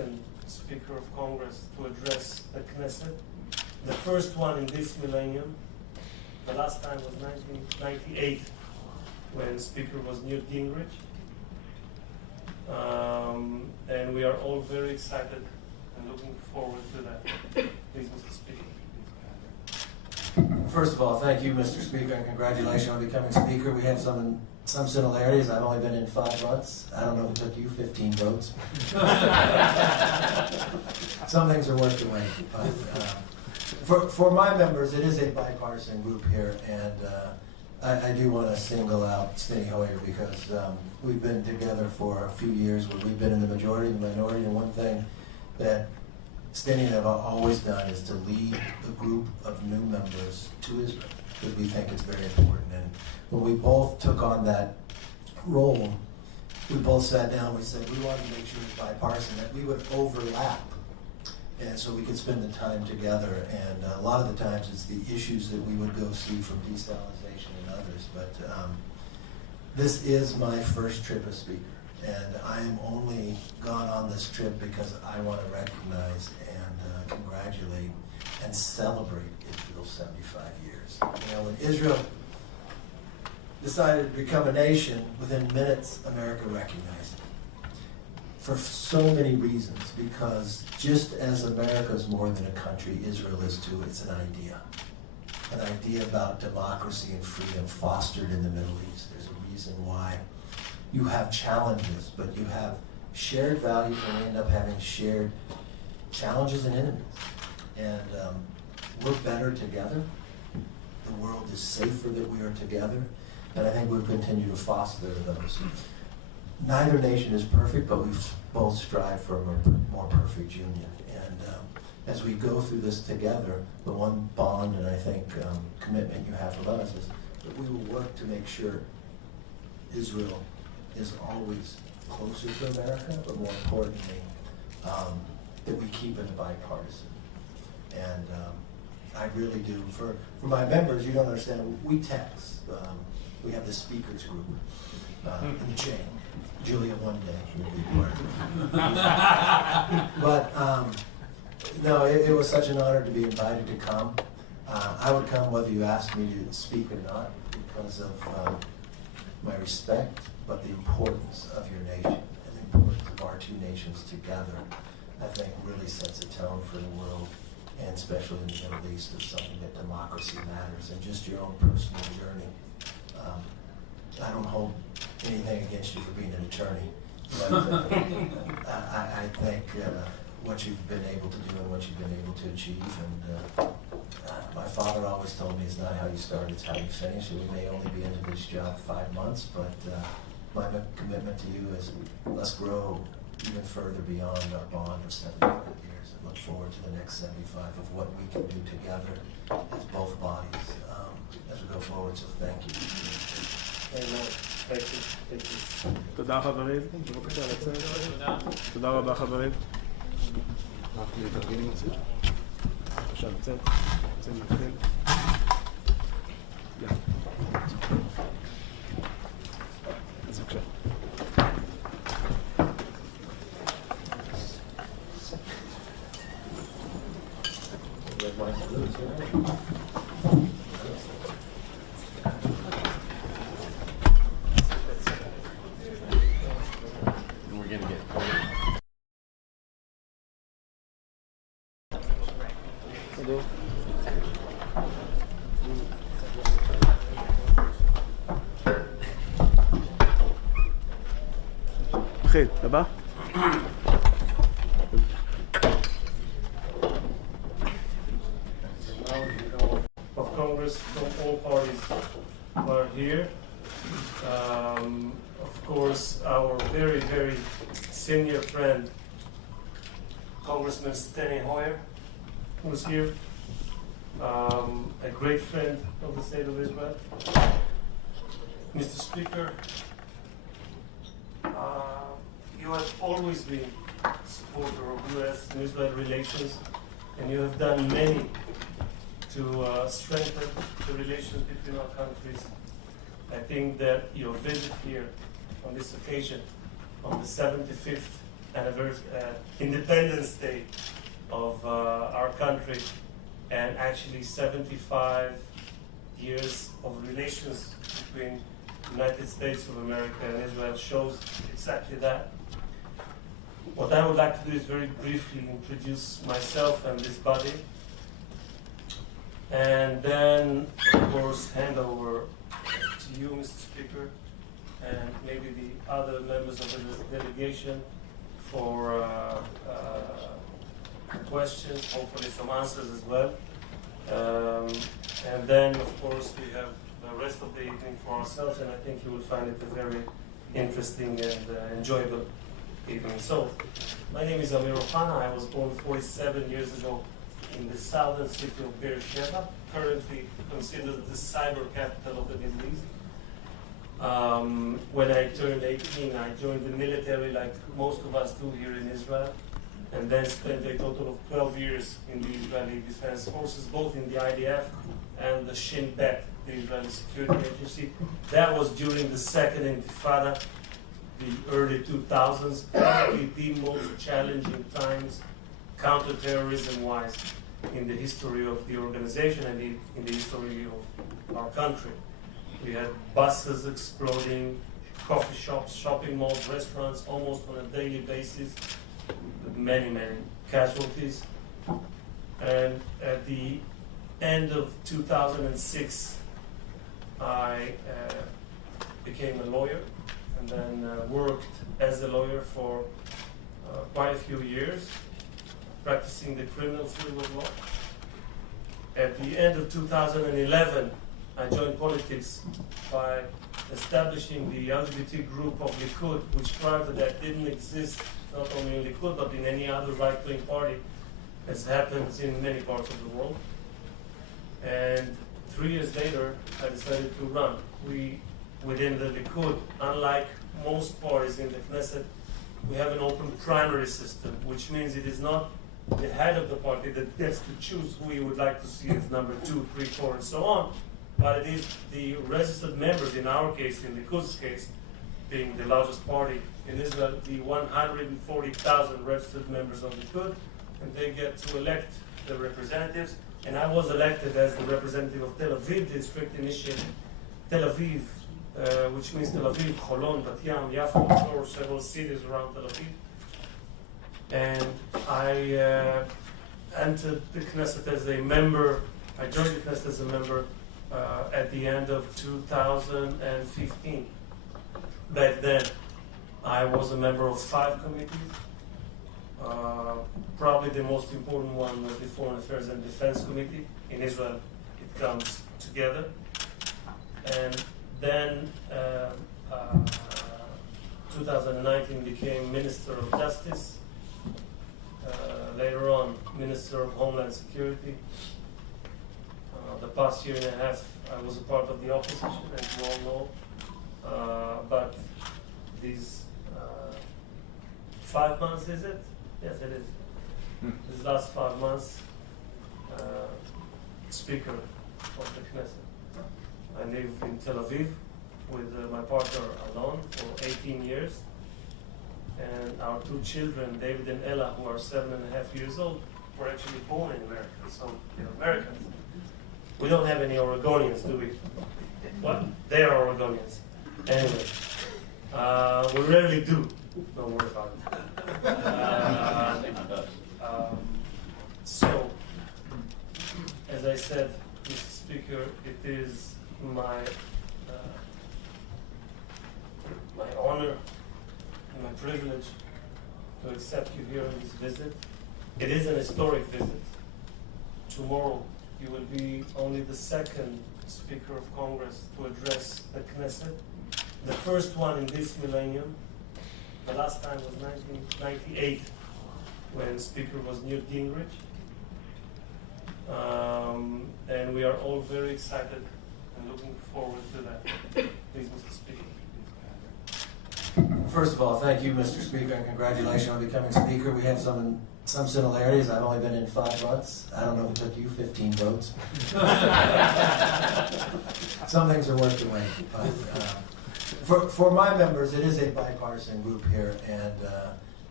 second Speaker of Congress to address the Knesset. The first one in this millennium. The last time was 1998, when Speaker was Newt Gingrich. And we are all very excited and looking forward to that. Please, Mr. Speaker. First of all, thank you, Mr. Speaker, and congratulations on becoming Speaker. We have some similarities. I've only been in 5 months. I don't know if it took you 15 votes. Some things are worth the wait. But for my members, it is a bipartisan group here, and I do want to single out Steny Hoyer because we've been together for a few years where we've been in the majority and the minority, and one thing that Steny and I have always done is to lead a group of new members to Israel because we think it's very important. And when we both took on that role, we both sat down and we said we wanted to make sure it's bipartisan, that we would overlap, and so we could spend the time together. And a lot of the times it's the issues that we would go see from desalinization and others. But this is my first trip as Speaker. And I am only gone on this trip because I want to recognize and congratulate and celebrate Israel's 75 years. You know, when Israel decided to become a nation, within minutes, America recognized it. For so many reasons, because just as America is more than a country, Israel is too. It's an idea about democracy and freedom fostered in the Middle East. There's a reason why you have challenges, but you have shared values, and we end up having shared challenges and enemies. And we're better together. The world is safer that we are together, and I think we'll continue to foster those. Neither nation is perfect, but we both strive for a more perfect union. And as we go through this together, the one bond and I think commitment you have from us is that we will work to make sure Israel is always closer to America, but more importantly, that we keep it bipartisan. And I really do. For my members, you don't understand, we text. We have the speakers group in the chain. Julia one day will be part of it. But no, it was such an honor to be invited to come. I would come whether you asked me to speak or not because of my respect, but the importance of your nation and the importance of our two nations together, I think really sets a tone for the world, and especially in the Middle East, of something that democracy matters, and just your own personal journey. I don't hold anything against you for being an attorney, but I think what you've been able to do and what you've been able to achieve, and my father always told me it's not how you start, it's how you finish. And we may only be into this job 5 months, but my commitment to you is let's grow even further beyond our bond of 75 years and look forward to the next 75 of what we can do together as both bodies as we go forward. So thank you. Amen. Thank you. Thank you. תודה חברים, בבקשה לצאת. תודה רבה חברים. בבקשה לצאת. נתחיל. אז בבקשה. נתחיל, הבא. Of Congress from all parties are here. Of course, our very, very senior friend, Congressman Steny Hoyer, who's here. A great friend of the state of Israel. Mr. Speaker, you have always been a supporter of U.S. and Israel relations, and you have done many to strengthen the relations between our countries. I think that your visit here on this occasion, on the 75th Independence Day of our country, and actually 75 years of relations between the United States of America and Israel shows exactly that. What I would like to do is very briefly introduce myself and this body, and then, of course, hand over to you, Mr. Speaker, and maybe the other members of the delegation for questions, hopefully some answers as well. And then, of course, we have the rest of the evening for ourselves, and I think you will find it a very interesting and enjoyable evening. So, my name is Amir Ohana. I was born 47 years ago in the southern city of Beersheba, currently considered the cyber capital of the Middle East. When I turned 18, I joined the military like most of us do here in Israel, and then spent a total of 12 years in the Israeli Defense Forces, both in the IDF and the Shin Bet, the Israeli Security Agency. That was during the Second Intifada, the early 2000s, probably the most challenging times counterterrorism-wise in the history of the organization and in the history of our country. We had buses exploding, coffee shops, shopping malls, restaurants, almost on a daily basis, with many, many casualties. And at the end of 2006, I became a lawyer, and then worked as a lawyer for quite a few years, practicing the criminal field of law. At the end of 2011, I joined politics by establishing the LGBT group of Likud, which prior to that didn't exist, not only in Likud, but in any other right-wing party, as happens in many parts of the world. And 3 years later, I decided to run. Within the Likud, unlike most parties in the Knesset, we have an open primary system, which means it is not the head of the party that gets to choose who he would like to see as number 2, 3, 4, and so on, but it is the registered members, in our case, in Likud's case, being the largest party in Israel, the 140,000 registered members of Likud, and they get to elect the representatives. And I was elected as the representative of Tel Aviv district, initially Tel Aviv, which means Tel Aviv, Holon, Bat Yam, Yafo, or several cities around Tel Aviv. And I entered the Knesset as a member. I joined the Knesset as a member at the end of 2015. Back then, I was a member of 5 committees. Probably the most important one was the Foreign Affairs and Defense Committee. In Israel, it comes together. And then 2019 became Minister of Justice. Later on, Minister of Homeland Security. The past year and a half, I was a part of the opposition, as you all know. But these 5 months, is it? Yes, it is. These last 5 months, Speaker of the Knesset. I live in Tel Aviv with my partner Alon for 18 years. And our 2 children, David and Ella, who are 7.5 years old, were actually born in America. So, Americans. We don't have any Oregonians, do we? What? They are Oregonians. Anyway, we rarely do. Don't worry about it. So, as I said, Mr. Speaker, it is my honor and my privilege to accept you here on this visit. It is an historic visit. Tomorrow, you will be only the 2nd Speaker of Congress to address the Knesset. The first one in this millennium. The last time was 1998, when Speaker was Newt Gingrich. And we are all very excited and looking forward to that. Please, Mr. Speaker. First of all, thank you, Mr. Speaker, and congratulations on becoming Speaker. We have some similarities. I've only been in 5 months. I don't know if it took you 15 votes. Some things are worth the wait. But for my members, it is a bipartisan group here, and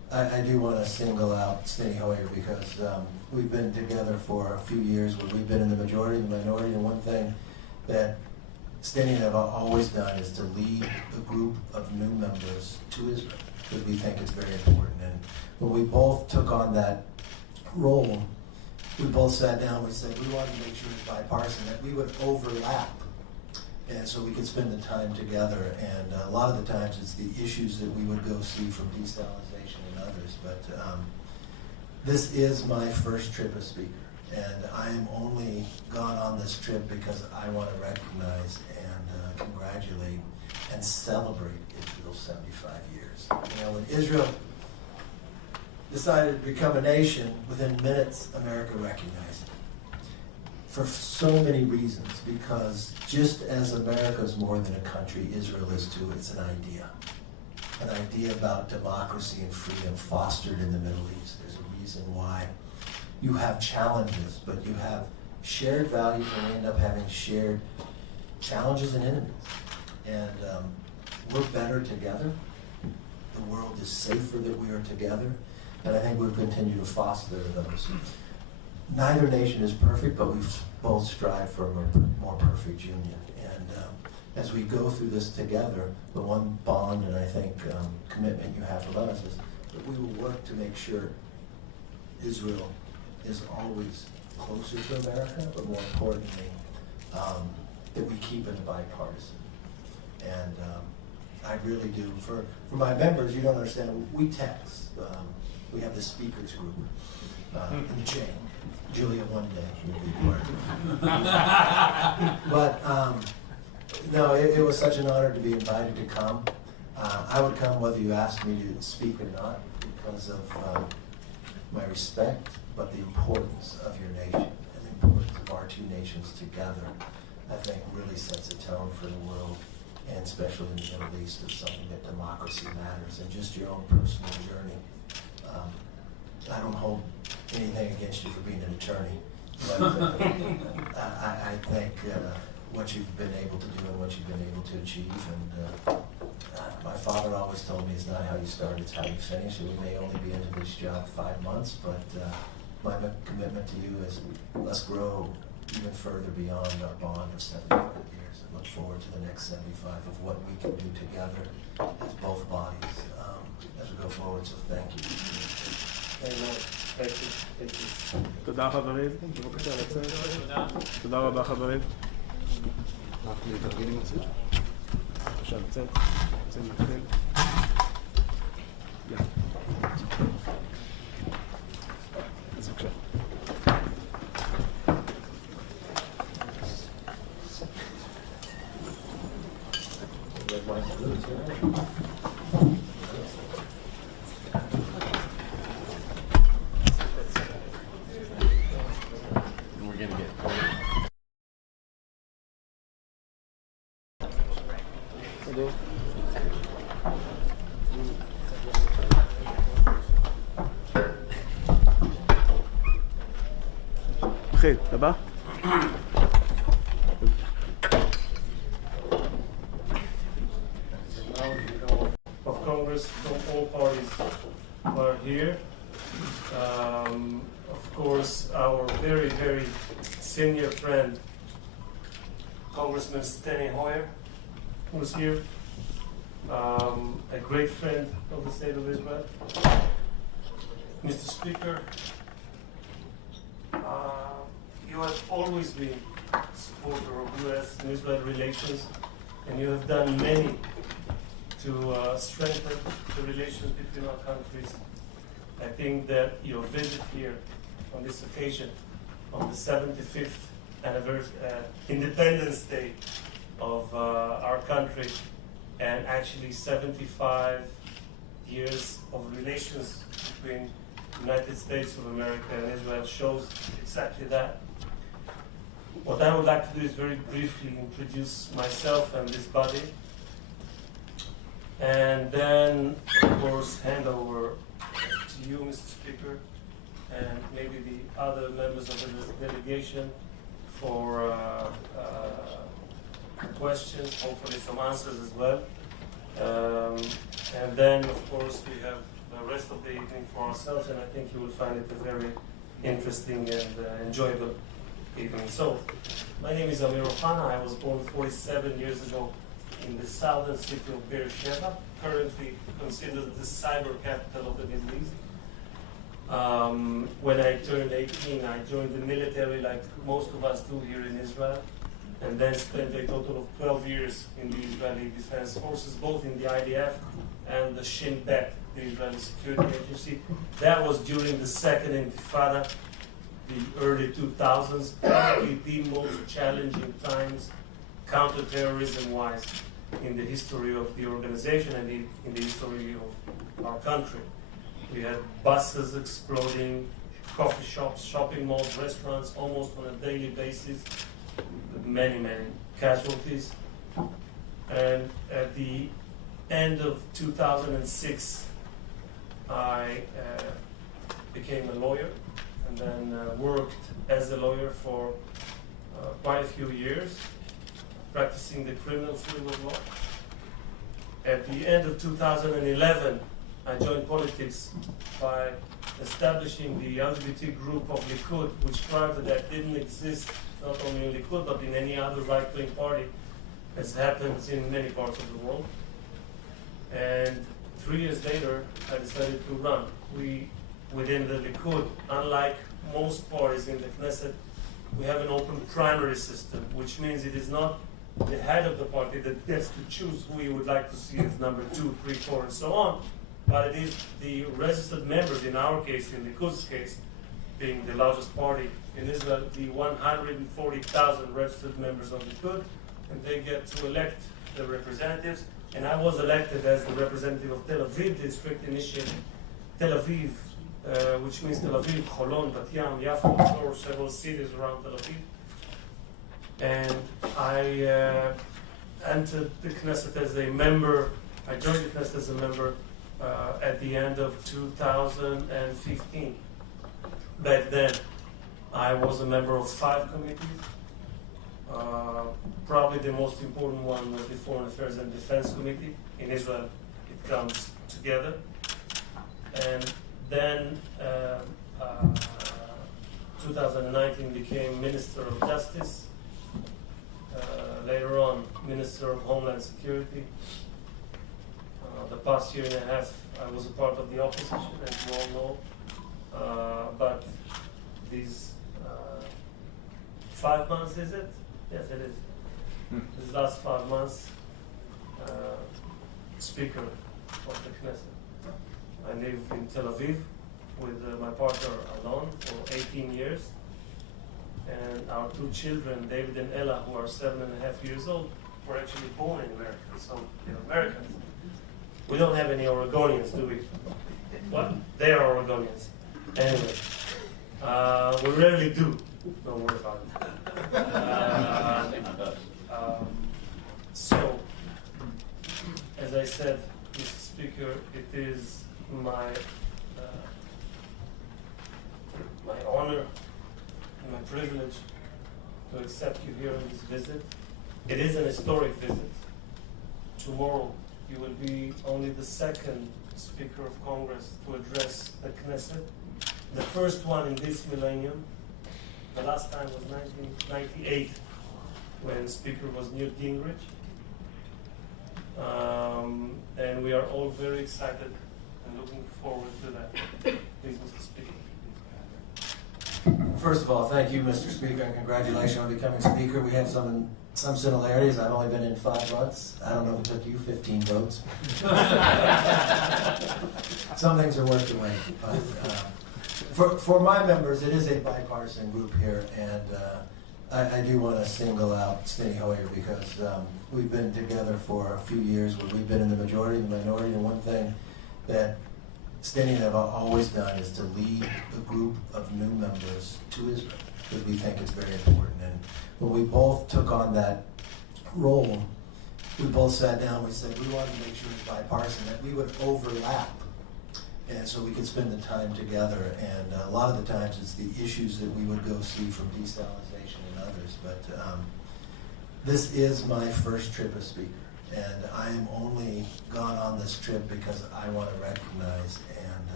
I do want to single out Steny Hoyer because we've been together for a few years where we've been in the majority and the minority, and one thing that Steny and I have always done is to lead a group of new members to Israel because we think it's very important. And when we both took on that role, we both sat down and we said we wanted to make sure it's bipartisan, that we would overlap, and so we could spend the time together. And a lot of the times it's the issues that we would go see from desalinization and others. But this is my first trip as speaker, and I am only gone on this trip because I want to recognize and congratulate and celebrate Israel's 75 years. You know, when Israel decided to become a nation, within minutes, America recognized it. For so many reasons, because just as America is more than a country, Israel is too. It's an idea about democracy and freedom fostered in the Middle East. There's a reason why you have challenges, but you have shared values, and we end up having shared challenges and enemies. And we're better together. The world is safer that we are together. And I think we'll continue to foster those. Neither nation is perfect, but we both strive for a more perfect union. And as we go through this together, the one bond and I think commitment you have from us is that we will work to make sure Israel is always closer to America, but more importantly, that we keep it bipartisan. And I really do. For my members, you don't understand, we text. We have the speakers group in the chain. Julia one day will be part. But no, it was such an honor to be invited to come. I would come whether you asked me to speak or not because of my respect, but the importance of your nation and the importance of our two nations together, I think really sets a tone for the world, and especially in the Middle East, is something that democracy matters, and just your own personal journey. I don't hold anything against you for being an attorney, but I think what you've been able to do and what you've been able to achieve. And my father always told me it's not how you start, it's how you finish. And we may only be into this job 5 months, but my commitment to you is let's grow even further beyond our bond of 75 years and look forward to the next 75 of what we can do together as both bodies as we go forward. So thank you. Amen. Thank you. Thank you. תודה חברים, בבקשה לצאת. תודה רבה חברים. אנחנו נתארגן עם הצד. בבקשה לצאת. רוצים להתחיל. יאללה. אז בבקשה. אחי, אתה בא? Of Congress from all parties are here. Of course, our very, very senior friend, Congressman Steny Hoyer, who's here. A great friend of the state of Israel. Mr. Speaker, you have always been a supporter of U.S. and Israel relations, and you have done many to strengthen the relations between our countries. I think that your visit here on this occasion, on the 75th Independence Day of our country, and actually 75 years of relations between the United States of America and Israel shows exactly that. What I would like to do is very briefly introduce myself and this body, and then, of course, hand over to you, Mr. Speaker, and maybe the other members of the delegation for questions, hopefully some answers as well. And then, of course, we have the rest of the evening for ourselves, and I think you will find it a very interesting and enjoyable evening. So, my name is Amir Ohana. I was born 47 years ago in the southern city of Beersheba, currently considered the cyber capital of the Middle East. When I turned 18, I joined the military like most of us do here in Israel, and then spent a total of 12 years in the Israeli Defense Forces, both in the IDF and the Shin Bet, the Israeli Security Agency. That was during the Second Intifada, the early 2000s, probably the most challenging times counterterrorism-wise in the history of the organization and in the history of our country. We had buses exploding, coffee shops, shopping malls, restaurants, almost on a daily basis, with many, many casualties. And at the end of 2006, I became a lawyer and then worked as a lawyer for quite a few years, practicing the criminal field of law. At the end of 2011, I joined politics by establishing the LGBT group of Likud, which prior to that didn't exist not only in Likud but in any other right-wing party, as happens in many parts of the world. And 3 years later, I decided to run. Within the Likud, unlike most parties in the Knesset, we have an open primary system, which means it is not the head of the party that gets to choose who he would like to see as number 2, 3, 4, and so on, but it is the registered members, in our case, in Likud's case, being the largest party in Israel, the 140,000 registered members of Likud, and they get to elect the representatives. And I was elected as the representative of Tel Aviv district, initially Tel Aviv, which means Tel Aviv, Holon, Bat Yam, Yafo, or several cities around Tel Aviv. And I entered the Knesset as a member. I joined the Knesset as a member at the end of 2015. Back then, I was a member of 5 committees. Probably the most important one was the Foreign Affairs and Defense Committee. In Israel, it comes together. And then 2019 became Minister of Justice. Later on, Minister of Homeland Security. The past year and a half, I was a part of the opposition, as you all know. But these 5 months, is it? Yes, it is. These last 5 months, Speaker of the Knesset. I live in Tel Aviv with my partner Alon for 18 years. And our 2 children, David and Ella, who are 7.5 years old, were actually born in America, so they're Americans. We don't have any Oregonians, do we? What? They are Oregonians. Anyway, we rarely do. Don't worry about it. So, as I said, Mr. Speaker, it is my honor and my privilege to accept you here on this visit. It is an historic visit. Tomorrow, you will be only the 2nd Speaker of Congress to address the Knesset, the first one in this millennium. The last time was 1998, when Speaker was Newt Gingrich. And we are all very excited and looking forward to that. Please, Mr. Speaker. First of all, thank you, Mr. Speaker, and congratulations on becoming Speaker. We have some similarities. I've only been in 5 months. I don't know if it took you 15 votes. Some things are worth the wait. But for my members, it is a bipartisan group here, and I do want to single out Steny Hoyer because we've been together for a few years where we've been in the majority and the minority, and one thing that Steny and I have always done is to lead a group of new members to Israel because we think it's very important. And when we both took on that role, we both sat down and we said we wanted to make sure it's bipartisan, that we would overlap, and so we could spend the time together. And a lot of the times it's the issues that we would go see from desalinization and others. But this is my first trip as Speaker, and I am only gone on this trip because I want to recognize and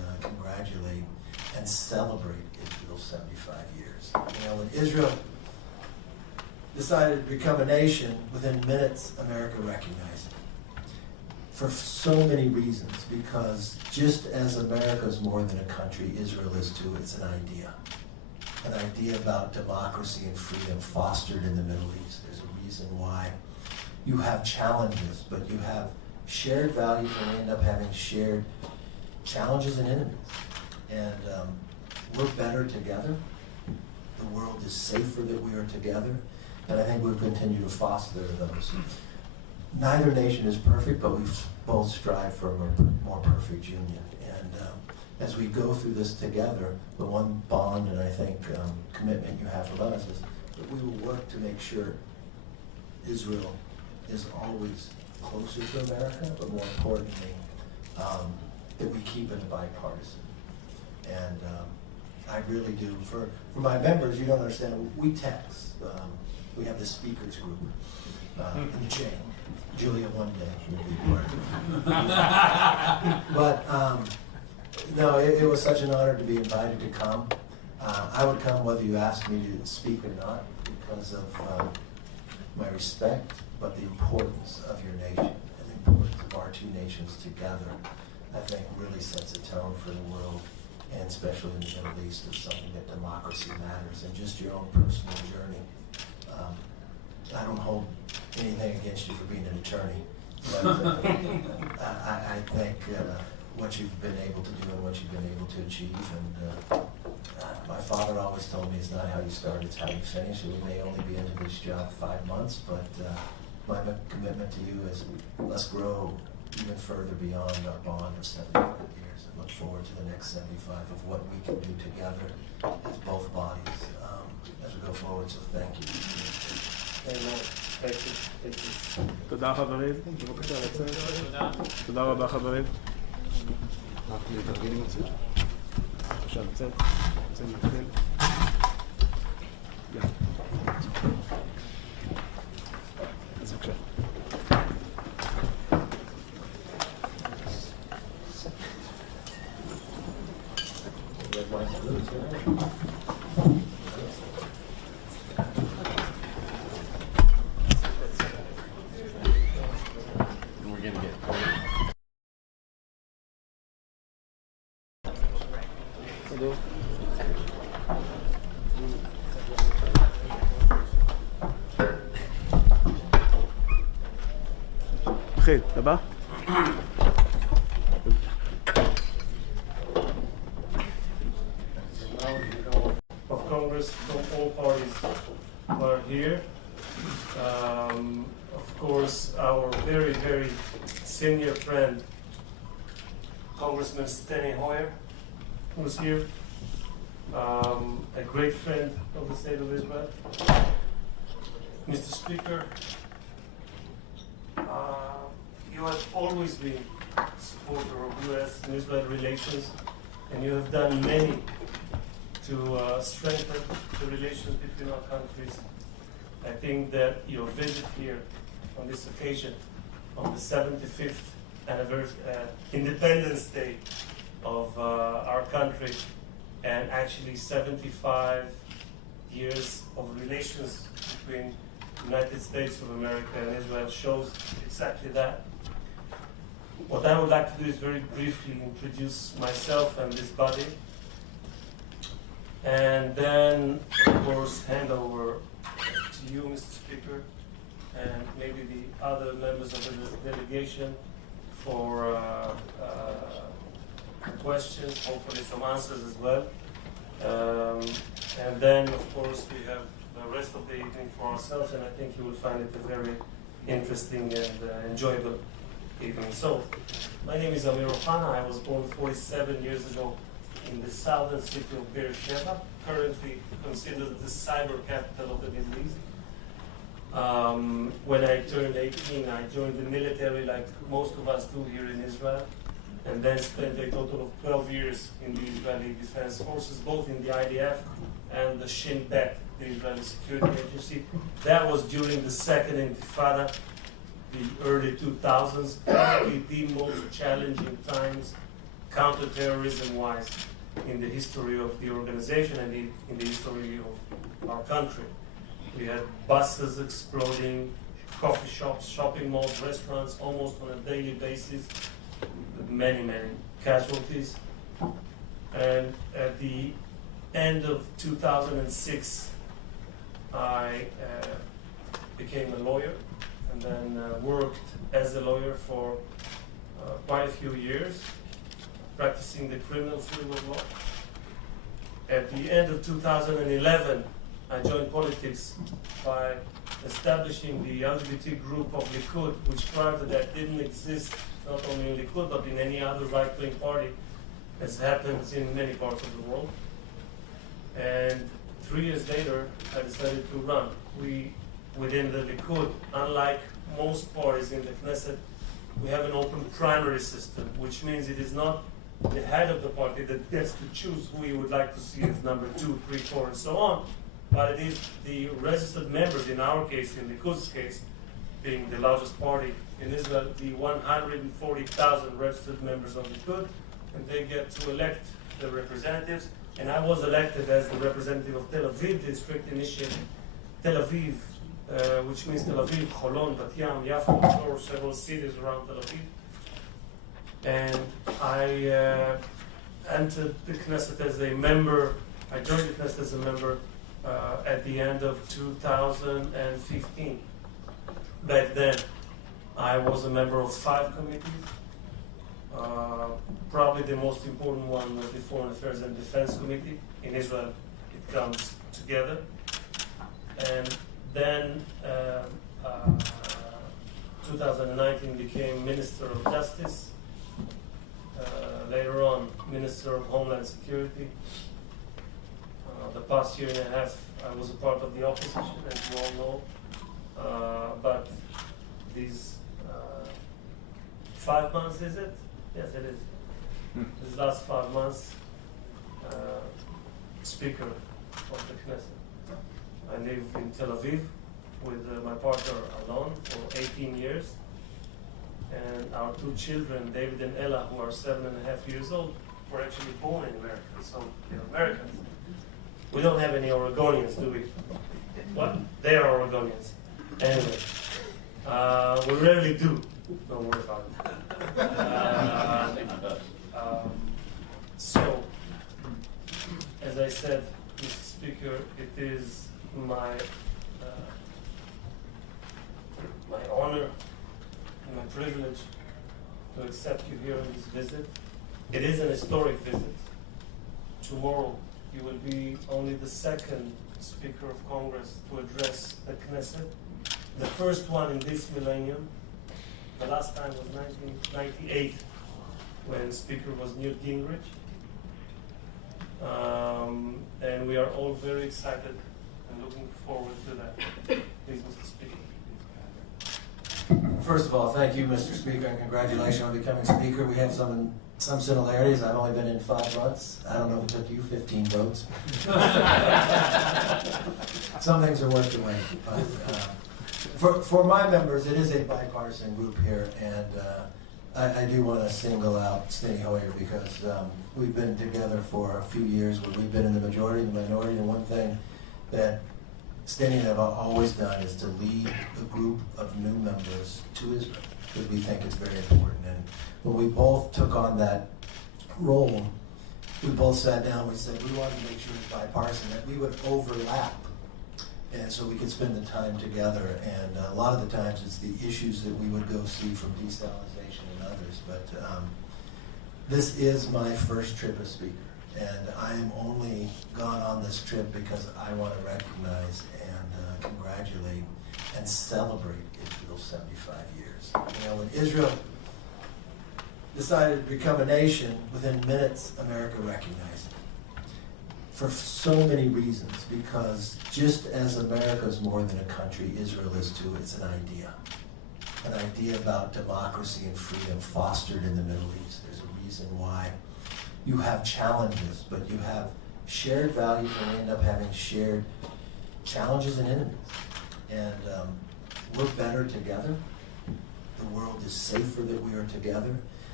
congratulate and celebrate Israel's 75 years. You know, when Israel decided to become a nation, within minutes, America recognized it. For so many reasons, because just as America is more than a country, Israel is too. It's an idea about democracy and freedom fostered in the Middle East. There's a reason why you have challenges, but you have shared values, and we end up having shared challenges and enemies. And we're better together. The world is safer that we are together. And I think we'll continue to foster those. Neither nation is perfect, but we both strive for a more perfect union. And as we go through this together, the one bond and I think commitment you have with us is that we will work to make sure Israel is always closer to America, but more importantly, that we keep it bipartisan. And I really do. For my members, you don't understand, we text. We have the speakers group in the chain. Julia one day will be part of it. But no, it was such an honor to be invited to come. I would come whether you asked me to speak or not because of my respect, but the importance of your nation and the importance of our two nations together, I think really sets a tone for the world, and especially in the Middle East, is something that democracy matters, and just your own personal journey. I don't hold anything against you for being an attorney, but I think what you've been able to do and what you've been able to achieve, and my father always told me it's not how you start, it's how you finish. And we may only be into this job 5 months, but my commitment to you is let's grow even further beyond our bond of 75 years and look forward to the next 75 of what we can do together as both bodies as we go forward. So thank you. Amen. Thank you. Thank you. תודה חברים, בבקשה לצאת. תודה רבה חברים. רק להתארגן עם הצד. בבקשה לצאת. רוצים להתחיל. יאללה. אז בבקשה. נתחיל, הבא. Of Congress from all parties are here. Of course, our very, very senior friend, Congressman Steny Hoyer, who's here. A great friend of the state of Israel. Mr. Speaker, you have always been a supporter of U.S. and Israel relations, and you have done many to strengthen the relations between our countries. I think that your visit here on this occasion, on the 75th Independence Day of our country, and actually 75 years of relations between the United States of America and Israel shows exactly that. What I would like to do is very briefly introduce myself and this body, and then, of course, hand over to you, Mr. Speaker, and maybe the other members of the delegation for questions, hopefully some answers as well. And then, of course, we have the rest of the evening for ourselves, and I think you will find it a very interesting and enjoyable evening. So, my name is Amir Ohana. I was born 47 years ago in the southern city of Beersheba, currently considered the cyber capital of the Middle East. When I turned 18, I joined the military like most of us do here in Israel, and then spent a total of 12 years in the Israeli Defense Forces, both in the IDF and the Shin Bet, the Israeli Security Agency. That was during the second Intifada, the early 2000s, probably the most challenging times counterterrorism-wise in the history of the organization and in the history of our country. We had buses exploding, coffee shops, shopping malls, restaurants, almost on a daily basis, with many, many casualties. And at the end of 2006, I became a lawyer and then worked as a lawyer for quite a few years, practicing the criminal field of law. At the end of 2011, I joined politics by establishing the LGBT group of Likud, which prior to that didn't exist not only in Likud but in any other right-wing party, as happens in many parts of the world. And 3 years later, I decided to run. We, within the Likud, unlike most parties in the Knesset, we have an open primary system, which means it is not the head of the party that gets to choose who he would like to see as number 2, 3, 4, and so on, but it is the registered members, in our case, in Likud's case, being the largest party in Israel, the 140,000 registered members of Likud, and they get to elect the representatives. And I was elected as the representative of Tel Aviv district, initially Tel Aviv, which means Tel Aviv, Holon, Bat Yam, Yafo, or several cities around Tel Aviv. And I entered the Knesset as a member. I joined the Knesset as a member at the end of 2015. Back then, I was a member of 5 committees. Probably the most important one was the Foreign Affairs and Defense Committee. In Israel, it comes together. And then 2019 became Minister of Justice. Later on, Minister of Homeland Security. The past year and a half, I was a part of the opposition, as you all know. But these 5 months, is it? Yes, it is. These last 5 months, Speaker of the Knesset. I live in Tel Aviv with my partner Alon for 18 years. And our 2 children, David and Ella, who are 7.5 years old, were actually born in America, so they're Americans. We don't have any Oregonians, do we? What? They are Oregonians. Anyway, we rarely do. Don't worry about it. So, as I said, Mr. Speaker, it is my honor and my privilege to accept you here on this visit. It is an historic visit. Tomorrow, you will be only the 2nd Speaker of Congress to address the Knesset, the first one in this millennium. The last time was 1998, when Speaker was Newt Gingrich. And we are all very excited and looking forward to that. Please, Mr. Speaker. First of all, thank you, Mr. Speaker, and congratulations on becoming Speaker. We have some similarities. I've only been in 5 months. I don't know if it took you 15 votes. Some things are worth the wait. But for my members, it is a bipartisan group here, and I do want to single out Steny Hoyer because we've been together for a few years where we've been in the majority and the minority, and one thing that Steny and I have always done is to lead a group of new members to Israel because we think it's very important. And when we both took on that role, we both sat down and we said we wanted to make sure it's bipartisan, that we would overlap, and so we could spend the time together. And a lot of the times it's the issues that we would go see from desalinization and others. But this is my first trip as Speaker, and I am only gone on this trip because I want to recognize and congratulate and celebrate Israel's 75 years. You know, when Israel decided to become a nation, within minutes, America recognized it. For so many reasons, because just as America is more than a country, Israel is too. It's an idea about democracy and freedom fostered in the Middle East. There's a reason why you have challenges, but you have shared values, and we end up having shared challenges and enemies. And we're better together. The world is safer that we are together.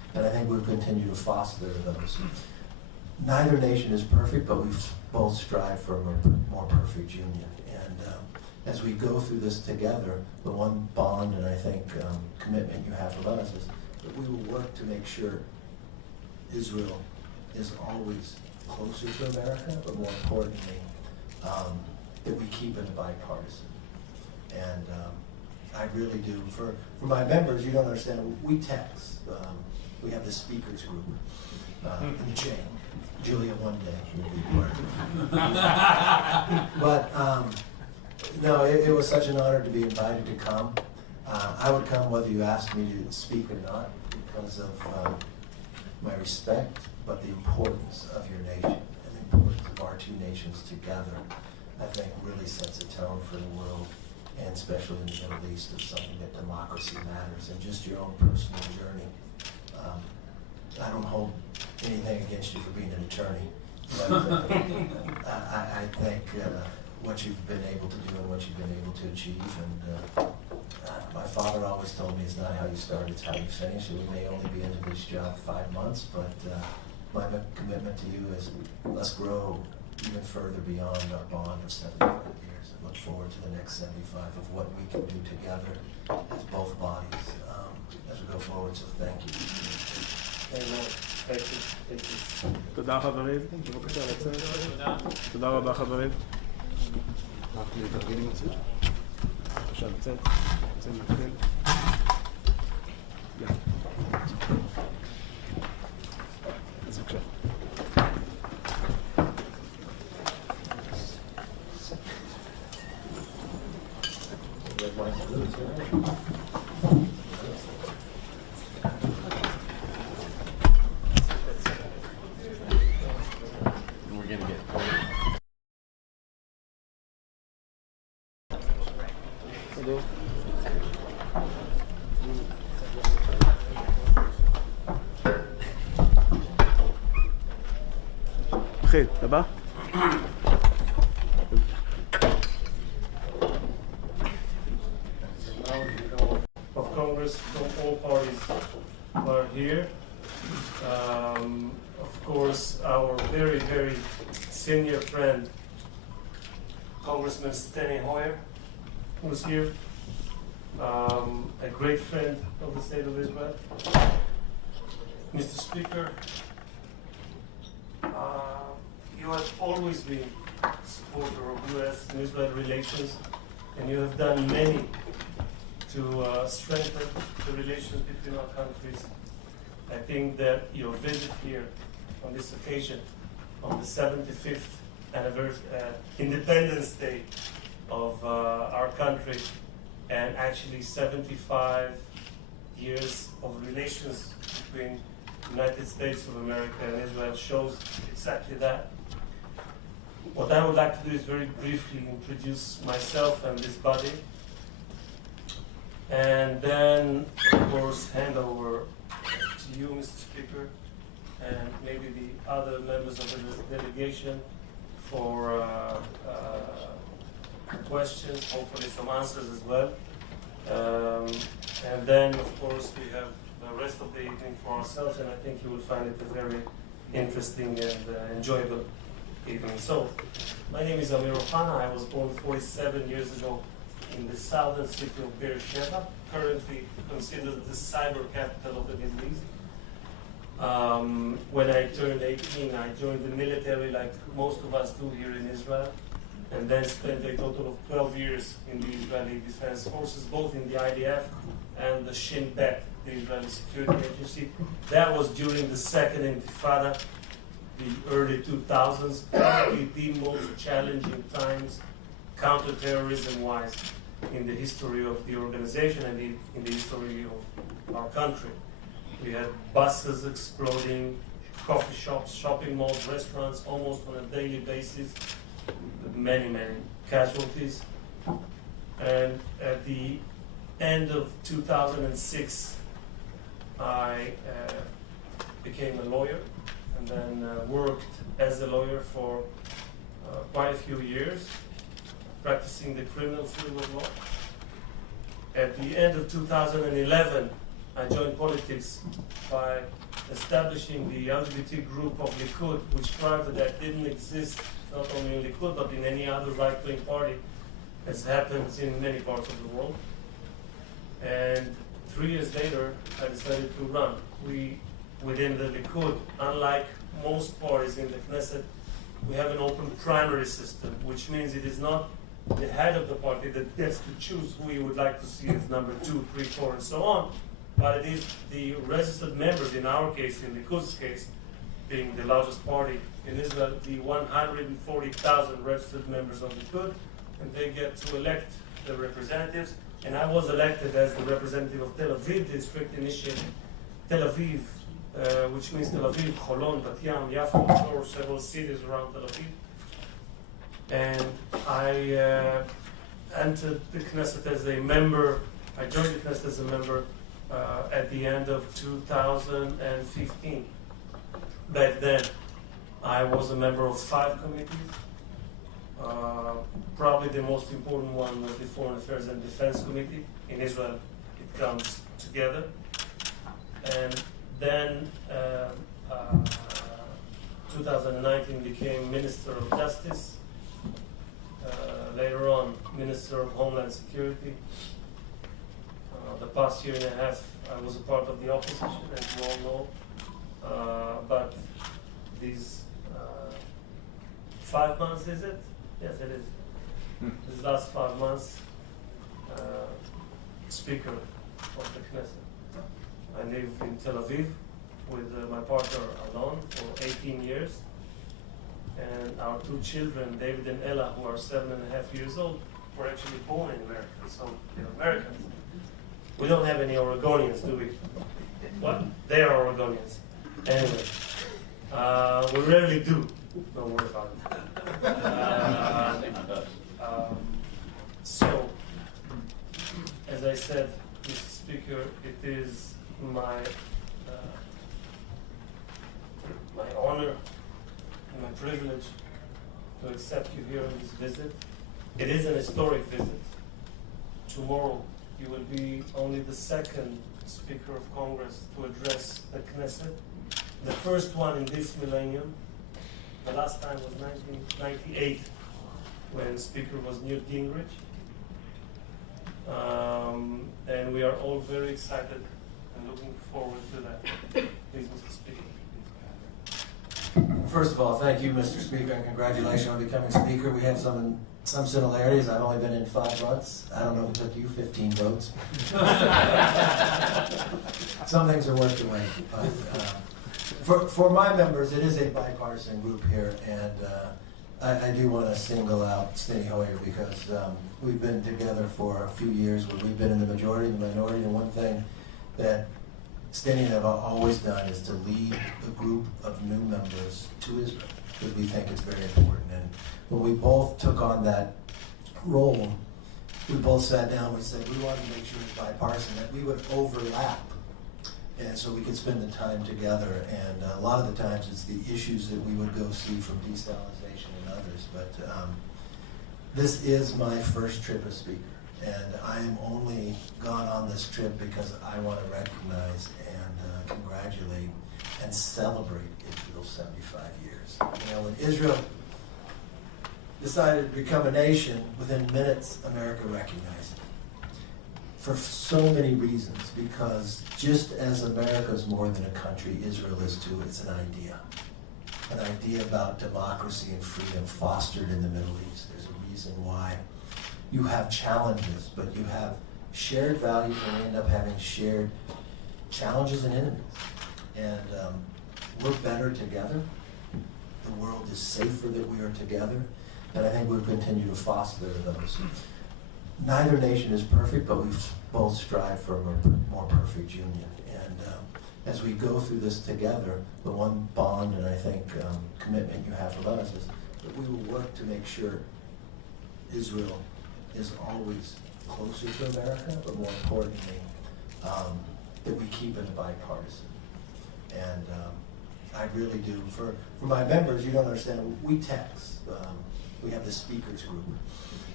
And I think we'll continue to foster those. Neither nation is perfect, but we both strive for a more perfect union. And as we go through this together, the one bond and I think commitment you have with us is that we will work to make sure Israel is always closer to America, but more importantly, that we keep it bipartisan. And I really do. For my members, you don't understand, we text. We have the speakers group in the chain. Julia one day will be part of it. But no, it was such an honor to be invited to come. I would come whether you asked me to speak or not because of my respect, but the importance of your nation and the importance of our two nations together, I think really sets a tone for the world, and especially in the Middle East, of something that democracy matters, and just your own personal journey. I don't hold anything against you for being an attorney, but I think what you've been able to do and what you've been able to achieve, and my father always told me it's not how you start, it's how you finish. And we may only be into this job 5 months, but my commitment to you is let's grow even further beyond our bond of 75 years and look forward to the next 75 of what we can do together as both bodies as we go forward. So thank you. Amen. Thank you. Thank you. תודה חברים, בבקשה לצאת. תודה רבה חברים. רק להתארגן עם הצד. בבקשה לצאת. לצאת מתחיל. אז בבקשה. מתחיל, הבא? Of Congress from all parties are here. Of course, our very, very senior friend, Congressman Steny Hoyer, who's here. A great friend of the state of Israel. Mr. Speaker, you have always been a supporter of U.S. and Israel relations, and you have done many to strengthen the relations between our countries. I think that your visit here on this occasion, on the 75th Independence Day of our country, and actually 75 years of relations between the United States of America and Israel shows exactly that. What I would like to do is very briefly introduce myself and this body, and then, of course, hand over to you, Mr. Speaker, and maybe the other members of the delegation for questions, hopefully some answers as well. And then, of course, we have the rest of the evening for ourselves, and I think you will find it a very interesting and enjoyable evening. So, my name is Amir Ohana. I was born 47 years ago in the southern city of Beersheba, currently considered the cyber capital of the Middle East. When I turned 18, I joined the military like most of us do here in Israel, and then spent a total of 12 years in the Israeli Defense Forces, both in the IDF and the Shin Bet, the Israeli Security Agency. That was during the Second Intifada, the early 2000s, probably the most challenging times counterterrorism-wise in the history of the organization and in the history of our country. We had buses exploding, coffee shops, shopping malls, restaurants, almost on a daily basis, with many, many casualties. And at the end of 2006, I became a lawyer and then worked as a lawyer for quite a few years, practicing the criminal field of law. At the end of 2011, I joined politics by establishing the LGBT group of Likud, which prior to that didn't exist, not only in Likud, but in any other right-wing party, as happens in many parts of the world. And 3 years later, I decided to run. Within the Likud, unlike most parties in the Knesset, we have an open primary system, which means it is not the head of the party that gets to choose who he would like to see as number 2, 3, 4, and so on, but it is the registered members, in our case, in Likud's case, being the largest party in Israel, the 140,000 registered members of Likud, and they get to elect the representatives. And I was elected as the representative of Tel Aviv district, initially Tel Aviv, which means Tel Aviv, Holon, Bat Yam, Yafo, or several cities around Tel Aviv. And I entered the Knesset as a member. I joined the Knesset as a member at the end of 2015. Back then, I was a member of 5 committees. Probably the most important one was the Foreign Affairs and Defense Committee. In Israel, it comes together. And then 2019 became Minister of Justice. Later on, Minister of Homeland Security. The past year and a half, I was a part of the opposition, as you all know. But these 5 months, is it? Yes, it is. These last 5 months, Speaker of the Knesset. I live in Tel Aviv with my partner Alon for 18 years. And our 2 children, David and Ella, who are 7.5 years old, were actually born in America, so they're Americans. We don't have any Oregonians, do we? What? They are Oregonians. Anyway, we rarely do. Don't worry about it. So, as I said, Mr. Speaker, it is my honor and my privilege to accept you here on this visit. It is an historic visit. Tomorrow, you will be only the 2nd Speaker of Congress to address the Knesset, the first one in this millennium. The last time was 1998, when Speaker was Newt Gingrich. And we are all very excited and looking forward to that. Please, Mr. Speaker. First of all, thank you, Mr. Speaker, and congratulations on becoming Speaker. We have some similarities. I've only been in 5 months. I don't know if it took you 15 votes. Some things are worth the wait. But for my members, it is a bipartisan group here, and I do want to single out Steny Hoyer because we've been together for a few years where we've been in the majority and the minority, and one thing that Steny and I have always done is to lead a group of new members to Israel because we think it's very important. And when we both took on that role, we both sat down and we said we wanted to make sure it's bipartisan, that we would overlap, and so we could spend the time together. And a lot of the times it's the issues that we would go see from desalinization and others. But this is my first trip as Speaker, and I am only gone on this trip because I want to recognize and congratulate and celebrate Israel's 75 years. You know, when Israel decided to become a nation, within minutes, America recognized it. For so many reasons, because just as America is more than a country, Israel is too. It's an idea about democracy and freedom fostered in the Middle East. There's a reason why you have challenges, but you have shared values, and we end up having shared challenges and enemies. And we're better together. The world is safer that we are together. And I think we'll continue to foster those. Neither nation is perfect, but we both strive for a more perfect union. And as we go through this together, the one bond and I think commitment you have from us is that we will work to make sure Israel is always closer to America, but more importantly, that we keep it bipartisan. And I really do. For my members, you don't understand, we text. We have the speakers group.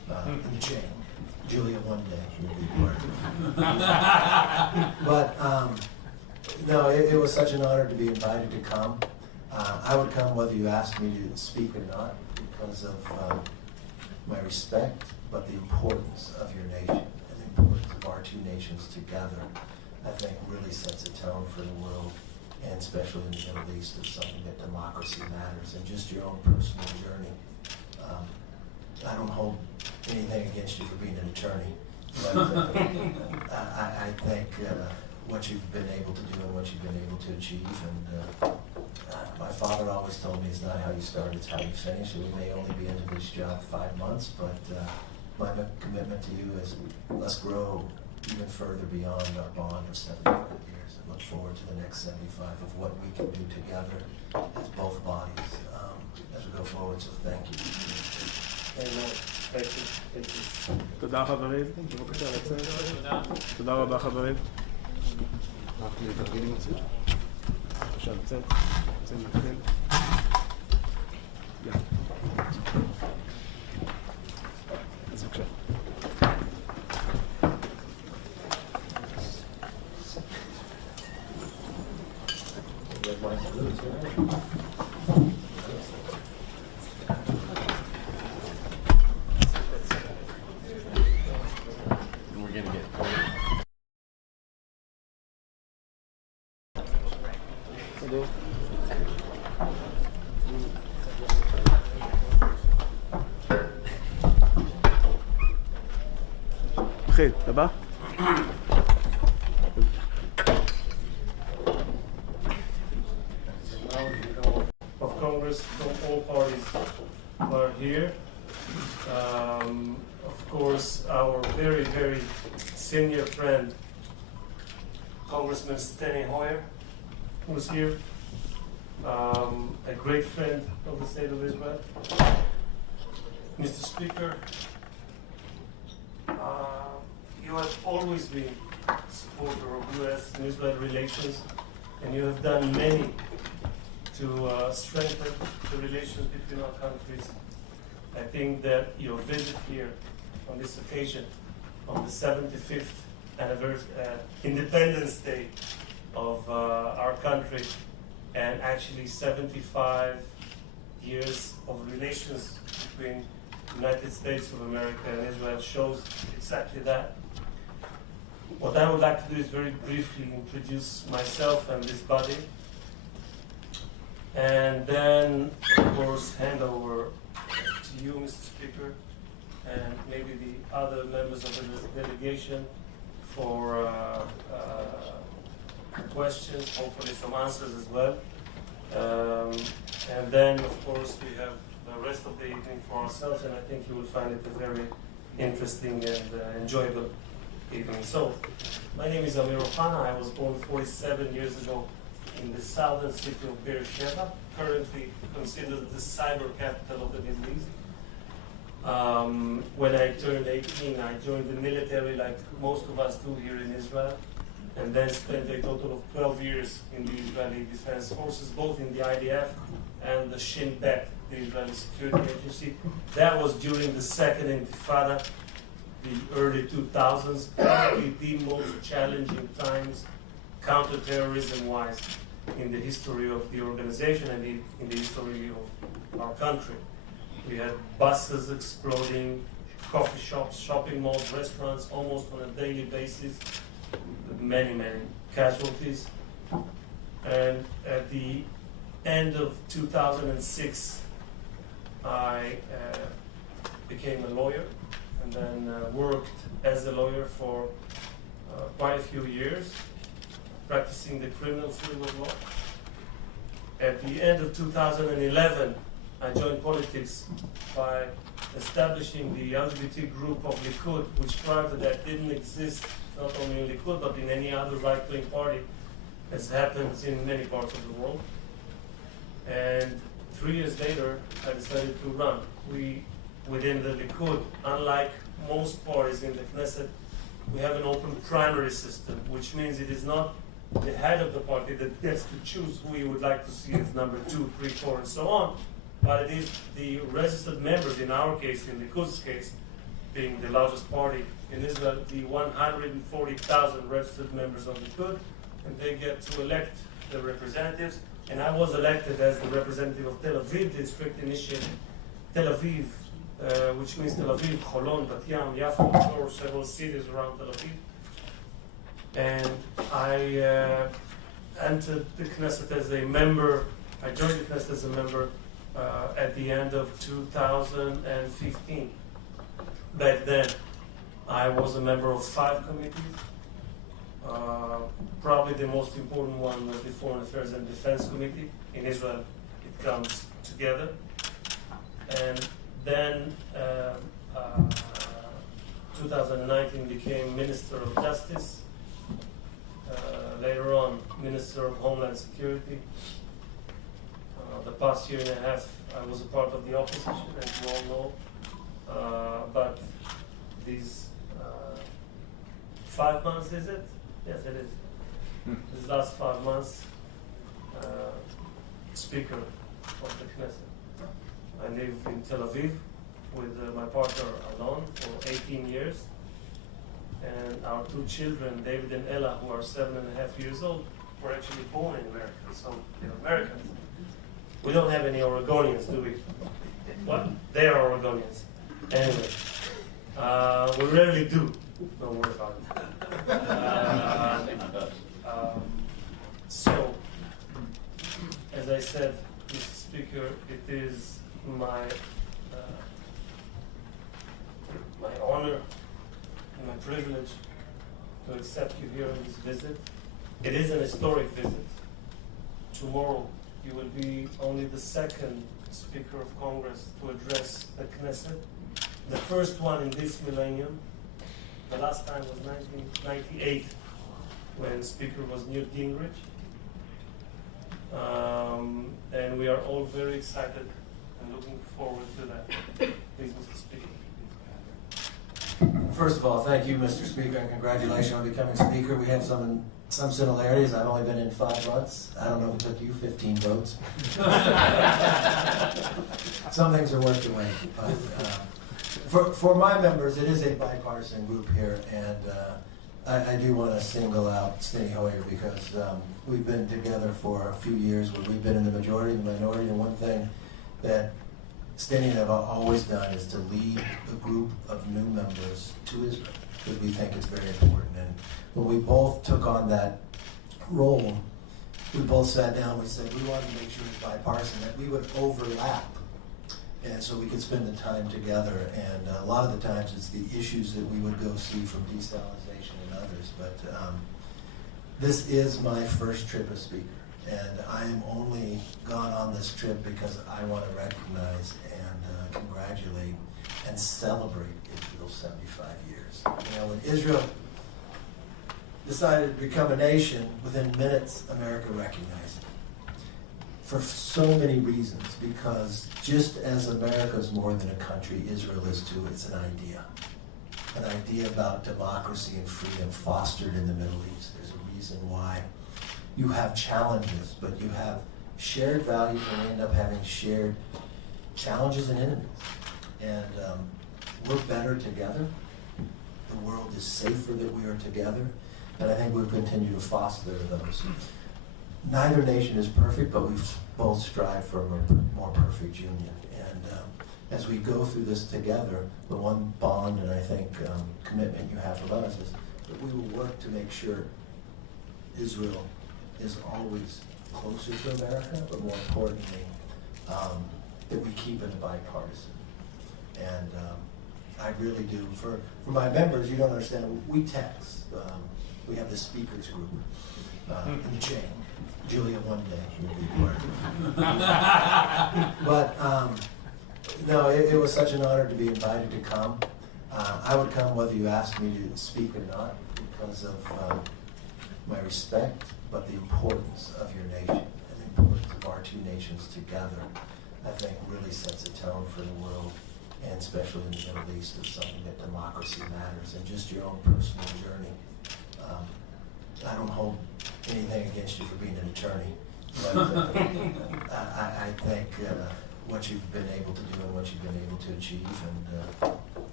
in the chain. Julia one day will be part of it. But no, it was such an honor to be invited to come. I would come whether you asked me to speak or not because of my respect, but the importance of your nation and the importance of our two nations together, I think really sets a tone for the world, and especially in the Middle East, of something that democracy matters, and just your own personal journey. I don't hold anything against you for being an attorney, but I think what you've been able to do and what you've been able to achieve, and my father always told me it's not how you start, it's how you finish. And we may only be into this job 5 months, but my commitment to you is let's grow even further beyond our bond of 75 years and look forward to the next 75 of what we can do together as both bodies as we go forward. So thank you. Amen. Thank you. Thank you. תודה חברים, בבקשה לצאת. תודה רבה חברים. רק להתארגן עם הציר. בבקשה לצאת. רוצים להתחיל. יאללה. אז בבקשה. נתחיל, הבא. Of Congress from all parties are here. Of course, our very, very senior friend, Congressman Steny Hoyer, who's here. A great friend of the state of Israel. Mr. Speaker, you have always been a supporter of U.S. and Israel relations, and you have done many to strengthen the relations between our countries. I think that your visit here on this occasion, on the 75th Independence Day of our country, and actually 75 years of relations between the United States of America and Israel shows exactly that. What I would like to do is very briefly introduce myself and this body, and then, of course, hand over to you, Mr. Speaker, and maybe the other members of the delegation for questions, hopefully some answers as well. And then, of course, we have the rest of the evening for ourselves, and I think you will find it a very interesting and enjoyable evening. So, my name is Amir Ohana. I was born 47 years ago in the southern city of Beersheba, currently considered the cyber capital of the Middle East. When I turned 18, I joined the military like most of us do here in Israel, and then spent a total of 12 years in the Israeli Defense Forces, both in the IDF and the Shin Bet, the Israeli Security Agency. That was during the second Intifada, the early 2000s, probably the most challenging times counterterrorism-wise in the history of the organization and in the history of our country. We had buses exploding, coffee shops, shopping malls, restaurants, almost on a daily basis, with many, many casualties. And at the end of 2006, I became a lawyer and then worked as a lawyer for quite a few years, practicing the criminal field of law. At the end of 2011, I joined politics by establishing the LGBT group of Likud, which prior to that didn't exist not only in Likud but in any other right-wing party, as happens in many parts of the world. And 3 years later, I decided to run. Within the Likud, unlike most parties in the Knesset, we have an open primary system, which means it is not the head of the party that gets to choose who he would like to see as number 2, 3, 4, and so on, but it is the registered members, in our case, in Likud's case, being the largest party in Israel, the 140,000 registered members of Likud, and they get to elect the representatives. And I was elected as the representative of Tel Aviv district, initiated Tel Aviv, which means Tel Aviv, Holon, Bat Yam, Yafo, or several cities around Tel Aviv. And I entered the Knesset as a member. I joined the Knesset as a member at the end of 2015. Back then, I was a member of 5 committees. Probably the most important one was the Foreign Affairs and Defense Committee. In Israel, it comes together. And then 2019 became Minister of Justice. Later on, Minister of Homeland Security. The past year and a half, I was a part of the opposition, as you all know. But these 5 months, is it? Yes, it is. These last 5 months, Speaker of the Knesset. I live in Tel Aviv with my partner Alon for 18 years. And our 2 children, David and Ella, who are 7.5 years old, were actually born in America, so they're Americans. We don't have any Oregonians, do we? What? They are Oregonians. Anyway, we rarely do. Don't worry about it. So, as I said, Mr. Speaker, it is my honor and my privilege to accept you here on this visit. It is an historic visit. Tomorrow, you will be only the 2nd Speaker of Congress to address the Knesset. The first one in this millennium. The last time was 1998, when Speaker was Newt Gingrich. And we are all very excited and looking forward to that. Please, Mr. Speaker. First of all, thank you, Mr. Speaker, and congratulations on becoming Speaker. We have some similarities. I've only been in 5 months. I don't know if it took you 15 votes. Some things are worth the wait. But for my members, it is a bipartisan group here, and I do want to single out Steny Hoyer because we've been together for a few years where we've been in the majority and the minority, and one thing that Steny and I have always done is to lead a group of new members to Israel because we think it's very important. And when we both took on that role, we both sat down and we said we wanted to make sure it's bipartisan, that we would overlap, and so we could spend the time together. And a lot of the times it's the issues that we would go see from desalinization and others. But this is my first trip as Speaker, and I am only gone on this trip because I want to recognize and congratulate and celebrate Israel's 75 years. You know, when Israel decided to become a nation, within minutes, America recognized it. For so many reasons, because just as America is more than a country, Israel is too. It's an idea about democracy and freedom fostered in the Middle East. There's a reason why you have challenges, but you have shared values, and we end up having shared challenges and enemies. And we're better together. The world is safer that we are together. And I think we'll continue to foster those. Neither nation is perfect, but we both strive for a more perfect union. And as we go through this together, the one bond and I think commitment you have from us is that we will work to make sure Israel is always closer to America, but more importantly, that we keep it bipartisan. And I really do. For my members, you don't understand, we text. We have the speakers group in the chain. Julia one day will be part. But no, it was such an honor to be invited to come. I would come whether you asked me to speak or not because of my respect, but the importance of your nation and the importance of our two nations together, I think really sets a tone for the world, and especially in the Middle East, of something that democracy matters, and just your own personal journey. I don't hold anything against you for being an attorney, but I think what you've been able to do and what you've been able to achieve, and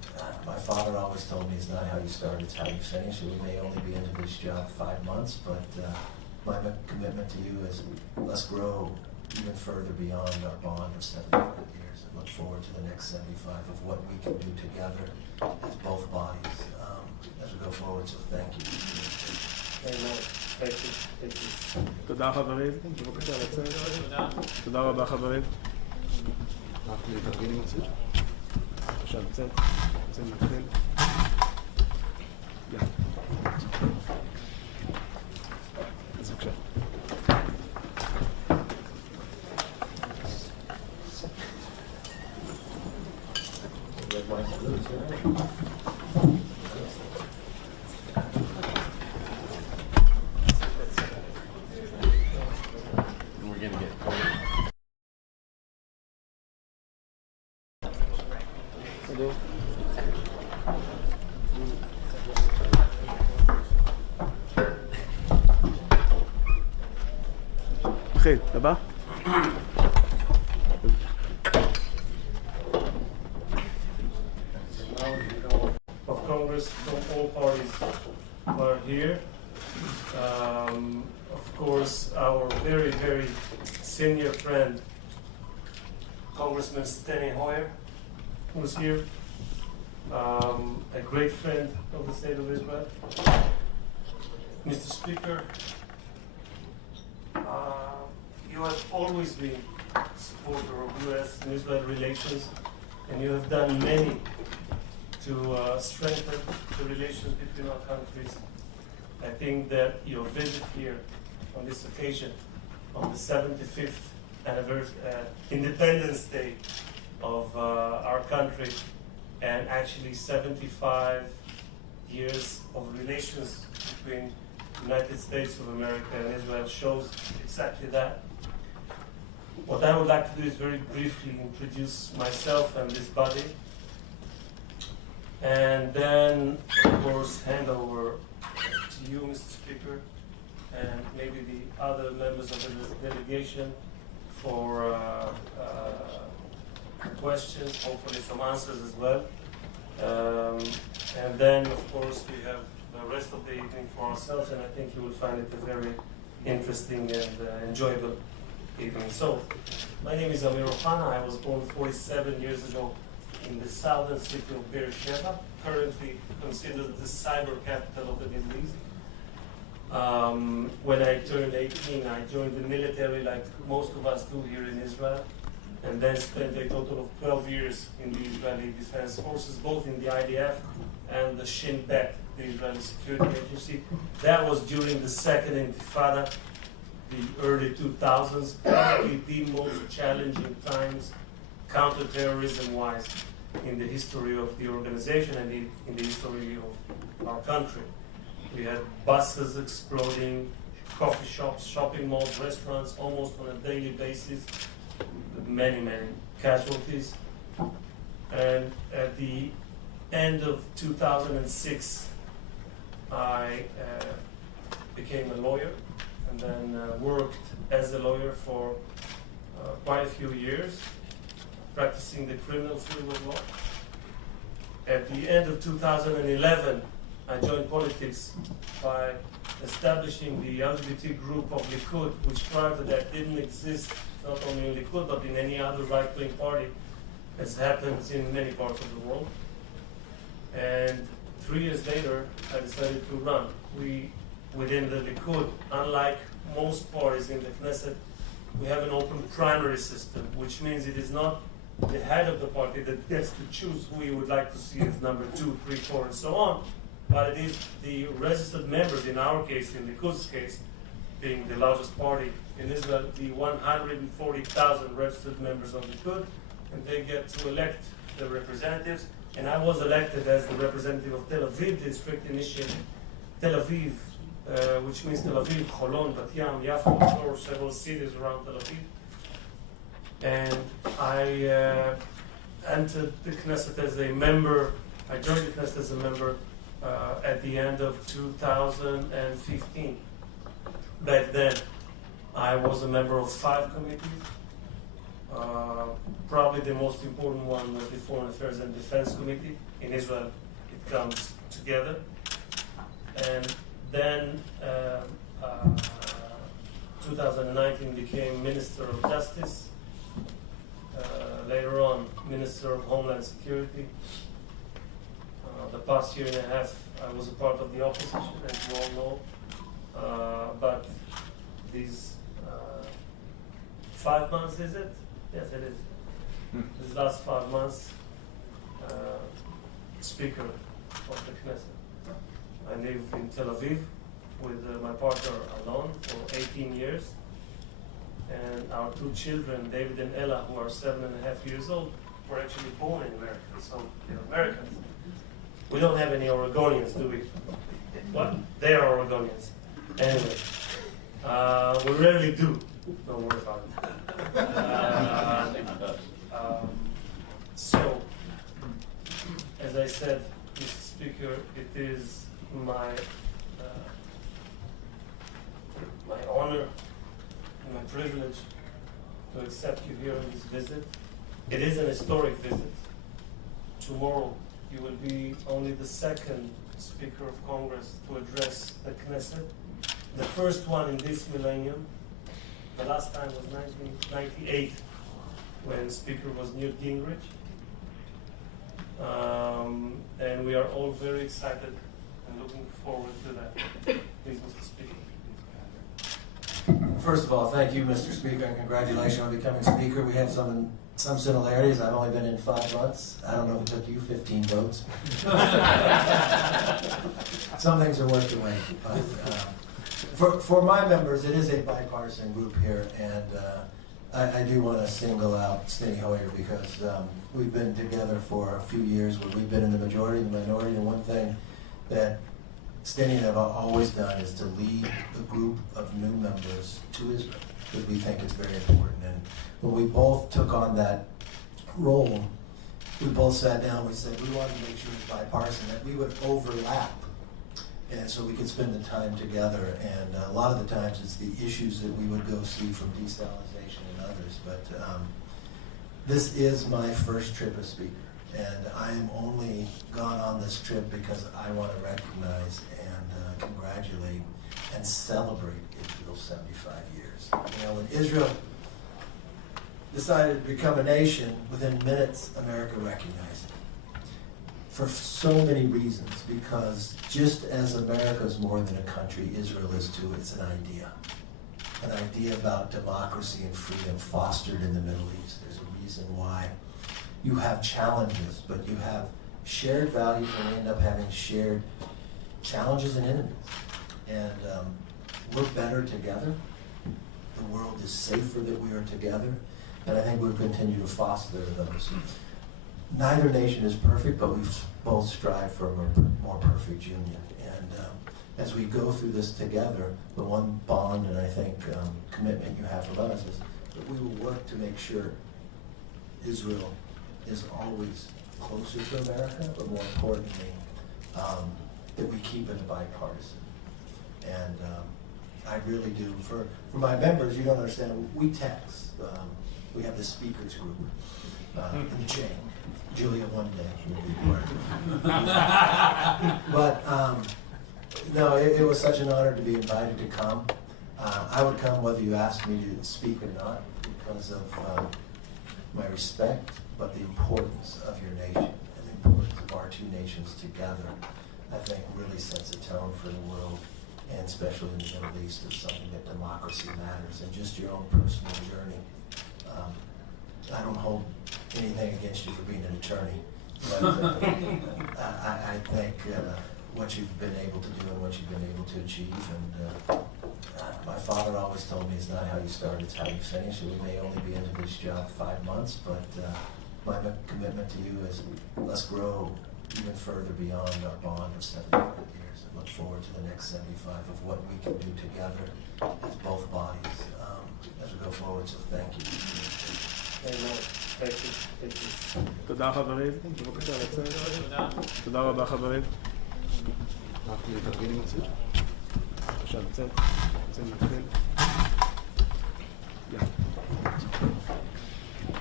My father always told me it's not how you start, it's how you finish. And we may only be into this job 5 months, but my commitment to you is let's grow even further beyond our bond of 75 years and look forward to the next 75 of what we can do together as both bodies as we go forward. So thank you. Amen. Thank you. Thank you. תודה חברים, בבקשה לצאת. תודה רבה חברים. רק להתארגן עם הצד. בבקשה לצאת. רוצים להתחיל. יאללה. אז בבקשה. נתחיל, הבא. Of Congress from all parties are here. Of course, our very, very senior friend, Congressman Steny Hoyer, who's here. A great friend of the state of Israel. Mr. Speaker, you have always been a supporter of U.S. and Israel relations, and you have done many to strengthen the relations between our countries. I think that your visit here on this occasion, on the 75th Independence Day of our country, and actually 75 years of relations between the United States of America and Israel shows exactly that. What I would like to do is very briefly introduce myself and this body, and then, of course, hand over to you, Mr. Speaker, and maybe the other members of the delegation for questions, hopefully some answers as well. And then, of course, we have the rest of the evening for ourselves, and I think you will find it a very interesting and enjoyable evening. So, my name is Amir Ohana. I was born 47 years ago in the southern city of Beersheba, currently considered the cyber capital of the Middle East. When I turned 18, I joined the military like most of us do here in Israel, and then spent a total of 12 years in the Israeli Defense Forces, both in the IDF and the Shin Bet, the Israeli Security Agency. That was during the Second Intifada, the early 2000s, probably the most challenging times counterterrorism-wise in the history of the organization and in the history of our country. We had buses exploding, coffee shops, shopping malls, restaurants, almost on a daily basis, with many, many casualties. And at the end of 2006, I became a lawyer and then worked as a lawyer for quite a few years, practicing the criminal field of law. At the end of 2011, I joined politics by establishing the LGBT group of Likud, which prior to that didn't exist not only in Likud but in any other right-wing party, as happens in many parts of the world. And 3 years later, I decided to run. Within the Likud, unlike most parties in the Knesset, we have an open primary system, which means it is not the head of the party that gets to choose who he would like to see as number 2, 3, 4, and so on, but it is the registered members, in our case, in Likud's case, being the largest party in Israel, the 140,000 registered members of Likud, and they get to elect the representatives. And I was elected as the representative of Tel Aviv district, initially Tel Aviv, which means Tel Aviv, Holon, Bat Yam, Yafo, or several cities around Tel Aviv. And I entered the Knesset as a member. I joined the Knesset as a member at the end of 2015. Back then, I was a member of 5 committees. Probably the most important one was the Foreign Affairs and Defense Committee. In Israel, it comes together. And then 2019 became Minister of Justice. Later on, Minister of Homeland Security. The past year and a half, I was a part of the opposition, as you all know. But these 5 months, is it? Yes, it is. These last 5 months, Speaker of the Knesset. I live in Tel Aviv with my partner Alon for 18 years. And our 2 children, David and Ella, who are 7.5 years old, were actually born in America. So they're Americans. We don't have any Oregonians, do we? What? They are Oregonians. Anyway, we rarely do. Don't worry about it. So, as I said, Mr. Speaker, it is my honor and my privilege to accept you here on this visit. It is an historic visit. Tomorrow, you will be only the 2nd Speaker of Congress to address the Knesset. The first one in this millennium. The last time was 1998, when Speaker was Newt Gingrich. And we are all very excited and looking forward to that. Please, Mr. Speaker. First of all, thank you, Mr. Speaker, and congratulations on becoming Speaker. We have some similarities. I've only been in 5 months. I don't know if it took you 15 votes. Some things are worth the wait. But for my members, it is a bipartisan group here, and I do want to single out Steny Hoyer because we've been together for a few years where we've been in the majority and the minority, and one thing that Steny and I have always done is to lead a group of new members to Israel because we think it's very important. And when we both took on that role, we both sat down and we said we wanted to make sure it was bipartisan, that we would overlap, and so we could spend the time together. And a lot of the times it's the issues that we would go see from desalinization and others. But this is my first trip as Speaker, and I am only gone on this trip because I want to recognize and congratulate and celebrate Israel's 75 years. You know, when Israel decided to become a nation, within minutes, America recognized it. For so many reasons, because just as America is more than a country, Israel is too. It's an idea about democracy and freedom fostered in the Middle East. There's a reason why you have challenges, but you have shared values, and we end up having shared challenges and enemies. And we're better together. The world is safer that we are together. And I think we'll continue to foster those. Neither nation is perfect, but we both strive for a more perfect union. And as we go through this together, the one bond and I think commitment you have from us is that we will work to make sure Israel is always closer to America, but more importantly, that we keep it bipartisan. And I really do. For my members, you don't understand, we text. We have the speakers group in the chain. Julia one day will be part of it. But no, it was such an honor to be invited to come. I would come whether you asked me to speak or not because of my respect, but the importance of your nation and the importance of our two nations together, I think really sets a tone for the world, and especially in the Middle East, is something that democracy matters, and just your own personal journey. I don't hold anything against you for being an attorney, but I think what you've been able to do and what you've been able to achieve, and my father always told me it's not how you start, it's how you finish. And we may only be into this job 5 months, but my commitment to you is let's grow even further beyond our bond of 75 years and look forward to the next 75 of what we can do together as both bodies as we go forward. So thank you. Amen. Thank you. Thank you. תודה חברים, בבקשה לצאת. תודה רבה חברים. רק להתארגן עם הצד. בבקשה לצאת. נתחיל.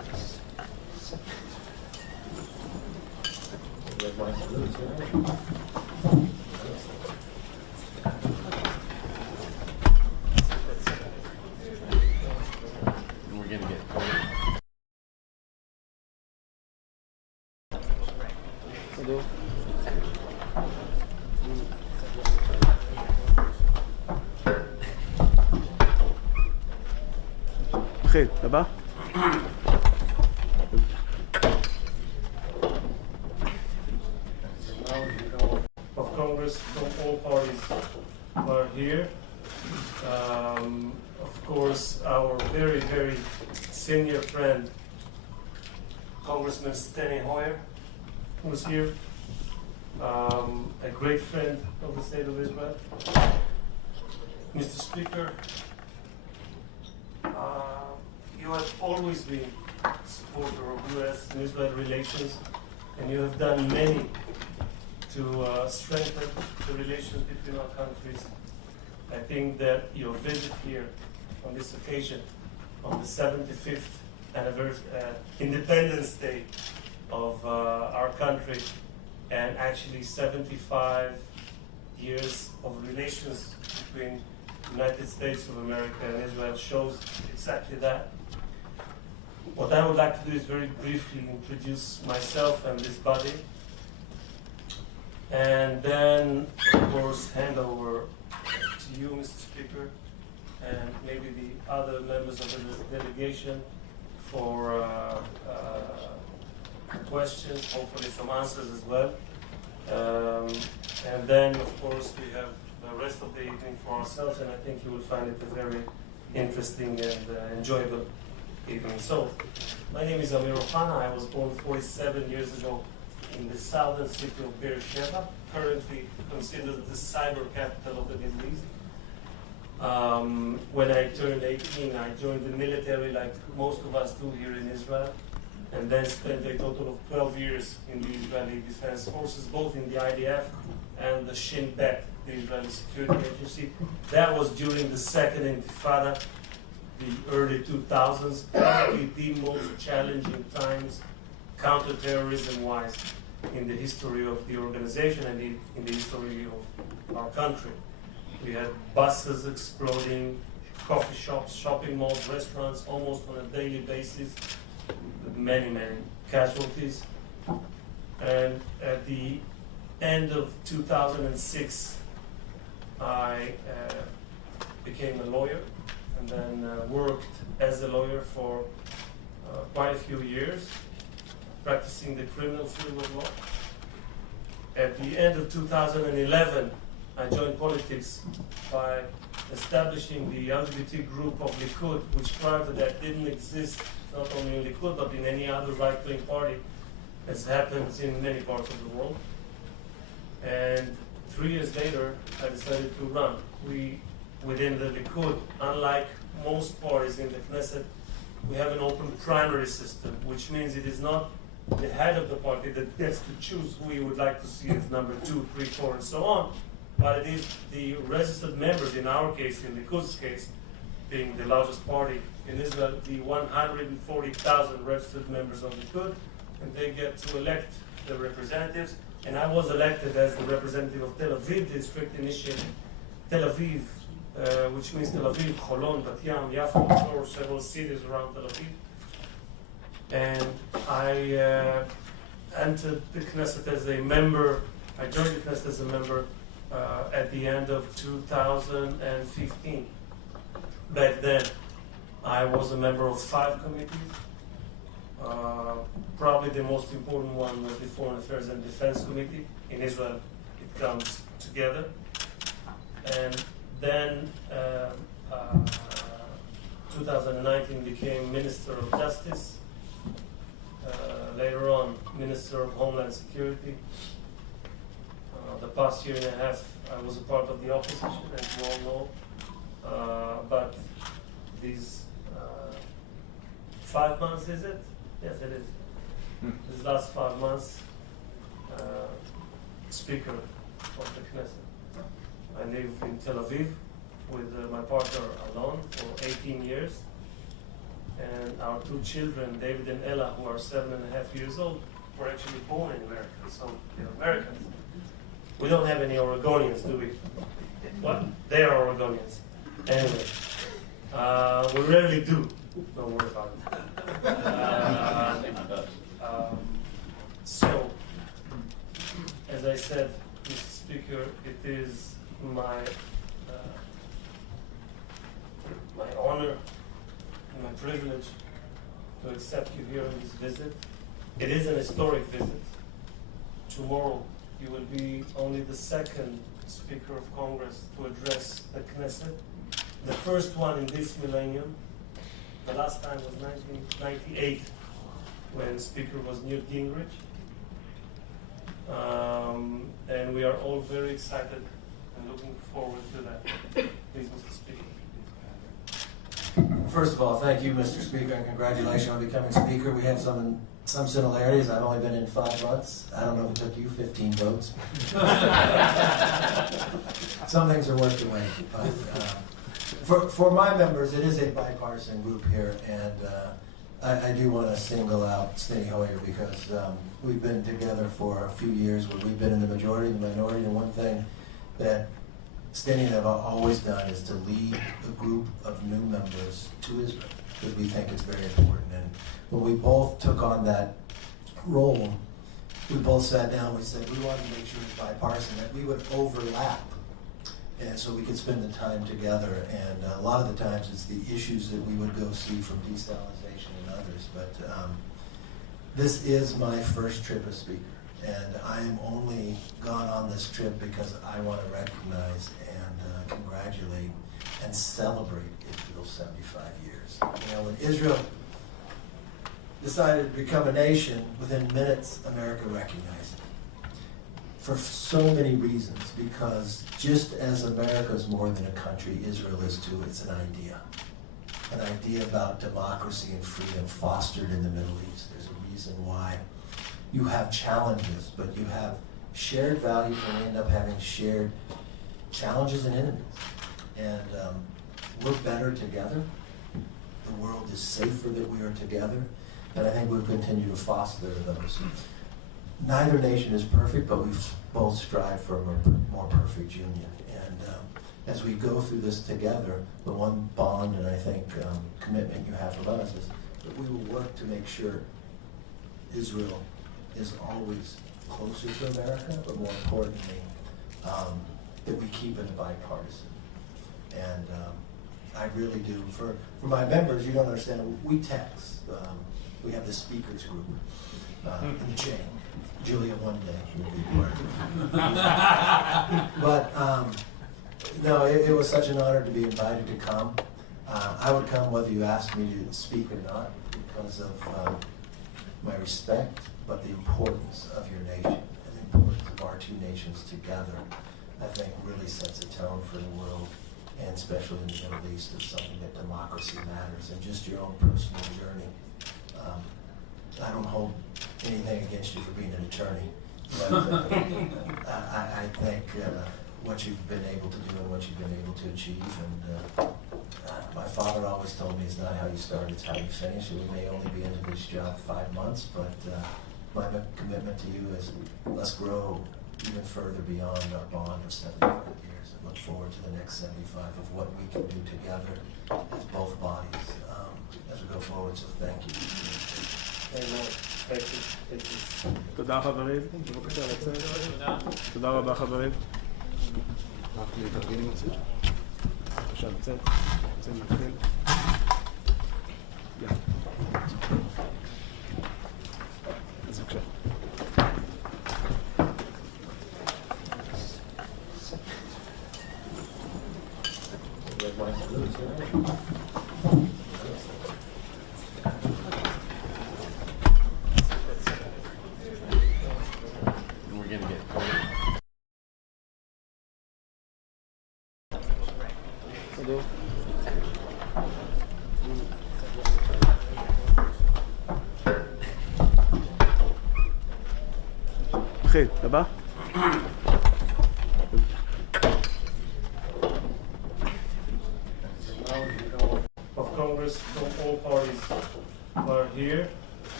We're gonna get. Hello. Hey, Rabbi. Of Congress from all parties are here. Of course, our very, very senior friend, Congressman Steny Hoyer, who's here. A great friend of the state of Israel. Mr. Speaker, you have always been a supporter of U.S. and Israel relations, and you have done many to strengthen the relations between our countries. I think that your visit here on this occasion, on the 75th Independence Day of our country, and actually 75 years of relations between the United States of America and Israel shows exactly that. What I would like to do is very briefly introduce myself and this body, and then, of course, hand over to you, Mr. Speaker, and maybe the other members of the delegation for questions, hopefully some answers as well. And then, of course, we have the rest of the evening for ourselves, and I think you will find it a very interesting and enjoyable evening. So, my name is Amir Ohana. I was born 47 years ago in the southern city of Beersheba, currently considered the cyber capital of the Middle East. When I turned 18, I joined the military like most of us do here in Israel, and then spent a total of 12 years in the Israeli Defense Forces, both in the IDF and the Shin Bet, the Israeli Security Agency. That was during the Second Intifada, the early 2000s, probably the most challenging times counterterrorism-wise in the history of the organization and in the history of our country. We had buses exploding, coffee shops, shopping malls, restaurants, almost on a daily basis, with many, many casualties. And at the end of 2006, I became a lawyer and then worked as a lawyer for quite a few years, practicing the criminal field of law. At the end of 2011, I joined politics by establishing the LGBT group of Likud, which prior to that didn't exist not only in Likud but in any other right-wing party, as happens in many parts of the world. And 3 years later, I decided to run. Within the Likud, unlike most parties in the Knesset, we have an open primary system, which means it is not the head of the party that gets to choose who he would like to see as number 2, 3, 4, and so on, but it is the registered members, in our case, in Likud's case, being the largest party in Israel, the 140,000 registered members of Likud, and they get to elect the representatives. And I was elected as the representative of Tel Aviv district, initially Tel Aviv, which means Tel Aviv, Holon, Bat Yam, Yafo, or several cities around Tel Aviv. And I entered the Knesset as a member. I joined the Knesset as a member at the end of 2015. Back then, I was a member of 5 committees. Probably the most important one was the Foreign Affairs and Defense Committee. In Israel, it comes together. And then 2019 became Minister of Justice. Later on, Minister of Homeland Security. The past year and a half, I was a part of the opposition, as you all know. But these 5 months, is it? Yes, it is. These last 5 months, Speaker of the Knesset. I live in Tel Aviv with my partner Alon for 18 years. And our 2 children, David and Ella, who are 7.5 years old, were actually born in America, so they're Americans. We don't have any Oregonians, do we? What? They are Oregonians. Anyway, we rarely do. Don't worry about it. So, as I said, Mr. Speaker, it is my honor and my privilege to accept you here on this visit. It is an historic visit. Tomorrow, you will be only the second Speaker of Congress to address the Knesset, the first one in this millennium. The last time was 1998, when Speaker was Newt Gingrich. And we are all very excited and looking forward to that. Please, Mr. Speaker. First of all, thank you, Mr. Speaker, and congratulations on becoming Speaker. We have some similarities. I've only been in 5 months. I don't know if it took you 15 votes. Some things are worth the wait. But for my members, it is a bipartisan group here, and I do want to single out Steny Hoyer because we've been together for a few years where we've been in the majority and the minority, and one thing that Steny and I have always done is to lead a group of new members to Israel because we think it's very important. And when we both took on that role, we both sat down and we said we wanted to make sure it's bipartisan, that we would overlap, and so we could spend the time together. And a lot of the times it's the issues that we would go see from desalinization and others. But this is my first trip as Speaker. And I am only gone on this trip because I want to recognize and congratulate and celebrate Israel's 75 years. You know, when Israel decided to become a nation, within minutes, America recognized it. For so many reasons, because just as America is more than a country, Israel is too. It's an idea about democracy and freedom fostered in the Middle East. There's a reason why you have challenges, but you have shared values, and we end up having shared challenges and enemies. And we're better together. The world is safer that we are together, and I think we'll continue to foster those. Neither nation is perfect, but we both strive for a more perfect union. And as we go through this together, the one bond and I think commitment you have from us is that we will work to make sure Israel is always closer to America, but more importantly, that we keep it bipartisan. And I really do. For my members, you don't understand, we text. We have the speakers group in the chain. Julia one day will be part of it. But no, it was such an honor to be invited to come. I would come whether you asked me to speak or not because of my respect, but the importance of your nation and the importance of our two nations together, I think really sets a tone for the world, and especially in the Middle East, of something that democracy matters, and just your own personal journey. I don't hold anything against you for being an attorney, but I think what you've been able to do and what you've been able to achieve, and my father always told me it's not how you start, it's how you finish. We may only be into this job 5 months, but my commitment to you is let's grow even further beyond our bond of 75 years and look forward to the next 75 of what we can do together as both bodies as we go forward. So thank you. Amen. Thank you. Thank you. תודה חברים, בבקשה לצאת. תודה רבה חברים. רק להתארגן עם הצד. בבקשה לצאת. רוצים להתחיל. יאללה. אז בבקשה. נתחיל, הבא. Of Congress from all parties are here.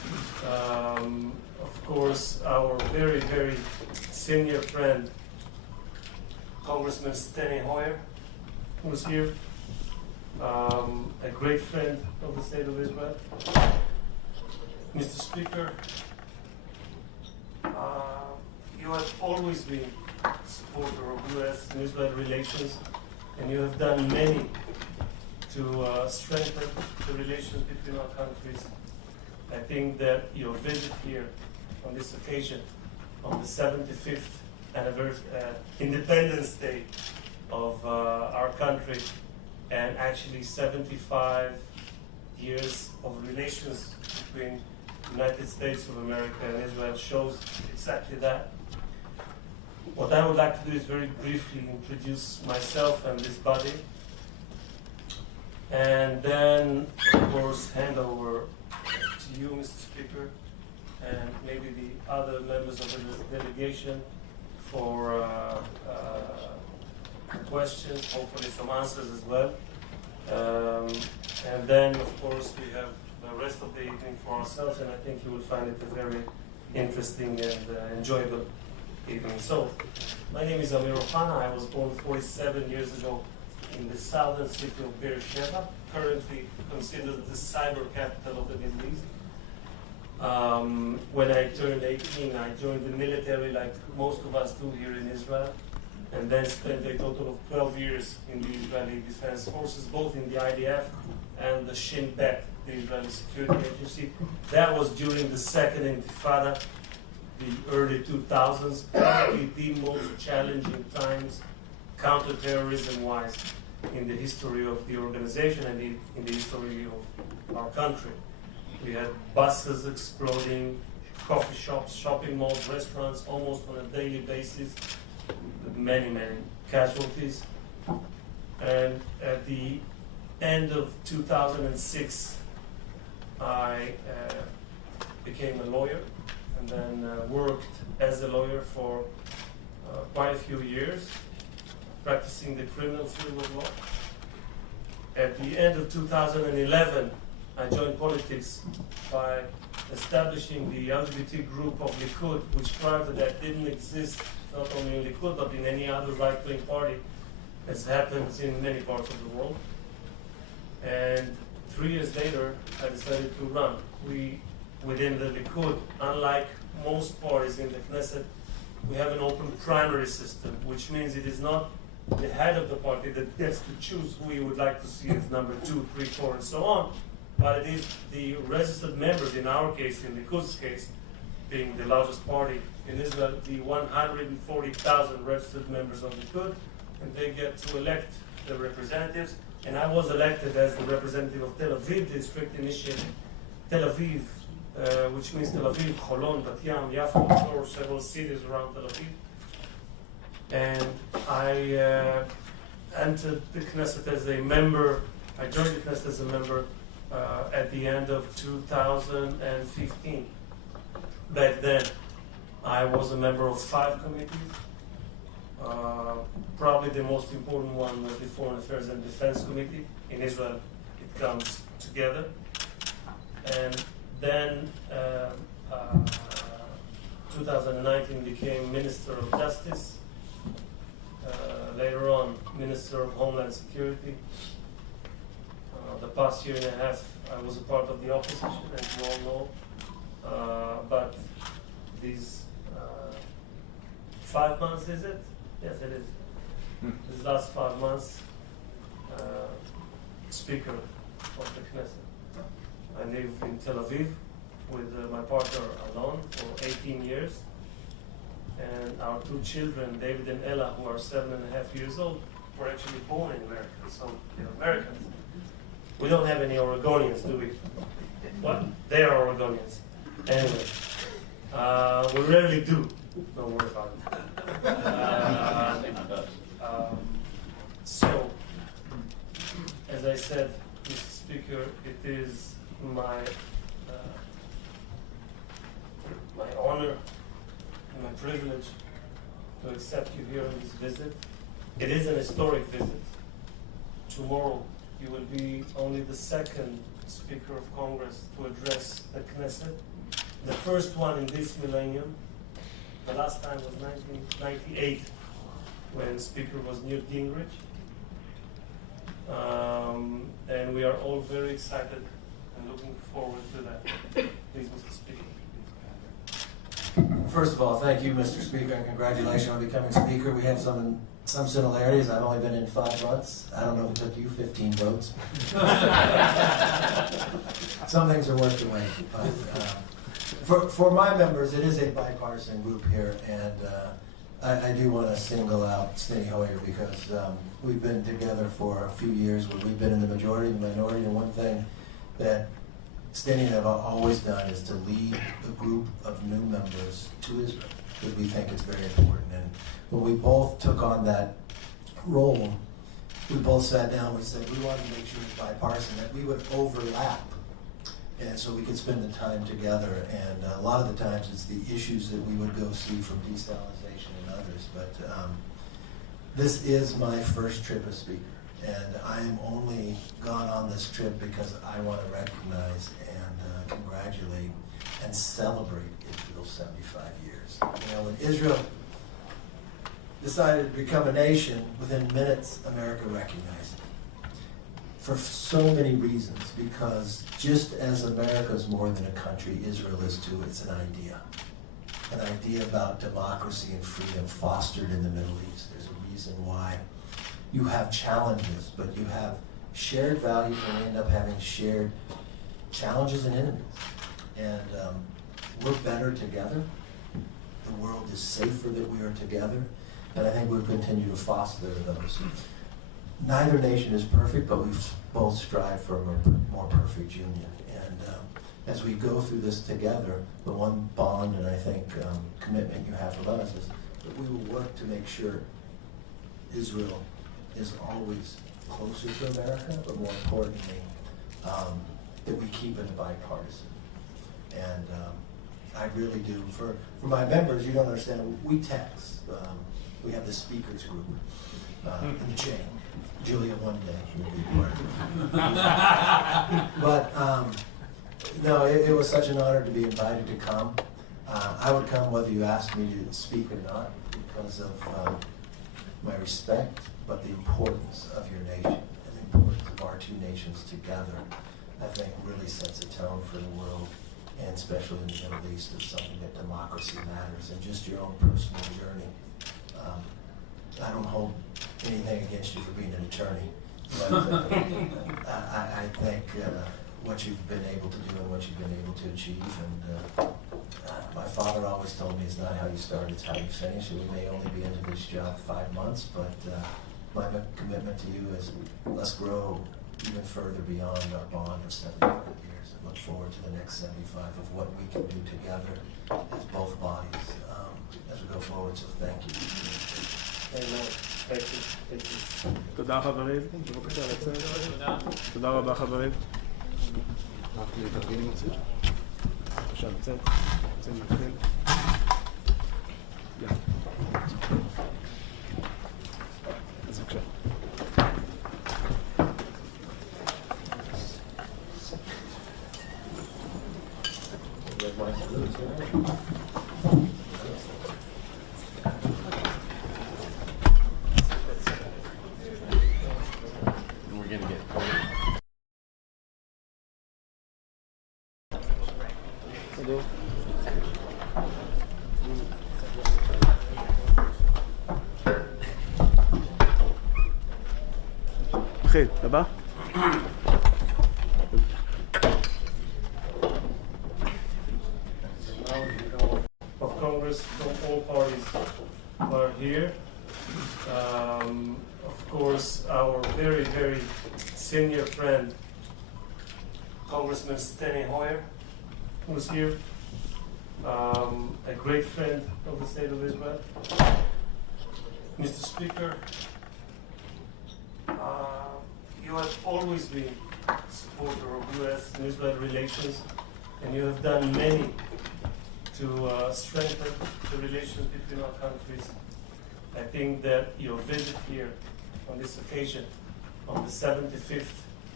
Of course, our very, very senior friend, Congressman Steny Hoyer, who's here, a great friend of the state of Israel. Mr. Speaker, you have always been a supporter of U.S. and Israel relations, and you have done many to strengthen the relations between our countries. I think that your visit here on this occasion, on the 75th Independence Day of our country, and actually 75 years of relations between the United States of America and Israel shows exactly that. What I would like to do is very briefly introduce myself and this body, and then, of course, hand over to you, Mr. Speaker, and maybe the other members of the delegation for questions, hopefully some answers as well. And then, of course, we have the rest of the evening for ourselves, and I think you will find it a very interesting and enjoyable evening. So, my name is Amir Ohana. I was born 47 years ago in the southern city of Beersheba, currently considered the cyber capital of the Middle East. When I turned 18, I joined the military like most of us do here in Israel, and then spent a total of 12 years in the Israeli Defense Forces, both in the IDF and the Shin Bet, the Israeli Security Agency. That was during the Second Intifada, the early 2000s, probably the most challenging times counterterrorism-wise in the history of the organization and in the history of our country. We had buses exploding, coffee shops, shopping malls, restaurants, almost on a daily basis, with many, many casualties. And at the end of 2006, I became a lawyer and then worked as a lawyer for quite a few years, practicing the criminal field of law. At the end of 2011, I joined politics by establishing the LGBT group of Likud, which prior to that didn't exist not only in Likud but in any other right-wing party, as happens in many parts of the world. And 3 years later, I decided to run. Within the Likud, unlike most parties in the Knesset, we have an open primary system, which means it is not the head of the party that gets to choose who he would like to see as number 2, 3, 4, and so on, but it is the registered members, in our case, in Likud's case, being the largest party in Israel, the 140,000 registered members of Likud, and they get to elect the representatives. And I was elected as the representative of Tel Aviv district, initially Tel Aviv, which means Tel Aviv, Holon, Bat Yam, Yafo, or several cities around Tel Aviv. And I entered the Knesset as a member. I joined the Knesset as a member at the end of 2015. Back then, I was a member of 5 committees. Probably the most important one was the Foreign Affairs and Defense Committee. In Israel, it comes together. And then 2019 became Minister of Justice. Later on, Minister of Homeland Security. The past year and a half, I was a part of the opposition, as you all know. But these 5 months, is it? Yes, it is. These last 5 months, Speaker of the Knesset. I live in Tel Aviv with my partner Alon for 18 years. And our 2 children, David and Ella, who are 7.5 years old, were actually born in America, so they're Americans. We don't have any Oregonians, do we? What? They are Oregonians. Anyway, we rarely do. Don't worry about it. So, as I said, Mr. Speaker, it is my honor and my privilege to accept you here on this visit. It is an historic visit. Tomorrow, you will be only the second Speaker of Congress to address the Knesset. The first one in this millennium. The last time was 1998, when Speaker was Newt Gingrich. And we are all very excited and looking forward to that. Please, Mr. Speaker. First of all, thank you, Mr. Speaker, and congratulations on becoming Speaker. We have some similarities. I've only been in 5 months. I don't know if it took you 15 votes. Some things are worth the wait. But for my members, it is a bipartisan group here, and I do want to single out Steny Hoyer because we've been together for a few years where we've been in the majority and the minority, and one thing that Steny and I have always done is to lead a group of new members to Israel because we think it's very important. And when we both took on that role, we both sat down and we said we wanted to make sure it's bipartisan, that we would overlap, and so we could spend the time together. And a lot of the times it's the issues that we would go see from desalinization and others. But this is my first trip as Speaker. And I am only gone on this trip because I want to recognize and congratulate and celebrate Israel's 75 years. You know, when Israel decided to become a nation, within minutes, America recognized it. For so many reasons, because just as America is more than a country, Israel is too. It's an idea about democracy and freedom fostered in the Middle East. There's a reason why you have challenges, but you have shared values, and we end up having shared challenges and enemies. And we're better together. The world is safer that we are together, and I think we'll continue to foster those. Neither nation is perfect, but we both strive for a more perfect union. And as we go through this together, the one bond and I think commitment you have from us is that we will work to make sure Israel is always closer to America, but more importantly, that we keep it bipartisan. And I really do. For my members, you don't understand, we text. We have the speakers group in the chain. Julia one day will be part of it. But no, it was such an honor to be invited to come. I would come whether you asked me to speak or not because of my respect, but the importance of your nation and the importance of our two nations together, I think really sets a tone for the world, and especially in the Middle East, of something that democracy matters, and just your own personal journey. I don't hold anything against you for being an attorney, but I think what you've been able to do and what you've been able to achieve, and my father always told me it's not how you start, it's how you finish. And we may only be into this job 5 months, but my commitment to you is let's grow even further beyond our bond of 75 years and look forward to the next 75 of what we can do together as both bodies as we go forward. So thank you. Amen. Thank you. Thank you. תודה חברים, בבקשה לצאת. תודה רבה חברים. רק להתארגן עם הציר. בבקשה לצאת. יוצאים להתחיל. יאללה. אז בבקשה. נתחיל, הבא. Of Congress from all parties are here. Of course, our very, very senior friend, Congressman Steny Hoyer, who's here. A great friend of the state of Israel. Mr. Speaker, you have always been a supporter of U.S. and Israel relations, and you have done many to strengthen the relations between our countries. I think that your visit here on this occasion, on the 75th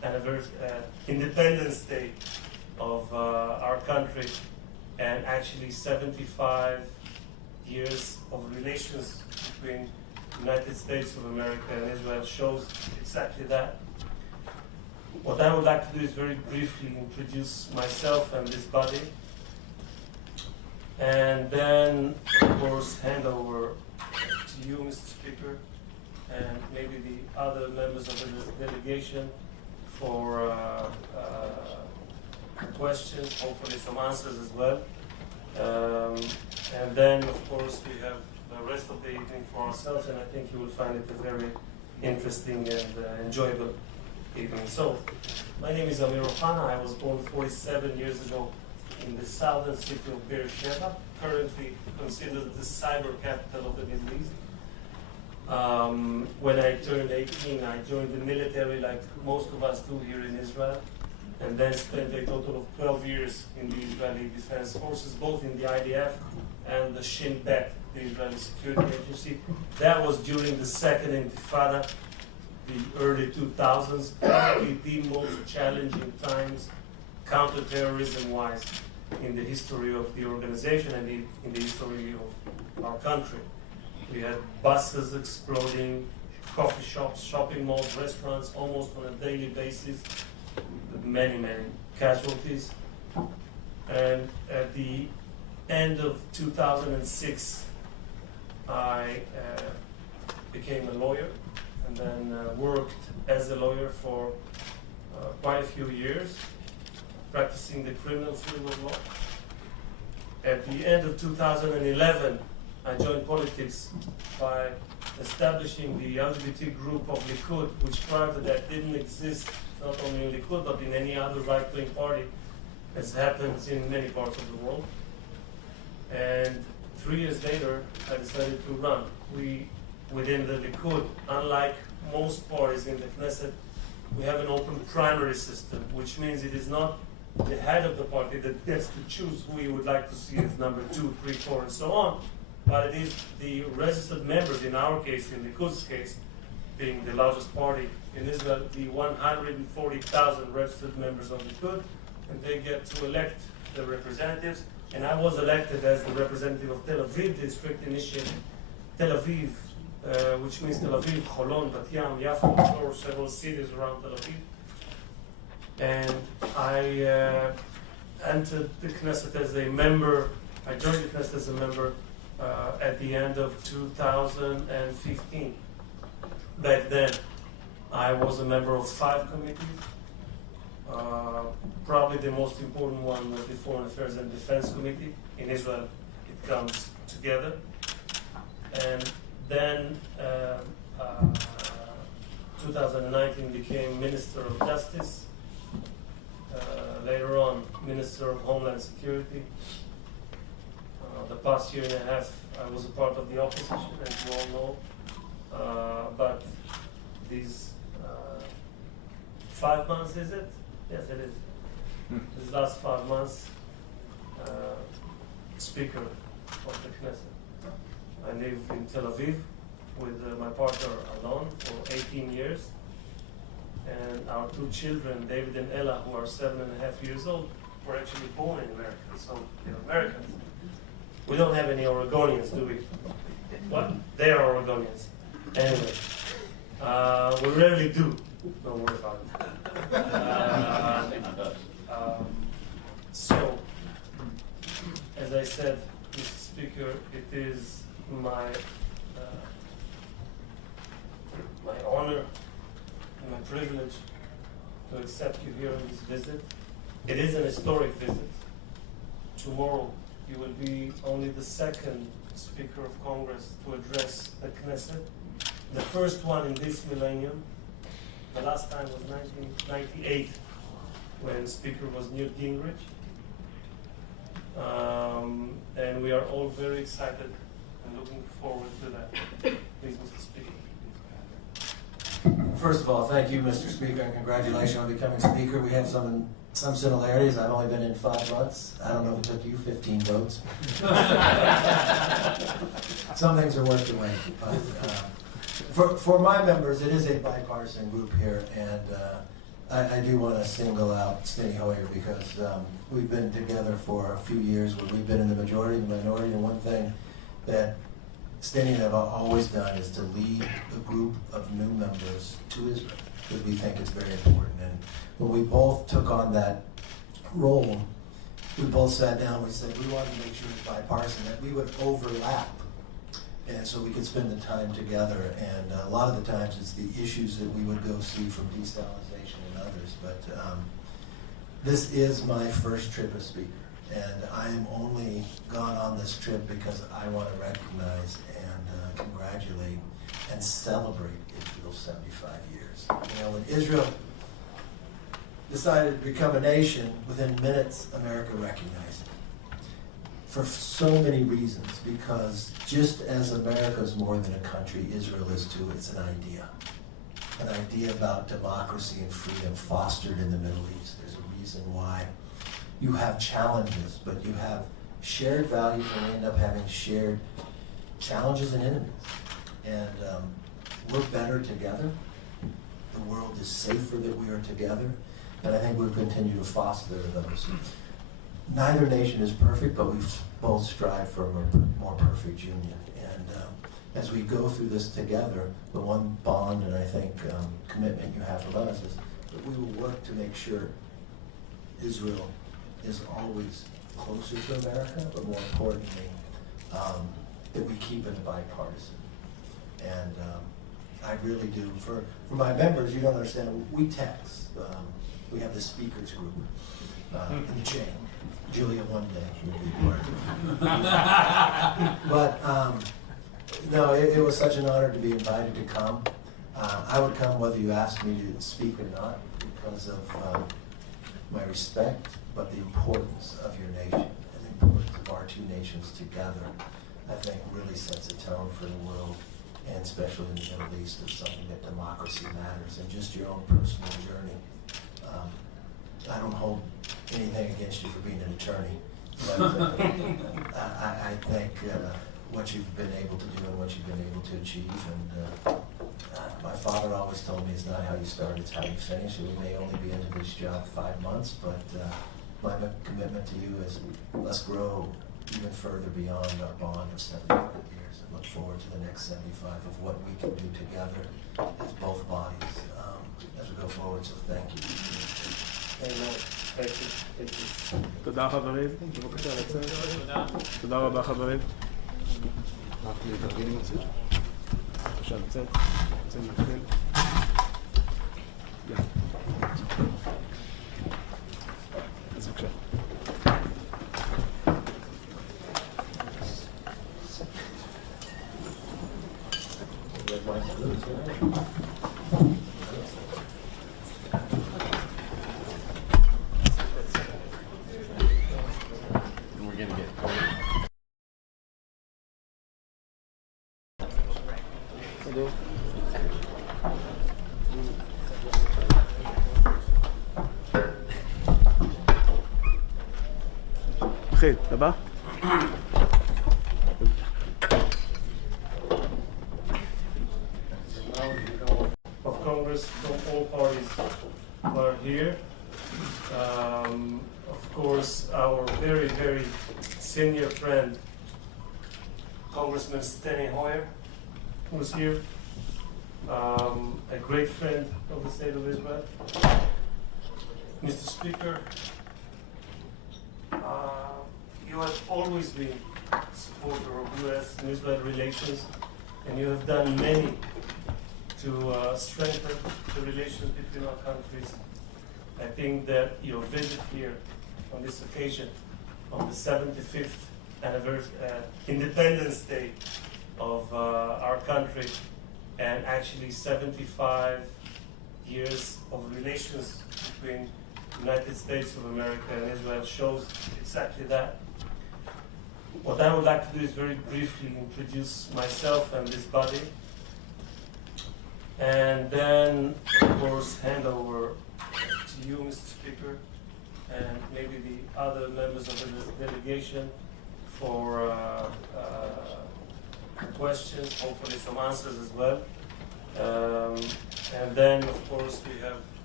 Independence Day of our country, and actually 75 years of relations between United States of America and Israel shows exactly that. What I would like to do is very briefly introduce myself and this body, and then, of course, hand over to you, Mr. Speaker, and maybe the other members of the delegation for questions, hopefully some answers as well. And then, of course, we have the rest of the evening for ourselves, and I think you will find it a very interesting and enjoyable evening. So, my name is Amir Ohana. I was born 47 years ago in the southern city of Beersheba, currently considered the cyber capital of the Middle East. When I turned 18, I joined the military like most of us do here in Israel, and then spent a total of 12 years in the Israeli Defense Forces, both in the IDF and the Shin Bet, the Israeli Security Agency. That was during the Second Intifada, the early 2000s, probably the most challenging times counterterrorism-wise in the history of the organization and in the history of our country. We had buses exploding, coffee shops, shopping malls, restaurants, almost on a daily basis, with many, many casualties. And at the end of 2006, I became a lawyer, and then worked as a lawyer for quite a few years, practicing the criminal field of law. At the end of 2011, I joined politics by establishing the LGBT group of Likud, which prior to that didn't exist, not only in Likud, but in any other right-wing party, as happens in many parts of the world. And 3 years later, I decided to run. Within the Likud, unlike most parties in the Knesset, we have an open primary system, which means it is not the head of the party that gets to choose who he would like to see as number 2, 3, 4, and so on, but it is the registered members, in our case, in Likud's case, being the largest party in Israel, the 140,000 registered members of Likud, and they get to elect the representatives. And I was elected as the representative of Tel Aviv district, initially Tel Aviv, which means Tel Aviv, Holon, Bat Yam, Yafo, or several cities around Tel Aviv. And I entered the Knesset as a member. I joined the Knesset as a member at the end of 2015. Back then, I was a member of 5 committees. Probably the most important one was the Foreign Affairs and Defense Committee. In Israel, it comes together. And then 2019 became Minister of Justice. Later on, Minister of Homeland Security. The past year and a half, I was a part of the opposition, as you all know. But these 5 months, is it? Yes, it is. These last 5 months, Speaker of the Knesset. I live in Tel Aviv with my partner Alon for 18 years. And our 2 children, David and Ella, who are 7.5 years old, were actually born in America, so they're Americans. We don't have any Oregonians, do we? What? They are Oregonians. Anyway, we rarely do. Don't worry about it. So, as I said, Mr. Speaker, it is my honor and my privilege to accept you here on this visit. It is an historic visit. Tomorrow, you will be only the 2nd Speaker of Congress to address the Knesset. The first one in this millennium. The last time was 1998, when Speaker was Newt Gingrich. And we are all very excited and looking forward to that. Please, Mr. Speaker. First of all, thank you, Mr. Speaker, and congratulations on becoming Speaker. We have some similarities. I've only been in 5 months. I don't know if it took you 15 votes. Some things are worth the wait. But, for my members, it is a bipartisan group here, and I do want to single out Steny Hoyer because we've been together for a few years where we've been in the majority and the minority, and one thing that Steny and I have always done is to lead a group of new members to Israel because we think it's very important. And when we both took on that role, we both sat down, we said we wanted to make sure it's bipartisan, that we would overlap and so we could spend the time together. And a lot of the times it's the issues that we would go see from desalinization and others. But this is my first trip as speaker. And I am only gone on this trip because I want to recognize and congratulate and celebrate Israel's 75 years. You know, when Israel decided to become a nation, within minutes, America recognized it. For so many reasons, because just as America is more than a country, Israel is too. It's an idea. An idea about democracy and freedom fostered in the Middle East. There's a reason why you have challenges, but you have shared values and we end up having shared challenges and enemies. And we're better together. The world is safer that we are together. And I think we'll continue to foster those. Neither nation is perfect, but we both strive for a more perfect union. And as we go through this together, the one bond and I think commitment you have with us is that we will work to make sure Israel is always closer to America, but more importantly, that we keep it bipartisan. And I really do. For my members, you don't understand, we text. We have the speakers group in the chain. Julia one day will be part of it. But no, it was such an honor to be invited to come. I would come whether you asked me to speak or not because of my respect, but the importance of your nation and the importance of our two nations together, I think really sets a tone for the world, and especially in the Middle East, of something that democracy matters, and just your own personal journey. I don't hold anything against you for being an attorney, but I think what you've been able to do and what you've been able to achieve, and my father always told me it's not how you start, it's how you finish, and we may only be into this job 5 months, but my commitment to you is let's grow even further beyond our bond of 75 years and look forward to the next 75 of what we can do together as both bodies as we go forward. So thank you. Amen. Thank you. Thank you. תודה חברים, בבקשה לצאת. תודה רבה חברים. רק להתארגן עם הציר. בבקשה לצאת. יוצאים להתחיל. אז בבקשה. התחיל, הבא? Of Congress from all parties are here. Of course, our very, very senior friend, Congressman Steny Hoyer, who's here. A great friend of the state of Israel. Mr. Speaker, you have always been a supporter of U.S. and Israel relations, and you have done many to strengthen the relations between our countries. I think that your visit here on this occasion, on the 75th Independence Day of our country, and actually 75 years of relations between the United States of America and Israel shows exactly that. What I would like to do is very briefly introduce myself and this body, and then, of course, hand over to you, Mr. Speaker, and maybe the other members of the delegation for questions, hopefully some answers as well. And then, of course, we have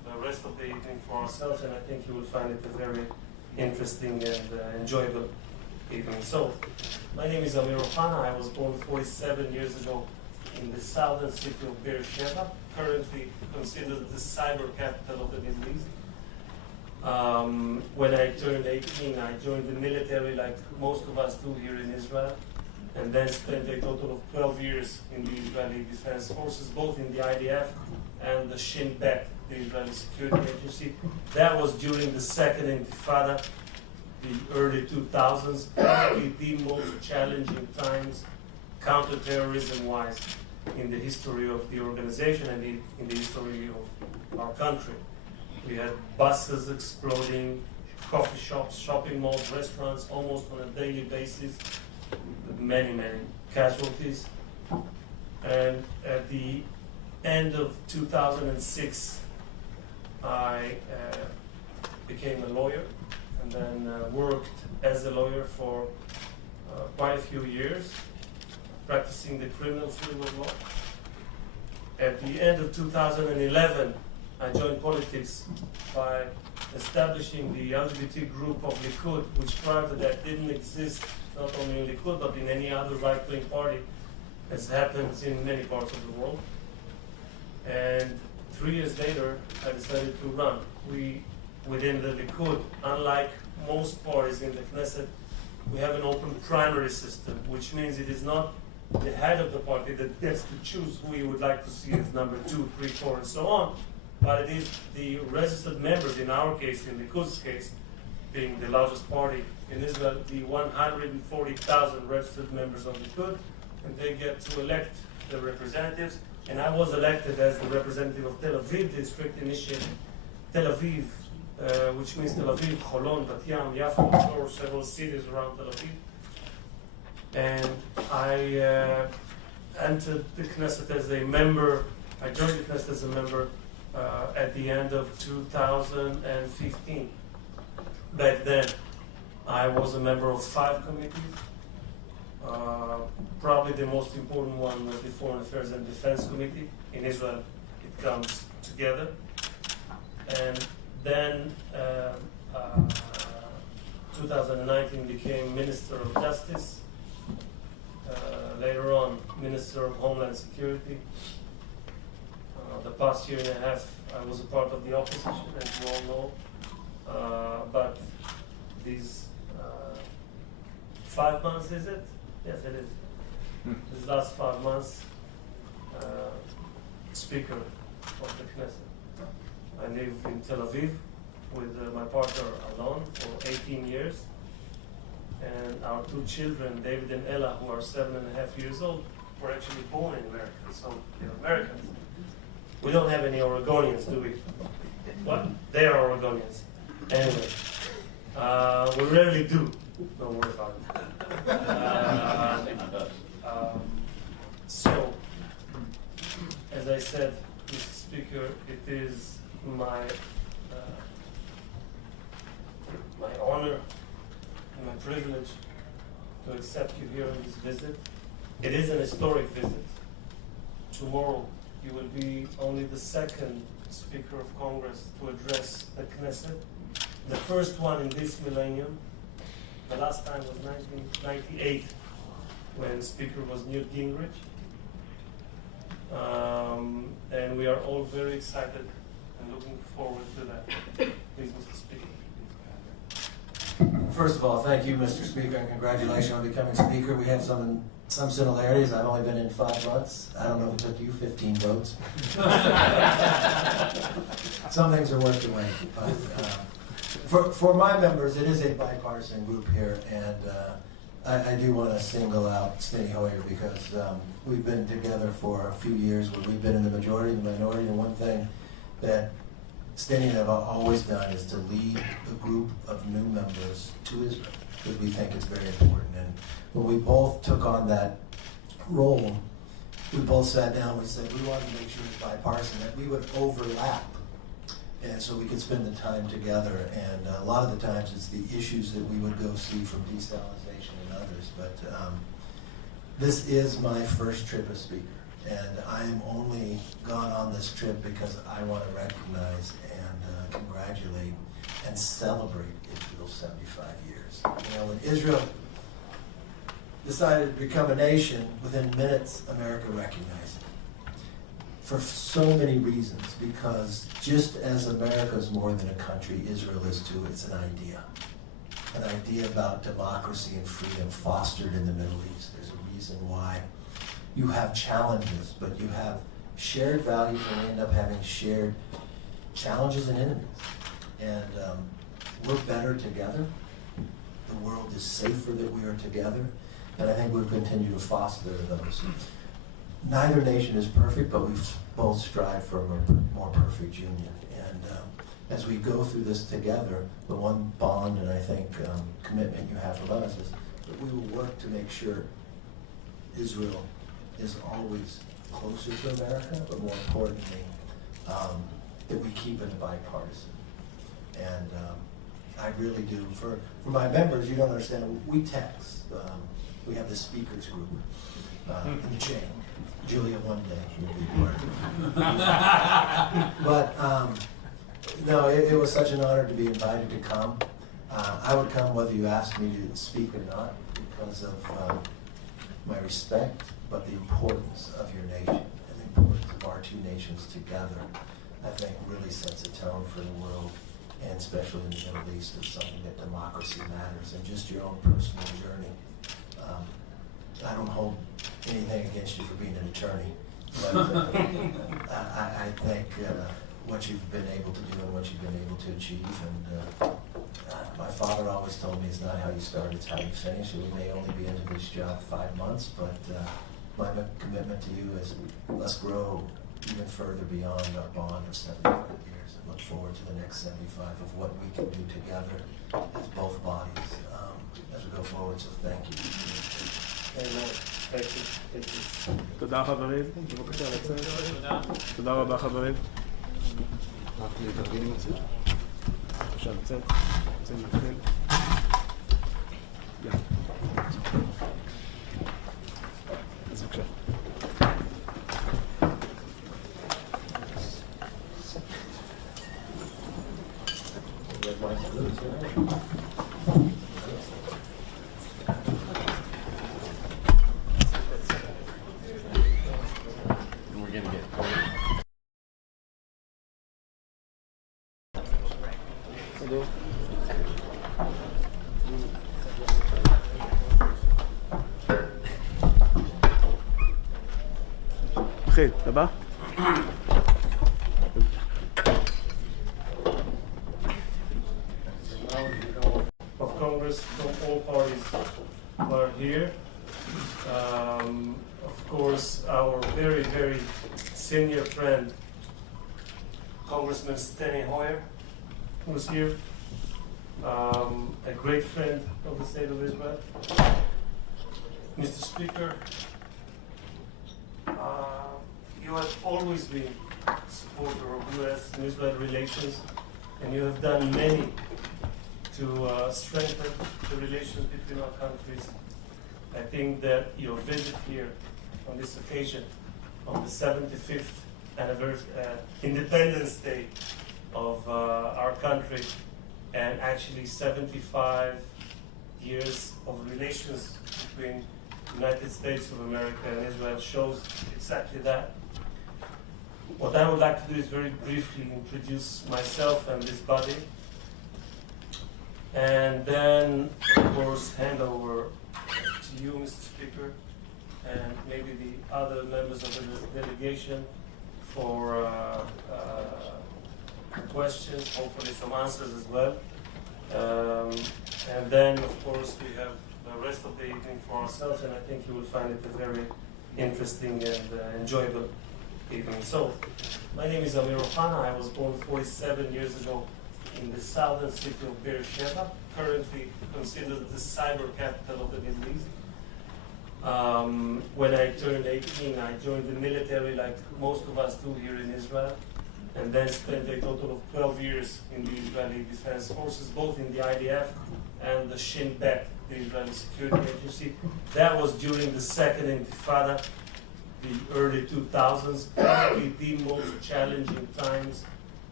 the rest of the evening for ourselves, and I think you will find it a very interesting and enjoyable evening. So, my name is Amir Ohana. I was born 47 years ago in the southern city of Beersheba, currently considered the cyber capital of the Middle East. When I turned 18, I joined the military like most of us do here in Israel, and then spent a total of 12 years in the Israeli Defense Forces, both in the IDF and the Shin Bet, the Israeli Security Agency. That was during the Second Intifada, the early 2000s, probably the most challenging times counterterrorism-wise in the history of the organization and in the history of our country. We had buses exploding, coffee shops, shopping malls, restaurants, almost on a daily basis, with many, many casualties. And at the end of 2006, I became a lawyer and then worked as a lawyer for quite a few years, practicing the criminal field of law. At the end of 2011, I joined politics by establishing the LGBT group of Likud, which prior to that didn't exist not only in Likud but in any other right-wing party, as happens in many parts of the world. And 3 years later, I decided to run. We, within the Likud, unlike most parties in the Knesset, we have an open primary system, which means it is not the head of the party that gets to choose who he would like to see as number 2, 3, 4, and so on, but it is the registered members, in our case, in Likud's case, being the largest party in Israel, the 140,000 registered members of Likud, and they get to elect the representatives. And I was elected as the representative of Tel Aviv district, initially Tel Aviv, which means Tel Aviv, Holon, Bat Yam, Yafo, or several cities around Tel Aviv. And I entered the Knesset as a member. I joined the Knesset as a member at the end of 2015. Back then, I was a member of 5 committees. Probably the most important one was the Foreign Affairs and Defense Committee. In Israel, it comes together. And then 2019 became Minister of Justice. Later on, Minister of Homeland Security. The past year and a half, I was a part of the opposition, as you all know. But these 5 months, is it? Yes, it is. These last 5 months, Speaker of the Knesset. I live in Tel Aviv with my partner Alon for 18 years. And our 2 children, David and Ella, who are 7.5 years old, were actually born in America, so they're Americans. We don't have any Oregonians, do we? What? They are Oregonians. Anyway, we rarely do. Don't worry about it. So, as I said, Mr. Speaker, it is my honor and my privilege to accept you here on this visit. It is an historic visit. Tomorrow, you will be only the 2nd Speaker of Congress to address the Knesset. The first one in this millennium. The last time was 1998, when Speaker was Newt Gingrich. And we are all very excited and looking forward to that. Please, Mr. Speaker. First of all, thank you, Mr. Speaker, and congratulations on becoming Speaker. We have some similarities. I've only been in 5 months. I don't know if it took you 15 votes. Some things are worth the wait. But for my members, it is a bipartisan group here, and I do want to single out Steny Hoyer because we've been together for a few years where we've been in the majority and the minority, and one thing that Steny and I have always done is to lead a group of new members to Israel because we think it's very important. And when we both took on that role, we both sat down and we said we wanted to make sure it's bipartisan, that we would overlap, and so we could spend the time together. And a lot of the times it's the issues that we would go see from desalinization and others. But this is my first trip as Speaker, and I am only gone on this trip because I want to recognize and congratulate and celebrate Israel's 75 years. You know, when Israel decided to become a nation, within minutes, America recognized it. For so many reasons, because just as America is more than a country, Israel is too. It's an idea. An idea about democracy and freedom fostered in the Middle East. There's a reason why you have challenges, but you have shared values and end up having shared challenges and enemies. And we're better together. The world is safer that we are together. And I think we'll continue to foster those. Neither nation is perfect, but we both strive for a more perfect union. And as we go through this together, the one bond and I think commitment you have with us is that we will work to make sure Israel is always closer to America, but more importantly, that we keep it bipartisan. And I really do. For my members, you don't understand, we text. We have the speakers group in the chain. Julia one day will be part of it. But no, it was such an honor to be invited to come. I would come whether you asked me to speak or not because of my respect, but the importance of your nation and the importance of our two nations together, I think really sets a tone for the world, and especially in the Middle East, of something that democracy matters, and just your own personal journey. I don't hold anything against you for being an attorney, but I think what you've been able to do and what you've been able to achieve, and my father always told me it's not how you start, it's how you finish. And we may only be into this job 5 months, but my commitment to you is let's grow even further beyond our bond of 75 years and look forward to the next 75 of what we can do together as both bodies as we go forward. So thank you. Amen. Thank you. Thank you. תודה חברים, בבקשה לצאת. תודה רבה חברים. רק להתארגן עם הציר. בבקשה לצאת. רוצים להתחיל. יאללה. אז בבקשה. התחיל, אתה בא? Of Congress from all parties are here. Of course, our very, very senior friend, Congressman Steny Hoyer, was here. A great friend of the state of Israel. Mr. Speaker, you have always been a supporter of U.S. and Israel relations, and you have done many to strengthen the relations between our countries. I think that your visit here on this occasion, on the 75th Independence Day of our country, and actually 75 years of relations between the United States of America and Israel shows exactly that. What I would like to do is very briefly introduce myself and this body, and then, of course, hand over to you, Mr. Speaker, and maybe the other members of the delegation for questions, hopefully some answers as well. And then, of course, we have the rest of the evening for ourselves, and I think you will find it a very interesting and enjoyable evening. So, my name is Amir Ohana. I was born 47 years ago in the southern city of Beersheba, currently considered the cyber capital of the Middle East. When I turned 18, I joined the military like most of us do here in Israel, and then spent a total of 12 years in the Israeli Defense Forces, both in the IDF and the Shin Bet, the Israeli Security Agency. That was during the Second Intifada, the early 2000s, probably the most challenging times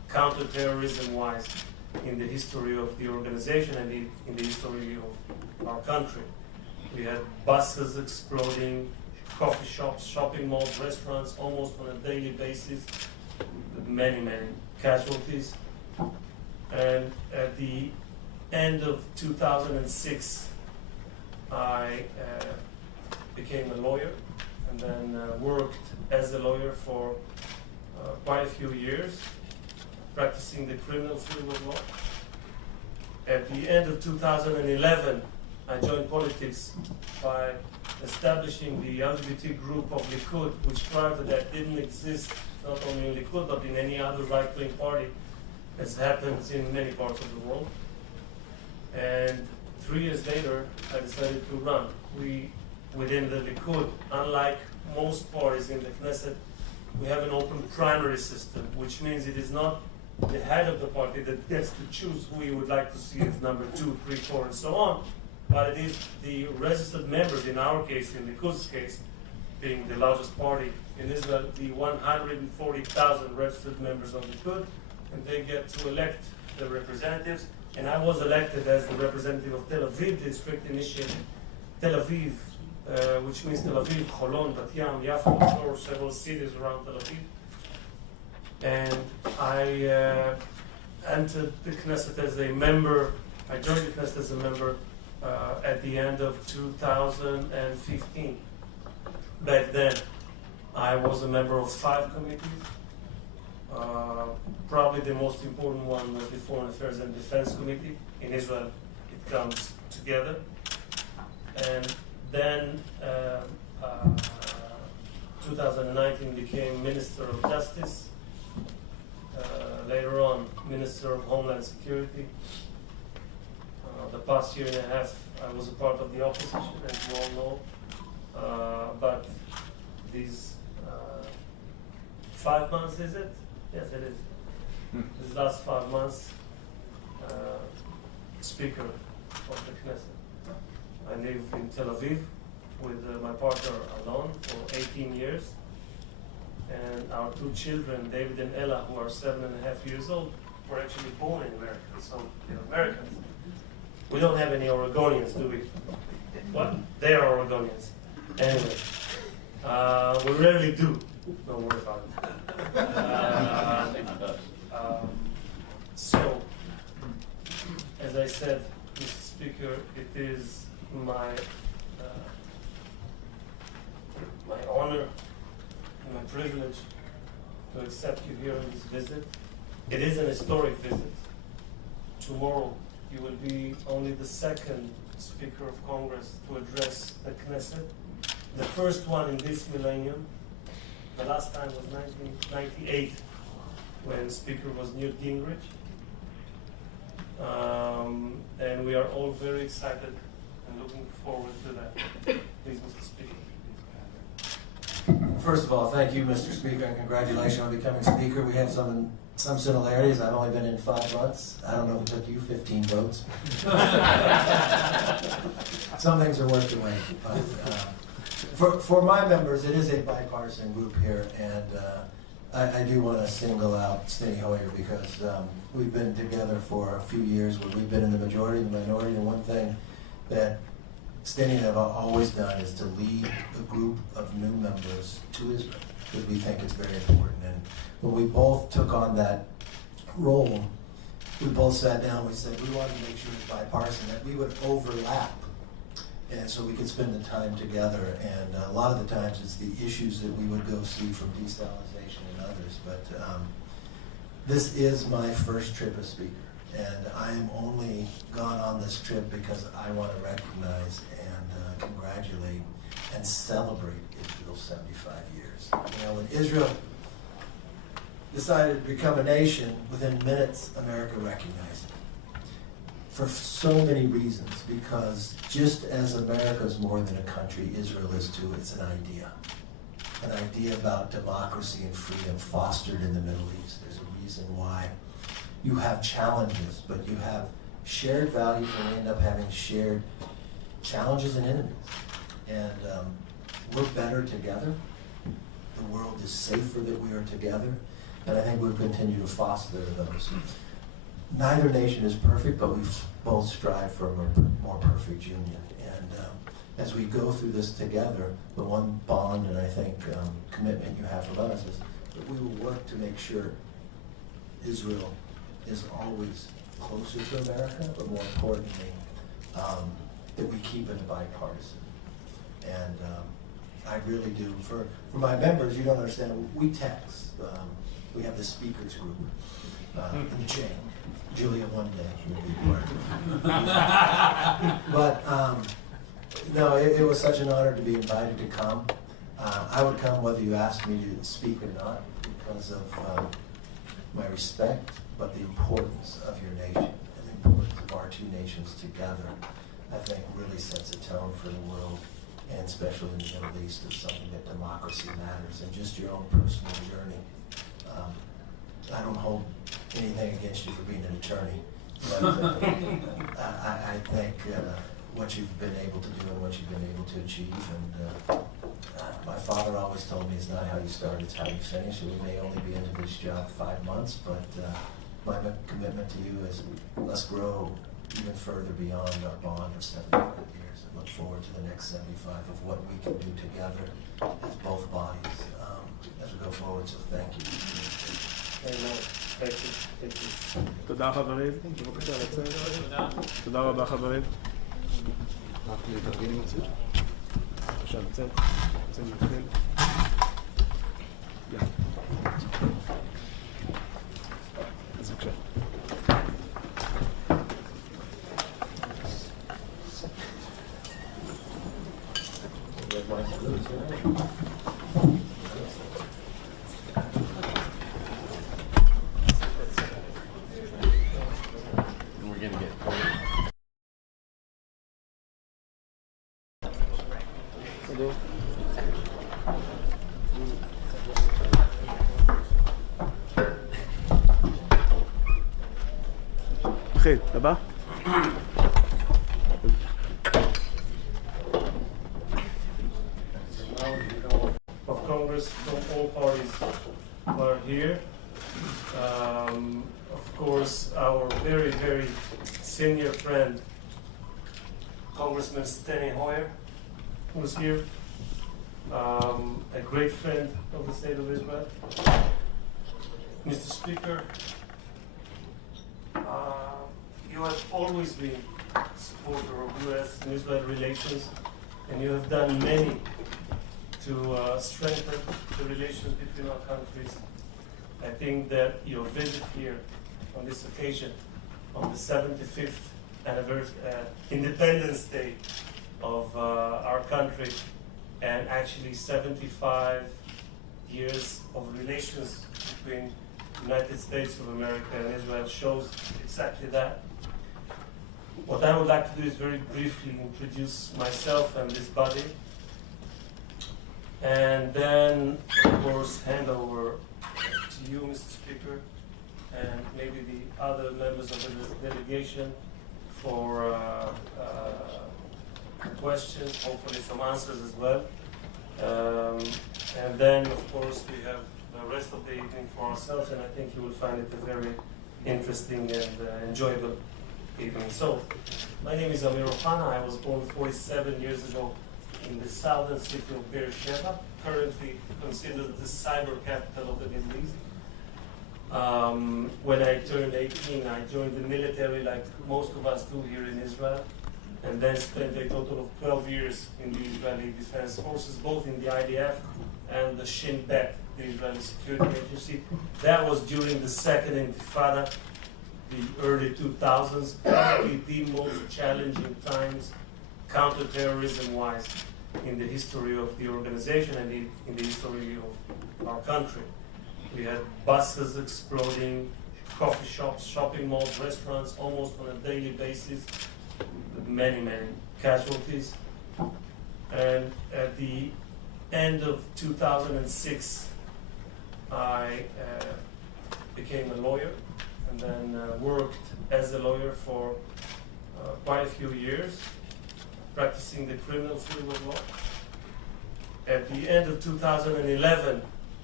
counterterrorism-wise in the history of the organization and in the history of our country. We had buses exploding, coffee shops, shopping malls, restaurants, almost on a daily basis, with many, many casualties. And at the end of 2006, I became a lawyer and then worked as a lawyer for quite a few years, practicing the criminal field of law. At the end of 2011, I joined politics by establishing the LGBT group of Likud, which prior to that didn't exist, not only in Likud, but in any other right-wing party, as happens in many parts of the world. And 3 years later, I decided to run. We, within the Likud, unlike most parties in the Knesset, we have an open primary system, which means it is not the head of the party that gets to choose who he would like to see as number 2, 3, 4, and so on, but it is the registered members, in our case, in Likud's case, being the largest party in Israel, the 140,000 registered members of Likud, and they get to elect the representatives. And I was elected as the representative of Tel Aviv district, initially Tel Aviv, which means Tel Aviv, Holon, Bat Yam, Yafo, or several cities around Tel Aviv. And I entered the Knesset as a member. I joined the Knesset as a member at the end of 2015. Back then, I was a member of 5 committees. Probably the most important one was the Foreign Affairs and Defense Committee. In Israel, it comes together. And then 2019 became Minister of Justice. Later on, Minister of Homeland Security. The past year and a half, I was a part of the opposition, as you all know. But these 5 months, is it? Yes, it is. These last 5 months, Speaker of the Knesset. I live in Tel Aviv with my partner Alon for 18 years. And our 2 children, David and Ella, who are 7.5 years old, were actually born in America, so they're Americans. We don't have any Oregonians, do we? What? They are Oregonians. Anyway, we rarely do. Don't worry about it. So, as I said, Mr. Speaker, it is my honor and my privilege to accept you here on this visit. It is an historic visit. Tomorrow, you will be only the 2nd Speaker of Congress to address the Knesset. The first one in this millennium. The last time was 1998, when Speaker was Newt Gingrich. And we are all very excited and looking forward to that. Please, Mr. Speaker. First of all, thank you, Mr. Speaker, and congratulations on becoming Speaker. We have some similarities. I've only been in 5 months. I don't know if it took you 15 votes. Some things are worth the wait. But for my members, it is a bipartisan group here, and I do want to single out Steny Hoyer because we've been together for a few years where we've been in the majority and the minority, and one thing that Steny and I have always done is to lead a group of new members to Israel because we think it's very important. And when we both took on that role, we both sat down, we said we wanted to make sure it's bipartisan, that we would overlap and so we could spend the time together. And a lot of the times it's the issues that we would go see from desalinization and others. But this is my first trip as Speaker. And I am only gone on this trip because I want to recognize and congratulate and celebrate Israel's 75 years. You know, when Israel decided to become a nation, within minutes, America recognized it. For so many reasons, because just as America is more than a country, Israel is too. It's an idea about democracy and freedom fostered in the Middle East. There's a reason why you have challenges, but you have shared values, and we end up having shared challenges and enemies. And we're better together. The world is safer that we are together. And I think we'll continue to foster those. Neither nation is perfect, but we both strive for a more perfect union. And as we go through this together, the one bond and I think commitment you have with us is that we will work to make sure Israel is always closer to America, but more importantly, that we keep it bipartisan. And I really do. For my members, you don't understand, we text. We have the speakers group in the chain. Julia one day will be part. But no, it was such an honor to be invited to come. I would come whether you asked me to speak or not because of my respect, but the importance of your nation and the importance of our two nations together, I think really sets a tone for the world, and especially in the Middle East, of something that democracy matters, and just your own personal journey. I don't hold anything against you for being an attorney, but I think what you've been able to do and what you've been able to achieve, and my father always told me it's not how you start, it's how you finish, and we may only be into this job 5 months, but my commitment to you is let's grow even further beyond our bond of 75 years and look forward to the next 75 of what we can do together as both bodies as we go forward. So thank you. Amen. Thank you. Thank you. תודה חברים, בבקשה לצאת. תודה רבה חברים. רק להתארגן עם הציר. בבקשה לצאת. רוצים להתחיל. יאללה. אז בבקשה. התחיל, הבא? Of Congress from all parties are here. Of course, our very, very senior friend, Congressman Steny Hoyer, who's here. A great friend of the state of Israel. Mr. Speaker, you have always been a supporter of U.S. and Israel relations, and you have done many to strengthen the relations between our countries. I think that your visit here on this occasion, on the 75th Independence Day of our country, and actually 75 years of relations between the United States of America and Israel shows exactly that. What I would like to do is very briefly introduce myself and this body, and then, of course, hand over to you, Mr. Speaker, and maybe the other members of the delegation for questions, hopefully some answers as well. And then, of course, we have the rest of the evening for ourselves, and I think you will find it a very interesting and enjoyable evening. So, my name is Amir Ohana. I was born 47 years ago in the southern city of Beersheba, currently considered the cyber capital of the Middle East. When I turned 18, I joined the military like most of us do here in Israel, and then spent a total of 12 years in the Israeli Defense Forces, both in the IDF and the Shin Bet, the Israeli Security Agency. That was during the Second Intifada, the early 2000s, probably the most challenging times counterterrorism-wise in the history of the organization and in the history of our country. We had buses exploding, coffee shops, shopping malls, restaurants, almost on a daily basis, with many, many casualties. And at the end of 2006, I became a lawyer and then worked as a lawyer for quite a few years, practicing the criminal field of law. At the end of 2011,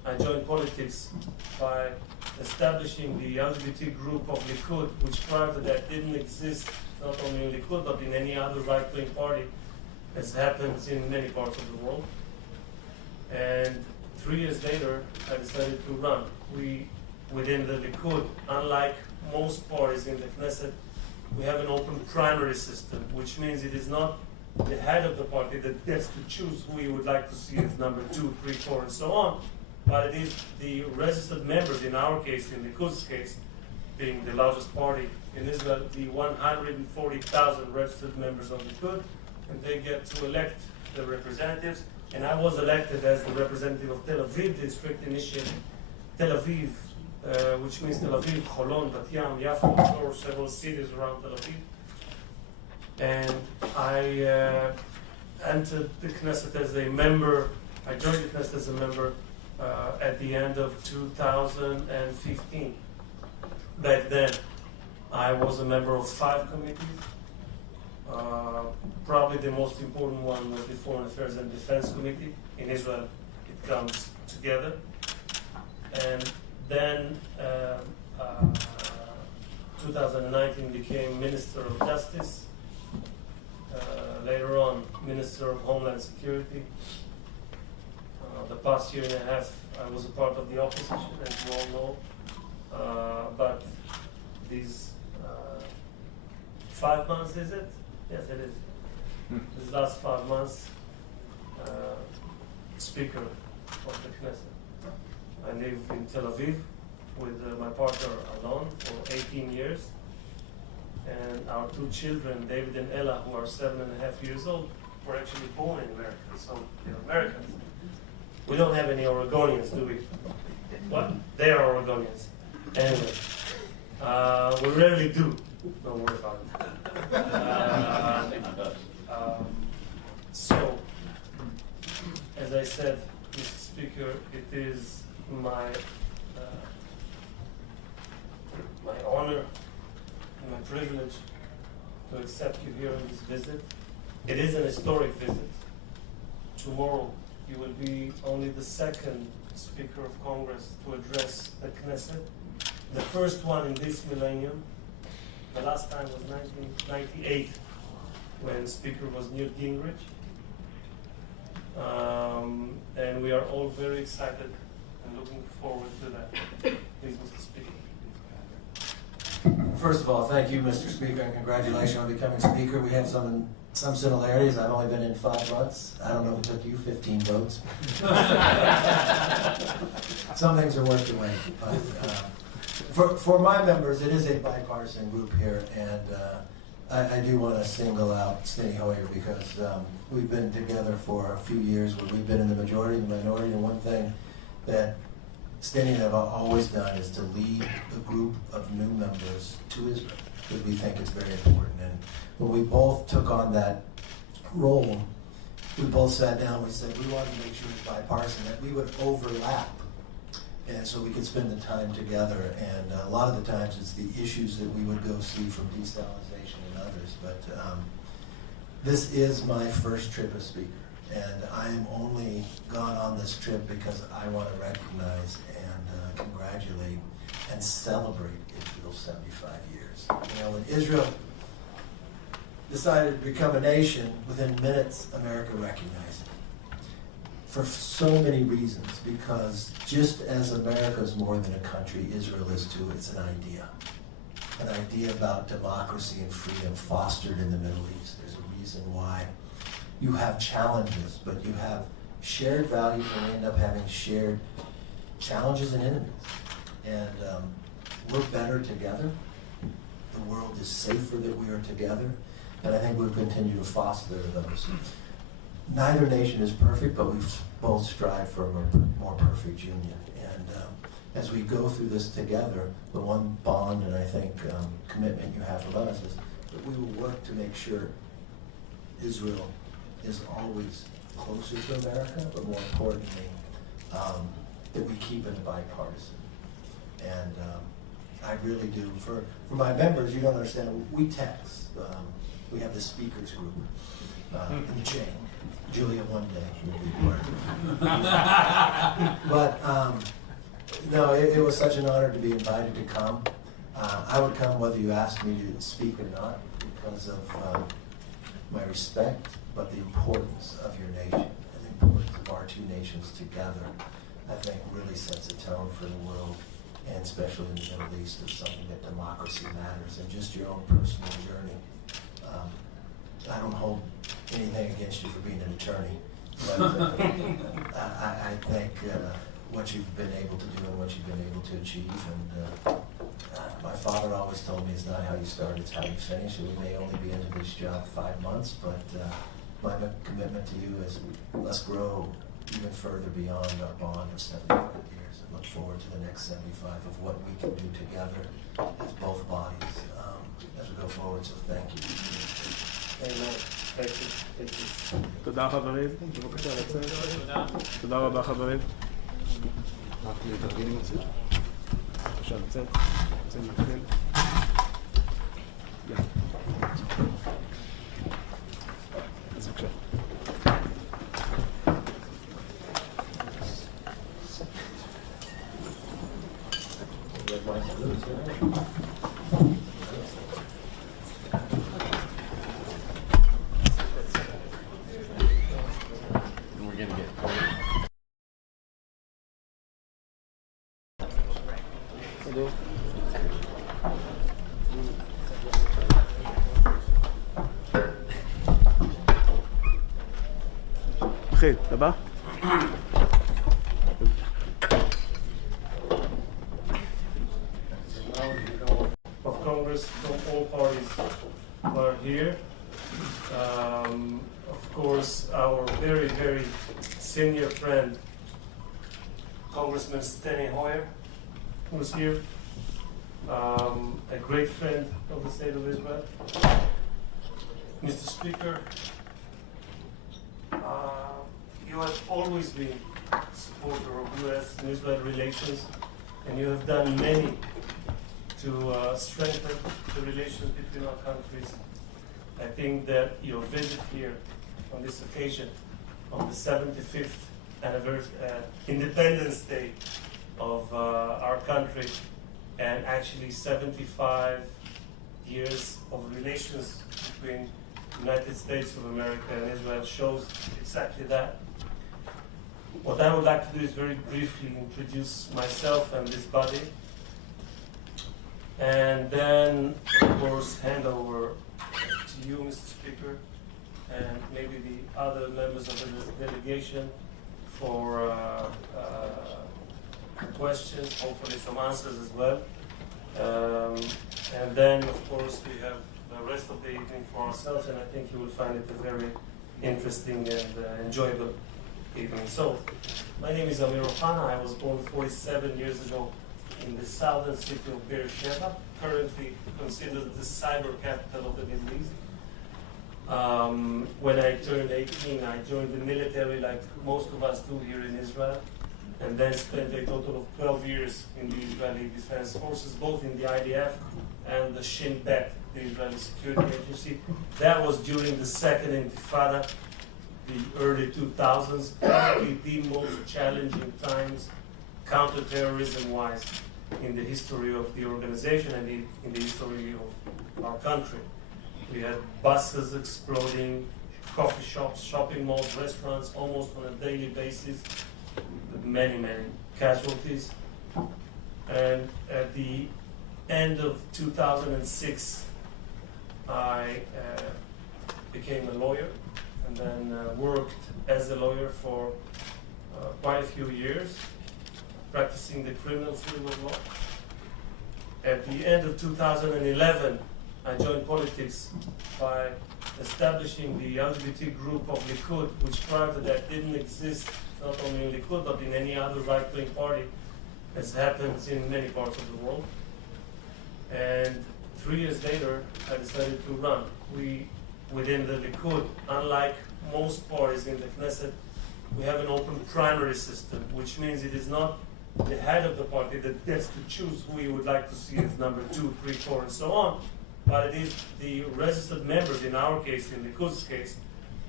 I joined politics by establishing the LGBT group of Likud, which prior to that didn't exist, not only in Likud, but in any other right-wing party, as happens in many parts of the world. And 3 years later, I decided to run. Within the Likud, unlike most parties in the Knesset, we have an open primary system, which means it is not the head of the party that gets to choose who he would like to see as number 2, 3, 4, and so on, but it is the registered members, in our case, in Likud's case, being the largest party in Israel, the 140,000 registered members of Likud, and they get to elect the representatives. And I was elected as the representative of Tel Aviv district, initially Tel Aviv, which means Tel Aviv, Holon, Bat Yam, Yafo, or several cities around Tel Aviv. And I entered the Knesset as a member. I joined the Knesset as a member at the end of 2015. Back then, I was a member of 5 committees. Probably the most important one was the Foreign Affairs and Defense Committee. In Israel, it comes together. And then 2019 became Minister of Justice. Later on, Minister of Homeland Security. The past year and a half, I was a part of the opposition, as you all know. But these 5 months, is it? Yes, it is. These last 5 months, Speaker of the Knesset. I live in Tel Aviv with my partner Alon for 18 years. And our 2 children, David and Ella, who are 7.5 years old, were actually born in America, so they're Americans. We don't have any Oregonians, do we? What? They are Oregonians. Anyway, we rarely do. Don't worry about it. So, as I said, Mr. Speaker, it is my honor and my privilege to accept you here on this visit. It is an historic visit. Tomorrow, you will be only the 2nd Speaker of Congress to address the Knesset. The first one in this millennium. The last time was 1998, when Speaker was Newt Gingrich. And we are all very excited and looking forward to that. Please, Mr. Speaker. First of all, thank you, Mr. Speaker, and congratulations on becoming Speaker. We have some similarities. I've only been in 5 months. I don't know if it took you 15 votes. Some things are worth the wait. But for my members, it is a bipartisan group here, and I do want to single out Steny Hoyer because we've been together for a few years where we've been in the majority and the minority, and one thing that Steny and I have always done is to lead a group of new members to Israel because we think it's very important. And when we both took on that role, we both sat down and we said we wanted to make sure it's bipartisan, that we would overlap, and so we could spend the time together. And a lot of the times it's the issues that we would go see from desalinization and others. But this is my first trip as Speaker, and I am only gone on this trip because I want to recognize and congratulate and celebrate Israel's 75 years. You know, when Israel decided to become a nation, within minutes, America recognized it. For so many reasons, because just as America is more than a country, Israel is too. It's an idea about democracy and freedom fostered in the Middle East. There's a reason why you have challenges, but you have shared values, and we end up having shared challenges and enemies. And we're better together. The world is safer that we are together, and I think we'll continue to foster those. Neither nation is perfect, but we both strive for a more perfect union. And as we go through this together, the one bond and I think commitment you have with us is that we will work to make sure Israel is always closer to America, but more importantly, that we keep it bipartisan. And I really do. For my members, you don't understand, we text. We have the speakers group. in the chain. Julia one day will be part. But no, it was such an honor to be invited to come. I would come whether you asked me to speak or not because of my respect, but the importance of your nation and the importance of our two nations together, I think really sets a tone for the world, and especially in the Middle East, of something that democracy matters, and just your own personal journey. I don't hold anything against you for being an attorney, but I think what you've been able to do and what you've been able to achieve, and my father always told me it's not how you start, it's how you finish, and we may only be into this job 5 months, but my commitment to you is let's grow even further beyond our bond of 75 years and look forward to the next 75 of what we can do together as both bodies as we go forward, so thank you. Amen. Thank you. Thank you. תודה חברים, בבקשה לצאת. תודה רבה חברים. רק להתארגן עם הציר. בבקשה לצאת. יוצאים להתחיל. אז בבקשה. התחיל, אתה בא? Of Congress from all parties are here. Of course, our very, very senior friend, Congressman Steny Hoyer, who's here. A great friend of the state of Israel. Mr. Speaker, you have always been a supporter of U.S. and Israel relations, and you have done many to strengthen the relations between our countries. I think that your visit here on this occasion, on the 75th Independence Day of our country, and actually 75 years of relations between the United States of America and Israel shows exactly that. What I would like to do is very briefly introduce myself and this body, and then, of course, hand over to you, Mr. Speaker, and maybe the other members of the delegation for questions, hopefully some answers as well. And then, of course, we have the rest of the evening for ourselves, and I think you will find it a very interesting and enjoyable evening. So, my name is Amir Ohana. I was born 47 years ago in the southern city of Beersheba, currently considered the cyber capital of the Middle East. When I turned 18, I joined the military like most of us do here in Israel, and then spent a total of 12 years in the Israeli Defense Forces, both in the IDF and the Shin Bet, the Israeli Security Agency. That was during the Second Intifada, the early 2000s, probably the most challenging times counterterrorism-wise in the history of the organization and in the history of our country. We had buses exploding, coffee shops, shopping malls, restaurants, almost on a daily basis, with many, many casualties. And at the end of 2006, I became a lawyer, and then worked as a lawyer for quite a few years, practicing the criminal field of law. At the end of 2011, I joined politics by establishing the LGBT group of Likud, which prior to that didn't exist, not only in Likud, but in any other right-wing party, as happens in many parts of the world. And 3 years later, I decided to run. We, within the Likud, unlike most parties in the Knesset, we have an open primary system, which means it is not the head of the party that gets to choose who he would like to see as number 2, 3, 4, and so on, but it is the registered members, in our case, in Likud's case,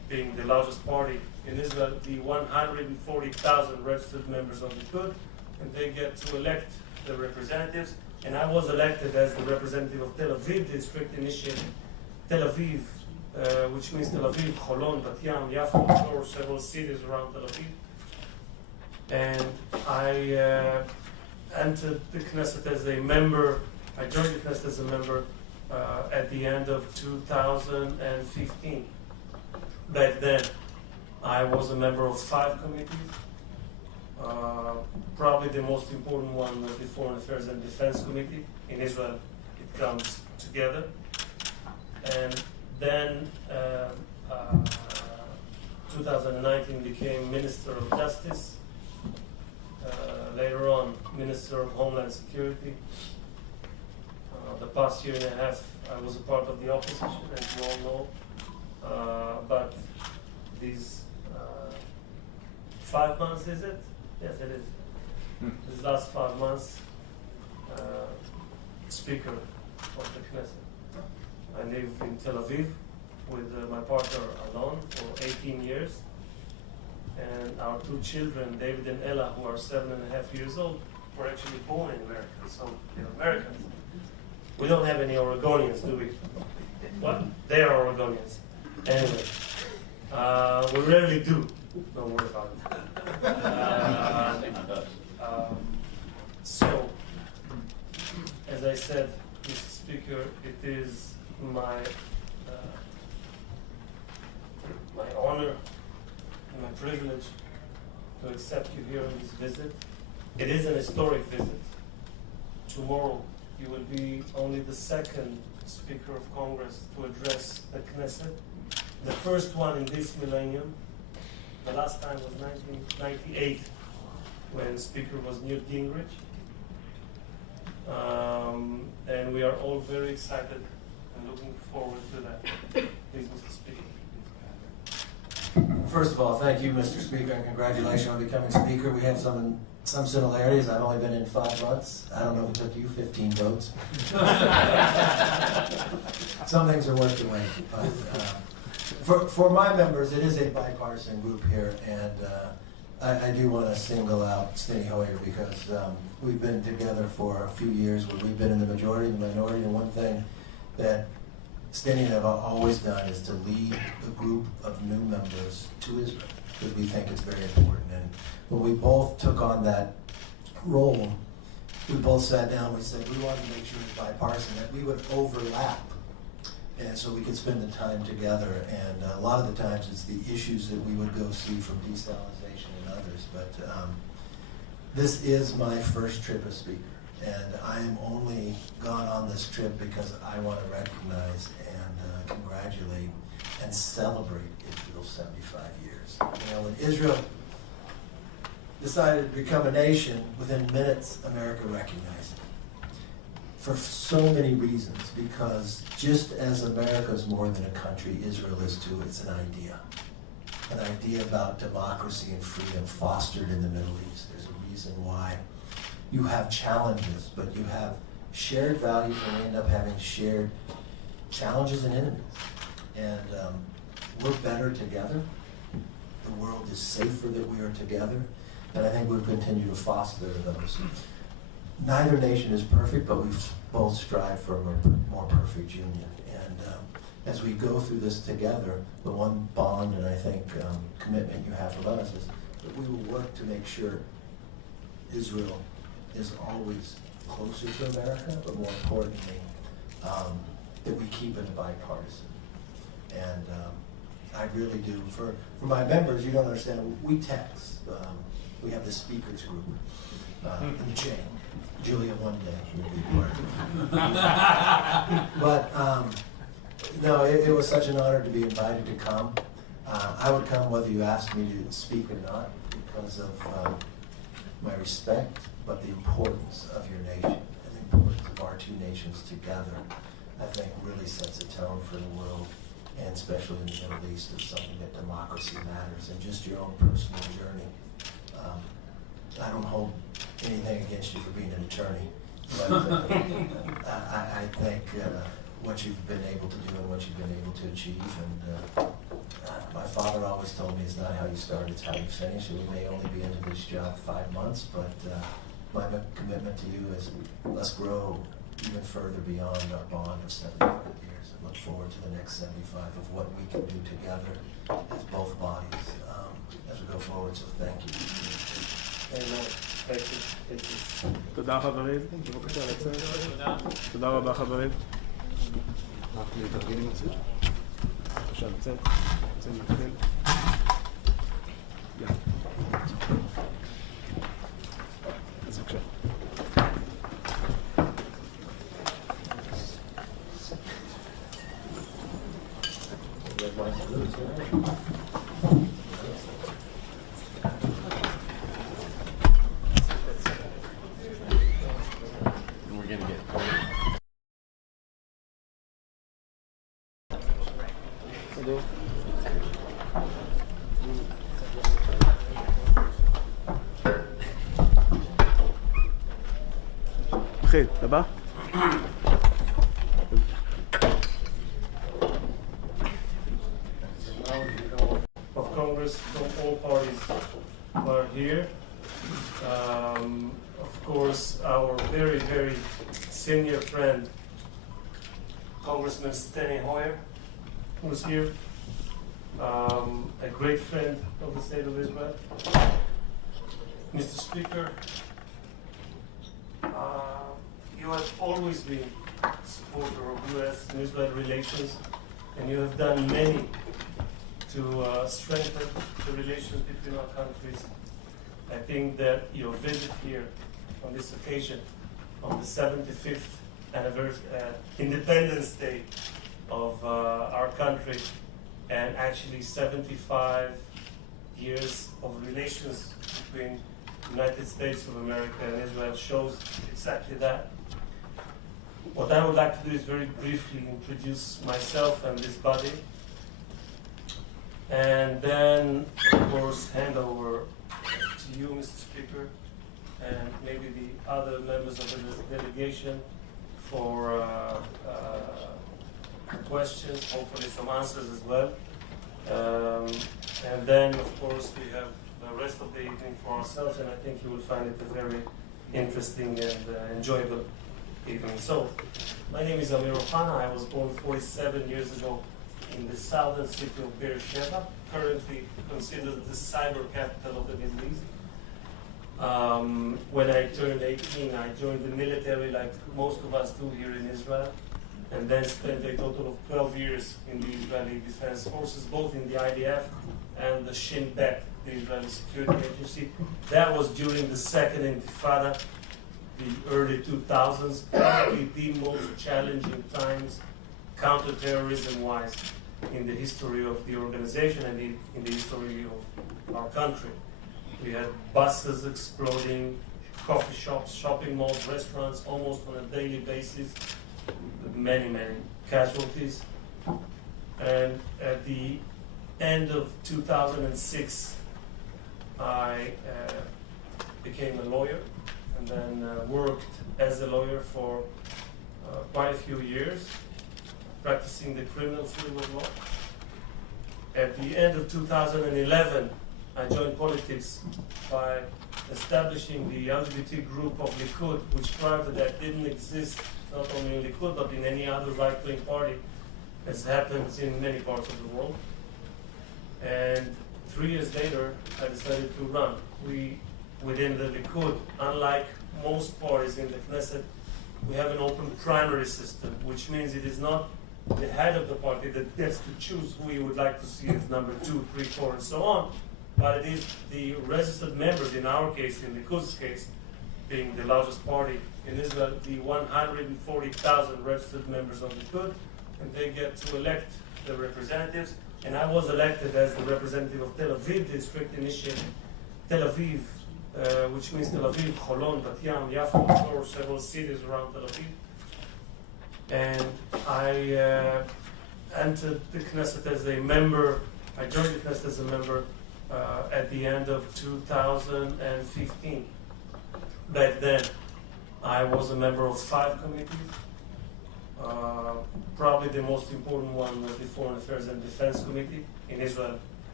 being the largest party in Israel, the 140,000 registered members of Likud, and they get to elect the representatives. And I was elected as the representative of Tel Aviv district, initiated Tel Aviv, which means Tel Aviv, Holon, Bat Yam, Yafo, or several cities around Tel Aviv. And I entered the Knesset as a member. I joined the Knesset as a member at the end of 2015. Back then, I was a member of 5 committees. Probably the most important one was the Foreign Affairs and Defense Committee. In Israel, it comes together. And then 2019 became Minister of Justice. Later on, Minister of Homeland Security. The past year and a half, I was a part of the opposition, as you all know. But these 5 months, is it? Yes, it is. These last 5 months, Speaker of the Knesset. I live in Tel Aviv with my partner Alon for 18 years. And our 2 children, David and Ella, who are 7.5 years old, were actually born in America, so they're Americans. We don't have any Oregonians, do we? What? They are Oregonians. Anyway, we rarely do. Don't worry about it. So, as I said, Mr. Speaker, it is my honor and my privilege to accept you here on this visit. It is an historic visit. Tomorrow, you will be only the 2nd Speaker of Congress to address the Knesset. The first one in this millennium. The last time was 1998, when Speaker was Newt Gingrich. And we are all very excited and looking forward to that. Please, Mr. Speaker. First of all, thank you, Mr. Speaker, and congratulations on becoming Speaker. We have some similarities. I've only been in 5 months. I don't know if it took you 15 votes. Some things are worth the wait. But for my members, it is a bipartisan group here, and I do want to single out Steny Hoyer because we've been together for a few years where we've been in the majority and the minority, and one thing that Steny and I have always done is to lead a group of new members to Israel because we think it's very important. And when we both took on that role, we both sat down and we said we wanted to make sure it's bipartisan, that we would overlap and so we could spend the time together. And a lot of the times it's the issues that we would go see from desalinization and others. But this is my first trip as Speaker. And I am only gone on this trip because I want to recognize and congratulate and celebrate Israel's 75 years. You know, when Israel decided to become a nation, within minutes, America recognized it. For so many reasons, because just as America is more than a country, Israel is too. It's an idea. An idea about democracy and freedom fostered in the Middle East. There's a reason why you have challenges, but you have shared values, and we end up having shared challenges and enemies. And we're better together. The world is safer that we are together, and I think we'll continue to foster those. Neither nation is perfect, but we both strive for a more perfect union. And as we go through this together, the one bond and I think commitment you have from us is that we will work to make sure Israel is always closer to America, but more importantly, that we keep it bipartisan. And I really do. For my members, you don't understand, we text. We have the speakers group in the chain. Julia one day will be part of it. But no, it was such an honor to be invited to come. I would come whether you asked me to speak or not because of my respect, but the importance of your nation and the importance of our two nations together, I think really sets a tone for the world, and especially in the Middle East, of something that democracy matters, and just your own personal journey. I don't hold anything against you for being an attorney, but I think what you've been able to do and what you've been able to achieve, and my father always told me it's not how you start, it's how you finish. And we may only be into this job 5 months, but my commitment to you is let's grow even further beyond our bond of 75 years and look forward to the next 75 of what we can do together as both bodies as we go forward. So thank you. Amen. Thank you. Thank you. תודה חברים, בבקשה לצאת. תודה רבה חברים. רק להתארגן עם הציר. בבקשה לצאת. רוצים להתחיל. יאללה. אז בבקשה. התחיל, הבא? Of Congress from all parties are here. Of course, our very, very senior friend, Congressman Steny Hoyer, who's here. A great friend of the state of Israel. Mr. Speaker, you have always been a supporter of U.S. and Israel relations, and you have done many to strengthen the relations between our countries. I think that your visit here on this occasion, on the 75th Independence Day of our country, and actually 75 years of relations between the United States of America and Israel shows exactly that. What I would like to do is very briefly introduce myself and this body, and then, of course, hand over to you, Mr. Speaker, and maybe the other members of the delegation for questions, hopefully some answers as well. And then, of course, we have the rest of the evening for ourselves, and I think you will find it a very interesting and enjoyable evening. So, my name is Amir Ohana. I was born 47 years ago in the southern city of Beersheba, currently considered the cyber capital of the Middle East. When I turned 18, I joined the military like most of us do here in Israel, and then spent a total of 12 years in the Israeli Defense Forces, both in the IDF and the Shin Bet, the Israeli Security Agency. That was during the second Intifada, the early 2000s, probably the most challenging times counterterrorism-wise in the history of the organization and in the history of our country. We had buses exploding, coffee shops, shopping malls, restaurants, almost on a daily basis, with many, many casualties. And at the end of 2006, I became a lawyer, and then worked as a lawyer for quite a few years, practicing the criminal field of law. At the end of 2011, I joined politics by establishing the LGBT group of Likud, which prior to that didn't exist, not only in Likud, but in any other right-wing party, as happens in many parts of the world. And 3 years later, I decided to run. Within the Likud, unlike most parties in the Knesset, we have an open primary system, which means it is not the head of the party that gets to choose who he would like to see as number 2, 3, 4, and so on, but it is the registered members, in our case, in Likud's case, being the largest party in Israel, the 140,000 registered members of Likud, and they get to elect the representatives. And I was elected as the representative of Tel Aviv district, initially Tel Aviv, which means Tel Aviv, Holon, Bat Yam, Yafo, or several cities around Tel Aviv. And I entered the Knesset as a member. I joined the Knesset as a member at the end of 2015. Back then, I was a member of 5 committees. Probably the most important one was the Foreign Affairs and Defense Committee in Israel.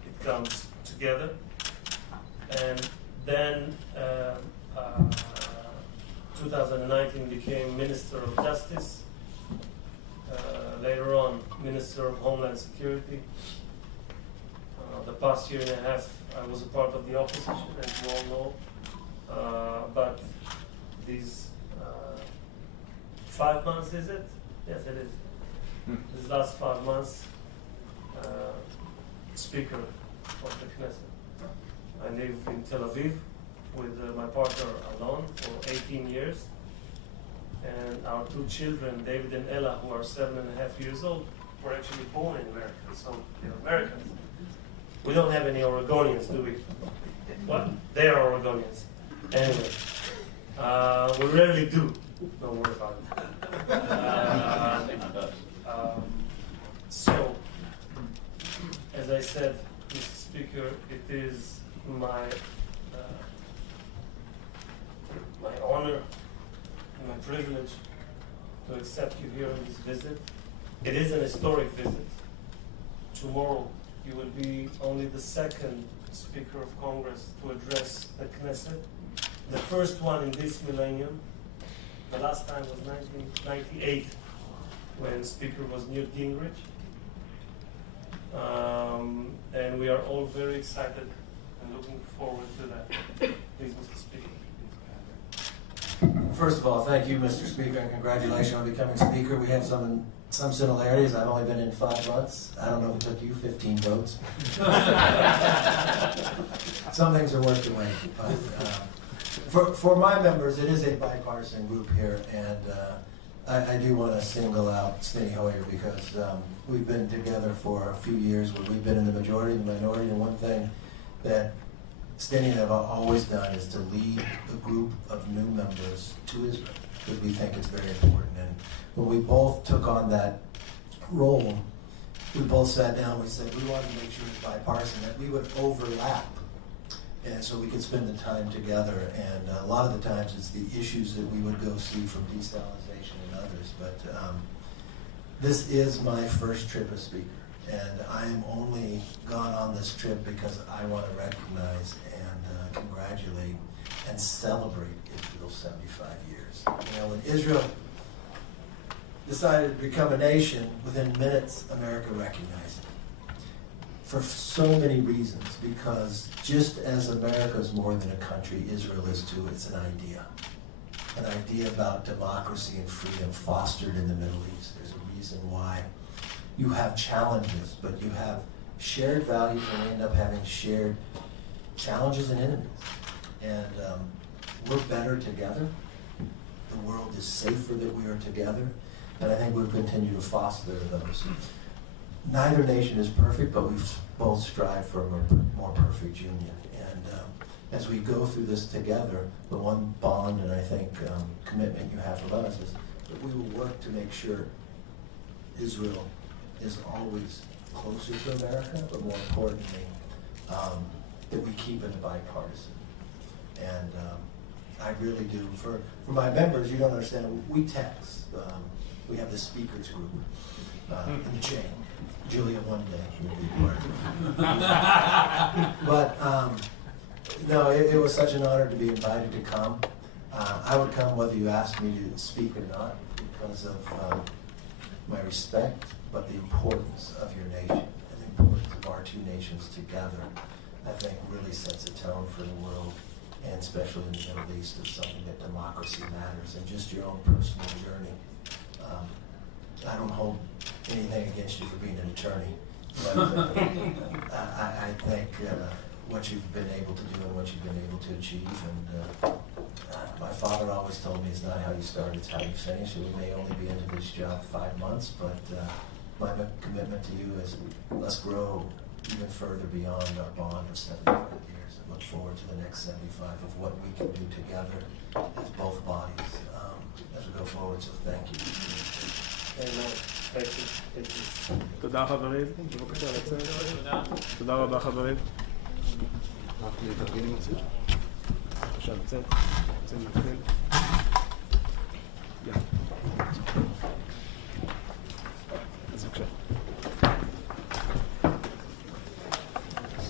it comes together. And then 2019 became Minister of Justice. Later on, Minister of Homeland Security. The past year and a half, I was a part of the opposition, as you all know. But these 5 months, is it? Yes, it is. These last 5 months, Speaker of the Knesset. I live in Tel Aviv with my partner Alon for 18 years. And our 2 children, David and Ella, who are 7.5 years old, were actually born in America, so they're Americans. We don't have any Oregonians, do we? What? They are Oregonians. Anyway, we rarely do. Don't worry about it. So, as I said, Mr. Speaker, it is my honor and my privilege to accept you here on this visit. It is an historic visit. Tomorrow, you will be only the second Speaker of Congress to address the Knesset. The first one in this millennium. The last time was 1998, when Speaker was Newt Gingrich. And we are all very excited and looking forward to that. Please, Mr. Speaker. First of all, thank you, Mr. Speaker, and congratulations on becoming Speaker. We have some similarities. I've only been in 5 months. I don't know if it took you 15 votes. Some things are worth the wait. But for my members, it is a bipartisan group here, and I do want to single out Steny Hoyer because we've been together for a few years where we've been in the majority and the minority, and one thing that Steny and I have always done is to lead a group of new members to Israel because we think it's very important. And when we both took on that role, we both sat down and we said we wanted to make sure it's bipartisan, that we would overlap and so we could spend the time together. And a lot of the times it's the issues that we would go see from desalinization and others. But this is my first trip as Speaker. And I am only gone on this trip because I want to recognize and congratulate and celebrate Israel's 75 years. You know, when Israel decided to become a nation, within minutes, America recognized it. For so many reasons, because just as America is more than a country, Israel is too. It's an idea. An idea about democracy and freedom fostered in the Middle East. There's a reason why you have challenges, but you have shared values, and we end up having shared challenges and enemies. And we're better together. The world is safer that we are together, and I think we'll continue to foster those. Neither nation is perfect, but we both strive for a more perfect union. And as we go through this together, the one bond and I think commitment you have with us is that we will work to make sure Israel is always closer to America, but more importantly, that we keep it bipartisan. And I really do. For my members, you don't understand, we text. We have the speakers group in the chain. Julia one day will be part. But no, it was such an honor to be invited to come. I would come whether you asked me to speak or not because of my respect, but the importance of your nation and the importance of our two nations together, I think really sets a tone for the world, and especially in the Middle East, of something that democracy matters, and just your own personal journey. I don't hold anything against you for being an attorney, but I think what you've been able to do and what you've been able to achieve, and my father always told me it's not how you start, it's how you finish. And we may only be into this job 5 months, but my commitment to you is let's grow even further beyond our bond of 75 years and look forward to the next 75 of what we can do together as both bodies as we go forward. So thank you. Amen. Thank you. Thank you. תודה חברים, בבקשה לצאת. תודה רבה חברים. רק להתארגן עם הציר. בבקשה לצאת. רוצים להתחיל. יאללה. אז בבקשה.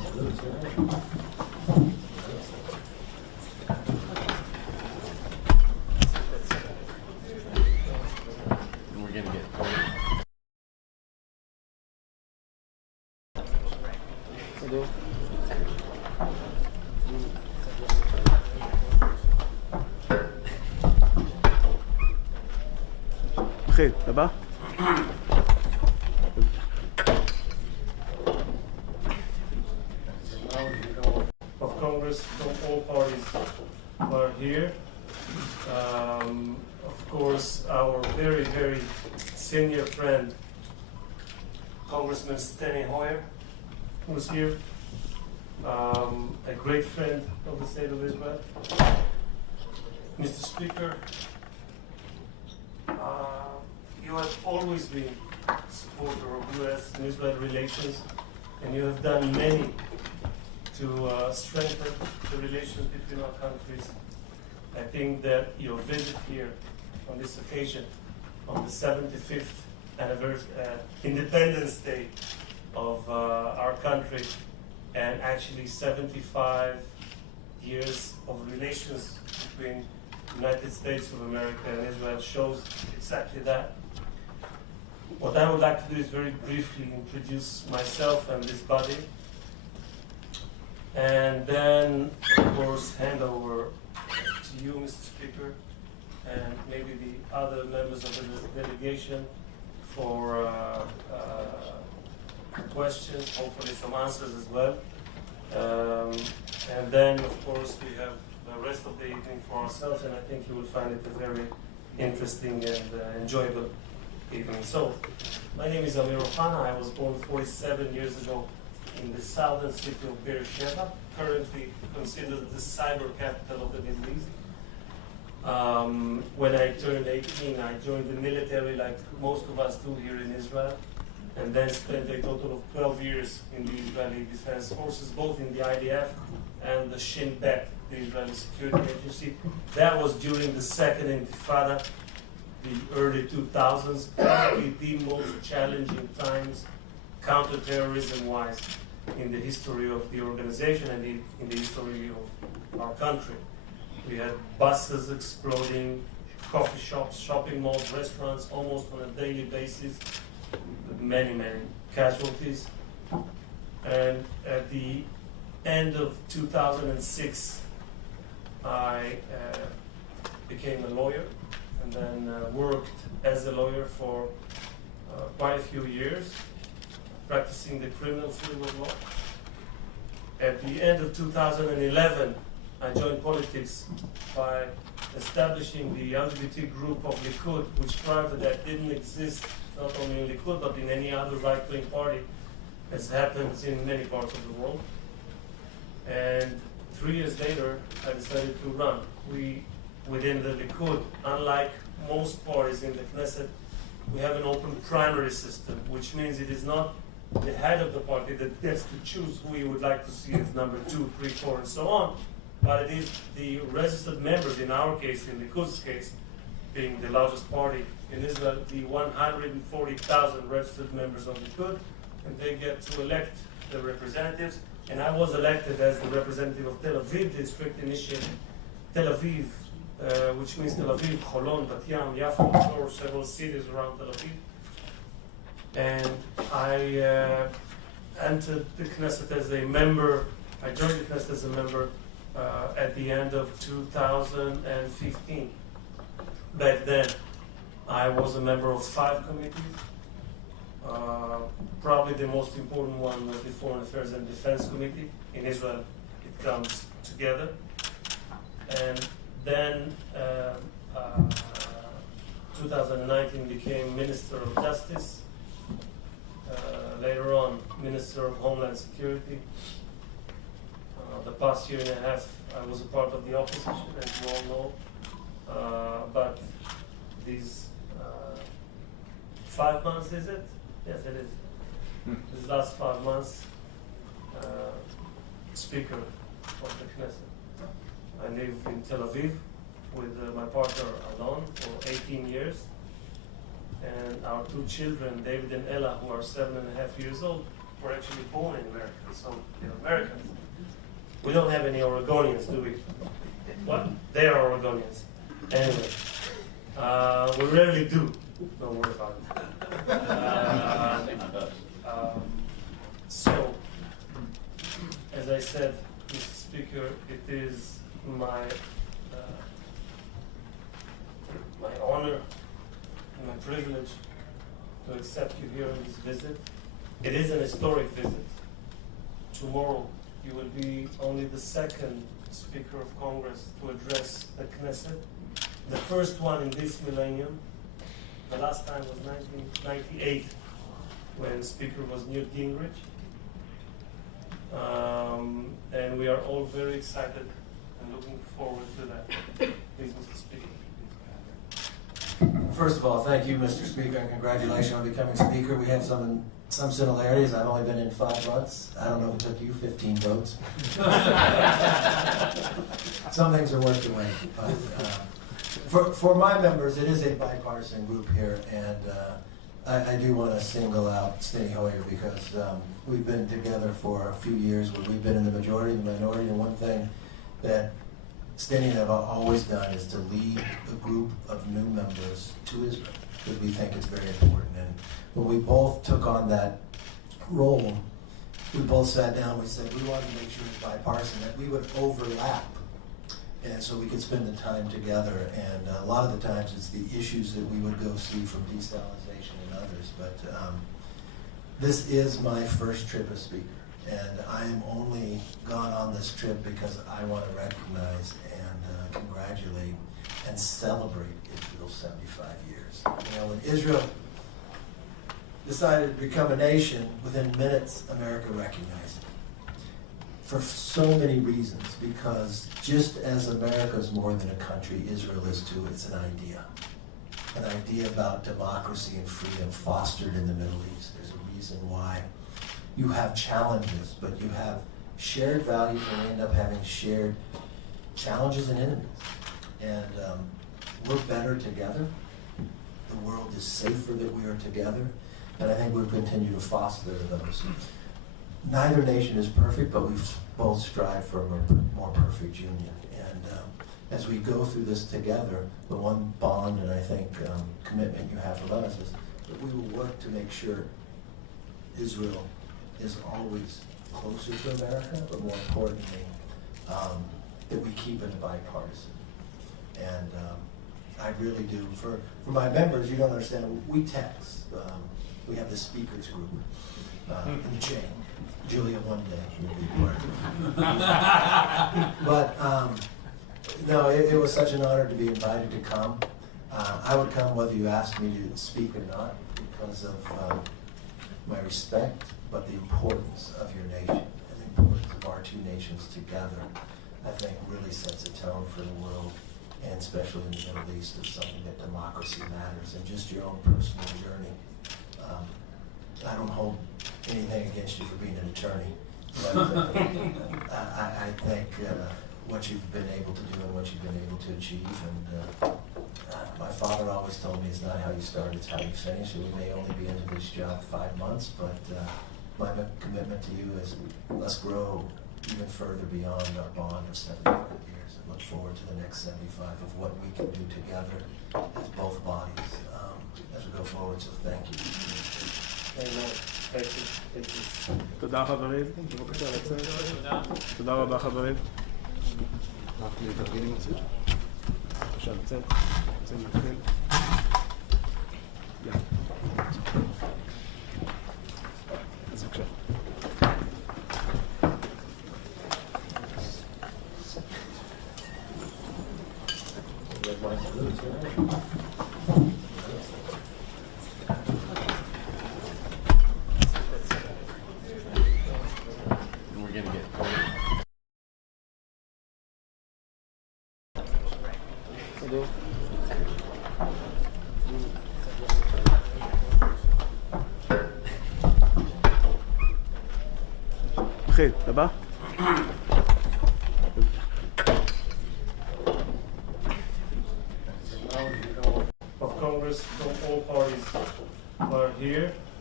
We're gonna get מתחיל, הבא? Of Congress from all parties are here. Of course, our very, very senior friend, Congressman Steny Hoyer, who's here. A great friend of the state of Israel. Mr. Speaker, you have always been a supporter of U.S. and Israel relations, and you have done many to strengthen the relations between our countries. I think that your visit here on this occasion, on the 75th Independence Day of our country, and actually 75 years of relations between the United States of America and Israel shows exactly that. What I would like to do is very briefly introduce myself and this body, and then, of course, hand over to you, Mr. Speaker, and maybe the other members of the delegation for questions, hopefully some answers as well. And then, of course, we have the rest of the evening for ourselves, and I think you will find it a very interesting and enjoyable evening. So, my name is Amir Ohana. I was born 47 years ago in the southern city of Beersheba, currently considered the cyber capital of the Middle East. When I turned 18, I joined the military like most of us do here in Israel, and then spent a total of 12 years in the Israeli Defense Forces, both in the IDF and the Shin Bet, the Israeli Security Agency. That was during the Second Intifada, the early 2000s, probably the most challenging times counterterrorism-wise in the history of the organization and in the history of our country. We had buses exploding, coffee shops, shopping malls, restaurants, almost on a daily basis, with many, many casualties. And at the end of 2006, I became a lawyer, and then worked as a lawyer for quite a few years, practicing the criminal field of law. At the end of 2011, I joined politics by establishing the LGBT group of Likud, which prior to that didn't exist, not only in Likud, but in any other right-wing party, as happens in many parts of the world. And 3 years later, I decided to run. We, within the Likud, unlike most parties in the Knesset, we have an open primary system, which means it is not the head of the party that gets to choose who he would like to see as number 2, 3, 4, and so on, but it is the registered members, in our case, in Likud's case, being the largest party in Israel, the 140,000 registered members of Likud, and they get to elect the representatives. And I was elected as the representative of Tel Aviv district, initially Tel Aviv, which means Tel Aviv, Holon, Bat Yam, Yafo, or several cities around Tel Aviv. And I entered the Knesset as a member. I joined the Knesset as a member at the end of 2015. Back then, I was a member of 5 committees. Probably the most important one was the Foreign Affairs and Defense Committee. In Israel, it comes together. And then 2019 became Minister of Justice. Later on, Minister of Homeland Security. The past year and a half, I was a part of the opposition, as you all know. But these 5 months, is it? Yes, it is. These last 5 months, Speaker of the Knesset. I live in Tel Aviv with my partner Alon for 18 years. And our 2 children, David and Ella, who are 7.5 years old, were actually born in America, so they're Americans. We don't have any Oregonians, do we? What? They are Oregonians. Anyway, we rarely do. Don't worry about it. So, as I said, Mr. Speaker, it is my honor and my privilege to accept you here on this visit. It is an historic visit. Tomorrow, you will be only the second Speaker of Congress to address the Knesset. The first one in this millennium. The last time was 1998, when Speaker was Newt Gingrich. And we are all very excited and looking forward to that. Please, Mr. Speaker. First of all, thank you, Mr. Speaker, and congratulations on becoming Speaker. We have some similarities. I've only been in 5 months. I don't know if it took you 15 votes. Some things are worth the wait. But for my members, it is a bipartisan group here, and I do want to single out Steny Hoyer because we've been together for a few years where we've been in the majority and the minority, and one thing that Steny and I have always done is to lead a group of new members to Israel because we think it's very important. And when we both took on that role, we both sat down, we said we wanted to make sure it's bipartisan, that we would overlap and so we could spend the time together. And a lot of the times it's the issues that we would go see from desalinization and others. But this is my first trip as Speaker. And I am only gone on this trip because I want to recognize and congratulate and celebrate Israel's 75 years. You know, when Israel decided to become a nation, within minutes, America recognized it. For so many reasons, because just as America is more than a country, Israel is too. It's an idea. An idea about democracy and freedom fostered in the Middle East. There's a reason why you have challenges, but you have shared values and end up having shared challenges and enemies. And we're better together. The world is safer that we are together. And I think we'll continue to foster those. Neither nation is perfect, but we both strive for a more perfect union. And as we go through this together, the one bond and I think commitment you have with us is that we will work to make sure Israel is always closer to America, but more importantly, that we keep it bipartisan. And I really do. For my members, you don't understand, we text. We have the speakers group in the chain. Julia one day will be part of it. But no, it was such an honor to be invited to come. I would come whether you asked me to speak or not because of my respect, but the importance of your nation and the importance of our two nations together, I think really sets a tone for the world, and especially in the Middle East, of something that democracy matters, and just your own personal journey. I don't hold anything against you for being an attorney, but I think what you've been able to do and what you've been able to achieve, and my father always told me it's not how you start, it's how you finish. And we may only be into this job 5 months, but my commitment to you is let's grow even further beyond our bond of 75 years and look forward to the next 75 of what we can do together as both bodies as we go forward. So thank you. Amen. Thank you. Thank you. תודה חברים, בבקשה לצאת. תודה רבה חברים. רק להתארגן עם הציר. בבקשה לצאת. רוצים להתחיל. יאללה. אז בבקשה. התחיל, הבא? Of Congress from all parties are here.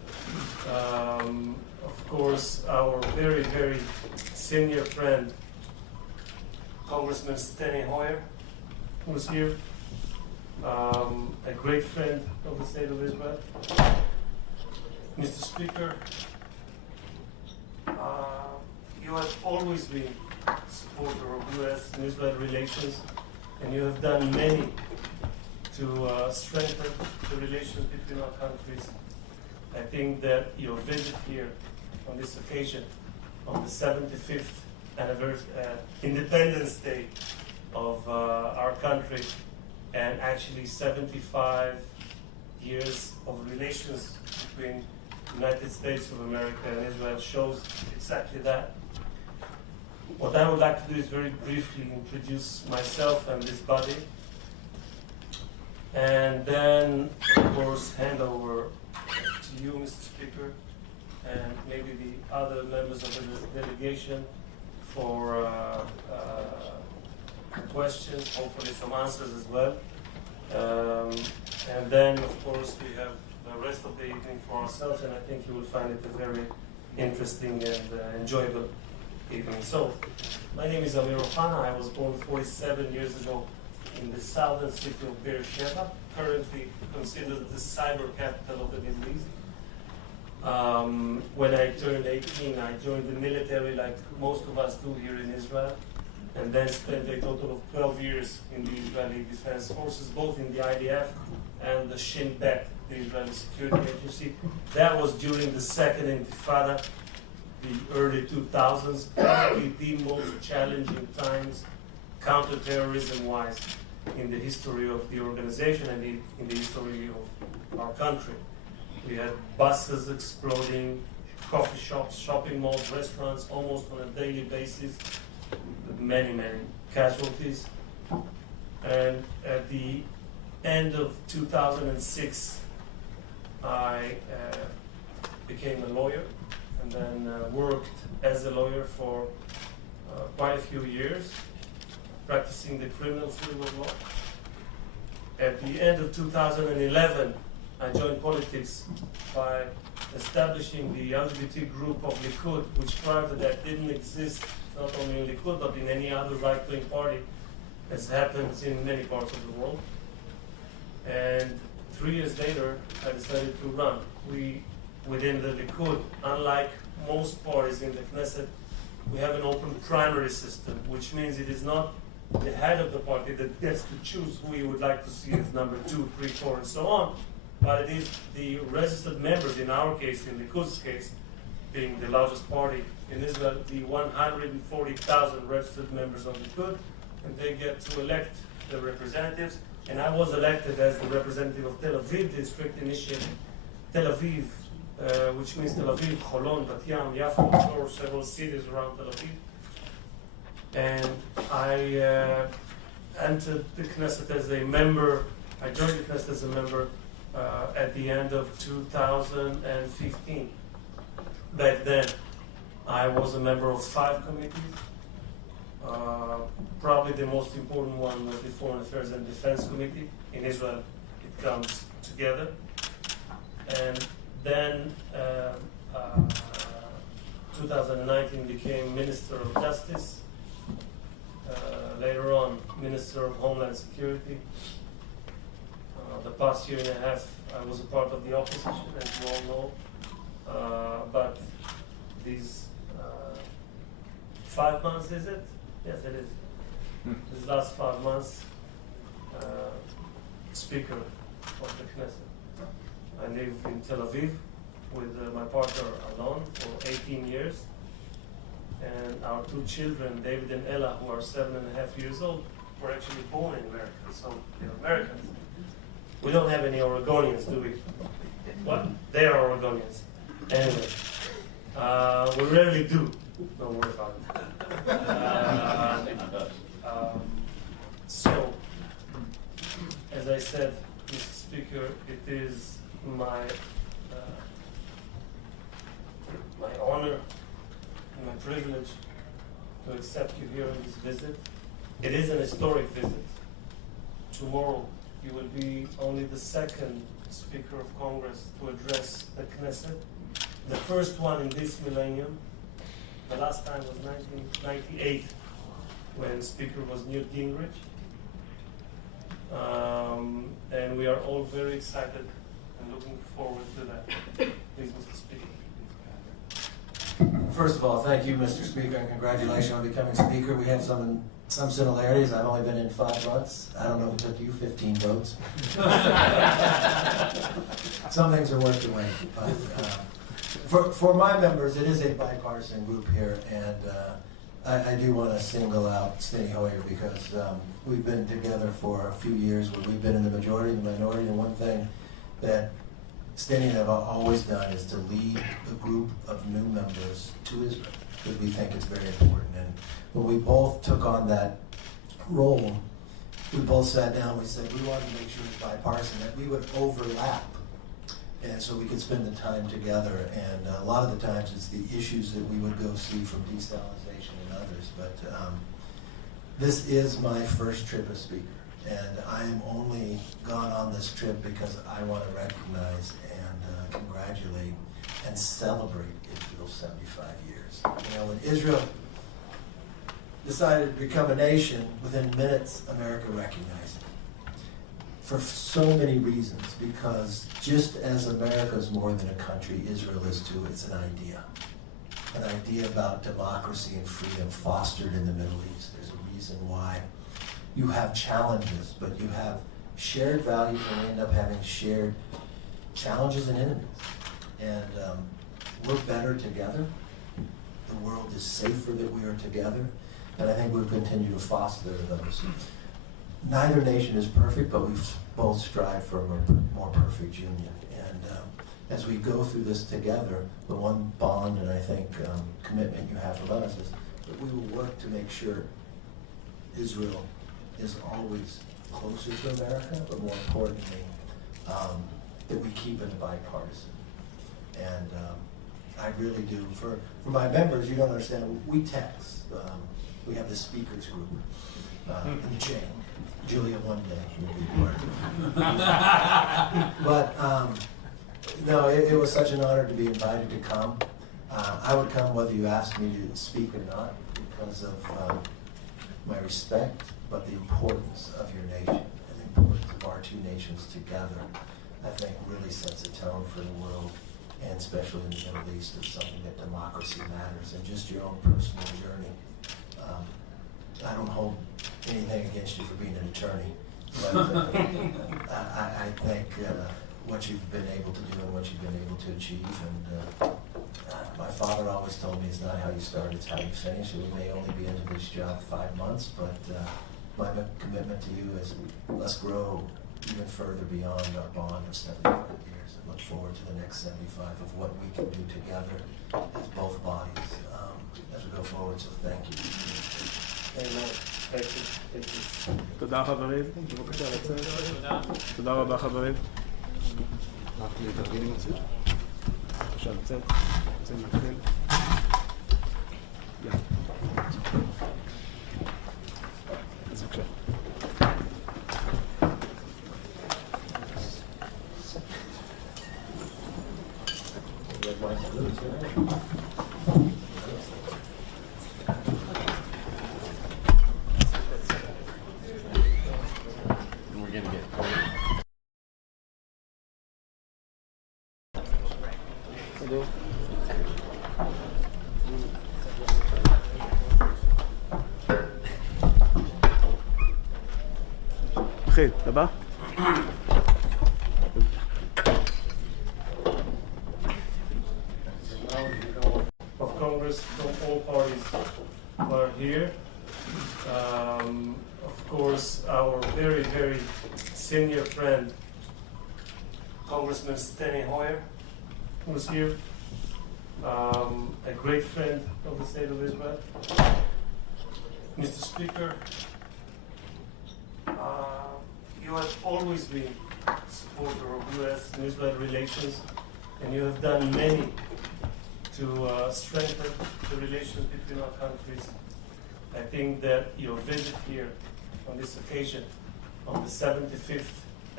Of course, our very, very senior friend, Congressman Steny Hoyer, who's here, a great friend of the state of Israel. Mr. Speaker, you have always been a supporter of U.S. and Israel relations, and you have done many to strengthen the relations between our countries. I think that your visit here on this occasion, on the 75th Independence Day of our country, and actually 75 years of relations between the United States of America and Israel shows exactly that. What I would like to do is very briefly introduce myself and this body, and then, of course, hand over to you, Mr. Speaker, and maybe the other members of the delegation for questions, hopefully some answers as well. And then, of course, we have the rest of the evening for ourselves, and I think you will find it a very interesting and enjoyable evening. So, my name is Amir Ohana. I was born 47 years ago in the southern city of Beersheba, currently considered the cyber capital of the Middle East. When I turned 18, I joined the military like most of us do here in Israel, and then spent a total of 12 years in the Israeli Defense Forces, both in the IDF and the Shin Bet, the Israeli Security Agency. That was during the Second Intifada, the early 2000s, probably the most challenging times counterterrorism-wise in the history of the organization and in the history of our country. We had buses exploding, coffee shops, shopping malls, restaurants, almost on a daily basis, with many, many casualties. And at the end of 2006, I became a lawyer, and then worked as a lawyer for quite a few years, practicing the criminal field of law. At the end of 2011, I joined politics by establishing the LGBT group of Likud, which prior to that didn't exist, not only in Likud, but in any other right-wing party, as happens in many parts of the world. And 3 years later, I decided to run. We, within the Likud, unlike most parties in the Knesset, we have an open primary system, which means it is not the head of the party that gets to choose who he would like to see as number 2, 3, 4, and so on, but it is the registered members, in our case, in Likud's case, being the largest party in Israel, the 140,000 registered members of Likud, and they get to elect the representatives. And I was elected as the representative of Tel Aviv district, initially Tel Aviv, which means Tel Aviv, Holon, Bat Yam, Yafo, or several cities around Tel Aviv. And I entered the Knesset as a member. I joined the Knesset as a member at the end of 2015. Back then, I was a member of 5 committees. Probably the most important one was the Foreign Affairs and Defense Committee. In Israel, it comes together. And then 2019 became Minister of Justice. Later on, Minister of Homeland Security. The past year and a half, I was a part of the opposition, as you all know. But these 5 months, is it? Yes, it is. These last 5 months, Speaker of the Knesset. I live in Tel Aviv with my partner Alon for 18 years. And our 2 children, David and Ella, who are 7.5 years old, were actually born in America, so they're Americans. We don't have any Oregonians, do we? What? They are Oregonians. Anyway, we rarely do. Don't worry about it. So, as I said, Mr. Speaker, it is my honor and my privilege to accept you here on this visit. It is an historic visit. Tomorrow, you will be only the second Speaker of Congress to address the Knesset. The first one in this millennium. The last time was 1998, when Speaker was Newt Gingrich. And we are all very excited and looking forward to that. Please, Mr. Speaker. First of all, thank you, Mr. Speaker, and congratulations on becoming Speaker. We have some similarities. I've only been in 5 months. I don't know if it took you 15 votes. Some things are worth the wait. But for my members, it is a bipartisan group here, and I do want to single out Steny Hoyer because we've been together for a few years where we've been in the majority and the minority, and one thing that Steny and I have always done is to lead a group of new members to Israel because we think it's very important. And when we both took on that role, we both sat down, we said we wanted to make sure it's bipartisan, that we would overlap and so we could spend the time together. And a lot of the times it's the issues that we would go see from desalinization and others. But this is my first trip as Speaker. And I am only gone on this trip because I want to recognize and congratulate and celebrate Israel's 75 years. You know, when Israel decided to become a nation, within minutes, America recognized it. For so many reasons, because just as America is more than a country, Israel is too. It's an idea. An idea about democracy and freedom fostered in the Middle East. There's a reason why you have challenges, but you have shared values, and we end up having shared challenges and enemies. And we're better together. The world is safer that we are together, and I think we'll continue to foster those. Neither nation is perfect, but we both strive for a more perfect union. And as we go through this together, the one bond and I think commitment you have with us is that we will work to make sure Israel is always closer to America, but more importantly, that we keep it bipartisan. And I really do. For my members, you don't understand, we text. We have the speakers group in the chain. Julia one day will be part of it. But no, it was such an honor to be invited to come. I would come whether you asked me to speak or not because of my respect, but the importance of your nation and the importance of our two nations together, I think really sets a tone for the world, and especially in the Middle East, of something that democracy matters, and just your own personal journey. I don't hold anything against you for being an attorney, but I think what you've been able to do and what you've been able to achieve, and my father always told me it's not how you start, it's how you finish. And we may only be into this job 5 months, but my commitment to you is let's grow even further beyond our bond of 75 years and look forward to the next 75 of what we can do together as both bodies as we go forward. So thank you. Amen. Thank you. Thank you. תודה חברים, בבקשה לצאת. תודה רבה חברים. רק להתארגן עם הציר. בבקשה לצאת. יוצאים להתחיל. אז בבקשה. התחיל, הבא? Of Congress from all parties are here. Of course, our very, very senior friend, Congressman Steny Hoyer, was here. A great friend of the state of Israel. Mr. Speaker, you have always been a supporter of U.S. and Israel relations, and you have done many to strengthen the relations between our countries. I think that your visit here on this occasion, on the 75th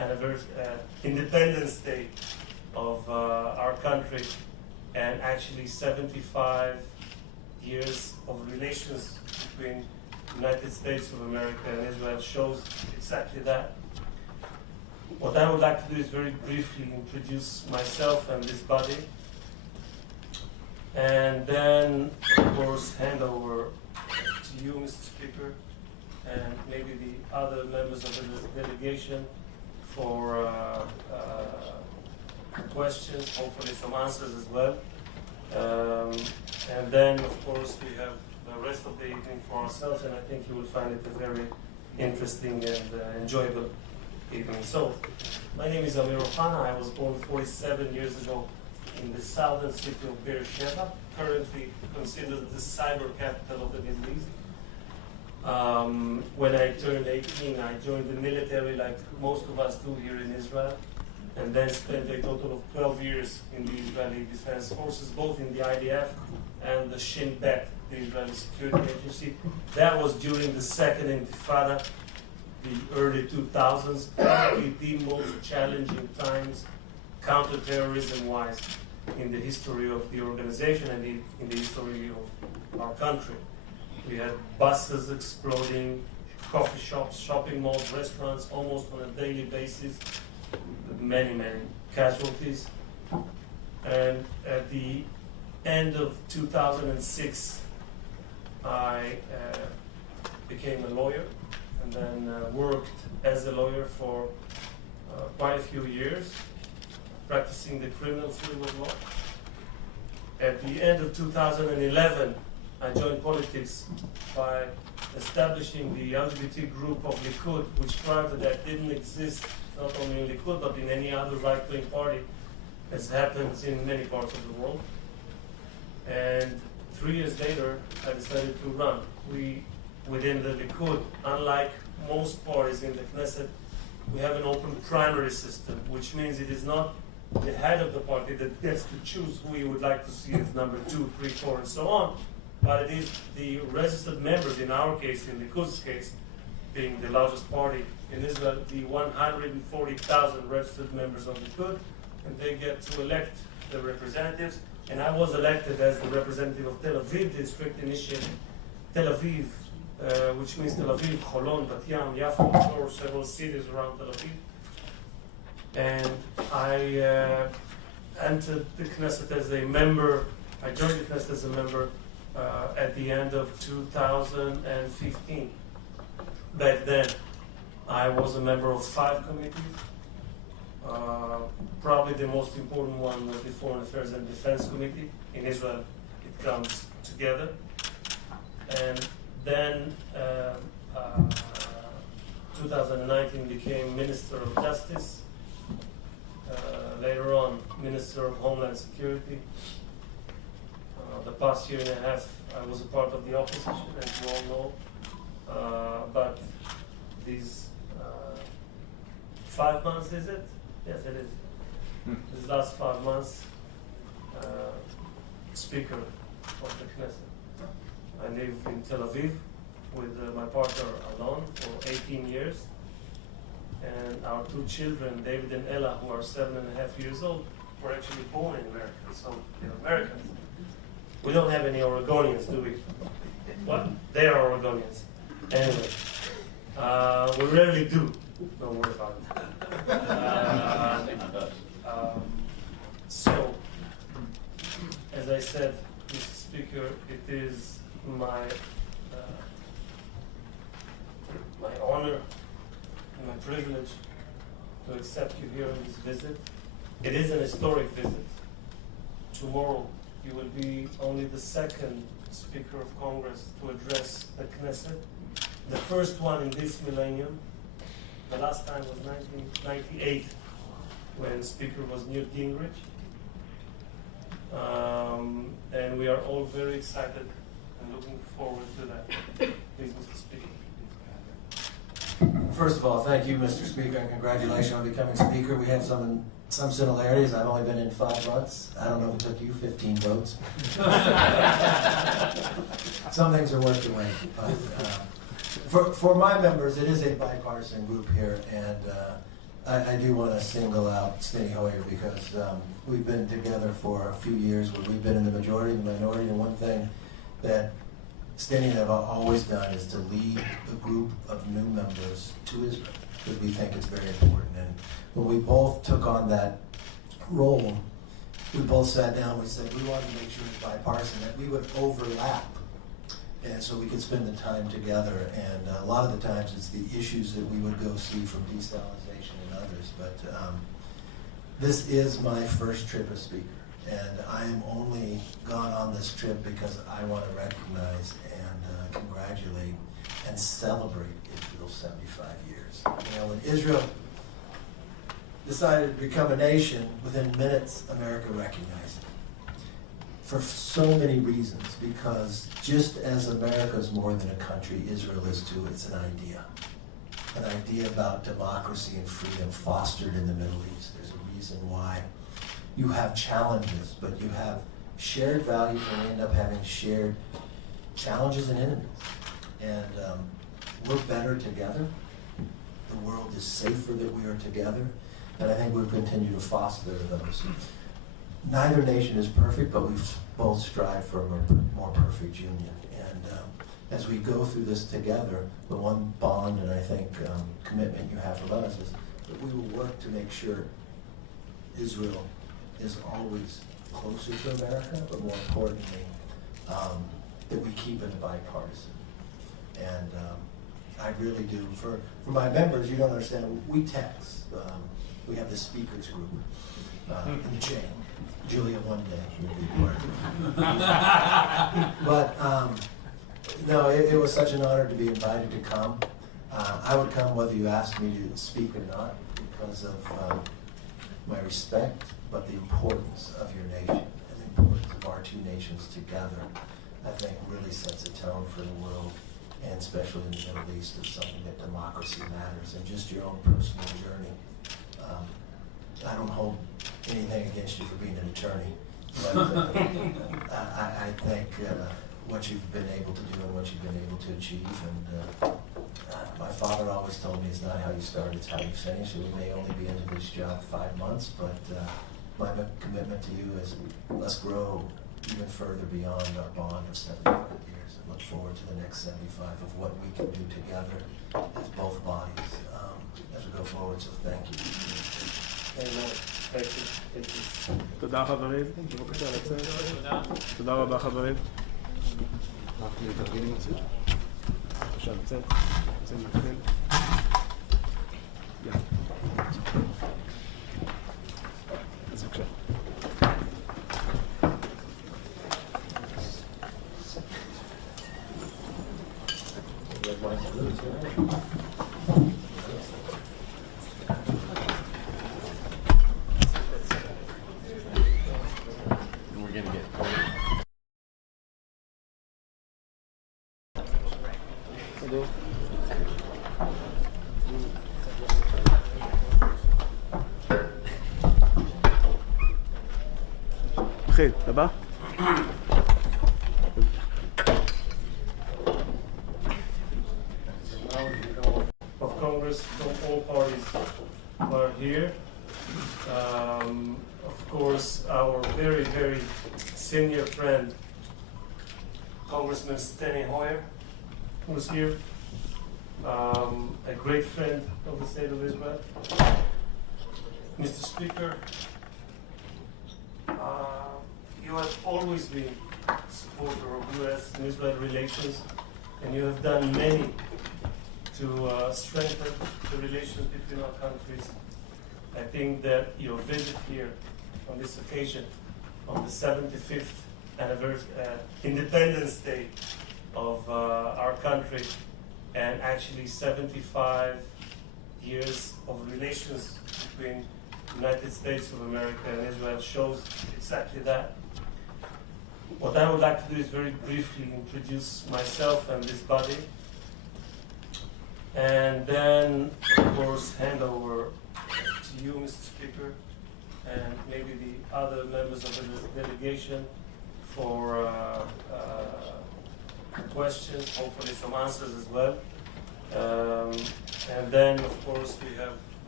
Independence Day of our country, and actually 75 years of relations between United States of America and Israel shows exactly that. What I would like to do is very briefly introduce myself and this body, and then, of course, hand over to you, Mr. Speaker, and maybe the other members of the delegation for questions, hopefully some answers as well. And then, of course, we have the rest of the evening for ourselves, and I think you will find it a very interesting and enjoyable evening. So, my name is Amir Ohana. I was born 47 years ago in the southern city of Beersheba, currently considered the cyber capital of the Middle East. When I turned 18, I joined the military like most of us do here in Israel, and then spent a total of 12 years in the Israeli Defense Forces, both in the IDF and the Shin Bet, the Israeli Security Agency. That was during the Second Intifada, the early 2000s, probably the most challenging times counterterrorism-wise in the history of the organization and in the history of our country. We had buses exploding, coffee shops, shopping malls, restaurants, almost on a daily basis, with many, many casualties. And at the end of 2006, I became a lawyer, and then worked as a lawyer for quite a few years, practicing the criminal field of law. At the end of 2011, I joined politics by establishing the LGBT group of Likud, which prior to that didn't exist not only in Likud but in any other right-wing party, as happens in many parts of the world. And 3 years later, I decided to run. Within the Likud, unlike most parties in the Knesset, we have an open primary system, which means it is not the head of the party that gets to choose who he would like to see as number 2, 3, 4, and so on, but it is the registered members, in our case, in Likud's case, being the largest party in Israel, the 140,000 registered members of Likud, and they get to elect the representatives. And I was elected as the representative of Tel Aviv district, initially Tel Aviv, which means Tel Aviv, Holon, Bat Yam, Yafo, or several cities around Tel Aviv. And I entered the Knesset as a member. I joined the Knesset as a member at the end of 2015. Back then, I was a member of 5 committees. Probably the most important one was the Foreign Affairs and Defense Committee. In Israel, it comes together. And then 2019 became Minister of Justice. Later on, Minister of Homeland Security. The past year and a half, I was a part of the opposition, as you all know. But these 5 months, is it? Yes, it is. These last 5 months, Speaker of the Knesset. I live in Tel Aviv with my partner Alon for 18 years. And our 2 children, David and Ella, who are 7.5 years old, were actually born in America, so they're Americans. We don't have any Oregonians, do we? What? They are Oregonians. Anyway, we rarely do. Don't worry about it. So, as I said, Mr. Speaker, it is my honor and my privilege to accept you here on this visit. It is an historic visit. Tomorrow, you will be only the 2nd Speaker of Congress to address the Knesset. The first one in this millennium. The last time was 1998, when Speaker was Newt Gingrich. And we are all very excited and looking forward to that. Please, Mr. Speaker. First of all, thank you, Mr. Speaker, and congratulations on becoming Speaker. We have some similarities. I've only been in 5 months. I don't know if it took you 15 votes. Some things are worth the wait. But, for my members, it is a bipartisan group here, and I do want to single out Steny Hoyer because we've been together for a few years where we've been in the majority and the minority, and one thing that Steny and I have always done is to lead a group of new members to Israel because we think it's very important. And when we both took on that role, we both sat down, we said we wanted to make sure it's bipartisan, that we would overlap and so we could spend the time together. And a lot of the times it's the issues that we would go see from desalinization and others. But this is my first trip as speaker. And I am only gone on this trip because I want to recognize and congratulate and celebrate Israel's 75 years. You know, when Israel decided to become a nation, within minutes, America recognized it. For so many reasons, because just as America is more than a country, Israel is too. It's an idea. An idea about democracy and freedom fostered in the Middle East. There's a reason why you have challenges, but you have shared values and end up having shared challenges and enemies. And we're better together. The world is safer that we are together. And I think we'll continue to foster those. Neither nation is perfect, but we both strive for a more perfect union. And as we go through this together, the one bond and I think commitment you have from us is that we will work to make sure Israel is always closer to America, but more importantly, that we keep it bipartisan. And I really do. For my members, you don't understand, we text. We have the speakers group in the chain. Julia one day will be part of it. But no, it was such an honor to be invited to come. I would come whether you asked me to speak or not because of my respect, but the importance of your nation and the importance of our two nations together, I think really sets a tone for the world, and especially in the Middle East, of something that democracy matters, and just your own personal journey. I don't hold anything against you for being an attorney, but I think what you've been able to do and what you've been able to achieve, and my father always told me it's not how you start, it's how you finish. And we may only be into this job 5 months, but my commitment to you is let's grow even further beyond our bond of 75 years and look forward to the next 75 of what we can do together as both bodies as we go forward. So thank you. Amen. Thank you. Thank you. תודה חברים, בבקשה לצאת. תודה רבה חברים. רק להתארגן עם הציר. בבקשה לצאת. רוצים להתחיל. יאללה. אז בבקשה. התחיל, הבא? Of Congress from all parties are here. Of course, our very, very senior friend, Congressman Steny Hoyer, who's here. A great friend of the state of Israel. Mr. Speaker, you have always been a supporter of U.S. and Israel relations, and you have done many to strengthen the relations between our countries. I think that your visit here on this occasion, on the 75th Independence Day of our country, and actually 75 years of relations between the United States of America and Israel shows exactly that. What I would like to do is very briefly introduce myself and this body, and then, of course, hand over to you, Mr. Speaker, and maybe the other members of the delegation for questions, hopefully some answers as well. And then, of course, we have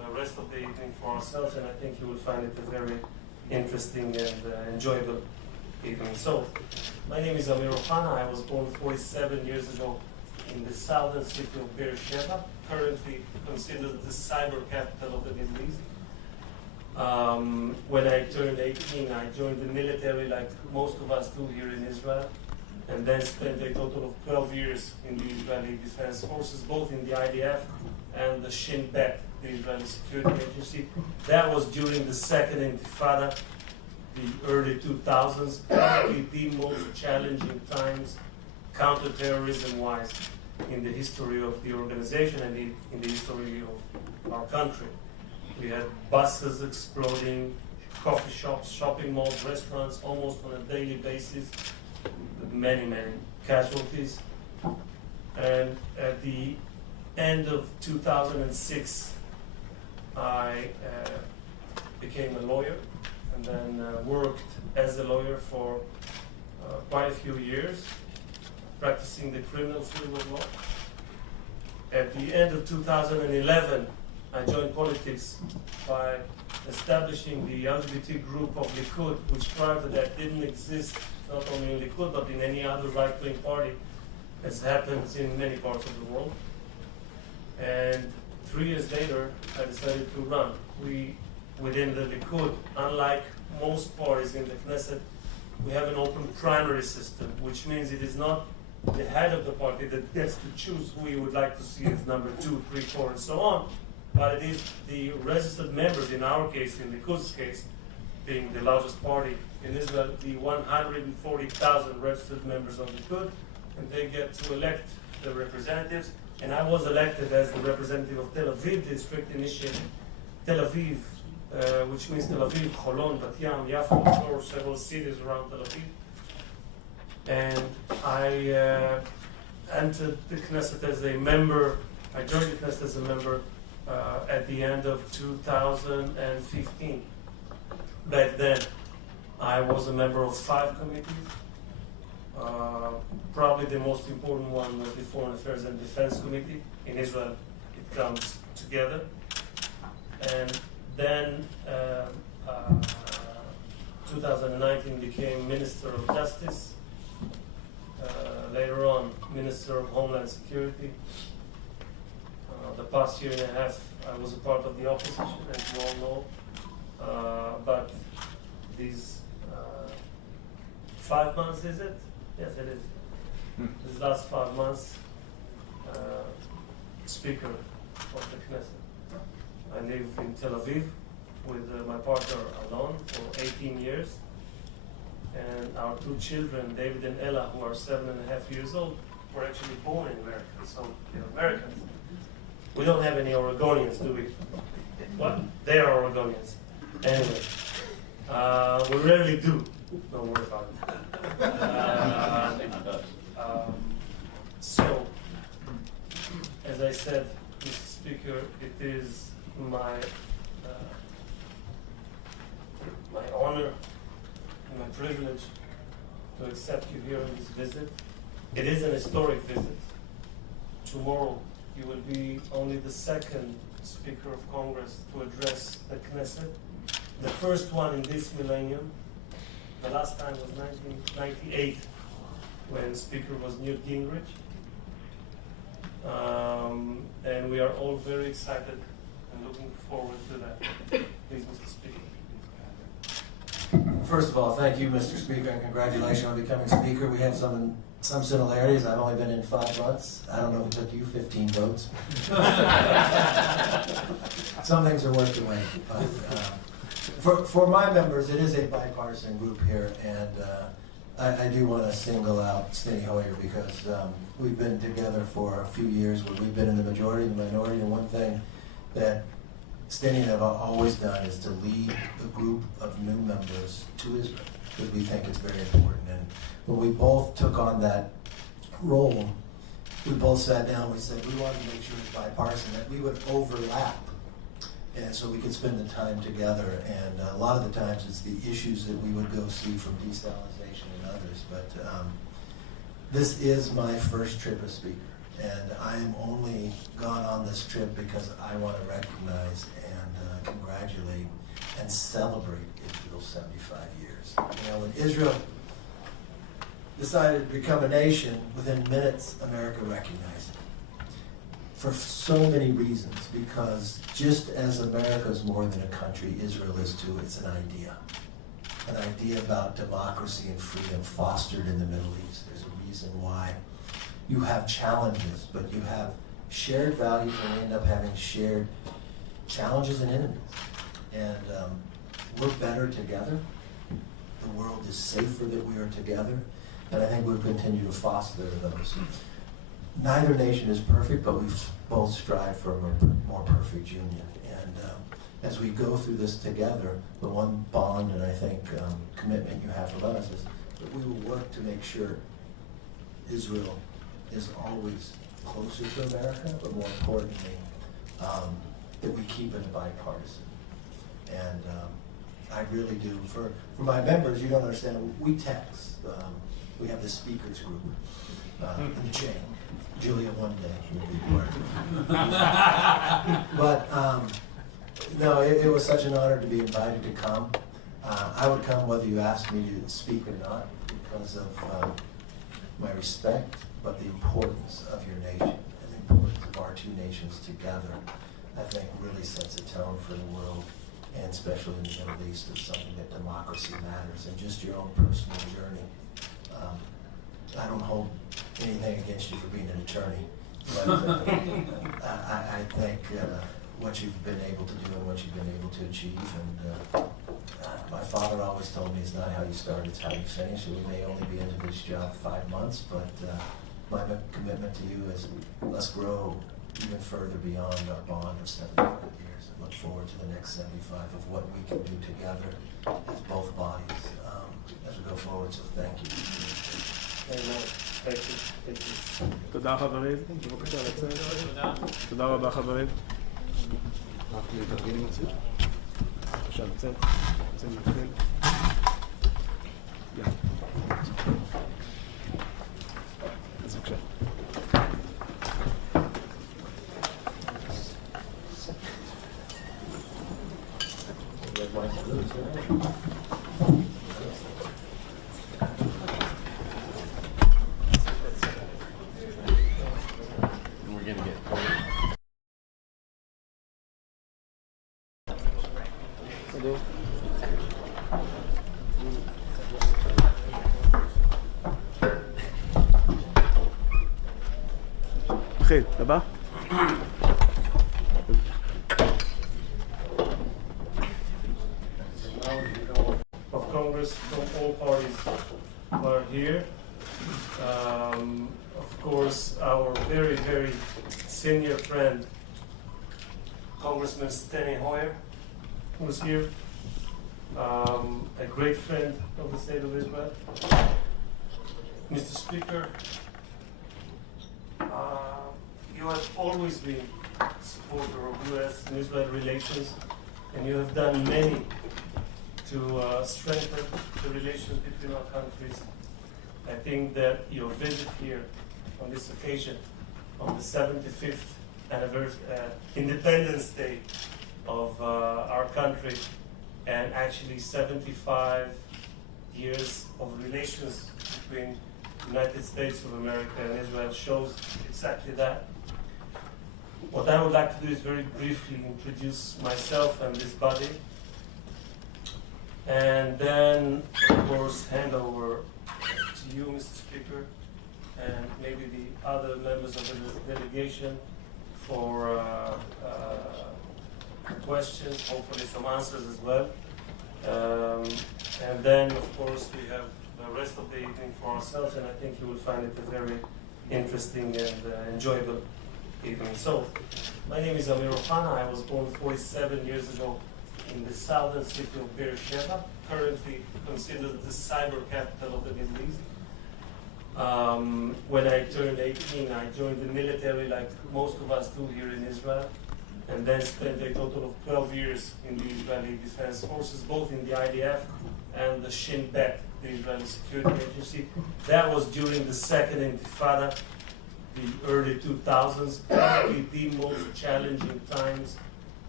the rest of the evening for ourselves, and I think you will find it a very interesting and enjoyable evening. So, my name is Amir Ohana. I was born 47 years ago in the southern city of Beersheba, currently considered the cyber capital of the Middle East. When I turned 18, I joined the military like most of us do here in Israel, and then spent a total of 12 years in the Israeli Defense Forces, both in the IDF and the Shin Bet, the Israeli Security Agency. That was during the Second Intifada, the early 2000s, probably the most challenging times counterterrorism-wise in the history of the organization and in the history of our country. We had buses exploding, coffee shops, shopping malls, restaurants, almost on a daily basis, with many, many casualties. And at the end of 2006, I became a lawyer and then worked as a lawyer for quite a few years, practicing the criminal field of law. At the end of 2011, I joined politics by establishing the LGBT group of Likud, which prior to that didn't exist not only in Likud but in any other right-wing party, as happens in many parts of the world. And 3 years later, I decided to run. We, within the Likud, unlike most parties in the Knesset, we have an open primary system, which means it is not the head of the party that gets to choose who he would like to see as number 2, 3, 4, and so on, but it is the registered members, in our case, in Likud's case, being the largest party in Israel, the 140,000 registered members of Likud, and they get to elect the representatives. And I was elected as the representative of Tel Aviv district, initiated Tel Aviv, which means Tel Aviv, Holon, Bat Yam, Yafo, or several cities around Tel Aviv. And I entered the Knesset as a member. I joined the Knesset as a member at the end of 2015. Back then, I was a member of 5 committees. Probably the most important one was the Foreign Affairs and Defense Committee. In Israel, it comes together. And then 2019 became Minister of Justice. Later on, Minister of Homeland Security. The past year and a half, I was a part of the opposition, as you all know. But these 5 months, is it? Yes, it is. These last 5 months, Speaker of the Knesset. I live in Tel Aviv with my partner Alon for 18 years. And our 2 children, David and Ella, who are 7.5 years old, were actually born in America, so they're Americans. We don't have any Oregonians, do we? What? They are Oregonians. Anyway, we rarely do. Don't worry about it. So, as I said, Mr. Speaker, it is my honor and my privilege to accept you here on this visit. It is an historic visit. Tomorrow, you will be only the 2nd Speaker of Congress to address the Knesset. The first one in this millennium. The last time was 1998, when Speaker was Newt Gingrich. And we are all very excited and looking forward to that. Please, Mr. Speaker. First of all, thank you, Mr. Speaker, and congratulations on becoming Speaker. We have some similarities. I've only been in 5 months. I don't know if it took you 15 votes. Some things are worth the wait. But for my members, it is a bipartisan group here, and I do want to single out Steny Hoyer because we've been together for a few years where we've been in the majority and the minority, and one thing that Steny and I have always done is to lead a group of new members to Israel because we think it's very important. And when we both took on that role, we both sat down and we said we wanted to make sure it's bipartisan, that we would overlap, and so we could spend the time together. And a lot of the times it's the issues that we would go see from desalinization and others. But this is my first trip as Speaker, and I am only gone on this trip because I want to recognize and congratulate and celebrate Israel's 75 years. You know, when Israel decided to become a nation, within minutes, America recognized it. For so many reasons, because just as America is more than a country, Israel is too. It's an idea. An idea about democracy and freedom fostered in the Middle East. There's a reason why you have challenges, but you have shared values, and we end up having shared challenges and enemies. And we're better together. The world is safer that we are together. And I think we'll continue to foster those. Neither nation is perfect, but we both strive for a more perfect union. And as we go through this together, the one bond and I think commitment you have with us is that we will work to make sure Israel is always closer to America, but more importantly, that we keep it bipartisan. And I really do. For my members, you don't understand, we text. We have the speakers group in the chain. Julia one day will be part of it. But no, it was such an honor to be invited to come. I would come whether you asked me to speak or not because of my respect, but the importance of your nation and the importance of our two nations together, I think really sets a tone for the world, and especially in the Middle East, of something that democracy matters, and just your own personal journey. I don't hold anything against you for being an attorney, but I think what you've been able to do and what you've been able to achieve, and my father always told me it's not how you start, it's how you finish, and we may only be into this job 5 months, but my commitment to you is let's grow even further beyond our bond of 75 years and look forward to the next 75 of what we can do together as both bodies as we go forward. So thank you. Amen. Thank you. Thank you. תודה חברים, בבקשה לצאת. תודה רבה חברים. רק להתארגן עם הציר. בבקשה לצאת. רוצים להתחיל. יאללה. אז בבקשה. התחיל, הבא? Of Congress from all parties are here. Of course, our very, very senior friend, Congressman Steny Hoyer, who's here. A great friend of the state of Israel. Mr. Speaker, you have always been a supporter of U.S. and Israel relations, and you have done many to strengthen the relations between our countries. I think that your visit here on this occasion, on the 75th Independence Day of our country, and actually 75 years of relations between the United States of America and Israel shows exactly that. What I would like to do is very briefly introduce myself and this body, and then, of course, hand over to you, Mr. Speaker, and maybe the other members of the delegation for questions, hopefully some answers as well. And then, of course, we have the rest of the evening for ourselves, and I think you will find it a very interesting and enjoyable evening. So, my name is Amir Ohana. I was born 47 years ago in the southern city of Beersheba, currently considered the cyber capital of the Middle East. When I turned 18, I joined the military like most of us do here in Israel, and then spent a total of 12 years in the Israeli Defense Forces, both in the IDF and the Shin Bet, the Israeli Security Agency. That was during the Second Intifada, the early 2000s, probably the most challenging times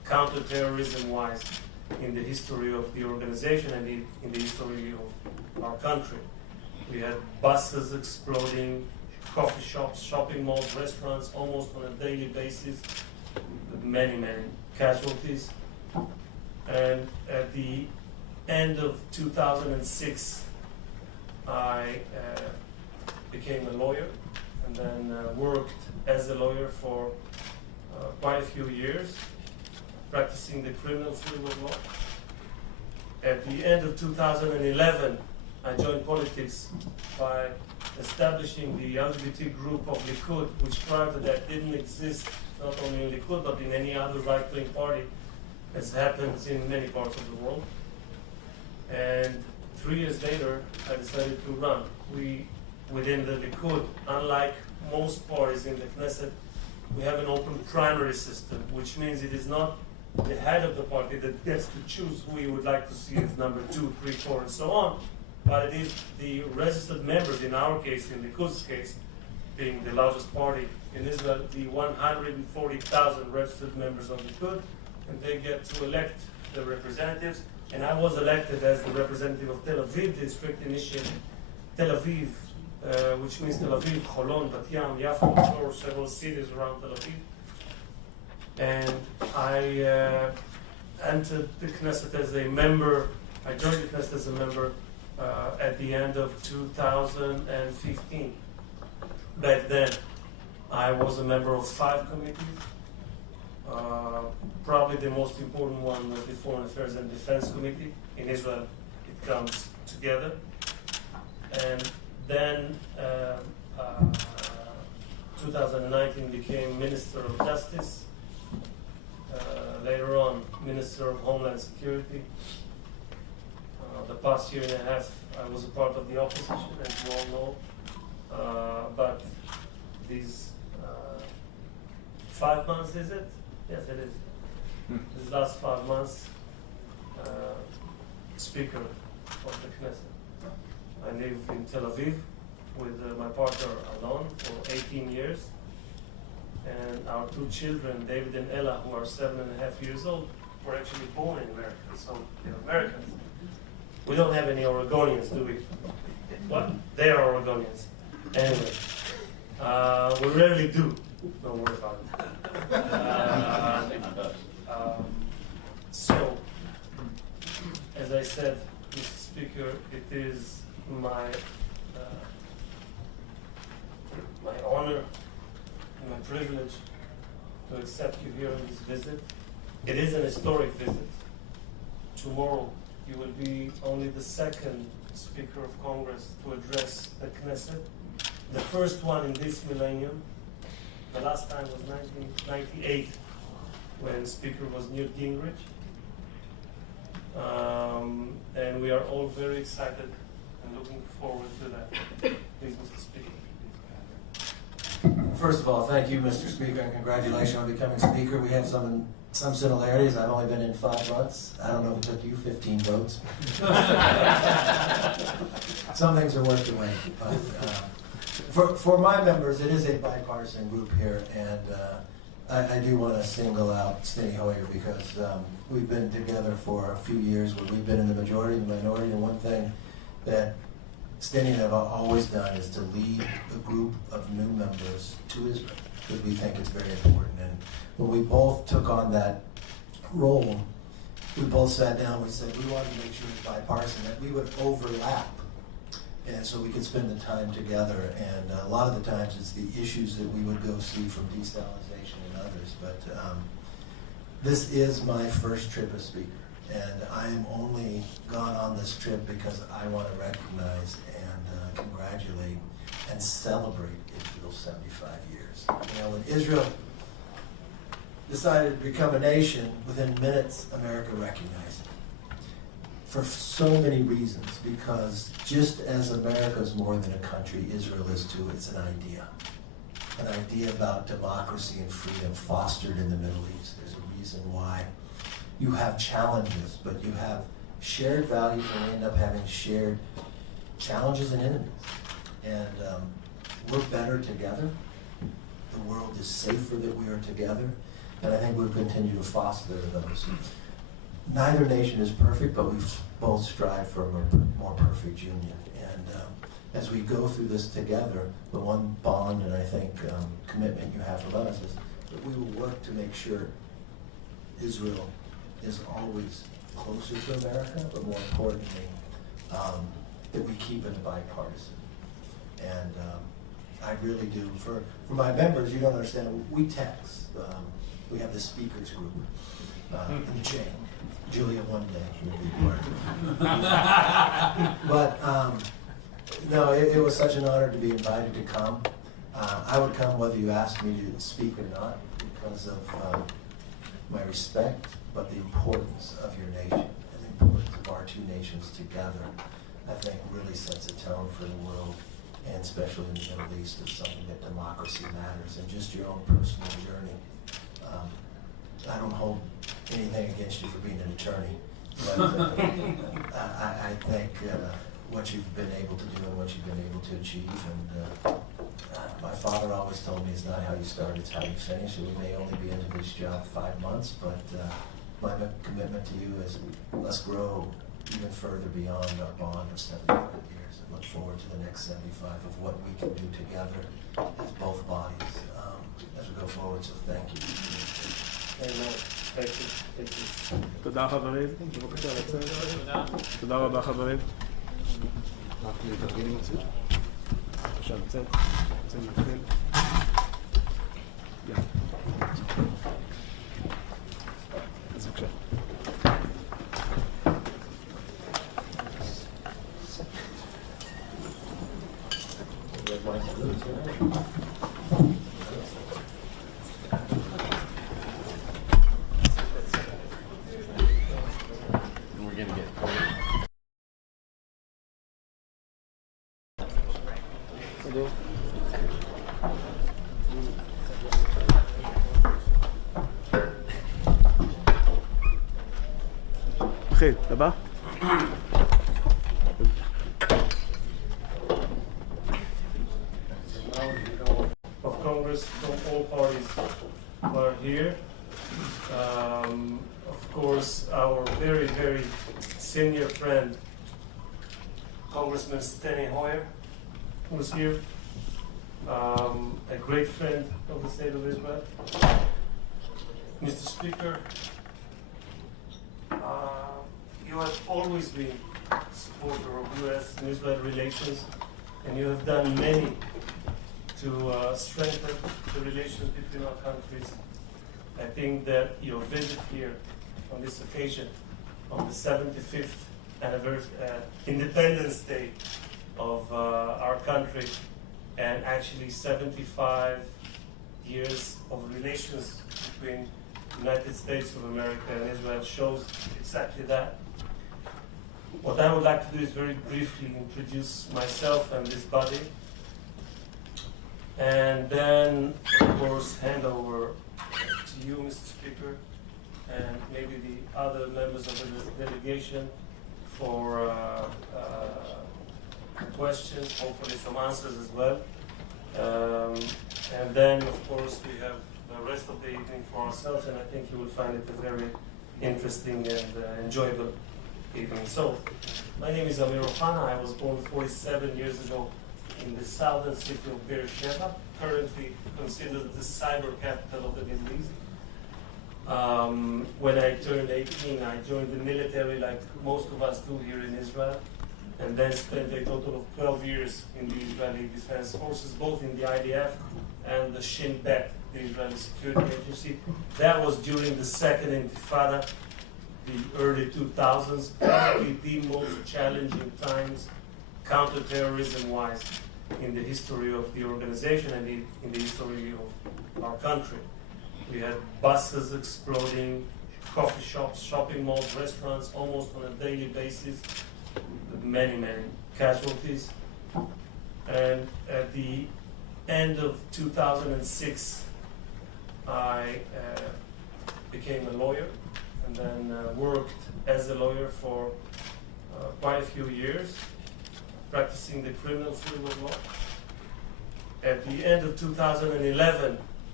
counterterrorism-wise in the history of the organization and in the history of our country. We had buses exploding, coffee shops, shopping malls, restaurants, almost on a daily basis, with many, many casualties. And at the end of 2006, I became a lawyer and then worked as a lawyer for quite a few years, practicing the criminal field of law. At the end of 2011, I joined politics by establishing the LGBT group of Likud, which prior to that didn't exist not only in Likud but in any other right-wing party, as happens in many parts of the world. And 3 years later, I decided to run. We, within the Likud, unlike most parties in the Knesset, we have an open primary system, which means it is not the head of the party that gets to choose who he would like to see as number 2, 3, 4, and so on, but it is the registered members, in our case, in Likud's case, being the largest party in Israel, the 140,000 registered members of Likud, and they get to elect the representatives. And I was elected as the representative of Tel Aviv district, initially Tel Aviv, which means Tel Aviv, Holon, Bat Yam, Yafo, or several cities around Tel Aviv. And I entered the Knesset as a member. I joined the Knesset as a member at the end of 2015. Back then, I was a member of 5 committees. Probably the most important one was the Foreign Affairs and Defense Committee. In Israel, it comes together. And then 2019 became Minister of Justice. Later on, Minister of Homeland Security. The past year and a half, I was a part of the opposition, as you all know. But these 5 months, is it? Yes, it is. These last 5 months, Speaker of the Knesset. I live in Tel Aviv with my partner Alon for 18 years. And our 2 children, David and Ella, who are 7.5 years old, were actually born in America, so they're Americans. We don't have any Oregonians, do we? What? They are Oregonians. Anyway, we rarely do. Don't worry about it. So, as I said, Mr. Speaker, it is my honor and my privilege to accept you here on this visit. It is an historic visit. Tomorrow, you will be only the 2nd Speaker of Congress to address the Knesset. The first one in this millennium. The last time was 1998, when Speaker was Newt Gingrich. And we are all very excited and looking forward to that. Please, Mr. Speaker. First of all, thank you, Mr. Speaker, and congratulations on becoming Speaker. We have some similarities. I've only been in 5 months. I don't know if it took you 15 votes. Some things are worth the wait. But for my members, it is a bipartisan group here, and I do want to single out Steny Hoyer because we've been together for a few years where we've been in the majority and the minority, and one thing that Steny and I have always done is to lead a group of new members to Israel because we think it's very important. And when we both took on that role, we both sat down, we said we wanted to make sure it's bipartisan, that we would overlap and so we could spend the time together. And a lot of the times it's the issues that we would go see from desalinization and others. But this is my first trip as Speaker. And I am only gone on this trip because I want to recognize and congratulate and celebrate Israel's 75 years. You know, when Israel decided to become a nation, within minutes, America recognized it. For so many reasons, because just as America is more than a country, Israel is too. It's an idea. An idea about democracy and freedom fostered in the Middle East. There's a reason why you have challenges, but you have shared values, and we end up having shared challenges and enemies. And we're better together. The world is safer that we are together. And I think we'll continue to foster those. Neither nation is perfect, but we both strive for a more perfect union. And as we go through this together, the one bond and I think commitment you have with us is that we will work to make sure Israel is always closer to America, but more importantly, that we keep it bipartisan. And I really do. For my members, you don't understand, we text. We have the speakers group in the chain. Julia one day will be part of it. But no, it was such an honor to be invited to come. I would come whether you asked me to speak or not because of my respect, but the importance of your nation and the importance of our two nations together, I think really sets a tone for the world, and especially in the Middle East, of something that democracy matters, and just your own personal journey. I don't hold anything against you for being an attorney, but I think what you've been able to do and what you've been able to achieve, and my father always told me it's not how you start, it's how you finish, and we may only be into this job 5 months, but my commitment to you is let's grow even further beyond our bond of 75 years and look forward to the next 75 of what we can do together as both bodies as we go forward, so thank you. Amen. Thank you. Thank you. תודה חברים, בבקשה לצאת. תודה רבה חברים. רק להתארגן עם הציר. בבקשה לצאת. רוצים להתחיל. יאללה. אז בבקשה. התחיל, הבא? Of Congress from all parties are here. Of course, our very, very senior friend, Congressman Steny Hoyer, who's here. A great friend of the state of Israel. Mr. Speaker, you have always been a supporter of U.S. and Israel relations, and you have done many to strengthen the relations between our countries. I think that your visit here on this occasion, on the 75th Independence Day of our country, and actually 75 years of relations between the United States of America and Israel shows exactly that. What I would like to do is very briefly introduce myself and this body, and then, of course, hand over to you, Mr. Speaker, and maybe the other members of the delegation for questions, hopefully some answers as well. And then, of course, we have the rest of the evening for ourselves, and I think you will find it a very interesting and enjoyable evening. So, my name is Amir Ohana. I was born 47 years ago in the southern city of Beersheba, currently considered the cyber capital of the Middle East. When I turned 18, I joined the military like most of us do here in Israel, and then spent a total of 12 years in the Israeli Defense Forces, both in the IDF and the Shin Bet, the Israeli Security Agency. That was during the Second Intifada, the early 2000s, probably the most challenging times counterterrorism-wise in the history of the organization and in the history of our country. We had buses exploding, coffee shops, shopping malls, restaurants, almost on a daily basis, with many, many casualties. And at the end of 2006, I became a lawyer and then worked as a lawyer for quite a few years, practicing the criminal field of law. At the end of 2011,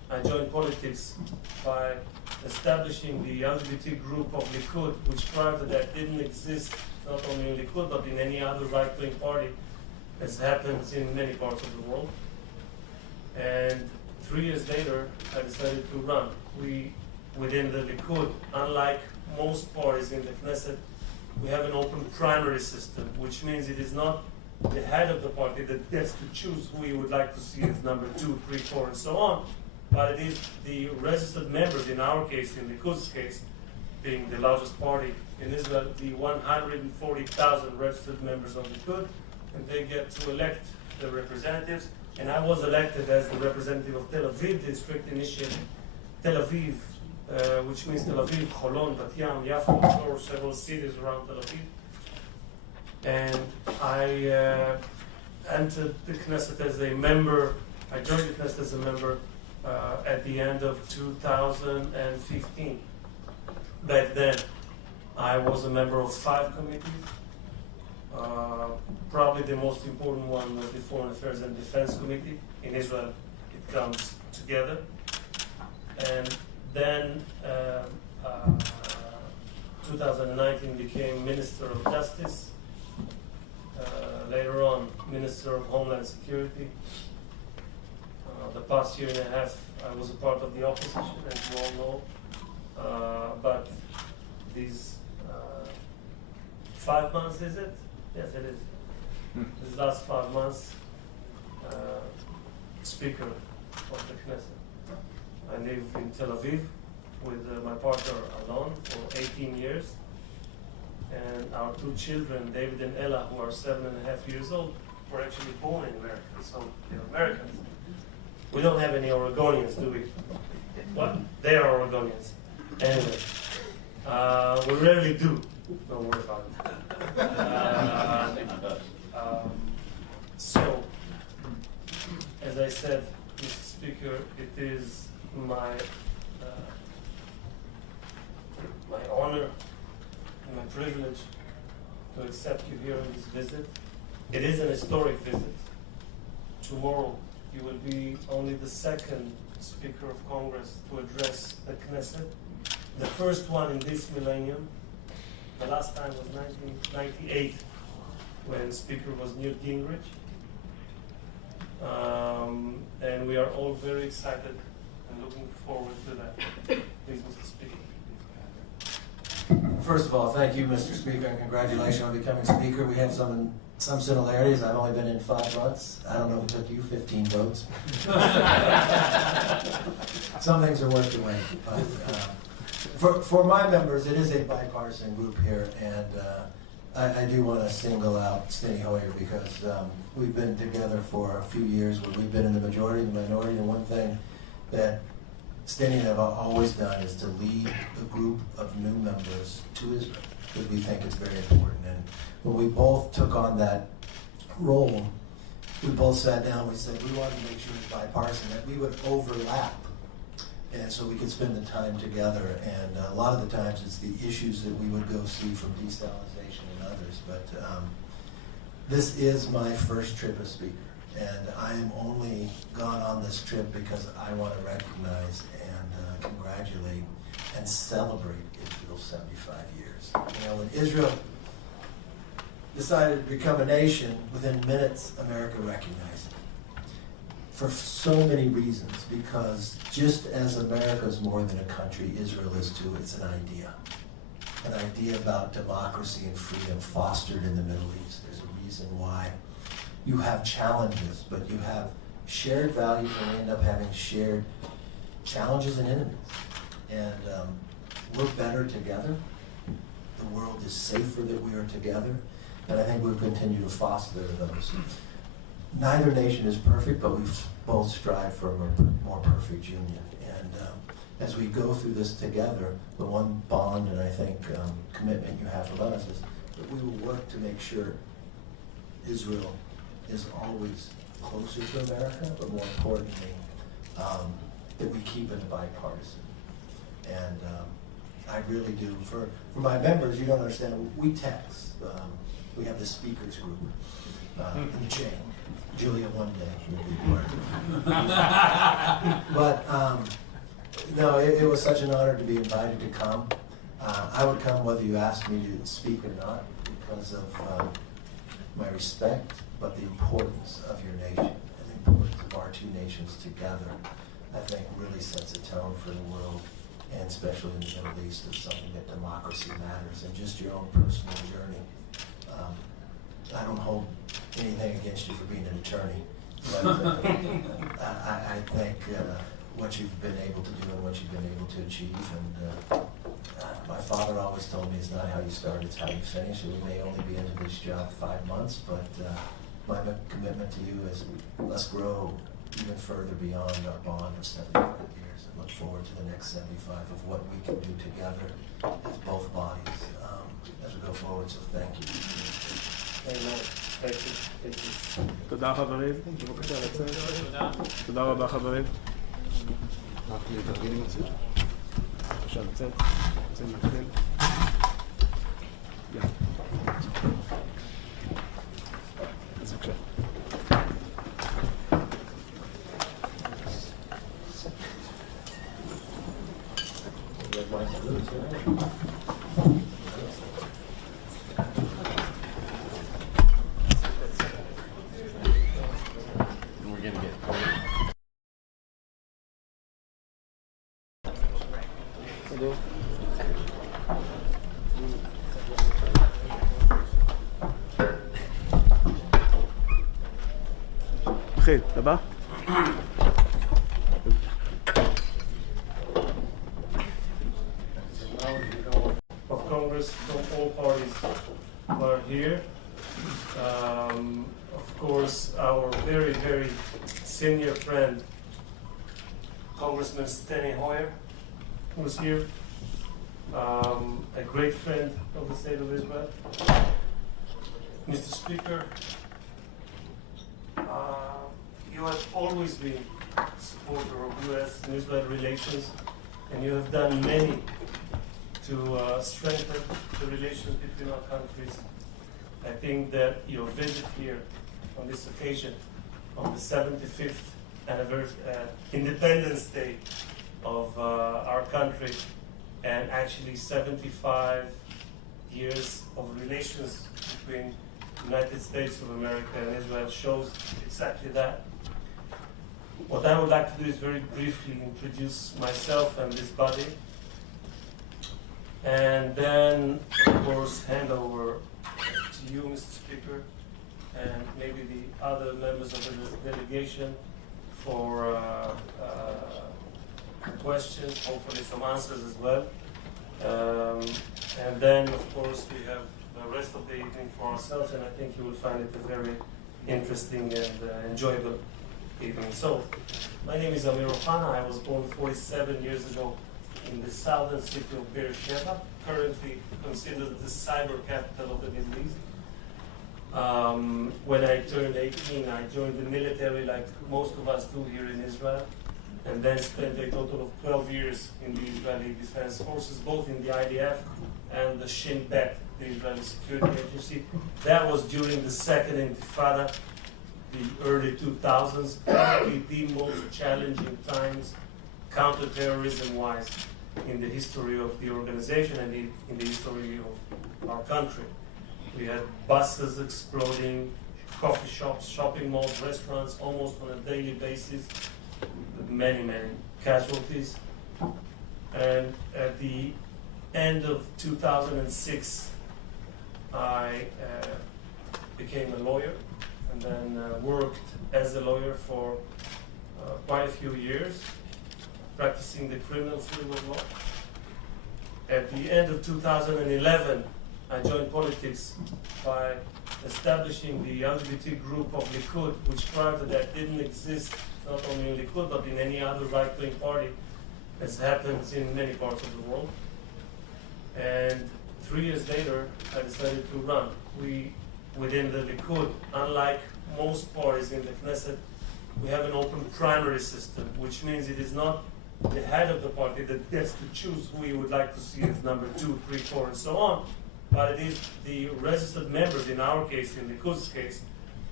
I joined politics by establishing the LGBT group of Likud, which prior to that didn't exist, not only in Likud, but in any other right-wing party, as happens in many parts of the world. And 3 years later, I decided to run. We, within the Likud, unlike most parties in the Knesset, we have an open primary system, which means it is not the head of the party that gets to choose who he would like to see as number 2, 3, 4, and so on, but it is the registered members, in our case, in Likud's case, being the largest party in Israel, the 140,000 registered members of Likud, and they get to elect the representatives. And I was elected as the representative of Tel Aviv district, initially Tel Aviv, which means Tel Aviv, Holon, Bat Yam, Yafo, or several cities around Tel Aviv. And I entered the Knesset as a member. I joined the Knesset as a member at the end of 2015. Back then, I was a member of 5 committees. Probably the most important one was the Foreign Affairs and Defense Committee. In Israel, it comes together. And then 2019 became Minister of Justice. Later on, Minister of Homeland Security. The past year and a half, I was a part of the opposition, as you all know. But these 5 months, is it? Yes, it is. These last 5 months, Speaker of the Knesset. I live in Tel Aviv with my partner Alon for 18 years. And our 2 children, David and Ella, who are 7.5 years old, were actually born in America, so they're Americans. We don't have any Oregonians, do we? What? They are Oregonians. Anyway, we rarely do. Don't worry about it. So, as I said, Mr. Speaker, it is my honor and my privilege to accept you here on this visit. It is an historic visit. Tomorrow, you will be only the 2nd Speaker of Congress to address the Knesset. The first one in this millennium. The last time was 1998, when Speaker was Newt Gingrich. And we are all very excited and looking forward to that. Please, Mr. Speaker. First of all, thank you, Mr. Speaker, and congratulations on becoming Speaker. We have some similarities. I've only been in 5 months. I don't know if it took you 15 votes. Some things are worth the wait. But for my members, it is a bipartisan group here, and I do want to single out Steny Hoyer because we've been together for a few years where we've been in the majority and the minority, and one thing that Steny and I have always done is to lead a group of new members to Israel because we think it's very important. And when we both took on that role, we both sat down, we said we wanted to make sure it's bipartisan, that we would overlap, and so we could spend the time together. And a lot of the times it's the issues that we would go see from desalinization and others. But this is my first trip as Speaker, and I am only gone on this trip because I want to recognize and congratulate and celebrate Israel's 75 years. You know, when Israel decided to become a nation, within minutes, America recognized it. For so many reasons, because just as America is more than a country, Israel is too. It's an idea about democracy and freedom fostered in the Middle East. There's a reason why you have challenges, but you have shared values, and we end up having shared challenges and enemies. And we're better together. The world is safer that we are together. And I think we'll continue to foster those. Neither nation is perfect, but we both strive for a more perfect union. And as we go through this together, the one bond and I think commitment you have with us is that we will work to make sure Israel is always closer to America, but more importantly, that we keep it bipartisan. And I really do. For my members, you don't understand, we text. We have the speakers group in the Julia one day will be part of it. But no, it was such an honor to be invited to come. I would come whether you asked me to speak or not because of my respect, but the importance of your nation and the importance of our two nations together, I think really sets a tone for the world, and especially in the Middle East, of something that democracy matters, and just your own personal journey. I don't hold anything against you for being an attorney, but I think what you've been able to do and what you've been able to achieve, and my father always told me it's not how you start, it's how you finish, and we may only be into this job 5 months, but my commitment to you is let's grow even further beyond our bond of 75 years and look forward to the next 75 of what we can do together as both bodies as we go forward, so thank you. Amen. Thank you. Thank you. תודה חברים, בבקשה לצאת. תודה רבה חברים. רק להתארגן עם הציר. בבקשה לצאת. רוצים להתחיל. אז בבקשה. התחיל, הבא? Of Congress from all parties are here. Of course, our very, very senior friend, Congressman Steny Hoyer, who's here. A great friend of the state of Israel. Mr. Speaker, you have always been a supporter of U.S. and Israel relations, and you have done many to strengthen the relations between our countries. I think that your visit here on this occasion of the 75th Independence Day of our country, and actually 75 years of relations between the United States of America and Israel shows exactly that. What I would like to do is very briefly introduce myself and this body, and then, of course, hand over to you, Mr. Speaker, and maybe the other members of the delegation for questions, hopefully some answers as well. And then, of course, we have the rest of the evening for ourselves, and I think you will find it a very interesting and enjoyable evening. So, my name is Amir Ohana. I was born 47 years ago in the southern city of Beersheba, currently considered the cyber capital of the Middle East. When I turned 18, I joined the military like most of us do here in Israel, and then spent a total of 12 years in the Israeli Defense Forces, both in the IDF and the Shin Bet, the Israeli Security Agency. That was during the Second Intifada, the early 2000s, probably the most challenging times counterterrorism-wise in the history of the organization and in the history of our country. We had buses exploding, coffee shops, shopping malls, restaurants, almost on a daily basis, with many, many casualties. And at the end of 2006, I became a lawyer, and then worked as a lawyer for quite a few years, practicing the criminal field of law. At the end of 2011, I joined politics by establishing the LGBT group of Likud, which prior to that didn't exist not only in Likud but in any other right-wing party, as happens in many parts of the world. And 3 years later, I decided to run. We, within the Likud, unlike most parties in the Knesset, we have an open primary system, which means it is not the head of the party that gets to choose who he would like to see as number 2, 3, 4, and so on, but it is the registered members, in our case, in Likud's case,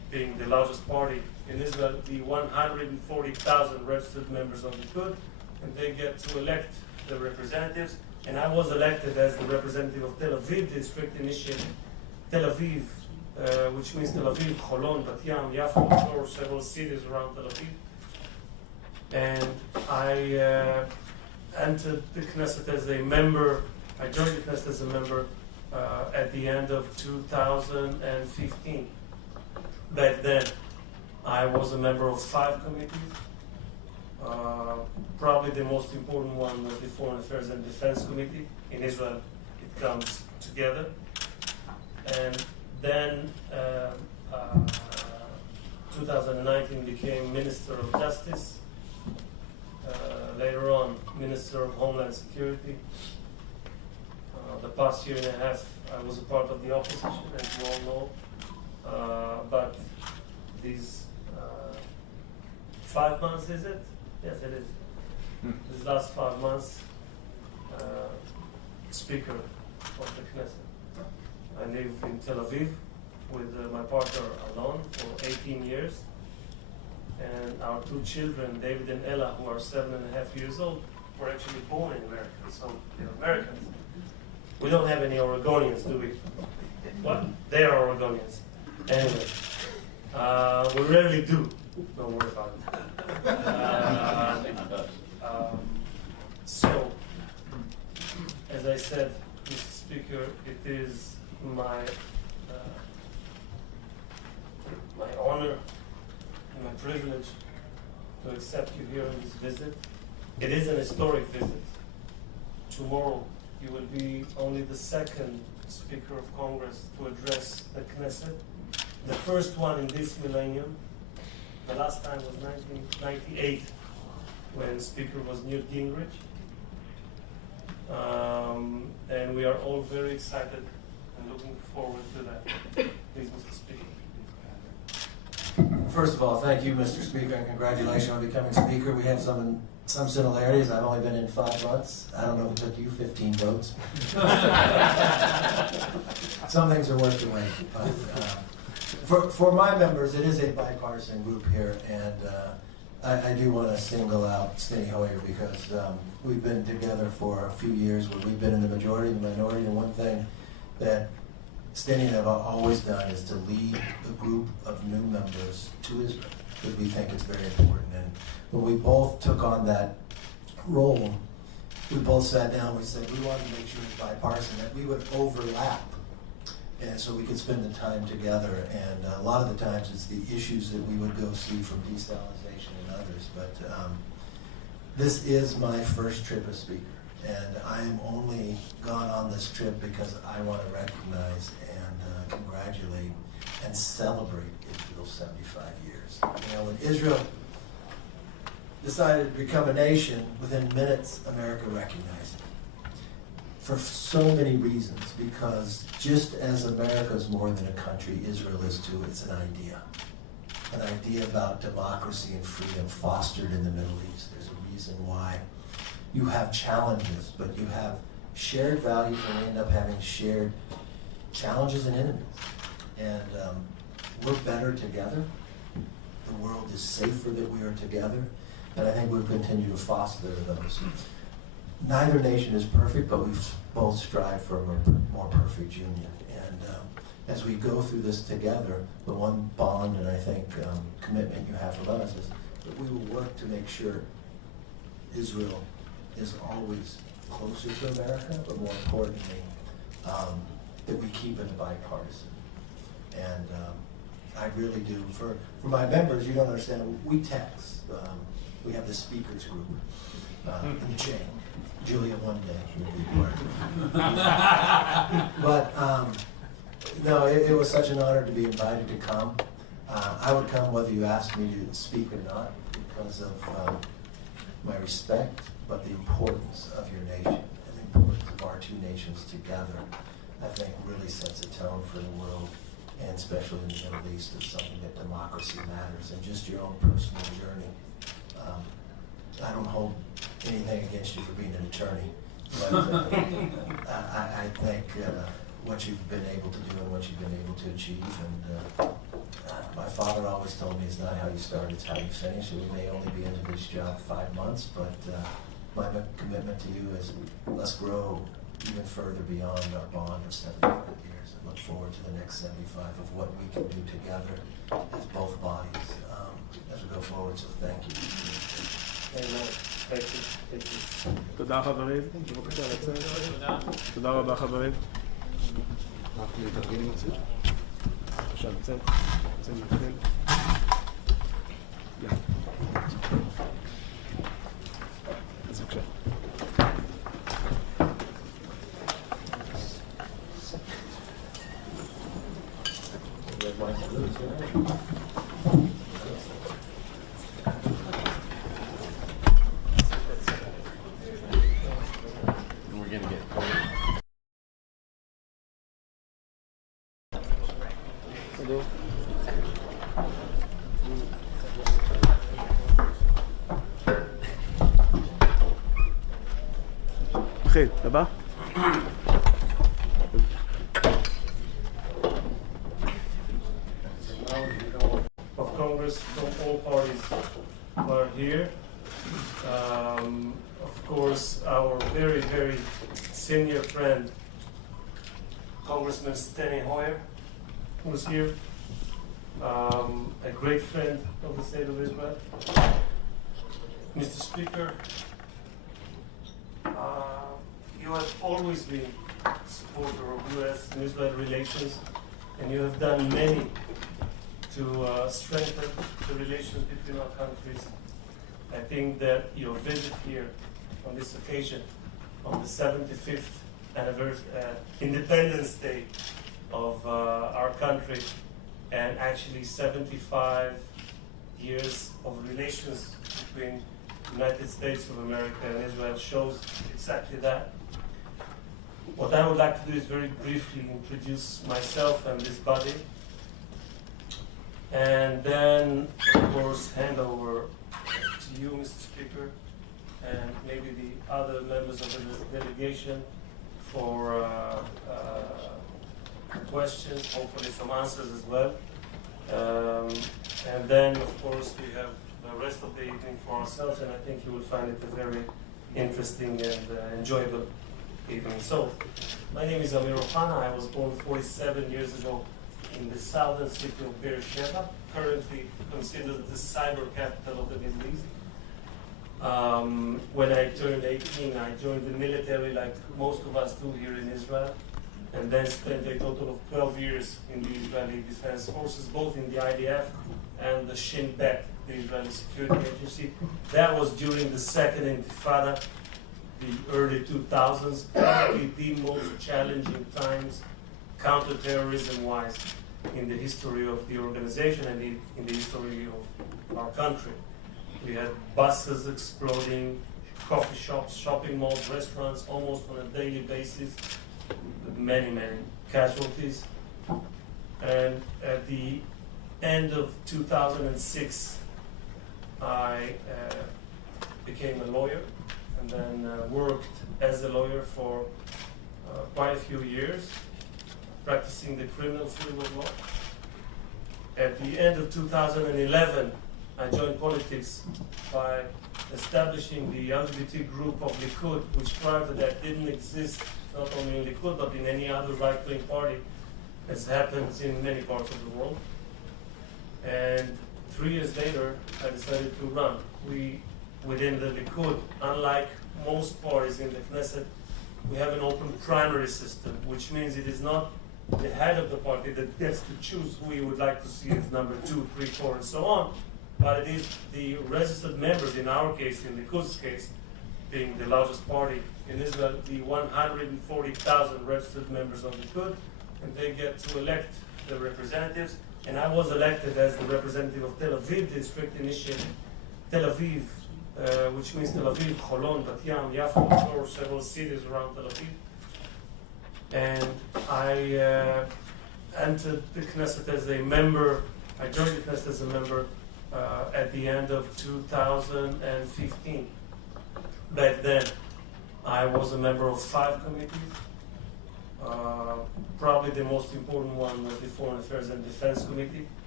being the largest party in Israel, the 140,000 registered members of Likud, and they get to elect the representatives. And I was elected as the representative of Tel Aviv district, initiated Tel Aviv, which means Tel Aviv, Holon, Bat Yam, Yafo, or several cities around Tel Aviv. And I entered the Knesset as a member. I joined the Knesset as a member at the end of 2015. Back then, I was a member of 5 committees. Probably the most important one was the Foreign Affairs and Defense Committee. In Israel, it comes together. And then 2019 became Minister of Justice. Later on, Minister of Homeland Security. The past year and a half, I was a part of the opposition, as you all know. But these 5 months, is it? Yes, it is. These last 5 months, Speaker of the Knesset. I live in Tel Aviv with my partner Alon for 18 years. And our 2 children, David and Ella, who are 7.5 years old, were actually born in America, so they're Americans. We don't have any Oregonians, do we? What? They are Oregonians. Anyway, we rarely do. Don't worry about it. So, as I said, Mr. Speaker, it is my honor and my privilege to accept you here on this visit. It is an historic visit. Tomorrow, you will be only the 2nd Speaker of Congress to address the Knesset. The first one in this millennium. The last time was 1998, when Speaker was Newt Gingrich. And we are all very excited and looking forward to that. Please, Mr. Speaker. First of all, thank you, Mr. Speaker, and congratulations on becoming Speaker. We have some similarities. I've only been in 5 months. I don't know if it took you 15 votes. Some things are worth the wait. But for my members, it is a bipartisan group here, and I do want to single out Steny Hoyer because we've been together for a few years where we've been in the majority and the minority, and one thing that Steny and I have always done is to lead a group of new members to Israel because we think it's very important. And when we both took on that role, we both sat down and we said we wanted to make sure it's bipartisan, that we would overlap and so we could spend the time together. And a lot of the times it's the issues that we would go see from desalinization and others. But this is my first trip as Speaker. And I am only gone on this trip because I want to recognize and congratulate and celebrate Israel's 75 years. You know, when Israel decided to become a nation, within minutes, America recognized it. For so many reasons, because just as America is more than a country, Israel is too. It's an idea. An idea about democracy and freedom fostered in the Middle East. There's a reason why you have challenges, but you have shared values, and we end up having shared challenges and enemies. And we're better together. The world is safer that we are together, and I think we'll continue to foster those. Neither nation is perfect, but we both strive for a more perfect union. And as we go through this together, the one bond and I think commitment you have with us is that we will work to make sure Israel is always closer to America, but more importantly, that we keep it bipartisan. And I really do. For my members, you don't understand, we text. We have the speakers group in the chain. Julia one day will be part. But no, it was such an honor to be invited to come. I would come whether you asked me to speak or not because of my respect, but the importance of your nation and the importance of our two nations together, I think really sets a tone for the world, and especially in the Middle East, of something that democracy matters, and just your own personal journey. I don't hold anything against you for being an attorney, but I think what you've been able to do and what you've been able to achieve, and My father always told me it's not how you start, it's how you finish. And we may only be into this job 5 months, but my commitment to you is let's grow even further beyond our bond of 75 years and look forward to the next 75 of what we can do together as both bodies as we go forward. So thank you. Amen. Thank you. Thank you. תודה חברים, בבקשה לצאת. תודה רבה חברים. רק להתארגן עם הצד. בבקשה לצאת. רוצים להתחיל. אז בבקשה. התחיל, הבא? Of Congress from all parties are here. Of course, our very, very senior friend, Congressman Steny Hoyer, who's here. A great friend of the state of Israel. Mr. Speaker, you have always been a supporter of U.S. and Israel relations, and you have done many to strengthen the relations between our countries. I think that your visit here on this occasion, on the 75th Independence Day of our country, and actually 75 years of relations between the United States of America and Israel shows exactly that. What I would like to do is very briefly introduce myself and this body, and then, of course, hand over to you, Mr. Speaker, and maybe the other members of the delegation for questions, hopefully some answers as well. And then, of course, we have the rest of the evening for ourselves, and I think you will find it a very interesting and enjoyable evening. So, my name is Amir Ohana. I was born 47 years ago in the southern city of Beersheba, currently considered the cyber capital of the Middle East. When I turned 18, I joined the military like most of us do here in Israel, and then spent a total of 12 years in the Israeli Defense Forces, both in the IDF and the Shin Bet, the Israeli Security Agency. That was during the Second Intifada, the early 2000s, probably the most challenging times counterterrorism-wise in the history of the organization and in the history of our country. We had buses exploding, coffee shops, shopping malls, restaurants, almost on a daily basis, with many, many casualties. And at the end of 2006, I became a lawyer, and then worked as a lawyer for quite a few years, practicing the criminal field of law. At the end of 2011, I joined politics by establishing the LGBT group of Likud, which prior to that didn't exist, not only in Likud, but in any other right-wing party, as happens in many parts of the world. And 3 years later, I decided to run. Within the Likud, unlike most parties in the Knesset, we have an open primary system, which means it is not the head of the party that gets to choose who he would like to see as number 2, 3, 4, and so on, but it is the registered members, in our case, in Likud's case, being the largest party in Israel, the 140,000 registered members of Likud, and they get to elect the representatives. And I was elected as the representative of Tel Aviv district, initially Tel Aviv, which means Tel Aviv, Holon, Bat Yam, Yafo, or several cities around Tel Aviv. And I entered the Knesset as a member. I joined the Knesset as a member at the end of 2015. Back then, I was a member of 5 committees. Probably the most important one was the Foreign Affairs and Defense Committee.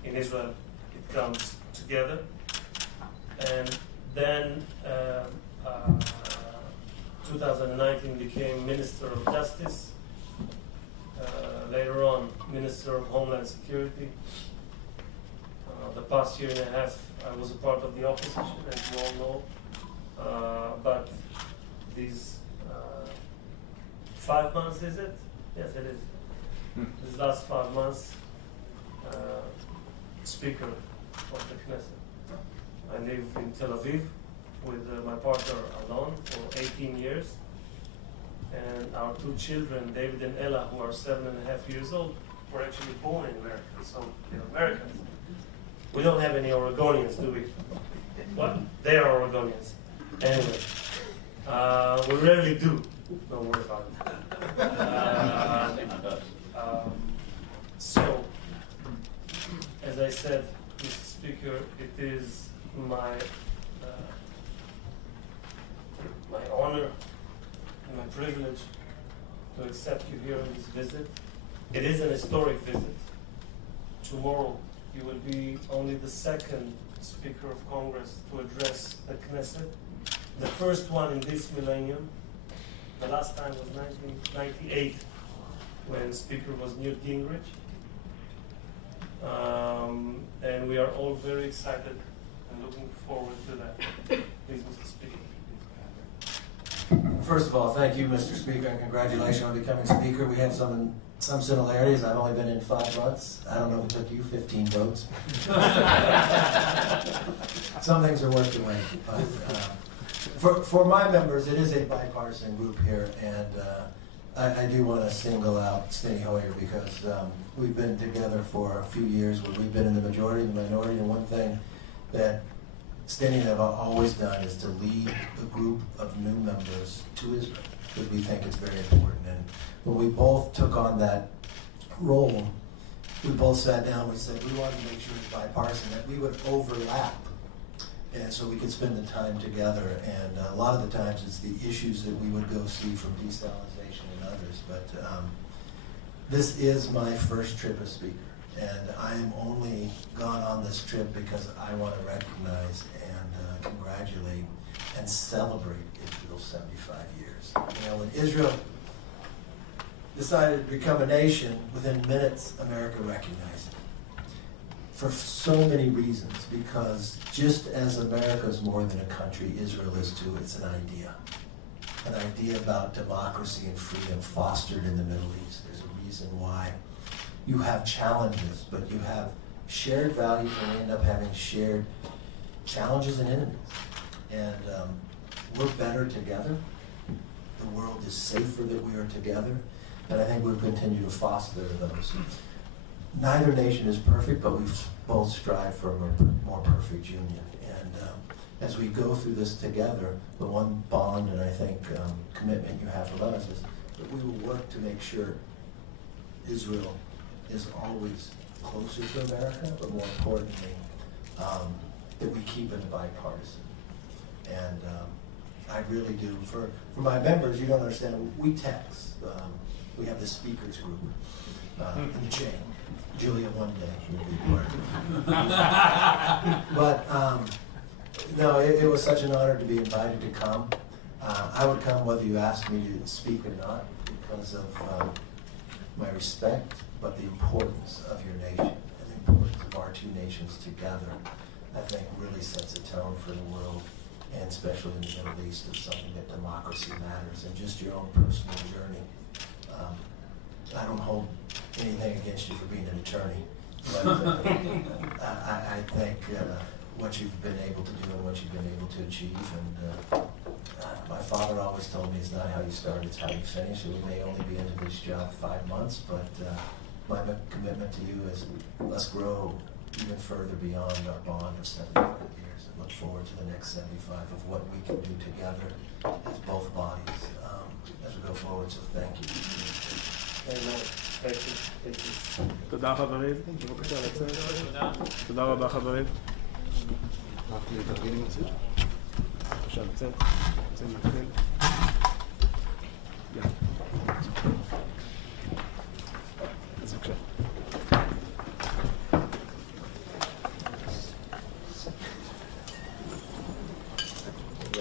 in Israel, it comes together. And then 2019 became Minister of Justice. Later on, Minister of Homeland Security. The past year and a half, I was a part of the opposition, as you all know. But these 5 months, is it? Yes, it is. These last 5 months, Speaker of the Knesset. I live in Tel Aviv with my partner Alon for 18 years. And our 2 children, David and Ella, who are 7.5 years old, were actually born in America, so they're Americans. We don't have any Oregonians, do we? What? They are Oregonians. Anyway, we rarely do. Don't worry about it. So, as I said, Mr. Speaker, it is my honor and my privilege to accept you here on this visit. It is an historic visit. Tomorrow, you will be only the 2nd Speaker of Congress to address the Knesset. The first one in this millennium. The last time was 1998, when Speaker was Newt Gingrich. And we are all very excited and looking forward to that. Please, Mr. Speaker. First of all, thank you, Mr. Speaker, and congratulations on becoming Speaker. We have some similarities. I've only been in 5 months. I don't know if it took you 15 votes. Some things are worth the wait. But for my members, it is a bipartisan group here, and I do want to single out Steny Hoyer because we've been together for a few years where we've been in the majority and the minority, and one thing that Steny and I have always done is to lead a group of new members to Israel because we think it's very important. And when we both took on that role, we both sat down, we said we wanted to make sure it's bipartisan, that we would overlap and so we could spend the time together. And a lot of the times it's the issues that we would go see from desalinization and others. But this is my first trip as Speaker. And I am only gone on this trip because I want to recognize and congratulate and celebrate Israel's 75 years. You know, when Israel decided to become a nation, within minutes, America recognized it. For so many reasons, because just as America is more than a country, Israel is too. It's an idea. An idea about democracy and freedom fostered in the Middle East. There's a reason why you have challenges, but you have shared values, and we end up having shared challenges and enemies. And we're better together. The world is safer that we are together, and I think we'll continue to foster those. Neither nation is perfect, but we both strive for a more perfect union. And as we go through this together, the one bond and I think commitment you have for us is that we will work to make sure Israel is always closer to America, but more importantly, that we keep it bipartisan. And I really do. For my members, you don't understand, we text. We have the speakers group in the chain. Julia one day will be part. But no, it was such an honor to be invited to come. I would come whether you asked me to speak or not because of my respect, but the importance of your nation and the importance of our two nations together, I think really sets a tone for the world, and especially in the Middle East, of something that democracy matters, and just your own personal journey. I don't hold anything against you for being an attorney, but I think what you've been able to do and what you've been able to achieve, and my father always told me it's not how you start, it's how you finish. And we may only be into this job 5 months, but my commitment to you is let's grow even further beyond our bond of 75 years and look forward to the next 75 of what we can do together as both bodies as we go forward. So thank you. Amen. Thank you. Thank you. תודה חברים, בבקשה לצאת. תודה רבה חברים. רק להתארגן עם הציר. בבקשה לצאת. רוצים להתחיל. אז בבקשה.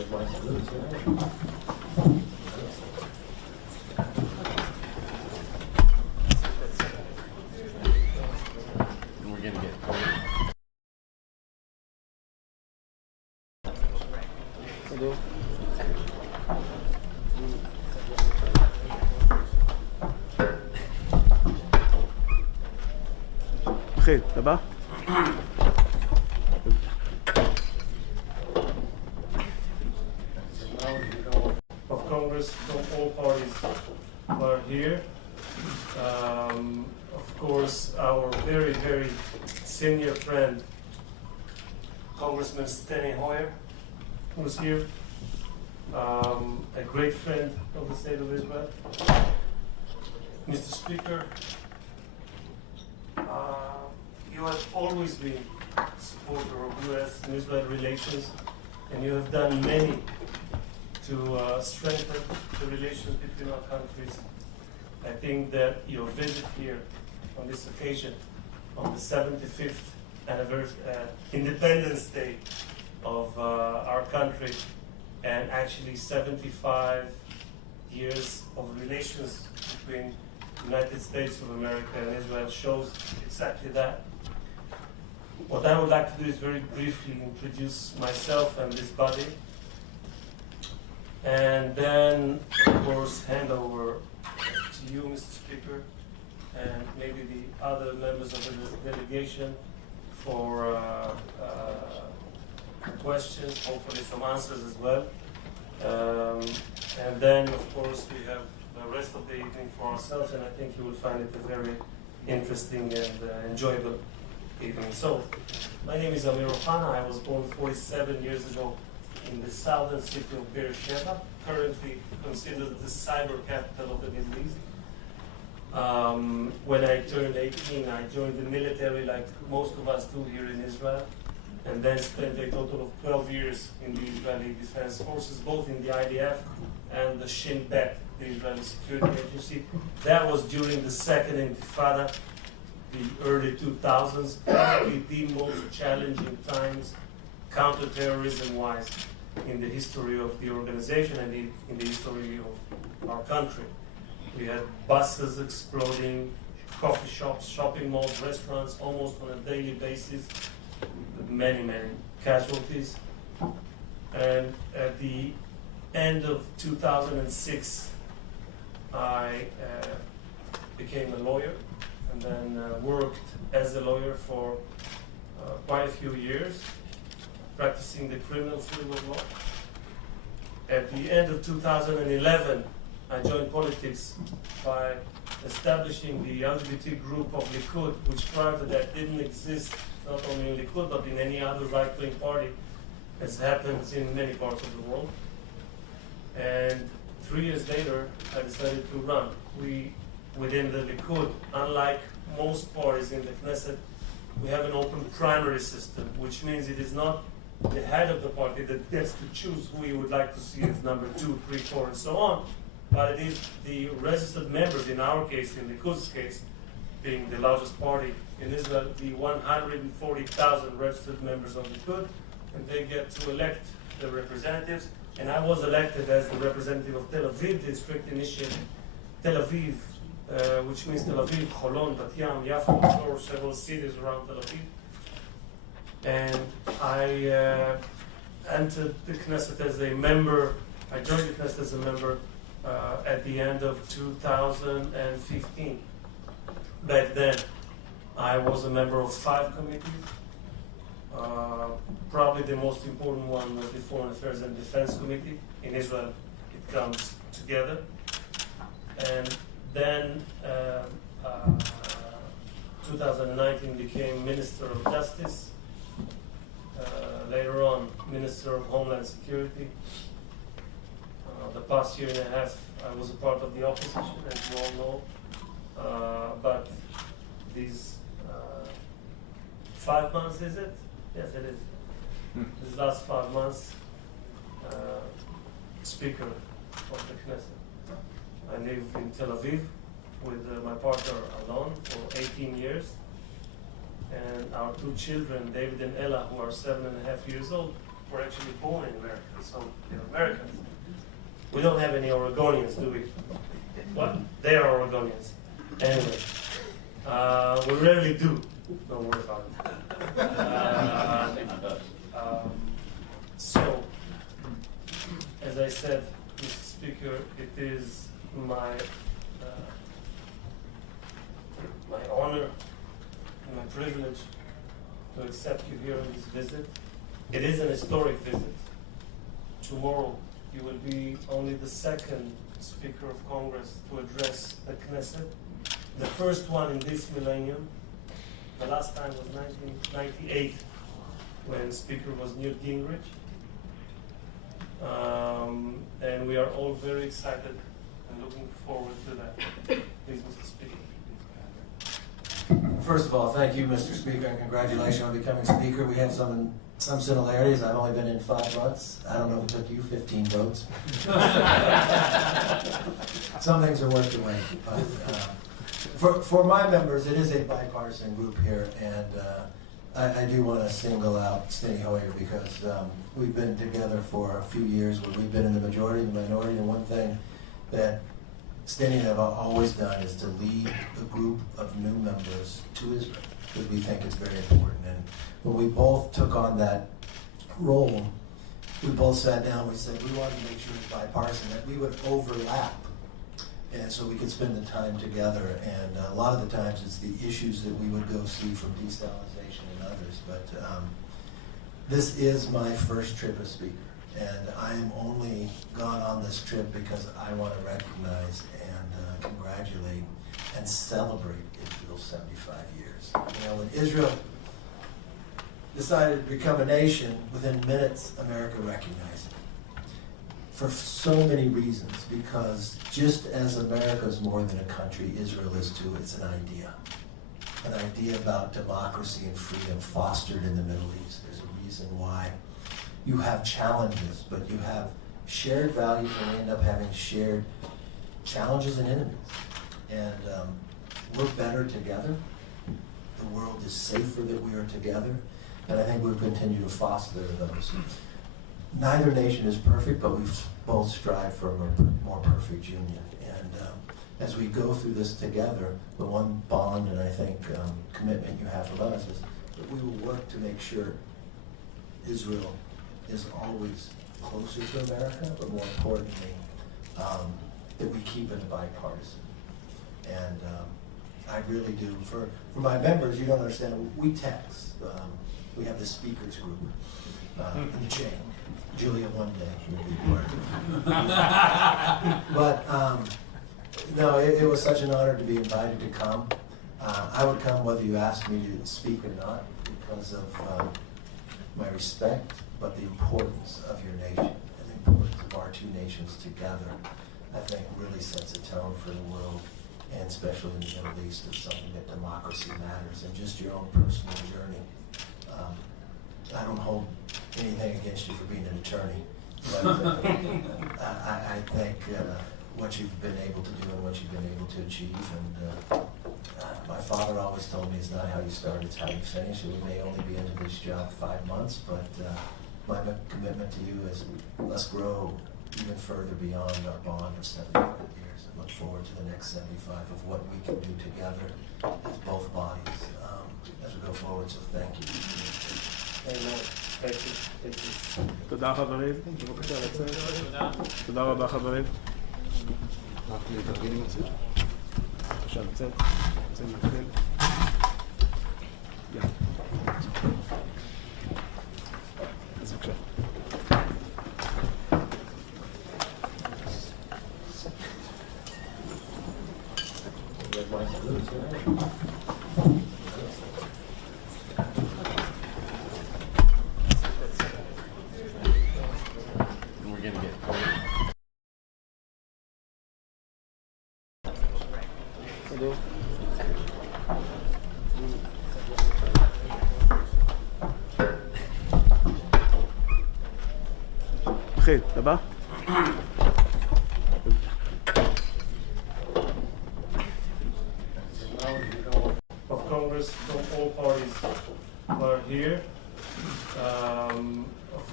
We're gonna get סגור. מתחיל, אתה בא? Of Congress from all parties are here. Of course, our very, very senior friend, Congressman Steny Hoyer, who's here. A great friend of the state of Israel. Mr. Speaker, you have always been a supporter of U.S. and Israel relations, and you have done many to strengthen the relations between our countries. I think that your visit here on this occasion, on the 75th Independence Day of our country, and actually 75 years of relations between the United States of America and Israel shows exactly that. What I would like to do is very briefly introduce myself and this body, and then, of course, hand over to you, Mr. Speaker, and maybe the other members of the delegation for questions, hopefully some answers as well. And then, of course, we have the rest of the evening for ourselves, and I think you will find it a very interesting and enjoyable evening. So, my name is Amir Ohana. I was born 47 years ago in the southern city of Beersheba, currently considered the cyber capital of the Middle East. When I turned 18, I joined the military like most of us do here in Israel, and then spent a total of 12 years in the Israeli Defense Forces, both in the IDF and the Shin Bet, the Israeli Security Agency. That was during the Second Intifada, the early 2000s, probably the most challenging times counterterrorism-wise in the history of the organization and in the history of our country. We had buses exploding, coffee shops, shopping malls, restaurants, almost on a daily basis, with many, many casualties. And at the end of 2006, I became a lawyer and then worked as a lawyer for quite a few years, practicing the criminal field of law. At the end of 2011, I joined politics by establishing the LGBT group of Likud, which prior to that didn't exist not only in Likud but in any other right-wing party, as happens in many parts of the world. And 3 years later, I decided to run. We, within the Likud, unlike most parties in the Knesset, we have an open primary system, which means it is not the head of the party that gets to choose who he would like to see as number 2, 3, 4, and so on, but it is the registered members, in our case, in Likud's case, being the largest party in Israel, the 140,000 registered members of Likud, and they get to elect the representatives. And I was elected as the representative of Tel Aviv district, initially Tel Aviv, which means Tel Aviv, Holon, Bat Yam, Yafo, or several cities around Tel Aviv. And I entered the Knesset as a member. I joined the Knesset as a member at the end of 2015. Back then, I was a member of 5 committees. Probably the most important one was the Foreign Affairs and Defense Committee. In Israel, it comes together. And then 2019 became Minister of Justice. Later on, Minister of Homeland Security. The past year and a half, I was a part of the opposition, as you all know. But these 5 months, is it? Yes, it is. These last 5 months, Speaker of the Knesset. I live in Tel Aviv with my partner Alon for 18 years. And our 2 children, David and Ella, who are 7.5 years old, were actually born in America, so they're Americans. We don't have any Oregonians, do we? What? They are Oregonians. Anyway, we rarely do. Don't worry about it. So, as I said, Mr. Speaker, it is my honor and my privilege to accept you here on this visit. It is an historic visit. Tomorrow, you will be only the second Speaker of Congress to address the Knesset. The first one in this millennium. The last time was 1998, when Speaker was Newt Gingrich. And we are all very excited and looking forward to that. Please, Mr. Speaker. First of all, thank you, Mr. Speaker, and congratulations on becoming Speaker. We have some similarities. I've only been in 5 months. I don't know if it took you 15 votes. Some things are worth the wait. But for my members, it is a bipartisan group here, and I do want to single out Steny Hoyer because we've been together for a few years where we've been in the majority and the minority, and one thing that Steny and I have always done is to lead a group of new members to Israel because we think it's very important. And when we both took on that role, we both sat down, we said we wanted to make sure it's bipartisan, that we would overlap and so we could spend the time together. And a lot of the times it's the issues that we would go see from desalinization and others. But this is my first trip as Speaker. And I am only gone on this trip because I want to recognize and congratulate and celebrate Israel's 75 years. You know, when Israel decided to become a nation, within minutes, America recognized it. For so many reasons, because just as America is more than a country, Israel is too. It's an idea. An idea about democracy and freedom fostered in the Middle East. There's a reason why you have challenges, but you have shared values, and we end up having shared challenges and enemies. And we're better together. The world is safer that we are together, and I think we'll continue to foster those. Neither nation is perfect, but we both strive for a more perfect union. And as we go through this together, the one bond and I think commitment you have with us is that we will work to make sure Israel is always closer to America, but more importantly, that we keep it bipartisan. And I really do. For my members, you don't understand, we text. We have the speakers group in the chain. Julia one day will be part of it. But no, it was such an honor to be invited to come. I would come whether you asked me to speak or not because of my respect, but the importance of your nation and the importance of our two nations together, I think really sets a tone for the world, and especially in the Middle East, of something that democracy matters, and just your own personal journey. I don't hold anything against you for being an attorney, but I think what you've been able to do and what you've been able to achieve, and my father always told me it's not how you start, it's how you finish. And we may only be into this job 5 months, but my commitment to you is let's grow even further beyond our bond of 75 years and look forward to the next 75 of what we can do together as both bodies as we go forward. So thank you. Amen. Thank you. Thank you. תודה חברים, בבקשה לצאת. תודה רבה חברים. רק להתארגן עם הצד. בבקשה לצאת. יוצאים להתחיל. יאללה. אז בבקשה. התחיל, הבא? Of Congress from all parties are here. Of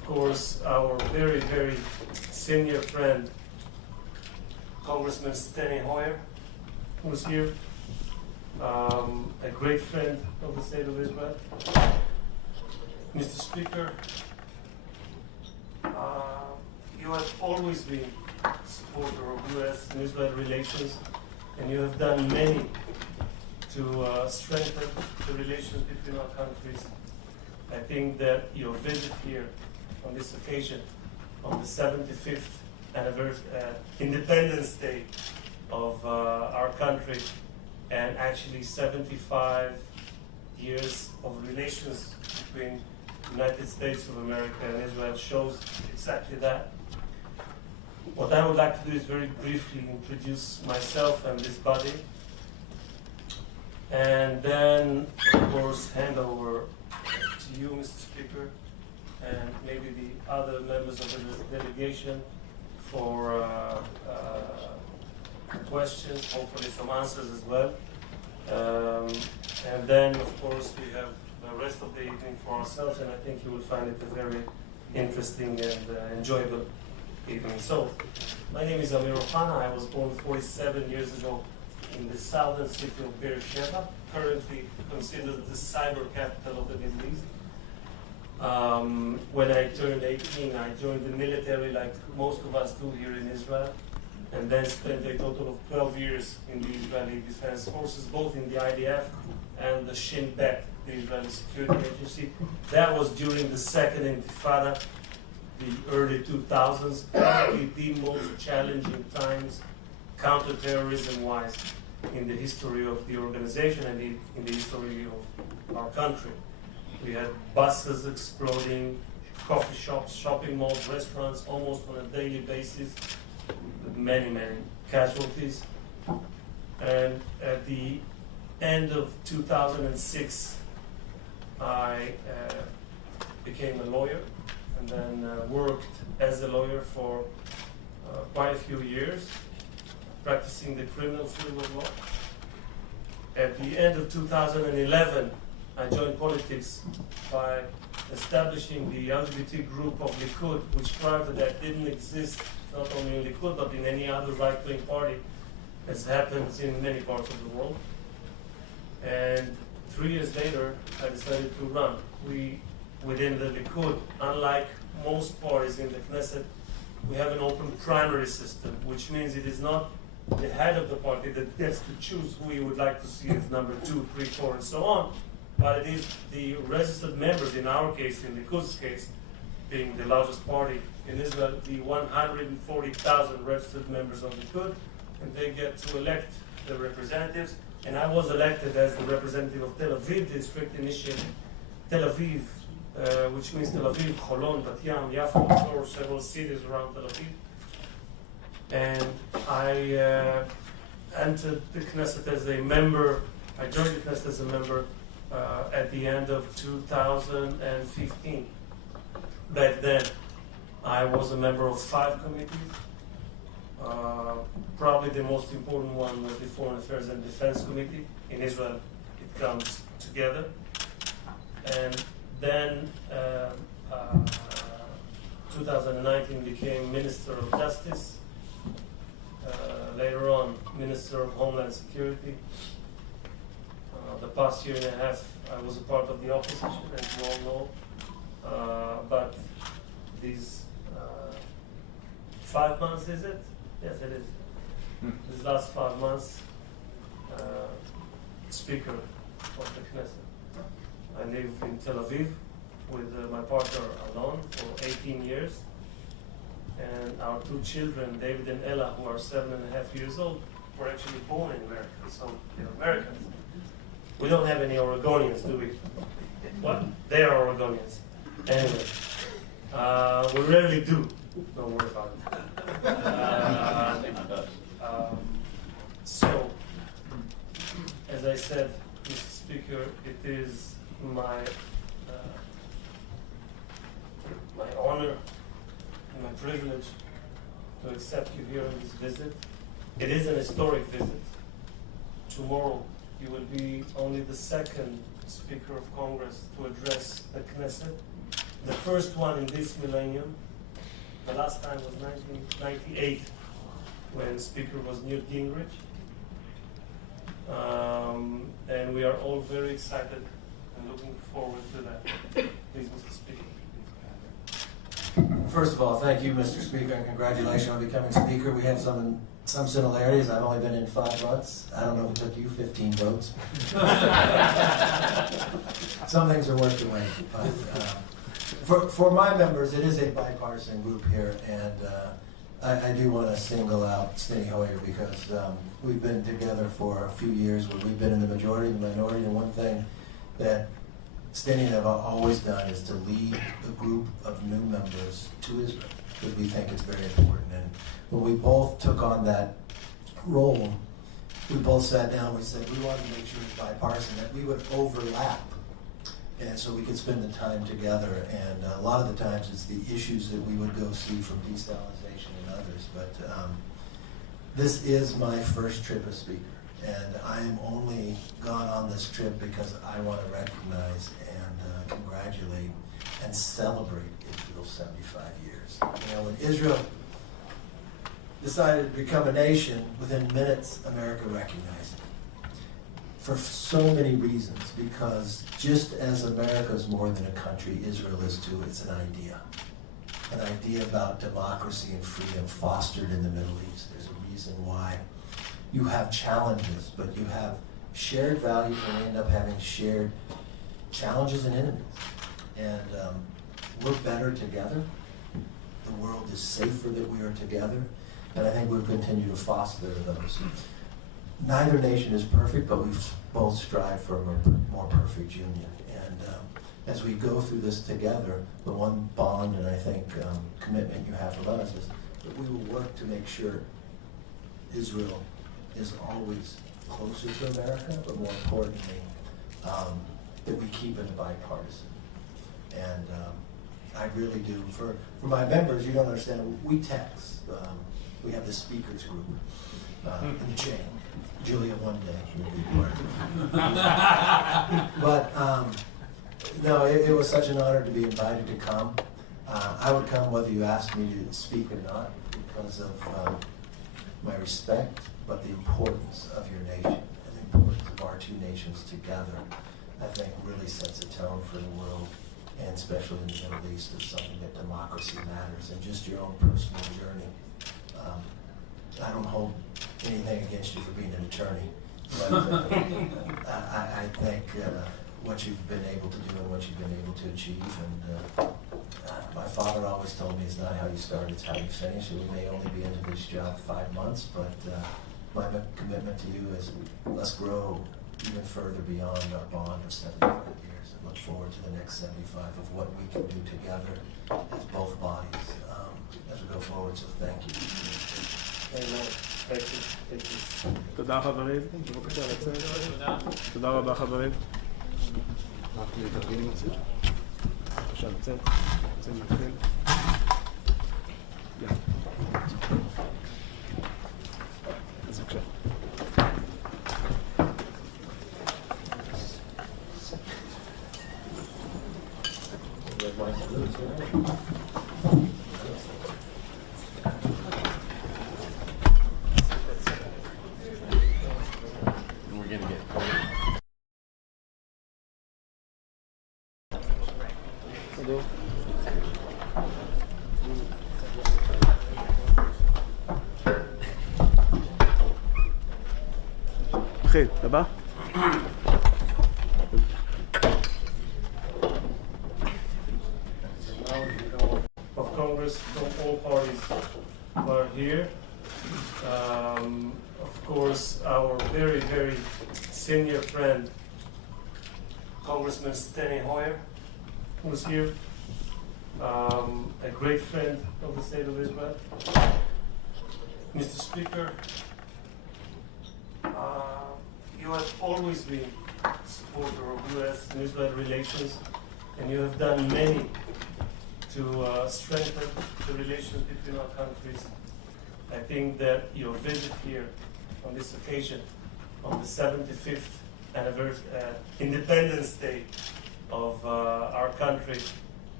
course, our very, very senior friend, Congressman Steny Hoyer, who's here, a great friend of the state of Israel. Mr. Speaker, you have always been a supporter of U.S. and Israel relations, and you have done many to strengthen the relations between our countries. I think that your visit here on this occasion, on the 75th Independence Day of our country, and actually 75 years of relations between the United States of America and Israel shows exactly that. What I would like to do is very briefly introduce myself and this body, and then, of course, hand over to you, Mr. Speaker, and maybe the other members of the delegation for questions, hopefully some answers as well. And then, of course, we have the rest of the evening for ourselves, and I think you will find it a very interesting and enjoyable evening. So, my name is Amir Ohana. I was born 47 years ago in the southern city of Beersheba, currently considered the cyber capital of the Middle East. When I turned 18, I joined the military like most of us do here in Israel, and then spent a total of 12 years in the Israeli Defense Forces, both in the IDF and the Shin Bet, the Israeli Security Agency. That was during the Second Intifada, the early 2000s, probably the most challenging times counterterrorism-wise in the history of the organization and in the history of our country. We had buses exploding, coffee shops, shopping malls, restaurants, almost on a daily basis, with many, many casualties. And at the end of 2006, I became a lawyer, and then worked as a lawyer for quite a few years, practicing the criminal field of law. At the end of 2011, I joined politics by establishing the LGBT group of Likud, which prior to that didn't exist, not only in Likud, but in any other right-wing party, as happens in many parts of the world. And 3 years later, I decided to run. We, within the Likud, unlike most parties in the Knesset, we have an open primary system, which means it is not the head of the party that gets to choose who he would like to see as number 2, 3, 4, and so on, but it is the registered members, in our case, in Likud's case, being the largest party in Israel, the 140,000 registered members of Likud, and they get to elect the representatives. And I was elected as the representative of Tel Aviv district, initially Tel Aviv, which means Tel Aviv, Holon, Bat Yam, Yafo, or several cities around Tel Aviv. And I entered the Knesset as a member. I joined the Knesset as a member at the end of 2015. Back then, I was a member of 5 committees. Probably the most important one was the Foreign Affairs and Defense Committee. In Israel, it comes together. And then 2019 became Minister of Justice. Later on, Minister of Homeland Security. The past year and a half, I was a part of the opposition, as you all know. But these 5 months, is it? Yes, it is. These last 5 months, Speaker of the Knesset. I live in Tel Aviv with my partner Alon for 18 years. And our 2 children, David and Ella, who are 7.5 years old, were actually born in America, so they're Americans. We don't have any Oregonians, do we? What? They are Oregonians. Anyway, we rarely do. Don't worry about it. So, as I said, Mr. Speaker, it is my honor and my privilege to accept you here on this visit. It is an historic visit. Tomorrow, you will be only the 2nd Speaker of Congress to address the Knesset. the first one in this millennium. The last time was 1998, when Speaker was Newt Gingrich. And we are all very excited and looking forward to that. Please, Mr. Speaker. First of all, thank you, Mr. Speaker, and congratulations on becoming Speaker. We have some similarities. I've only been in 5 months. I don't know if it took you 15 votes. Some things are worth the wait. But for my members, it is a bipartisan group here, and I do want to single out Steny Hoyer because we've been together for a few years where we've been in the majority and the minority, and one thing that Steny and I have always done is to lead a group of new members to Israel because we think it's very important. And when we both took on that role, we both sat down and we said we wanted to make sure it's bipartisan, that we would overlap and so we could spend the time together. And a lot of the times it's the issues that we would go see from desalinization and others. But this is my first trip as Speaker. And I am only gone on this trip because I want to recognize and congratulate and celebrate Israel's 75 years. You know, when Israel decided to become a nation, within minutes, America recognized it. For so many reasons, because just as America is more than a country, Israel is too. It's an idea. An idea about democracy and freedom fostered in the Middle East. There's a reason why you have challenges, but you have shared values and end up having shared challenges and enemies. And we're better together. The world is safer that we are together. And I think we'll continue to foster those. Neither nation is perfect, but we both strive for a more perfect union. And as we go through this together, the one bond and I think commitment you have with us is that we will work to make sure Israel is always closer to America, but more importantly, that we keep it bipartisan. And I really do. For my members, you don't understand, we text. We have the speakers group in the chain. Julia one day will be part of it. But no, it was such an honor to be invited to come. I would come whether you asked me to speak or not because of my respect, but the importance of your nation and the importance of our two nations together, I think really sets a tone for the world, and especially in the Middle East, of something that democracy matters, and just your own personal journey. I don't hold anything against you for being an attorney, but I think what you've been able to do and what you've been able to achieve, and my father always told me it's not how you start, it's how you finish. And we may only be into this job 5 months, but my commitment to you is let's grow even further beyond our bond of 75 years and look forward to the next 75 of what we can do together as both bodies as we go forward. So thank you. Amen. Thank you. Thank you. תודה חברים, בבקשה לצאת. תודה רבה חברים. רק להתארגן עם הצד. בבקשה לצאת. רוצים להתחיל. אז בבקשה. התחיל, הבא? Of Congress from all parties who are here. Of course, our very, very senior friend, Congressman Steny Hoyer, who's here. A great friend of the state of Israel. Mr. Speaker, you have always been a supporter of U.S. and Israel relations, and you have done many to strengthen the relations between our countries. I think that your visit here on this occasion, on the 75th Independence Day of our country,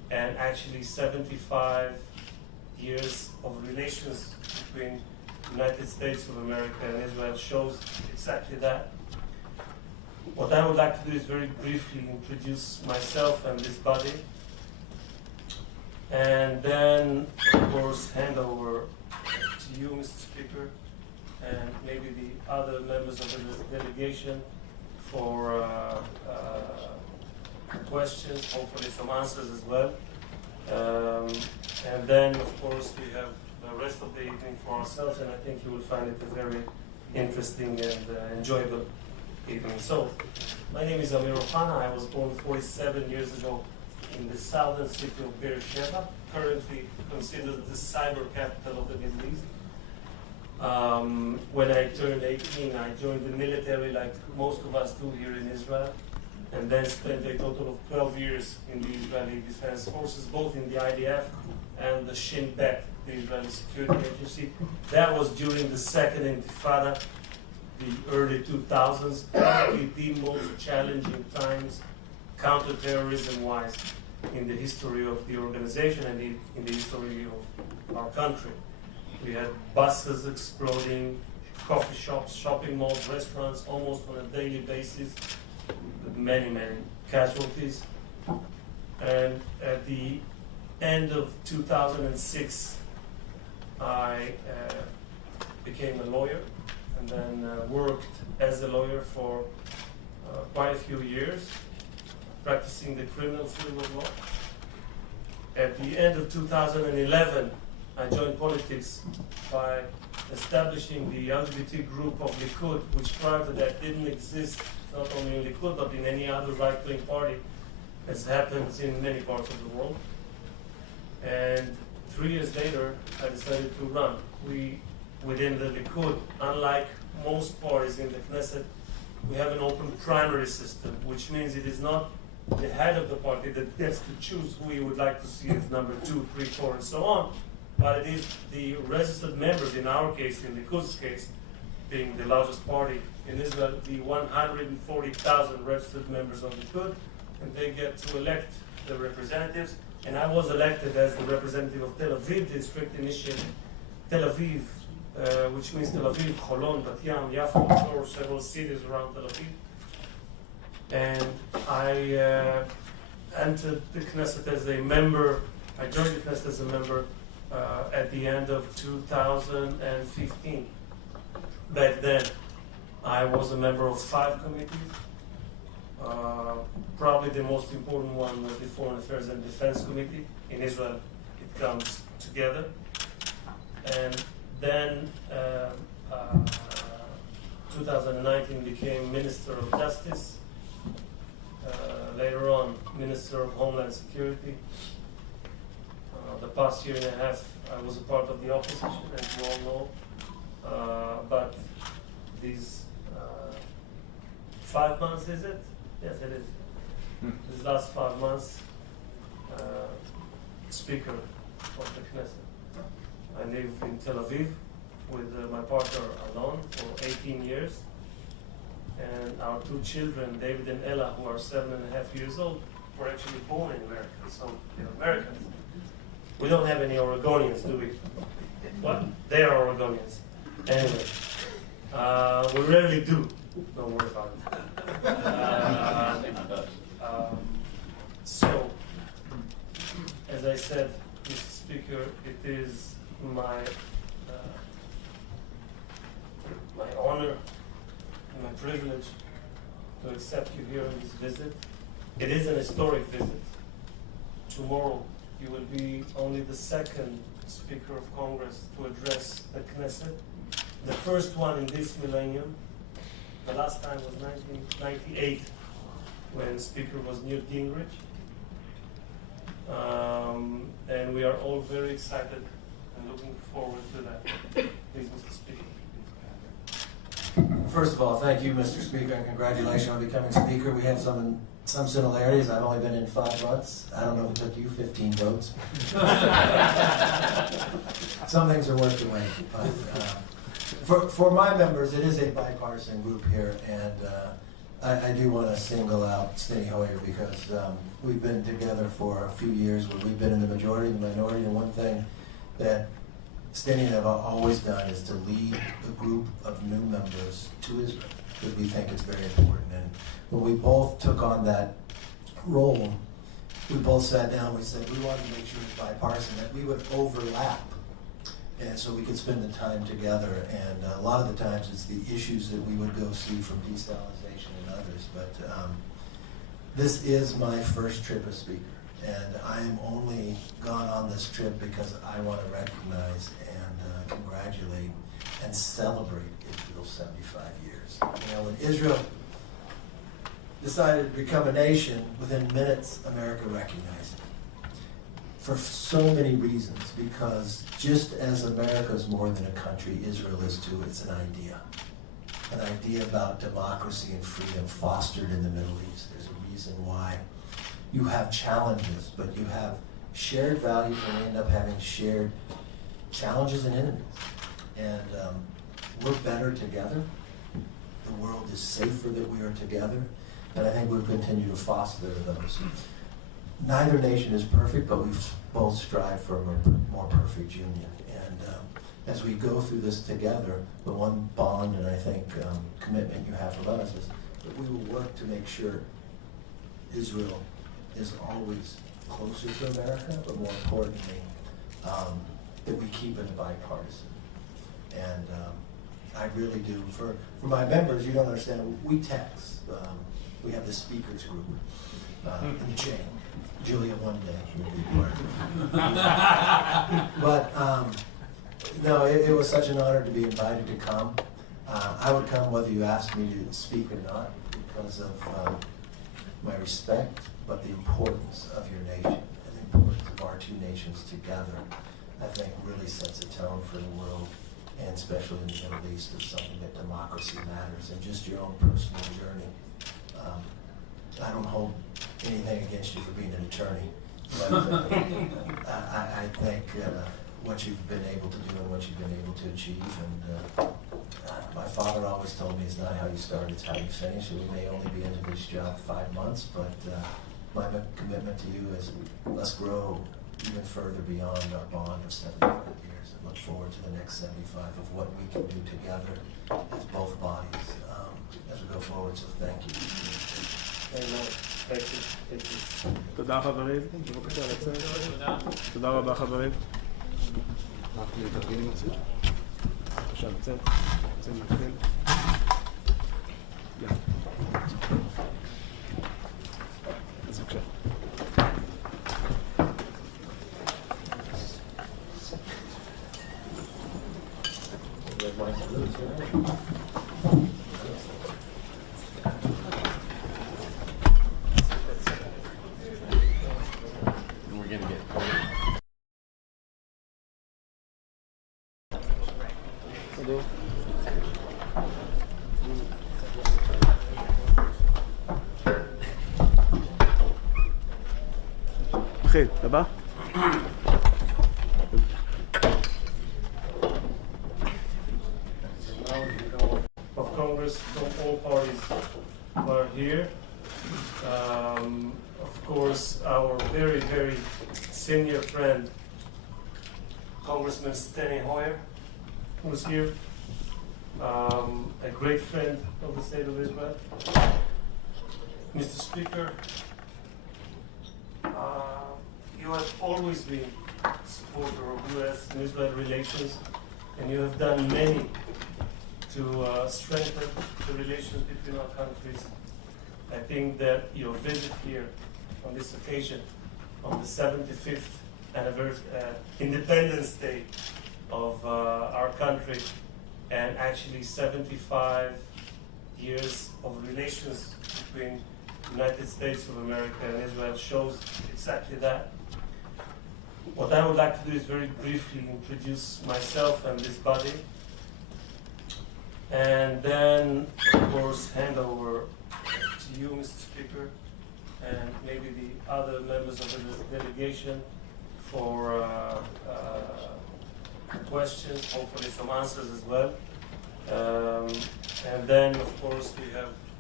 and actually 75 years of relations between the United States of America and Israel shows exactly that. What I would like to do is very briefly introduce myself and this body, and then, of course, hand over to you, Mr. Speaker, and maybe the other members of the delegation for questions, hopefully some answers as well. And then, of course, we have the rest of the evening for ourselves, and I think you will find it a very interesting and enjoyable evening. So, my name is Amir Ohana. I was born 47 years ago in the southern city of Beersheba, currently considered the cyber capital of the Middle East. When I turned 18, I joined the military like most of us do here in Israel, and then spent a total of 12 years in the Israeli Defense Forces, both in the IDF and the Shin Bet, the Israeli Security Agency. That was during the Second Intifada, the early 2000s, probably the most challenging times counterterrorism-wise in the history of the organization and in the history of our country. We had buses exploding, coffee shops, shopping malls, restaurants, almost on a daily basis, with many, many casualties. And at the end of 2006, I became a lawyer, and then worked as a lawyer for quite a few years, practicing the criminal field of law. At the end of 2011, I joined politics by establishing the LGBT group of Likud, which prior to that didn't exist, not only in Likud, but in any other right-wing party, as happens in many parts of the world. And 3 years later, I decided to run. Within the Likud, unlike most parties in the Knesset, we have an open primary system, which means it is not the head of the party that gets to choose who he would like to see as number 2, 3, 4, and so on, but it is the registered members, in our case, in Likud's case, being the largest party in Israel, the 140,000 registered members of Likud, and they get to elect the representatives. And I was elected as the representative of Tel Aviv, the district initiative, Tel Aviv, which means Tel Aviv, Holon, Bat Yam, Yafo, or several cities around Tel Aviv. And I entered the Knesset as a member. I joined the Knesset as a member at the end of 2015. Back then, I was a member of 5 committees. Probably the most important one was the Foreign Affairs and Defense Committee. In Israel, it comes together. And then 2019 became Minister of Justice. Later on, Minister of Homeland Security. The past year and a half, I was a part of the opposition, as you all know. But these 5 months, is it? Yes, it is. These last 5 months, Speaker of the Knesset. I live in Tel Aviv with my partner Alon for 18 years. And our 2 children, David and Ella, who are 7.5 years old, were actually born in America, so they're Americans. We don't have any Oregonians, do we? What? They are Oregonians. Anyway, we rarely do. Don't worry about it. So, as I said, Mr. Speaker, it is my honor and my privilege to accept you here on this visit. It is an historic visit. Tomorrow, you will be only the 2nd Speaker of Congress to address the Knesset. The first one in this millennium. The last time was 1998, when Speaker was Newt Gingrich. And we are all very excited and looking forward to that. Please, Mr. Speaker. First of all, thank you, Mr. Speaker, and congratulations on becoming Speaker. We have some similarities. I've only been in 5 months. I don't know if it took you 15 votes. Some things are worth the wait. But for my members, it is a bipartisan group here, and I do want to single out Steny Hoyer because we've been together for a few years where we've been in the majority and the minority, and one thing that Steny and I have always done is to lead a group of new members to Israel because we think it's very important. And when we both took on that role, we both sat down, we said we wanted to make sure it's bipartisan, that we would overlap and so we could spend the time together. And a lot of the times it's the issues that we would go see from desalinization and others. But this is my first trip as speaker. And I am only gone on this trip because I want to recognize and congratulate and celebrate Israel's 75 years. You know, when Israel decided to become a nation, within minutes, America recognized it. For so many reasons, because just as America is more than a country, Israel is too. It's an idea. An idea about democracy and freedom fostered in the Middle East. There's a reason why you have challenges, but you have shared values and end up having shared challenges and enemies. And we're better together. The world is safer that we are together. And I think we'll continue to foster those. Neither nation is perfect, but we both strive for a more perfect union. And as we go through this together, the one bond and I think commitment you have from us is that we will work to make sure Israel is always closer to America, but more importantly, that we keep it bipartisan. And I really do. For my members, you don't understand, we text. We have the speakers group in the chain. Julia one day will be part of it. But no, it was such an honor to be invited to come. I would come whether you asked me to speak or not because of my respect, but the importance of your nation and the importance of our two nations together, I think really sets a tone for the world, and especially in the Middle East, of something that democracy matters, and just your own personal journey. I don't hold anything against you for being an attorney, but I think what you've been able to do and what you've been able to achieve, and my father always told me it's not how you start, it's how you finish, and we may only be into this job 5 months, but my commitment to you is let's grow even further beyond our bond of 75 years and look forward to the next 75 of what we can do together as both bodies as we go forward. So thank you. Amen. Thank you. Thank you. תודה חברים, בבקשה לצאת. תודה רבה חברים. רק להתארגן עם הצד. בבקשה לצאת. לצאת מתחיל. אז בבקשה. מתחיל, הבא? Of Congress from all parties who are here. Of course, our very, very senior friend, Congressman Steny Hoyer, who's here. A great friend of the state of Israel. Mr. Speaker, you have always been a supporter of U.S. and Israel relations, and you have done many to strengthen the relations between our countries. I think that your visit here on this occasion, on the 75th Independence Day of our country, and actually 75 years of relations between the United States of America and Israel shows exactly that. What I would like to do is very briefly introduce myself and this body, and then, of course, hand over to you, Mr. Speaker, and maybe the other members of the delegation for questions, hopefully some answers as well. And then, of course, we have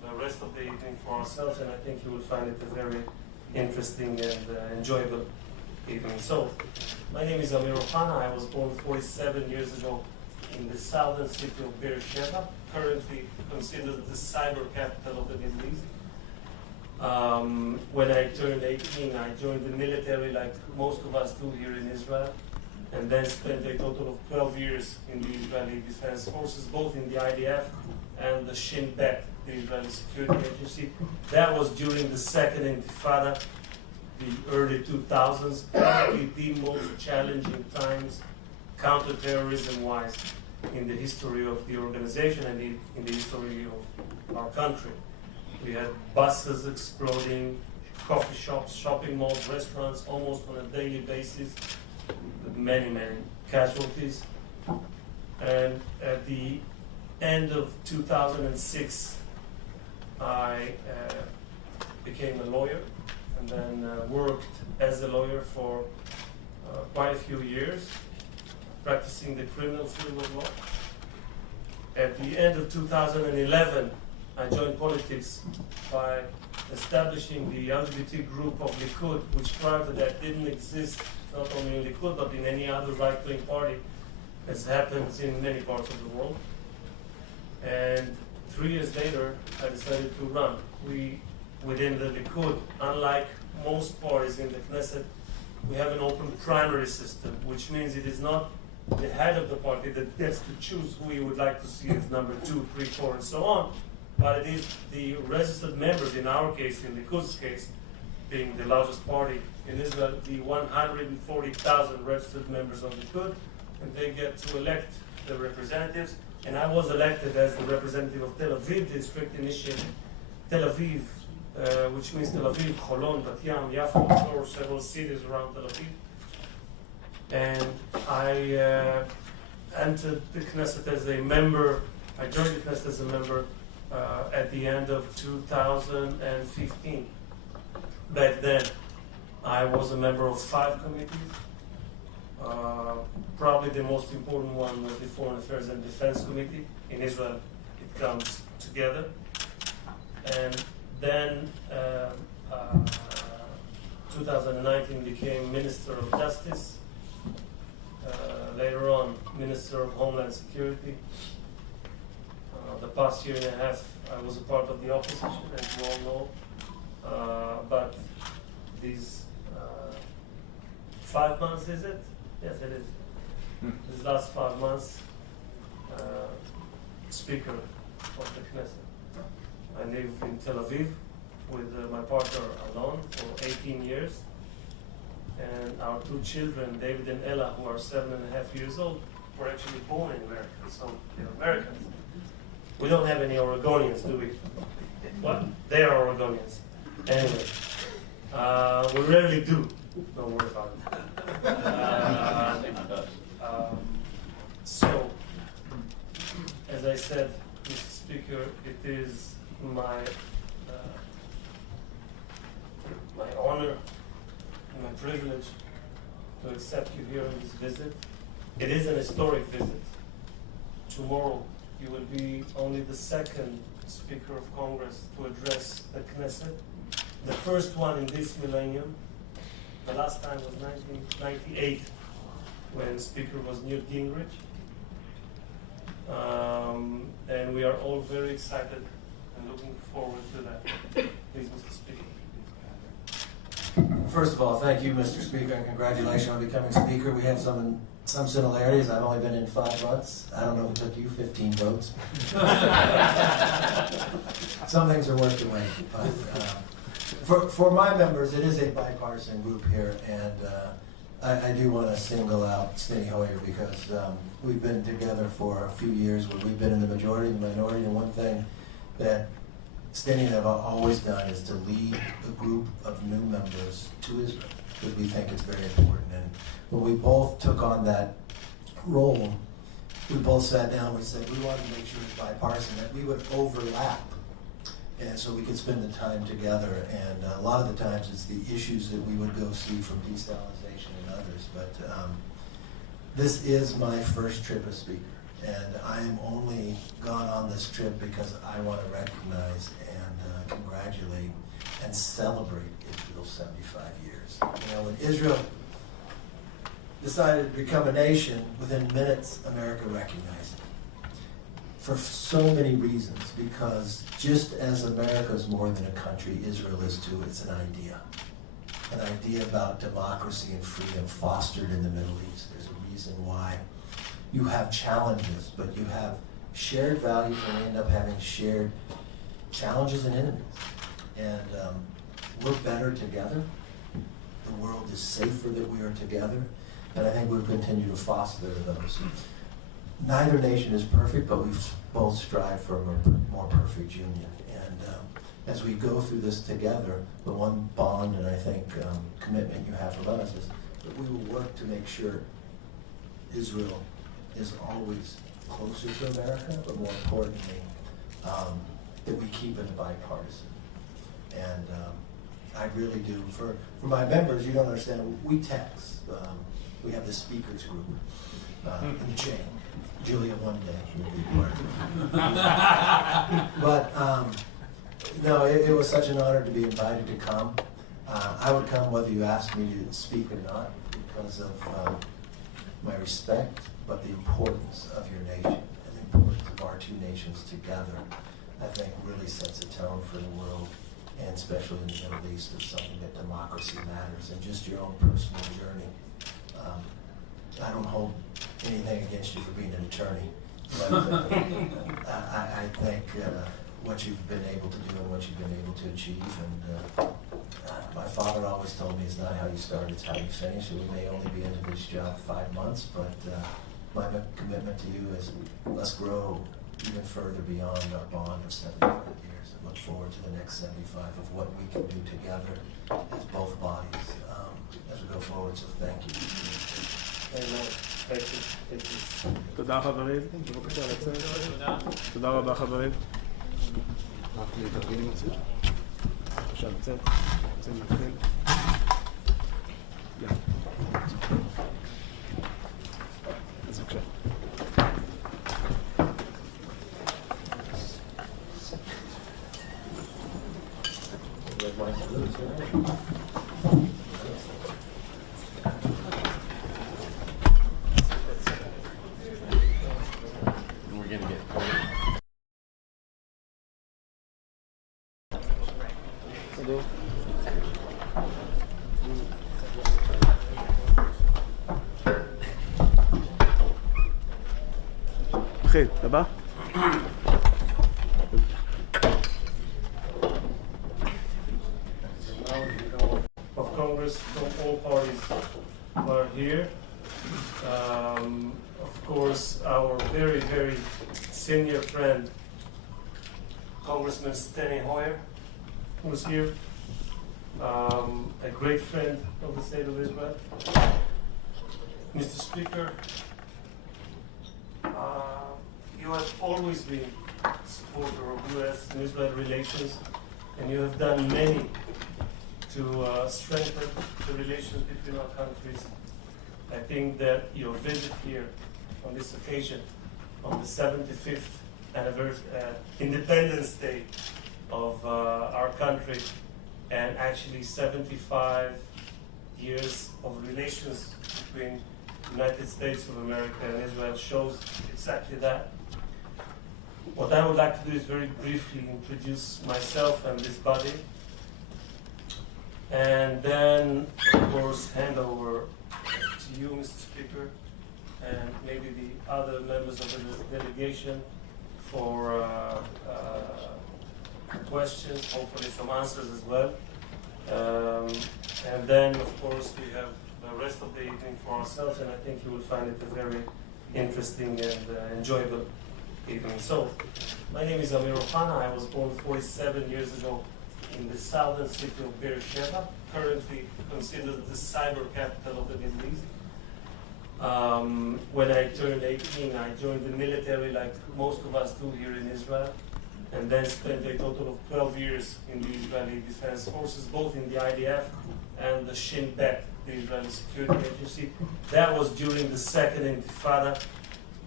the rest of the evening for ourselves, and I think you will find it a very interesting and enjoyable evening. So, my name is Amir Ohana. I was born 47 years ago in the southern city of Beersheba, currently considered the cyber capital of the Middle East. When I turned 18, I joined the military like most of us do here in Israel, and then spent a total of 12 years in the Israeli Defense Forces, both in the IDF and the Shin Bet, the Israeli Security Agency. That was during the Second Intifada, the early 2000s, probably the most challenging times counterterrorism-wise in the history of the organization and in the history of our country. We had buses exploding, coffee shops, shopping malls, restaurants, almost on a daily basis, with many, many casualties. And at the end of 2006, I became a lawyer, and then worked as a lawyer for quite a few years, practicing the criminal field of law. At the end of 2011, I joined politics by establishing the LGBT group of Likud, which prior to that didn't exist, not only in Likud, but in any other right-wing party, as happens in many parts of the world. And 3 years later, I decided to run. We, within the Likud, unlike most parties in the Knesset, we have an open primary system, which means it is not the head of the party that gets to choose who he would like to see as number 2, 3, 4, and so on, but it is the registered members, in our case, in Likud's case, being the largest party in Israel, the 140,000 registered members of Likud, and they get to elect the representatives. And I was elected as the representative of Tel Aviv, the district initiated Tel Aviv, which means Tel Aviv, Holon, Bat Yam, Yafo, or several cities around Tel Aviv. And I entered the Knesset as a member. I joined the Knesset as a member at the end of 2015. Back then, I was a member of 5 committees. Probably the most important one was the Foreign Affairs and Defense Committee. In Israel, it comes together. And then 2019 became Minister of Justice. Later on, Minister of Homeland Security. The past year and a half, I was a part of the opposition, as you all know. But these 5 months, is it? Yes, it is. These last 5 months, Speaker of the Knesset. I live in Tel Aviv with my partner Alon for 18 years. And our 2 children, David and Ella, who are 7.5 years old, were actually born in America, so they're Americans. We don't have any Oregonians, do we? What? They are Oregonians. Anyway, we rarely do. Don't worry about it. So, as I said, Mr. Speaker, it is my honor and my privilege to accept you here on this visit. It is an historic visit. Tomorrow, you will be only the 2nd Speaker of Congress to address the Knesset. The first one in this millennium. The last time was 1998, when Speaker was Newt Gingrich. And we are all very excited and looking forward to that. Please, Mr. Speaker. First of all, thank you, Mr. Speaker, and congratulations on becoming Speaker. We have some similarities. I've only been in 5 months. I don't know if it took you 15 votes. Some things are worth the wait. But for my members, it is a bipartisan group here, and I do want to single out Steny Hoyer because we've been together for a few years where we've been in the majority and the minority, and one thing that Steny and I have always done is to lead a group of new members to Israel because we think it's very important. And when we both took on that role, we both sat down and we said we wanted to make sure it's bipartisan, that we would overlap, and so we could spend the time together. And a lot of the times it's the issues that we would go see from desalinization and others. But this is my first trip as Speaker. And I am only gone on this trip because I want to recognize and congratulate and celebrate Israel's 75 years. You know, when Israel decided to become a nation, within minutes, America recognized it. For so many reasons, because just as America is more than a country, Israel is too. It's an idea. An idea about democracy and freedom fostered in the Middle East. There's a reason why you have challenges, but you have shared values, and we end up having shared challenges and enemies. And we're better together. The world is safer that we are together. And I think we'll continue to foster those. Neither nation is perfect, but we both strive for a more perfect union. And as we go through this together, the one bond and I think commitment you have with us is that we will work to make sure Israel is always closer to America, but more importantly, that we keep it bipartisan. And I really do. For my members, you don't understand, we text. We have the speakers group in the chain. Julia one day will be part of it. But no, it was such an honor to be invited to come. I would come whether you asked me to speak or not because of my respect, but the importance of your nation and the importance of our two nations together, I think really sets a tone for the world, and especially in the Middle East, of something that democracy matters, and just your own personal journey. I don't hold anything against you for being an attorney, but I think what you've been able to do and what you've been able to achieve, and my father always told me it's not how you start, it's how you finish, and we may only be into this job 5 months, but my commitment to you is let's grow even further beyond our bond of 75 years and look forward to the next 75 of what we can do together as both bodies as we go forward. So thank you. Amen. Thank you. Thank you. תודה חברים, בבקשה לצאת. תודה רבה חברים. רק להתארגן עם הציר. בבקשה לצאת. רוצים להתחיל. אז בבקשה. התחיל, אתה בא? Of Congress from all parties are here. Of course, our very, very senior friend, Congressman Steny Hoyer, was here. A great friend of the state of Israel. Mr. Speaker, you have always been a supporter of U.S. and Israel relations, and you have done many to strengthen the relations between our countries. I think that your visit here on this occasion, on the 75th Independence Day of our country, and actually 75 years of relations between the United States of America and Israel shows exactly that. What I would like to do is very briefly introduce myself and this body, and then, of course, hand over to you, Mr. Speaker, and maybe the other members of the delegation for questions, hopefully some answers as well. And then, of course, we have the rest of the evening for ourselves, and I think you will find it a very interesting and enjoyable evening. So, my name is Amir Ohana. I was born 47 years ago in the southern city of Beersheba, currently considered the cyber capital of the Middle East. When I turned 18, I joined the military like most of us do here in Israel, and then spent a total of 12 years in the Israeli Defense Forces, both in the IDF and the Shin Bet, the Israeli Security Agency. That was during the Second Intifada,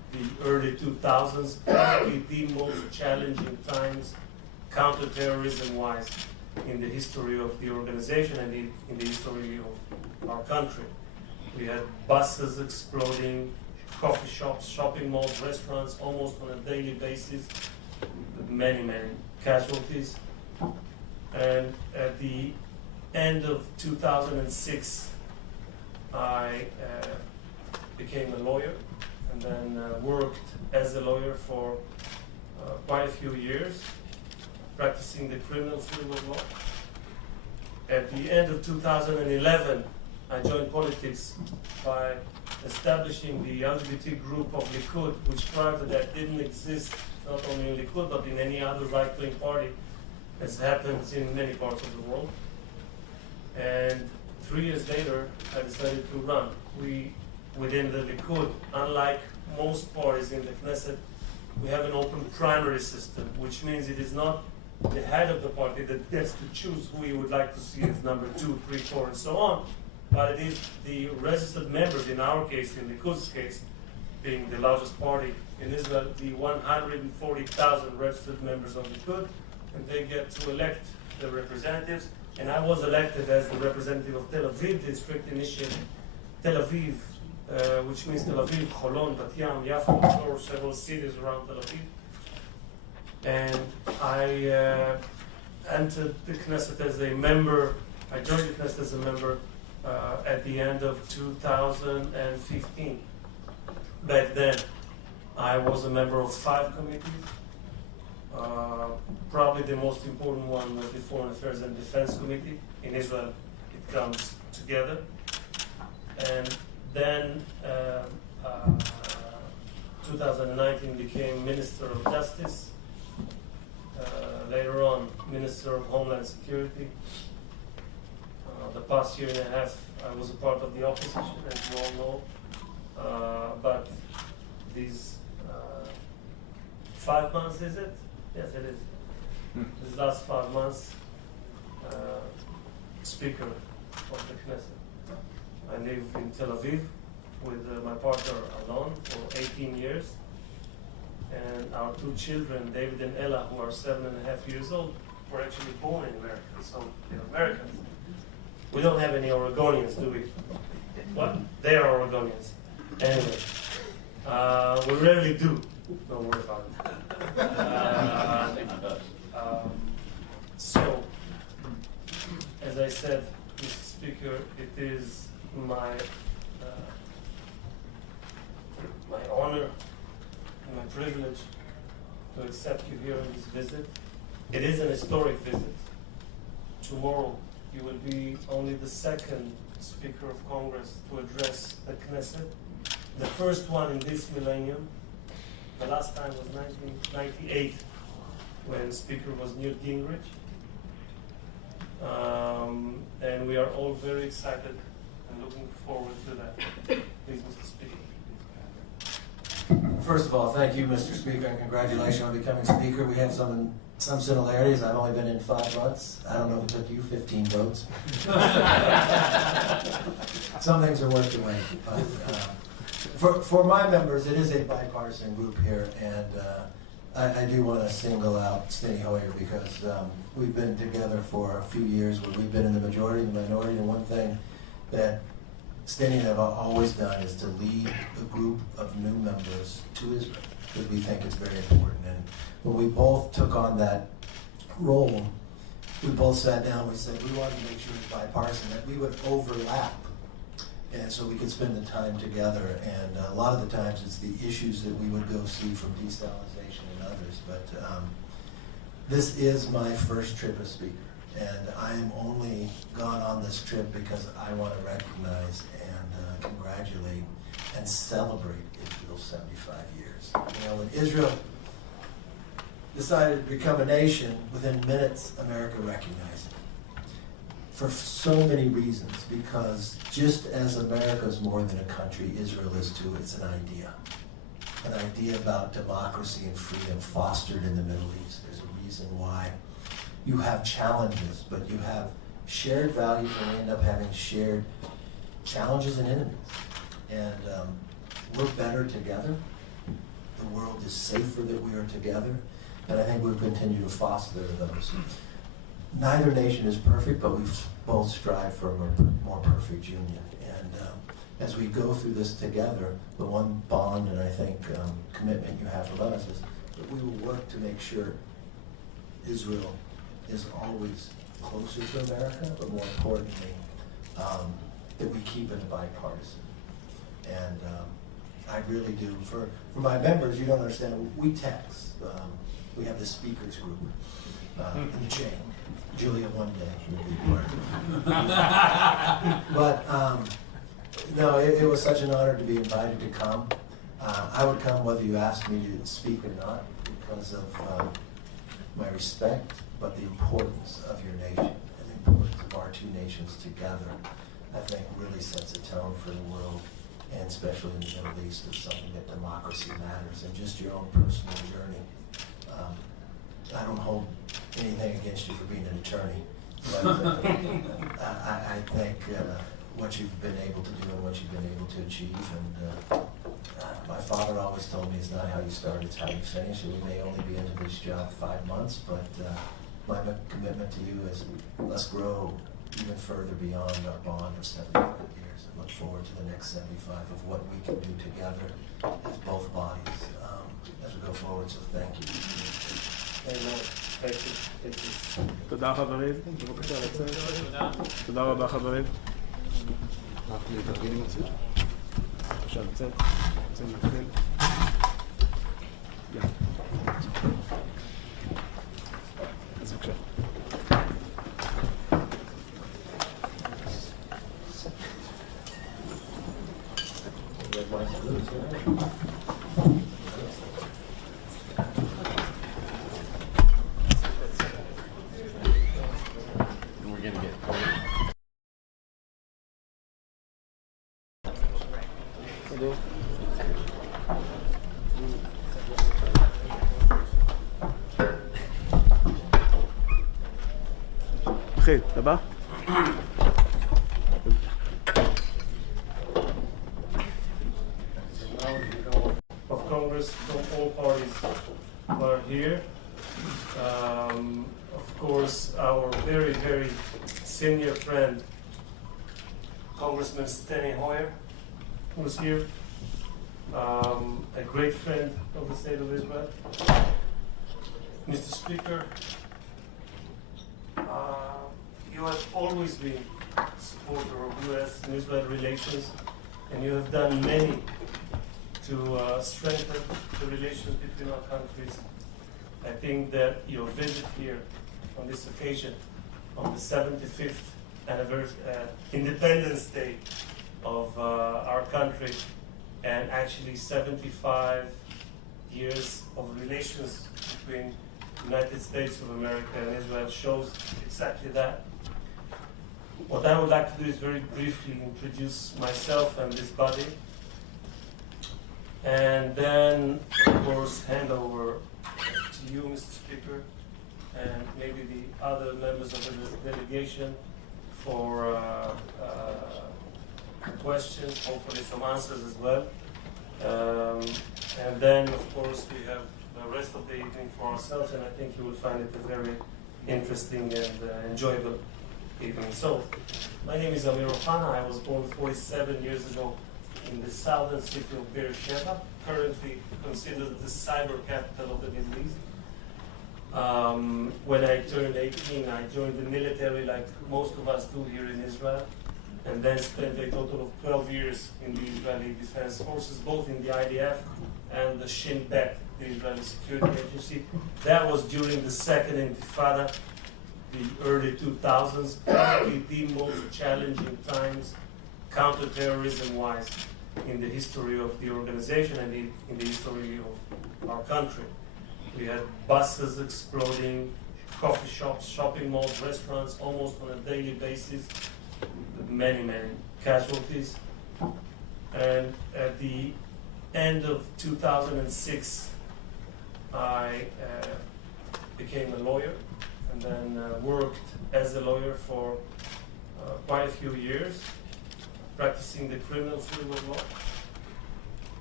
the early 2000s, probably the most challenging times counterterrorism-wise in the history of the organization and in the history of our country. We had buses exploding, coffee shops, shopping malls, restaurants, almost on a daily basis, with many, many casualties. And at the end of 2006, I became a lawyer and then worked as a lawyer for quite a few years, practicing the criminal field of law. At the end of 2011, I joined politics by establishing the LGBT group of Likud, which prior to that didn't exist not only in Likud but in any other right-wing party, as happens in many parts of the world. And 3 years later, I decided to run. We, within the Likud, unlike most parties in the Knesset, we have an open primary system, which means it is not the head of the party that gets to choose who he would like to see as number 2, 3, 4, and so on, but it is the registered members, in our case, in Likud's case, being the largest party in Israel, the 140,000 registered members of Likud, and they get to elect the representatives. And I was elected as the representative of Tel Aviv district, initially Tel Aviv, which means Tel Aviv, Holon, Bat Yam, Yafo, or several cities around Tel Aviv. And I entered the Knesset as a member. I joined the Knesset as a member at the end of 2015. Back then, I was a member of 5 committees. Probably the most important one was the Foreign Affairs and Defense Committee. In Israel, it comes together. And then 2019 became Minister of Justice. Later on, Minister of Homeland Security. The past year and a half, I was a part of the opposition, as you all know. But these 5 months, is it? Yes, it is. These last 5 months, Speaker of the Knesset. I live in Tel Aviv with my partner Alon for 18 years. And our 2 children, David and Ella, who are 7.5 years old, were actually born in America, so they're Americans. We don't have any Oregonians, do we? What? They are Oregonians. Anyway, we rarely do. Don't worry about it. So, as I said, Mr. Speaker, it is my honor and my privilege to accept you here on this visit. It is an historic visit. Tomorrow, you will be only the 2nd Speaker of Congress to address the Knesset. The first one in this millennium. The last time was 1998, when Speaker was Newt Gingrich. And we are all very excited and looking forward to that. Please, Mr. Speaker. First of all, thank you, Mr. Speaker, and congratulations on becoming Speaker. We have some similarities. I've only been in 5 months. I don't know if it took you 15 votes. Some things are worth the wait. But for my members, it is a bipartisan group here, and I do want to single out Steny Hoyer because we've been together for a few years where we've been in the majority and the minority, and one thing that Steny and I have always done is to lead a group of new members to Israel because we think it's very important. And when we both took on that role, we both sat down and we said we wanted to make sure it's bipartisan, that we would overlap and so we could spend the time together. And a lot of the times it's the issues that we would go see from desalinization and others. But this is my first trip as Speaker. And I am only gone on this trip because I want to recognize and congratulate and celebrate Israel's 75 years. You know, when Israel decided to become a nation, within minutes, America recognized it. For so many reasons, because just as America is more than a country, Israel is too. It's an idea. An idea about democracy and freedom fostered in the Middle East. There's a reason why you have challenges, but you have shared values, and we end up having shared challenges and enemies. And we're better together. the world is safer that we are together, and I think we'll continue to foster those. Neither nation is perfect, but we both strive for a more perfect union. And as we go through this together, the one bond and I think commitment you have with us is that we will work to make sure Israel is always closer to America, but more importantly, that we keep it bipartisan. And I really do. For my members, you don't understand, we text. We have the speakers group in the chain. Julia one day will be part of it. But no, it was such an honor to be invited to come. I would come whether you asked me to speak or not because of my respect, but the importance of your nation and the importance of our two nations together, I think really sets a tone for the world, and especially in the Middle East, of something that democracy matters, and just your own personal journey. I don't hold anything against you for being an attorney, but I think what you've been able to do and what you've been able to achieve, and my father always told me it's not how you start, it's how you finish, and we may only be into this job 5 months, but my commitment to you is let's grow even further beyond our bond of 75 years and look forward to the next 75 of what we can do together as both bodies as we go forward, so thank you. Amen. Thank you. Thank you. תודה חברים, בבקשה לצאת. תודה רבה חברים. רק להתארגן עם הציר. בבקשה לצאת. רוצים להתחיל. אז בבקשה. התחיל, אתה בא? Of Congress from all parties are here. Of course, our very, very senior friend, Congressman Steny Hoyer, was here. A great friend of the state of Israel. Mr. Speaker, you have always been a supporter of U.S. and Israel relations, and you have done many to strengthen the relations between our countries. I think that your visit here on this occasion, on the 75th Independence Day of our country, and actually 75 years of relations between the United States of America and Israel shows exactly that. What I would like to do is very briefly introduce myself and this body, and then, of course, hand over to you, Mr. Speaker, and maybe the other members of the delegation for questions, hopefully some answers as well. And then, of course, we have the rest of the evening for ourselves, and I think you will find it a very interesting and enjoyable evening. So, my name is Amir Ohana. I was born 47 years ago in the southern city of Beersheba, currently considered the cyber capital of the Middle East. When I turned 18, I joined the military like most of us do here in Israel, and then spent a total of 12 years in the Israeli Defense Forces, both in the IDF and the Shin Bet, the Israeli Security Agency. That was during the Second Intifada, the early 2000s, probably the most challenging times counterterrorism-wise in the history of the organization and in the history of our country. We had buses exploding, coffee shops, shopping malls, restaurants, almost on a daily basis, with many, many casualties. And at the end of 2006, I became a lawyer and then worked as a lawyer for quite a few years, practicing the criminal field of law.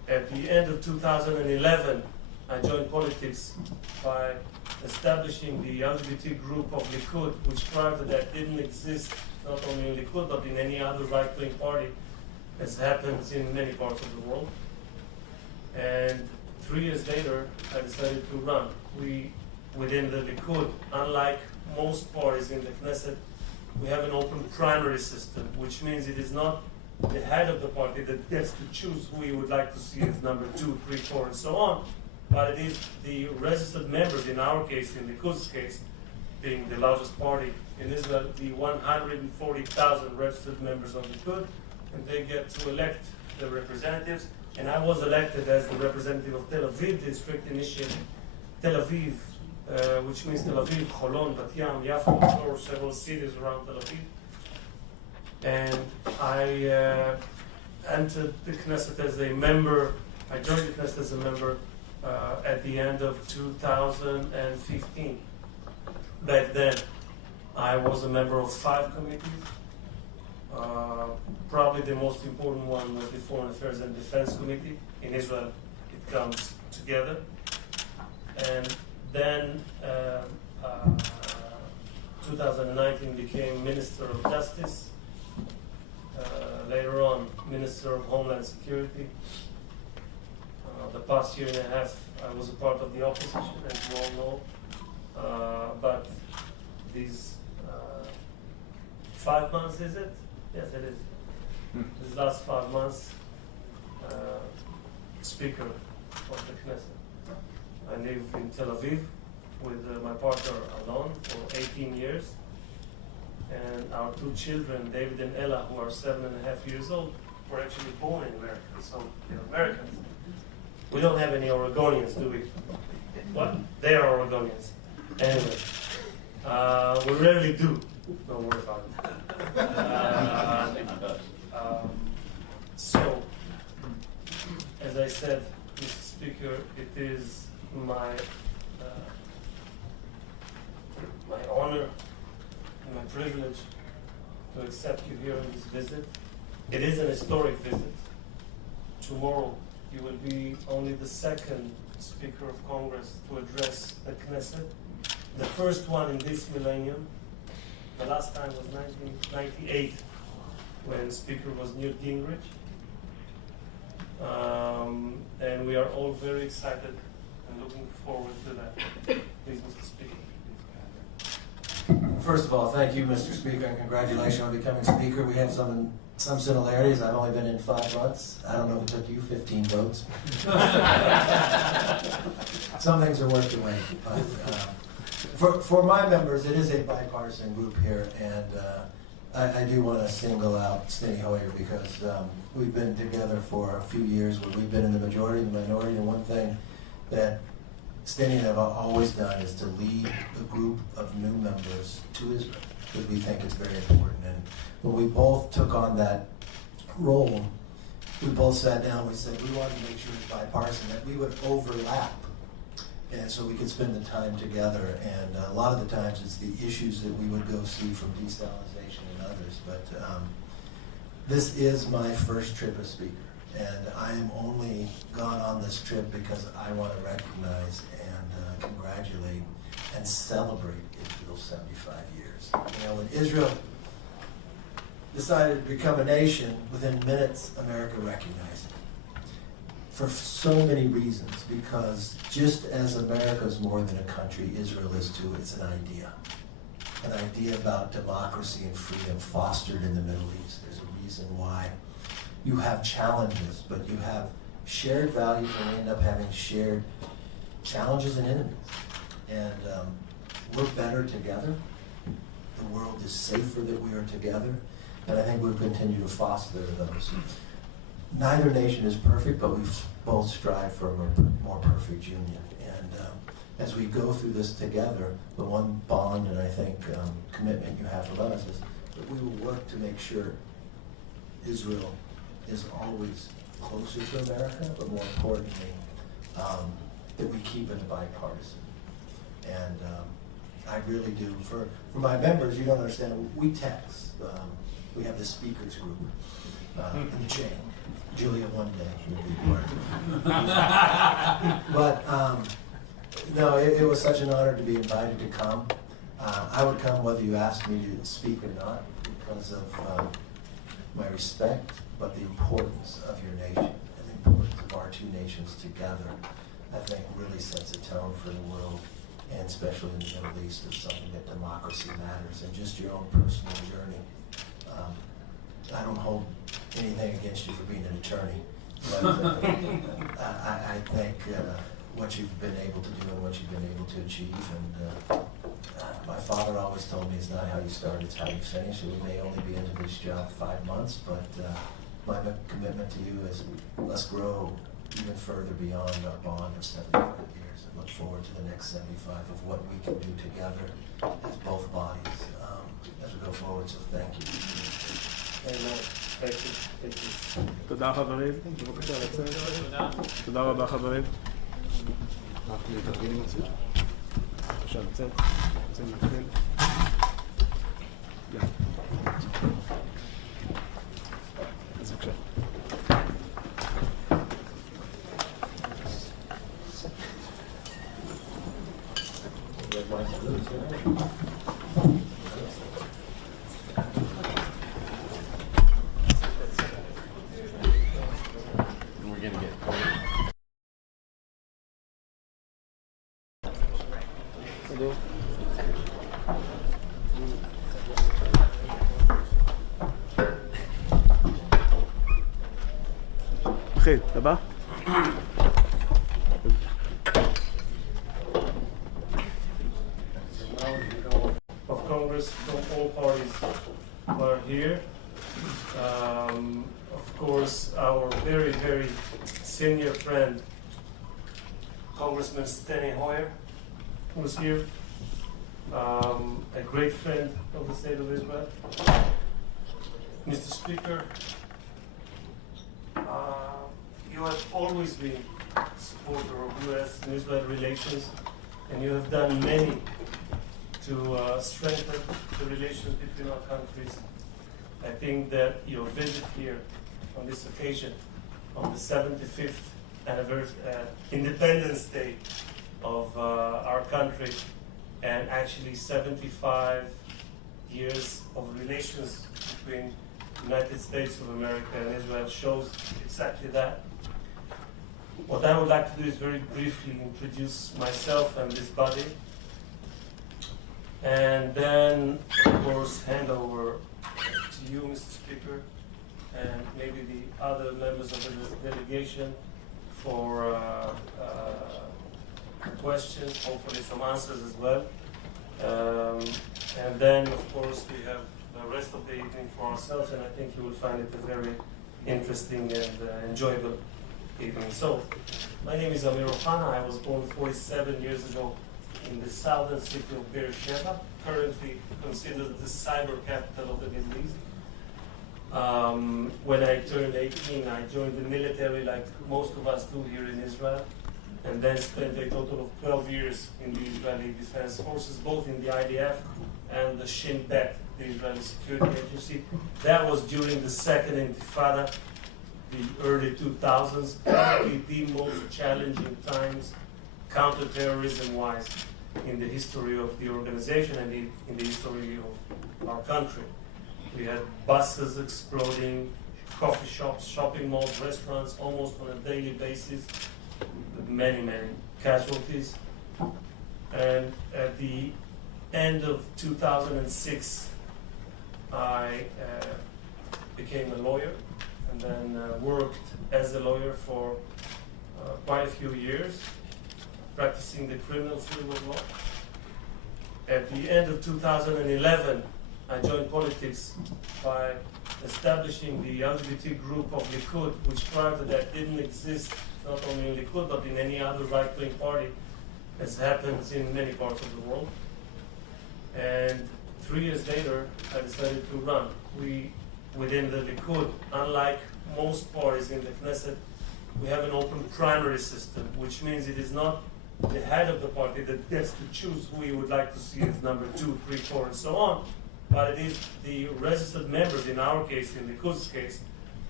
At the end of 2011, I joined politics by establishing the LGBT group of Likud, which prior to that didn't exist, not only in Likud, but in any other right-wing party, as happens in many parts of the world. And 3 years later, I decided to run. We, within the Likud, unlike most parties in the Knesset, we have an open primary system, which means it is not the head of the party that gets to choose who he would like to see as number 2, 3, 4, and so on, but it is the registered members, in our case, in Likud's case, being the largest party in Israel, the 140,000 registered members of Likud, and they get to elect the representatives. And I was elected as the representative of Tel Aviv district, initially Tel Aviv, which means Tel Aviv, Holon, Bat Yam, Yafo, or several cities around Tel Aviv. And I entered the Knesset as a member. I joined the Knesset as a member at the end of 2015. Back then, I was a member of 5 committees. Probably the most important one was the Foreign Affairs and Defense Committee. In Israel, it comes together. And then 2019 became Minister of Justice. Later on, Minister of Homeland Security. The past year and a half, I was a part of the opposition, as you all know. But these 5 months, is it? Yes, it is. These last 5 months, Speaker of the Knesset. I live in Tel Aviv with my partner Alon for 18 years. And our 2 children, David and Ella, who are 7.5 years old, were actually born in America, so they're Americans. We don't have any Oregonians, do we? What? They are Oregonians. Anyway, we rarely do. Don't worry about it. So, as I said, Mr. Speaker, it is my honor and my privilege to accept you here on this visit. It is an historic visit. Tomorrow, you will be only the 2nd Speaker of Congress to address the Knesset. The first one in this millennium. The last time was 1998, when Speaker was Newt Gingrich. And we are all very excited and looking forward to that. Please, Mr. Speaker. First of all, thank you, Mr. Speaker, and congratulations on becoming Speaker. We have some similarities. I've only been in 5 months. I don't know if it took you 15 votes. Some things are worth the wait. But for my members, it is a bipartisan group here, and I do want to single out Steny Hoyer because we've been together for a few years where we've been in the majority and the minority, and one thing that Steny and I have always done is to lead a group of new members to Israel because we think it's very important. And when we both took on that role, we both sat down and we said we wanted to make sure it's bipartisan, that we would overlap, and so we could spend the time together. And a lot of the times it's the issues that we would go see from desalinization and others. But this is my first trip as Speaker, and I am only gone on this trip because I want to recognize and congratulate and celebrate Israel's 75 years. You know, when Israel decided to become a nation, within minutes, America recognized it. For so many reasons, because just as America is more than a country, Israel is too. It's an idea about democracy and freedom fostered in the Middle East. There's a reason why you have challenges, but you have shared values, and we end up having shared challenges and enemies. And we're better together. The world is safer that we are together, and I think we'll continue to foster those. Neither nation is perfect, but we both strive for a more perfect union. And as we go through this together, the one bond and I think commitment you have with us is that we will work to make sure Israel is always closer to America, but more importantly, that we keep it bipartisan. And I really do. For my members, you don't understand, we text. We have the speakers group in the chain. Julia one day will be part of it. But no, it was such an honor to be invited to come. I would come whether you asked me to speak or not because of my respect, but the importance of your nation and the importance of our two nations together, I think really sets a tone for the world, and especially in the Middle East, of something that democracy matters, and just your own personal journey. I don't hold anything against you for being an attorney, but I think what you've been able to do and what you've been able to achieve, and my father always told me it's not how you start, it's how you finish. And we may only be into this job 5 months, but my commitment to you is let's grow even further beyond our bond of 75 years and look forward to the next 75 of what we can do together as both bodies as we go forward. So thank you. Amen. Thank you. Thank you. תודה חברים, בבקשה לצאת. תודה רבה חברים. רק להתארגן עם הציר. בבקשה לצאת. רוצים להתחיל. אז בבקשה. התחיל, אתה בא? Of Congress from all parties are here. Of course, our very, very senior friend, Congressman Steny Hoyer, who's here. A great friend of the state of Israel. Mr. Speaker, you have always been a supporter of U.S. and Israel relations, and you have done many to strengthen the relations between our countries. I think that your visit here on this occasion, on the 75th Independence Day of our country, and actually 75 years of relations between the United States of America and Israel shows exactly that. What I would like to do is very briefly introduce myself and this body, and then, of course, hand over to you, Mr. Speaker, and maybe the other members of the delegation for questions, hopefully some answers as well. And then, of course, we have the rest of the evening for ourselves, and I think you will find it a very interesting and enjoyable evening. So, my name is Amir Ohana. I was born 47 years ago in the southern city of Beersheba, currently considered the cyber capital of the Middle East. When I turned 18, I joined the military like most of us do here in Israel, and then spent a total of 12 years in the Israeli Defense Forces, both in the IDF and the Shin Bet, the Israeli Security Agency. That was during the Second Intifada, the early 2000s, probably the most challenging times counterterrorism-wise in the history of the organization and in the history of our country. We had buses exploding, coffee shops, shopping malls, restaurants, almost on a daily basis, with many, many casualties. And at the end of 2006, I became a lawyer, and then worked as a lawyer for quite a few years, practicing the criminal field of law. At the end of 2011, I joined politics by establishing the LGBT group of Likud, which prior to that didn't exist, not only in Likud, but in any other right-wing party, as happens in many parts of the world. And 3 years later, I decided to run. Within the Likud, unlike most parties in the Knesset, we have an open primary system, which means it is not the head of the party that gets to choose who he would like to see as number 2, 3, 4, and so on, but it is the registered members, in our case, in Likud's case,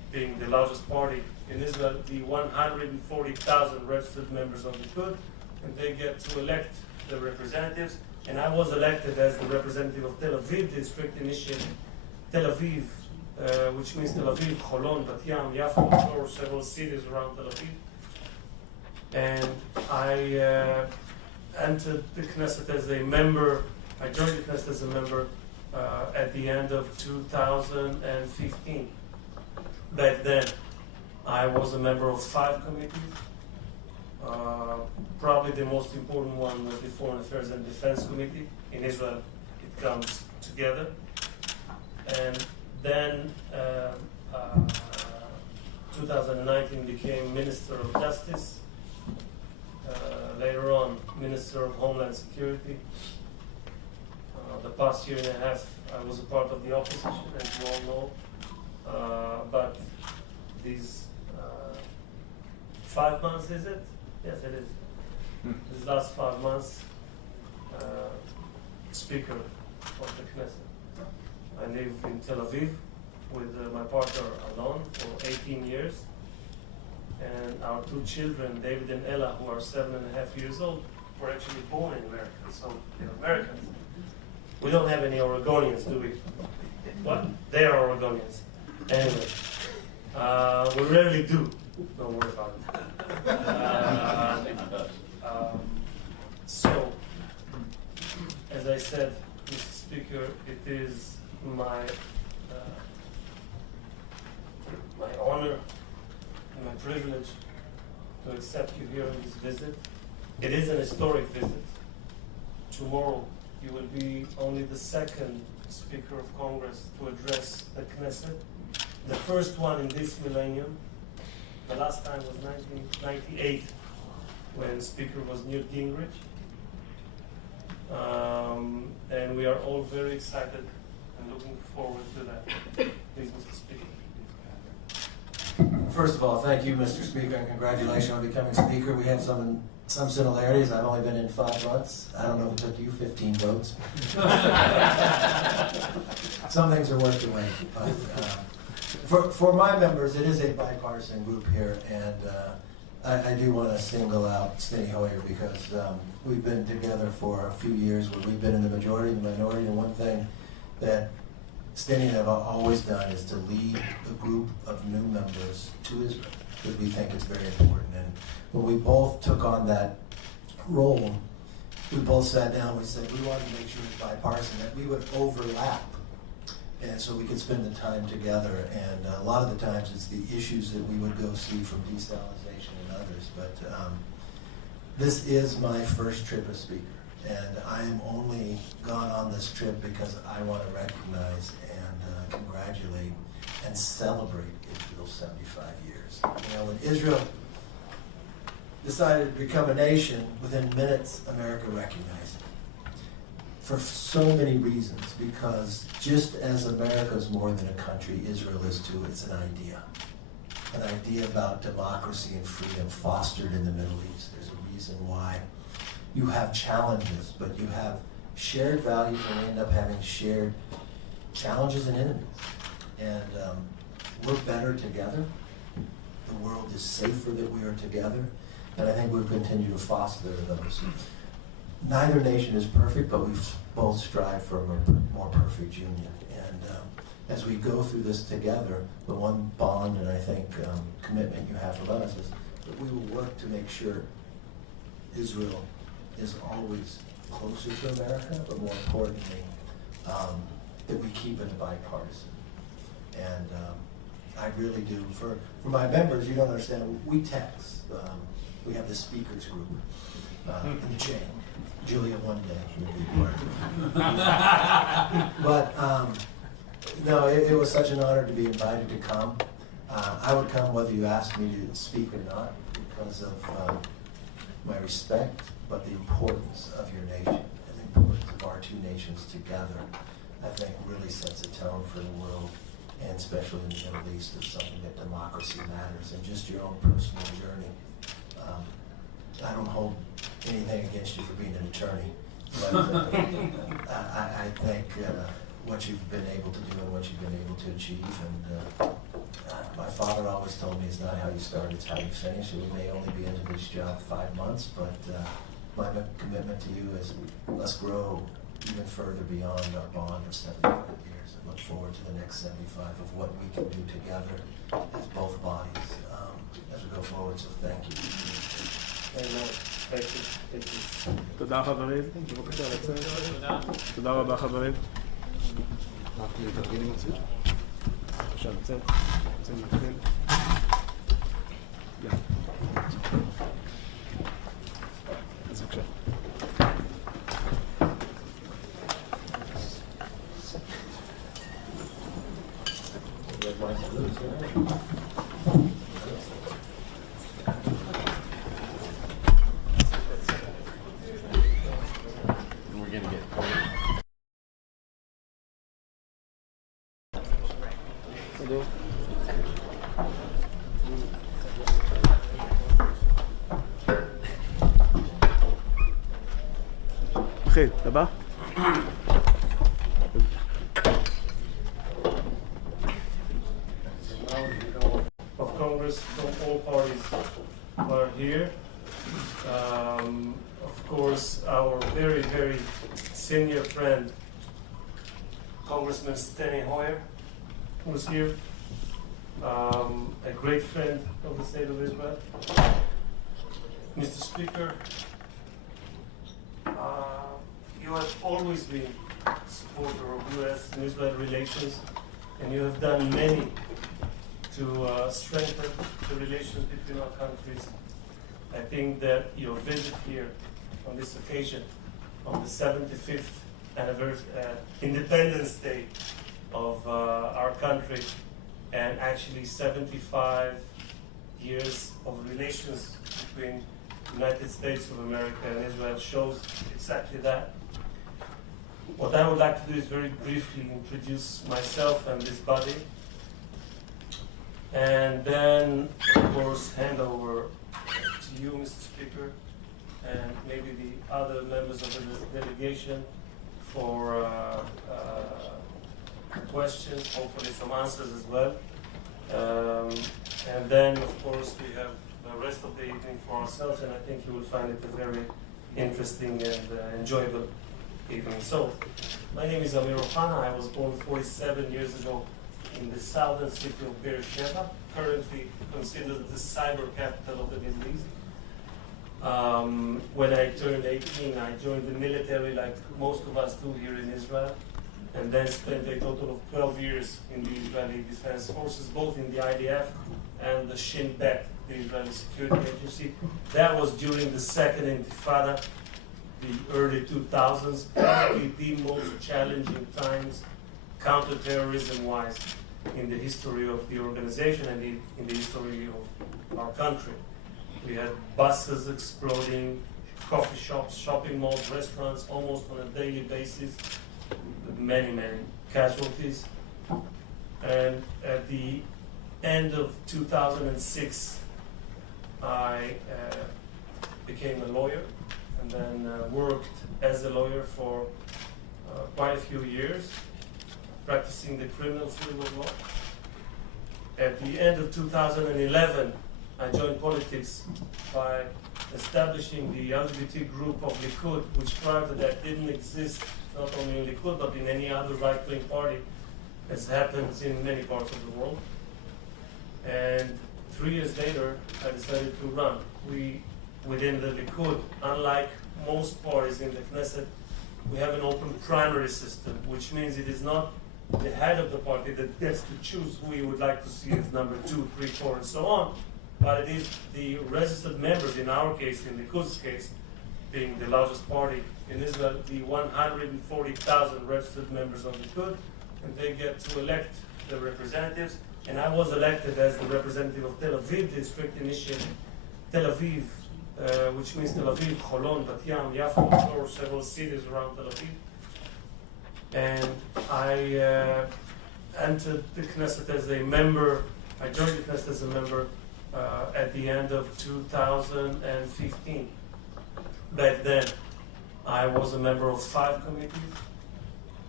being the largest party in Israel, the 140,000 registered members of Likud, and they get to elect the representatives. And I was elected as the representative of Tel Aviv district, initiated Tel Aviv, which means Tel Aviv, Holon, Bat Yam, Yafo, or several cities around Tel Aviv. And I entered the Knesset as a member. I joined the Knesset as a member at the end of 2015. Back then, I was a member of 5 committees. Probably the most important one was the Foreign Affairs and Defense Committee. In Israel, it comes together. And then 2019 became Minister of Justice. Later on, Minister of Homeland Security. The past year and a half, I was a part of the opposition, as you all know. But these 5 months, is it? Yes, it is. These last 5 months, Speaker of the Knesset. I live in Tel Aviv with my partner Alon for 18 years. And our 2 children, David and Ella, who are 7.5 years old, were actually born in America, so they're Americans. We don't have any Oregonians, do we? What? They are Oregonians. Anyway, we rarely do. Don't worry about it. So, as I said, Mr. Speaker, it is my honor and my privilege to accept you here on this visit. It is an historic visit. Tomorrow, you will be only the 2nd Speaker of Congress to address the Knesset. The first one in this millennium. The last time was 1998, when Speaker was Newt Gingrich. And we are all very excited and looking forward to that. Please, Mr. Speaker. First of all, thank you, Mr. Speaker, and congratulations on becoming Speaker. We have some similarities. I've only been in 5 months. I don't know if it took you 15 votes. Some things are worth the wait. But for my members, it is a bipartisan group here, and I do want to single out Steny Hoyer because we've been together for a few years where we've been in the majority and the minority, and one thing that Steny and I have always done is to lead a group of new members to Israel because we think it's very important. And when we both took on that role, we both sat down and we said we wanted to make sure it's bipartisan, that we would overlap and so we could spend the time together. And a lot of the times it's the issues that we would go see from desalinization and others. But this is my first trip as Speaker. And I am only gone on this trip because I want to recognize and congratulate and celebrate Israel's 75 years. You know, when Israel decided to become a nation, within minutes, America recognized it. For so many reasons, because just as America is more than a country, Israel is too. It's an idea. An idea about democracy and freedom fostered in the Middle East. There's a reason why you have challenges, but you have shared values and we end up having shared challenges and enemies. And we're better together. The world is safer that we are together. And I think we'll continue to foster those. Neither nation is perfect, but we both strive for a more perfect union. And as we go through this together, the one bond and I think commitment you have from us is that we will work to make sure Israel is always closer to America, but more importantly, that we keep it bipartisan. And I really do. For my members, you don't understand, we text. We have the speakers group in the chain. Julia one day will be part of it. But no, it was such an honor to be invited to come. I would come whether you asked me to speak or not because of my respect, but the importance of your nation and the importance of our two nations together, I think really sets a tone for the world, and especially in the Middle East, of something that democracy matters, and just your own personal journey. I don't hold anything against you for being an attorney, but I think what you've been able to do and what you've been able to achieve, and My father always told me it's not how you start, it's how you finish. We may only be into this job 5 months, but my commitment to you is let's grow even further beyond our bond of 75 years and look forward to the next 75 of what we can do together as both bodies as we go forward. So thank you. Amen. Thank you. Thank you. תודה חברים, בבקשה לצאת. תודה רבה חברים. רק להתארגן עם הציר. בבקשה לצאת. רוצים להתחיל. יאללה. אז בבקשה. התחיל, אתה בא? Of Congress from all parties are here. Of course, our very, very senior friend, Congressman Steny Hoyer, who's here. A great friend of the state of Israel. Mr. Speaker, you have always been a supporter of U.S. and Israel relations, and you have done many to strengthen the relations between our countries. I think that your visit here on this occasion, on the 75th Independence Day of our country, and actually 75 years of relations between the United States of America and Israel shows exactly that. What I would like to do is very briefly introduce myself and this body, and then, of course, hand over to you, Mr. Speaker, and maybe the other members of the delegation for questions, hopefully some answers as well. And then, of course, we have the rest of the evening for ourselves, and I think you will find it a very interesting and enjoyable evening. So, my name is Amir Ohana. I was born 47 years ago in the southern city of Beersheba, currently considered the cyber capital of the Middle East. When I turned 18, I joined the military like most of us do here in Israel, and then spent a total of 12 years in the Israeli Defense Forces, both in the IDF and the Shin Bet, the Israeli Security Agency. That was during the Second Intifada, the early 2000s, probably the most challenging times counterterrorism-wise in the history of the organization and in the history of our country. We had buses exploding, coffee shops, shopping malls, restaurants, almost on a daily basis, with many, many casualties. And at the end of 2006, I became a lawyer and then worked as a lawyer for quite a few years, practicing the criminal field of law. At the end of 2011, I joined politics by establishing the LGBT group of Likud, which prior to that didn't exist, not only in Likud, but in any other right-wing party, as happens in many parts of the world. And 3 years later, I decided to run. We, within the Likud, unlike most parties in the Knesset, we have an open primary system, which means it is not the head of the party that gets to choose who he would like to see as number 2, 3, 4, and so on, but it is the registered members, in our case, in Likud's case, being the largest party in Israel, the 140,000 registered members of Likud, and they get to elect the representatives. And I was elected as the representative of Tel Aviv district, initially Tel Aviv, which means Tel Aviv, Holon, Bat Yam, Yafo, or several cities around Tel Aviv. And I entered the Knesset as a member. I joined the Knesset as a member at the end of 2015. Back then, I was a member of 5 committees,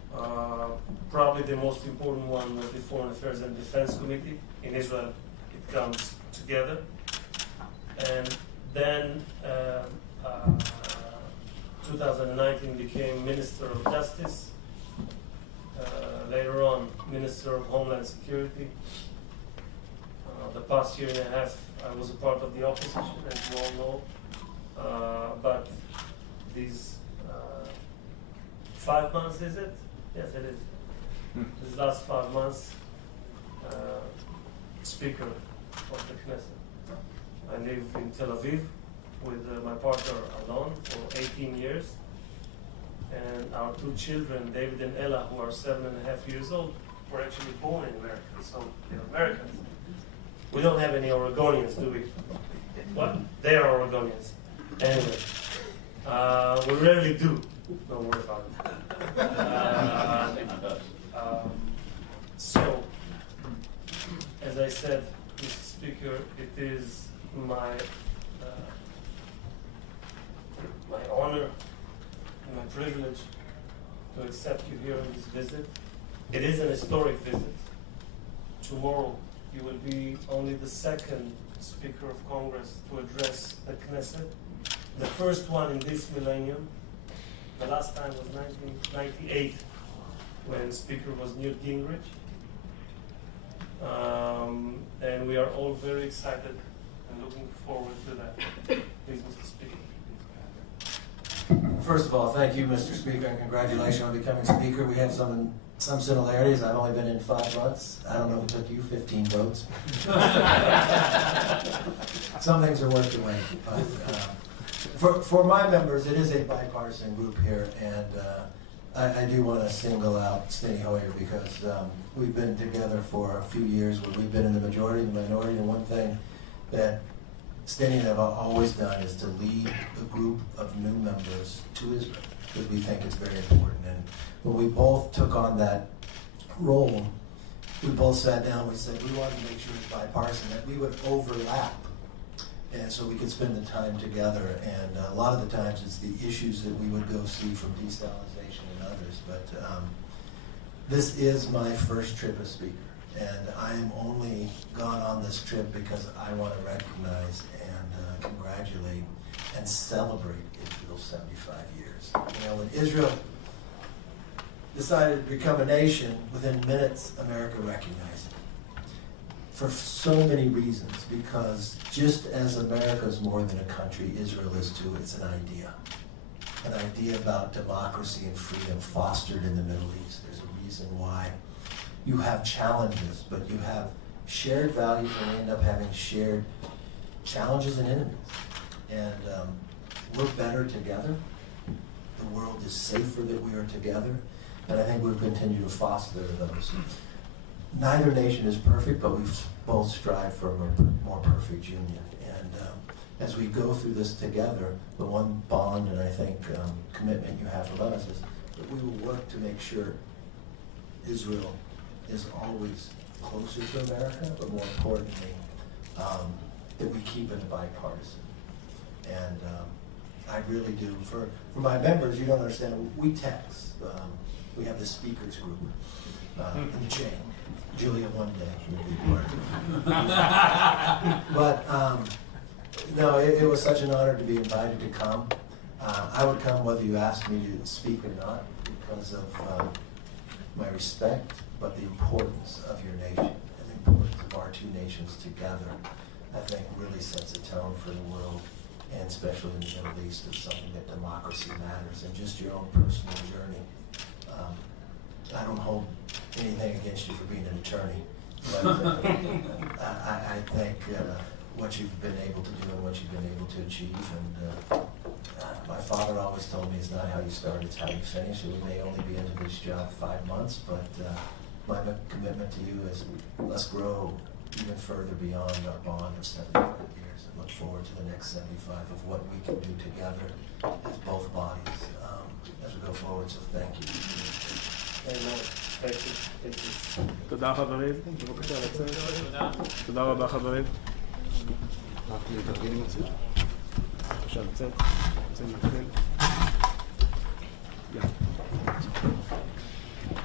Probably the most important one was the Foreign Affairs and Defense Committee. In Israel, it comes together. And then 2019 became Minister of Justice. Later on, Minister of Homeland Security. The past year and a half, I was a part of the opposition, as you all know. But these 5 months, is it? Yes, it is. These last 5 months, Speaker of the Knesset. I live in Tel Aviv with my partner Alon for 18 years. And our 2 children, David and Ella, who are 7.5 years old, were actually born in America, so they're Americans. We don't have any Oregonians, do we? What? They are Oregonians. Anyway, we rarely do. Don't worry about it. So, as I said, Mr. Speaker, it is my honor and my privilege to accept you here on this visit. It is an historic visit. Tomorrow, you will be only the 2nd Speaker of Congress to address the Knesset. The first one in this millennium. The last time was 1998, when Speaker was Newt Gingrich. And we are all very excited and looking forward to that. Please, Mr. Speaker. First of all, thank you, Mr. Speaker, and congratulations on becoming Speaker. We have some similarities. I've only been in 5 months. I don't know if it took you 15 votes. Some things are worth the wait. But for my members, it is a bipartisan group here, and I do want to single out Steny Hoyer because we've been together for a few years where we've been in the majority and the minority, and one thing that Steny and I have always done is to lead a group of new members to Israel because we think it's very important. And when we both took on that role, we both sat down, we said we wanted to make sure it's bipartisan, that we would overlap and so we could spend the time together. And a lot of the times it's the issues that we would go see from desalinization and others. But this is my first trip as Speaker. And I am only gone on this trip because I want to recognize and congratulate and celebrate Israel's 75 years. You know, when Israel decided to become a nation, within minutes, America recognized it. For so many reasons, because just as America is more than a country, Israel is too. It's an idea. An idea about democracy and freedom fostered in the Middle East. There's a reason why you have challenges, but you have shared values and end up having shared challenges and enemies. And we're better together. The world is safer that we are together. And I think we'll continue to foster those. Neither nation is perfect, but we both strive for a more perfect union. And as we go through this together, the one bond and I think commitment you have with us is that we will work to make sure Israel is always closer to America, but more importantly, that we keep it bipartisan. And I really do. For my members, you don't understand, we text. We have the speakers group in the chain. Julia one day will be part of it. But no, it was such an honor to be invited to come. I would come whether you asked me to speak or not because of my respect, but the importance of your nation and the importance of our two nations together, I think really sets a tone for the world, and especially in the Middle East, of something that democracy matters, and just your own personal journey. I don't hold anything against you for being an attorney, but I think what you've been able to do and what you've been able to achieve, and my father always told me it's not how you start, it's how you finish. And we may only be into this job 5 months, but my commitment to you is let's grow even further beyond our bond of 75 years and look forward to the next 75 of what we can do together as both bodies as we go forward. So thank you. Amen. Thank you. Thank you. תודה חברים, בבקשה לצאת. תודה רבה חברים. רק להתארגן עם הציר. בבקשה לצאת. רוצים להתחיל?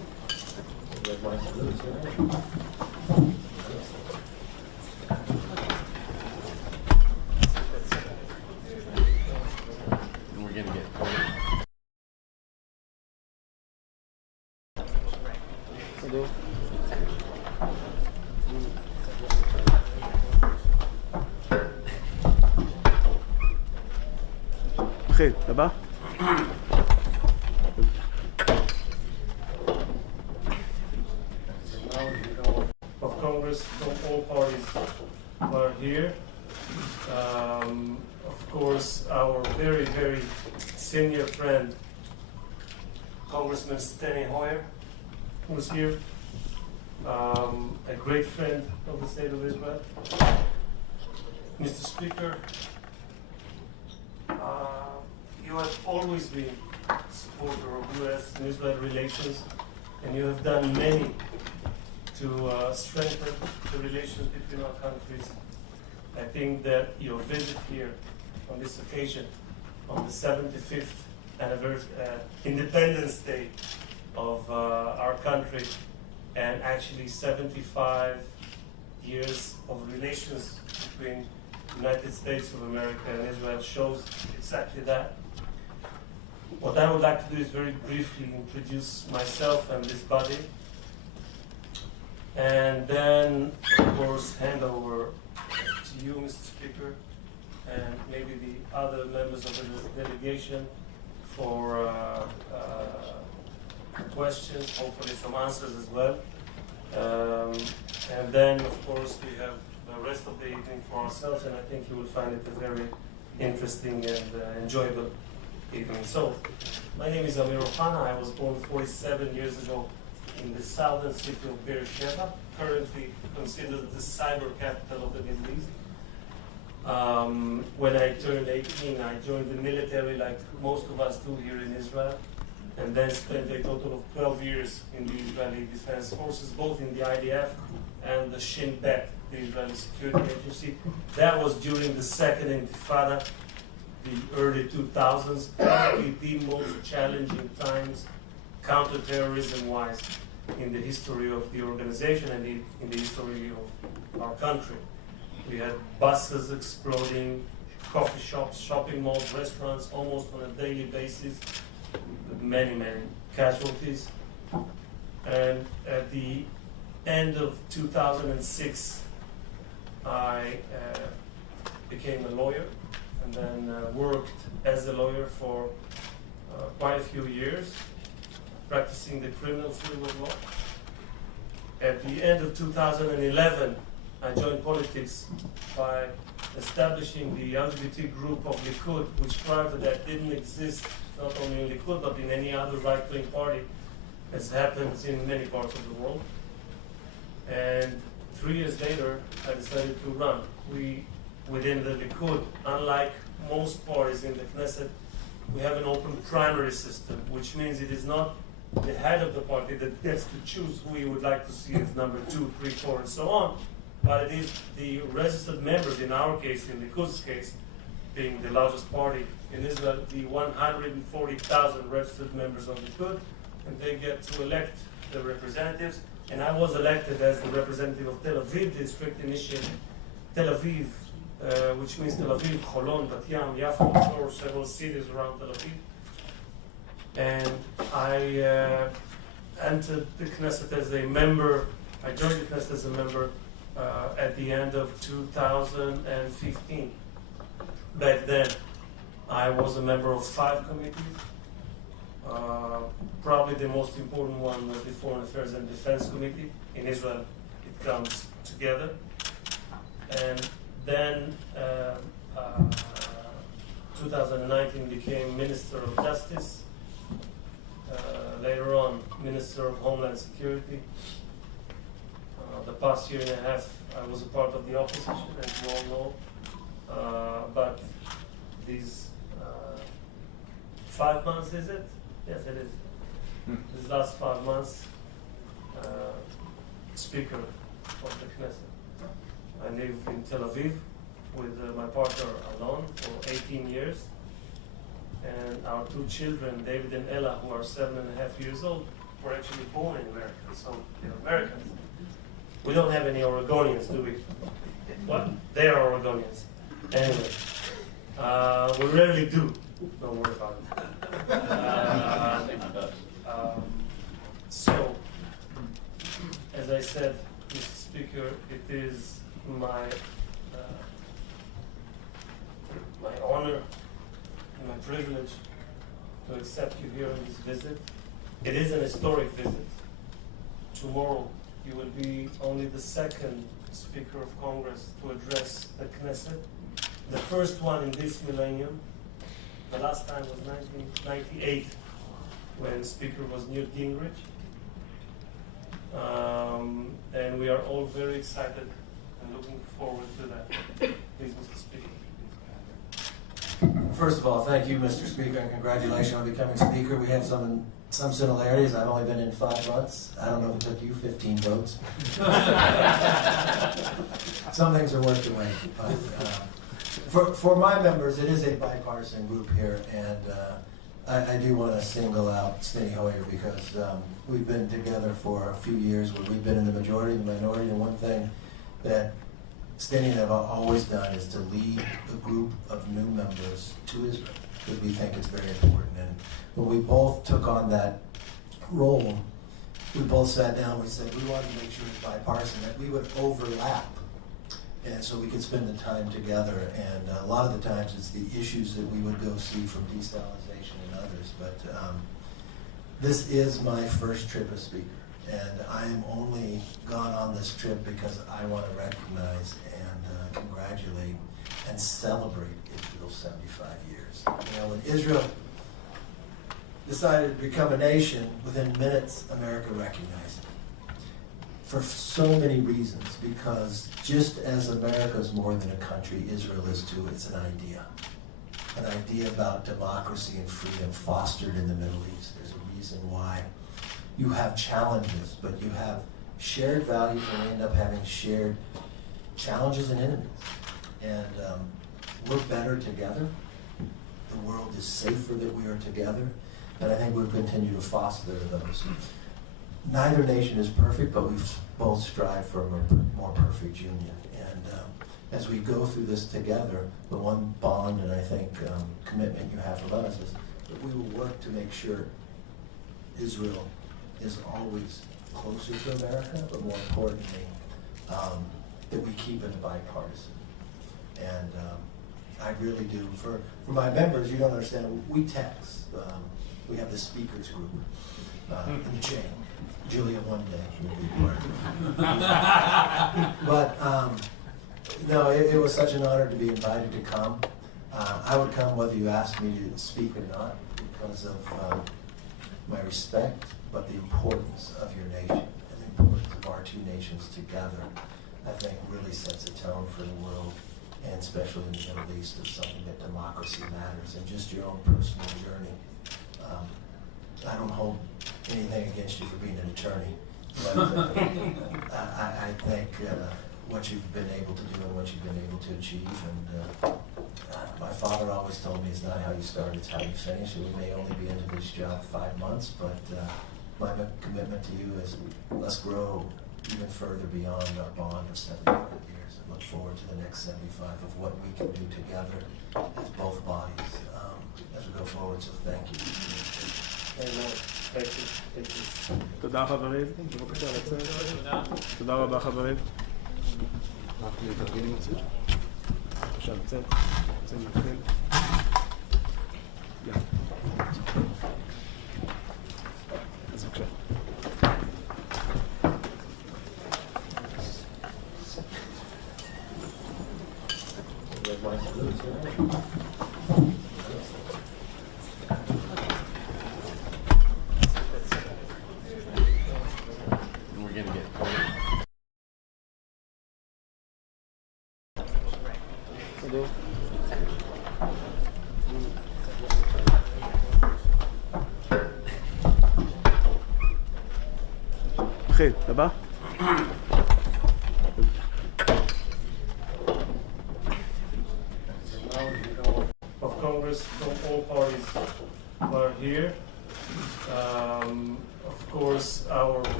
And we're gonna get מתחיל, הבא? Of Congress from all parties are here. Of course, our very, very senior friend, Congressman Steny Hoyer, who's here. A great friend of the state of Israel. Mr. Speaker, you have always been a supporter of U.S. and Israel relations, and you have done many to strengthen the relations between our countries. I think that your visit here on this occasion, on the 75th Independence Day of our country, and actually 75 years of relations between the United States of America and Israel shows exactly that. What I would like to do is very briefly introduce myself and this body, and then, of course, hand over to you, Mr. Speaker, and maybe the other members of the delegation for questions, hopefully some answers as well. And then, of course, we have the rest of the evening for ourselves, and I think you will find it a very interesting and enjoyable evening. So, my name is Amir Ohana. I was born 47 years ago in the southern city of Beersheba, currently considered the cyber capital of the Middle East. When I turned 18, I joined the military like most of us do here in Israel, and then spent a total of 12 years in the Israeli Defense Forces, both in the IDF and the Shin Bet, the Israeli Security Agency. That was during the second Intifada, the early 2000s, probably the most challenging times counterterrorism-wise in the history of the organization and in the history of our country. We had buses exploding, coffee shops, shopping malls, restaurants, almost on a daily basis, with many, many casualties. And at the end of 2006, I became a lawyer, and then worked as a lawyer for quite a few years, practicing the criminal field of law. At the end of 2011, I joined politics by establishing the LGBT group of Likud, which prior to that didn't exist, not only in Likud, but in any other right-wing party, as happens in many parts of the world. And 3 years later, I decided to run. We, within the Likud, unlike most parties in the Knesset, we have an open primary system, which means it is not the head of the party that gets to choose who he would like to see as number 2, 3, 4, and so on, but it is the registered members, in our case, in Likud's case, being the largest party in Israel, the 140,000 registered members of Likud, and they get to elect the representatives. And I was elected as the representative of Tel Aviv district, initially Tel Aviv, which means Tel Aviv, Holon, Bat Yam, Yafo, or several cities around Tel Aviv. And I entered the Knesset as a member. I joined the Knesset as a member at the end of 2015. Back then, I was a member of 5 committees. Probably the most important one was the Foreign Affairs and Defense Committee. In Israel, it comes together. And then 2019 became Minister of Justice. Later on, Minister of Homeland Security. The past year and a half, I was a part of the opposition, as you all know. But these 5 months, is it? Yes, it is. These last 5 months, Speaker of the Knesset. I live in Tel Aviv with my partner Alon for 18 years. And our 2 children, David and Ella, who are 7.5 years old, were actually born in America. So Americans. We don't have any Oregonians, do we? What? They are Oregonians. Anyway, we rarely do. Don't worry about it. So, as I said, Mr. Speaker, it is my honor and my privilege to accept you here on this visit. It is an historic visit. Tomorrow, you will be only the second Speaker of Congress to address the Knesset. The first one in this millennium. The last time was 1998, when Speaker was Newt Gingrich. And we are all very excited and looking forward to that. Please, Mr. Speaker. First of all, thank you, Mr. Speaker, and congratulations on becoming Speaker. We have some similarities. I've only been in 5 months. I don't know if it took you 15 votes. Some things are worth the wait. But for my members, it is a bipartisan group here, and I do want to single out Steny Hoyer because we've been together for a few years where we've been in the majority and the minority, and one thing that Steny and I have always done is to lead a group of new members to Israel because we think it's very important. And when we both took on that role, we both sat down, we said we wanted to make sure it's bipartisan, that we would overlap and so we could spend the time together. And a lot of the times it's the issues that we would go see from desalinization and others. But this is my first trip as Speaker. And I am only gone on this trip because I want to recognize and congratulate and celebrate Israel's 75 years. You know, when Israel decided to become a nation, within minutes, America recognized it. For so many reasons, because just as America is more than a country, Israel is too. It's an idea. An idea about democracy and freedom fostered in the Middle East. There's a reason why you have challenges, but you have shared values and we end up having shared challenges and enemies. And we're better together. The world is safer that we are together. And I think we'll continue to foster those. Neither nation is perfect, but we both strive for a more perfect union. And as we go through this together, the one bond and I think commitment you have from us is that we will work to make sure Israel is always closer to America, but more importantly, that we keep it bipartisan. And I really do. For my members, you don't understand, we text. We have the speakers group in the chain. Julia one day will be part of it. But no, it was such an honor to be invited to come. I would come whether you asked me to speak or not because of my respect, but the importance of your nation and the importance of our two nations together, I think really sets a tone for the world, and especially in the Middle East, of something that democracy matters, and just your own personal journey. I don't hold anything against you for being an attorney, but I think what you've been able to do and what you've been able to achieve, and my father always told me it's not how you start, it's how you finish. And we may only be into this job 5 months, but my commitment to you is let's grow even further beyond our bond of 75 years and look forward to the next 75 of what we can do together as both bodies as we go forward. So thank you. Amen. Thank you. Thank you. תודה חברים, בבקשה לצאת. תודה רבה חברים. רק להתארגן עם הצד. בבקשה לצאת. רוצים להתחיל. יאללה. אז בבקשה. התחיל, הבא? Of Congress from all parties who are here. Of course, our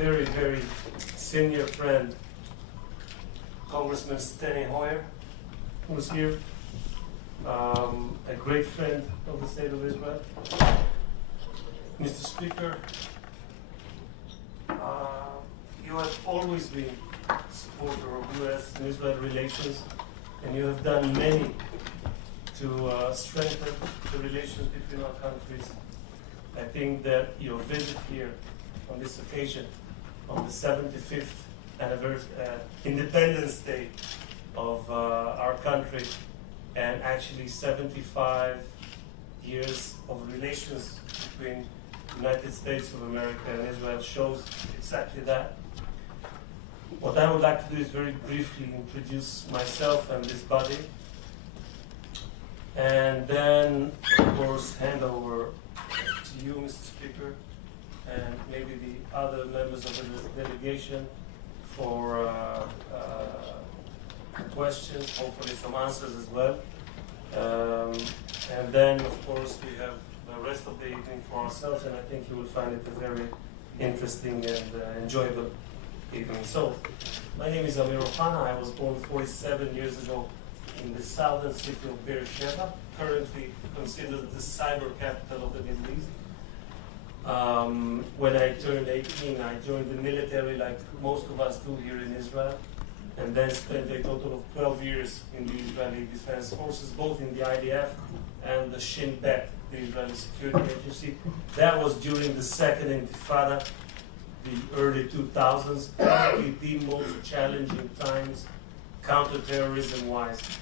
very, very senior friend, Congressman Steny Hoyer, who's here, a great friend of the state of Israel. Mr. Speaker, you have always been a supporter of U.S. and Israel relations, and you have done many to strengthen the relations between our countries. I think that your visit here on this occasion, on the 75th Independence Day of our country, and actually 75 years of relations between the United States of America and Israel shows exactly that. What I would like to do is very briefly introduce myself and this body, and then, of course, hand over to you, Mr. Speaker, and maybe the other members of the delegation for questions, hopefully some answers as well. And then, of course, we have the rest of the evening for ourselves, and I think you will find it a very interesting and enjoyable evening. So, my name is Amir Ohana. I was born 47 years ago in the southern city of Beersheba, currently considered the cyber capital of the Middle East. When I turned 18, I joined the military like most of us do here in Israel, and then spent a total of 12 years in the Israeli Defense Forces, both in the IDF and the Shin Bet, the Israeli Security Agency. That was during the Second Intifada, the early 2000s, probably the most challenging times counterterrorism-wise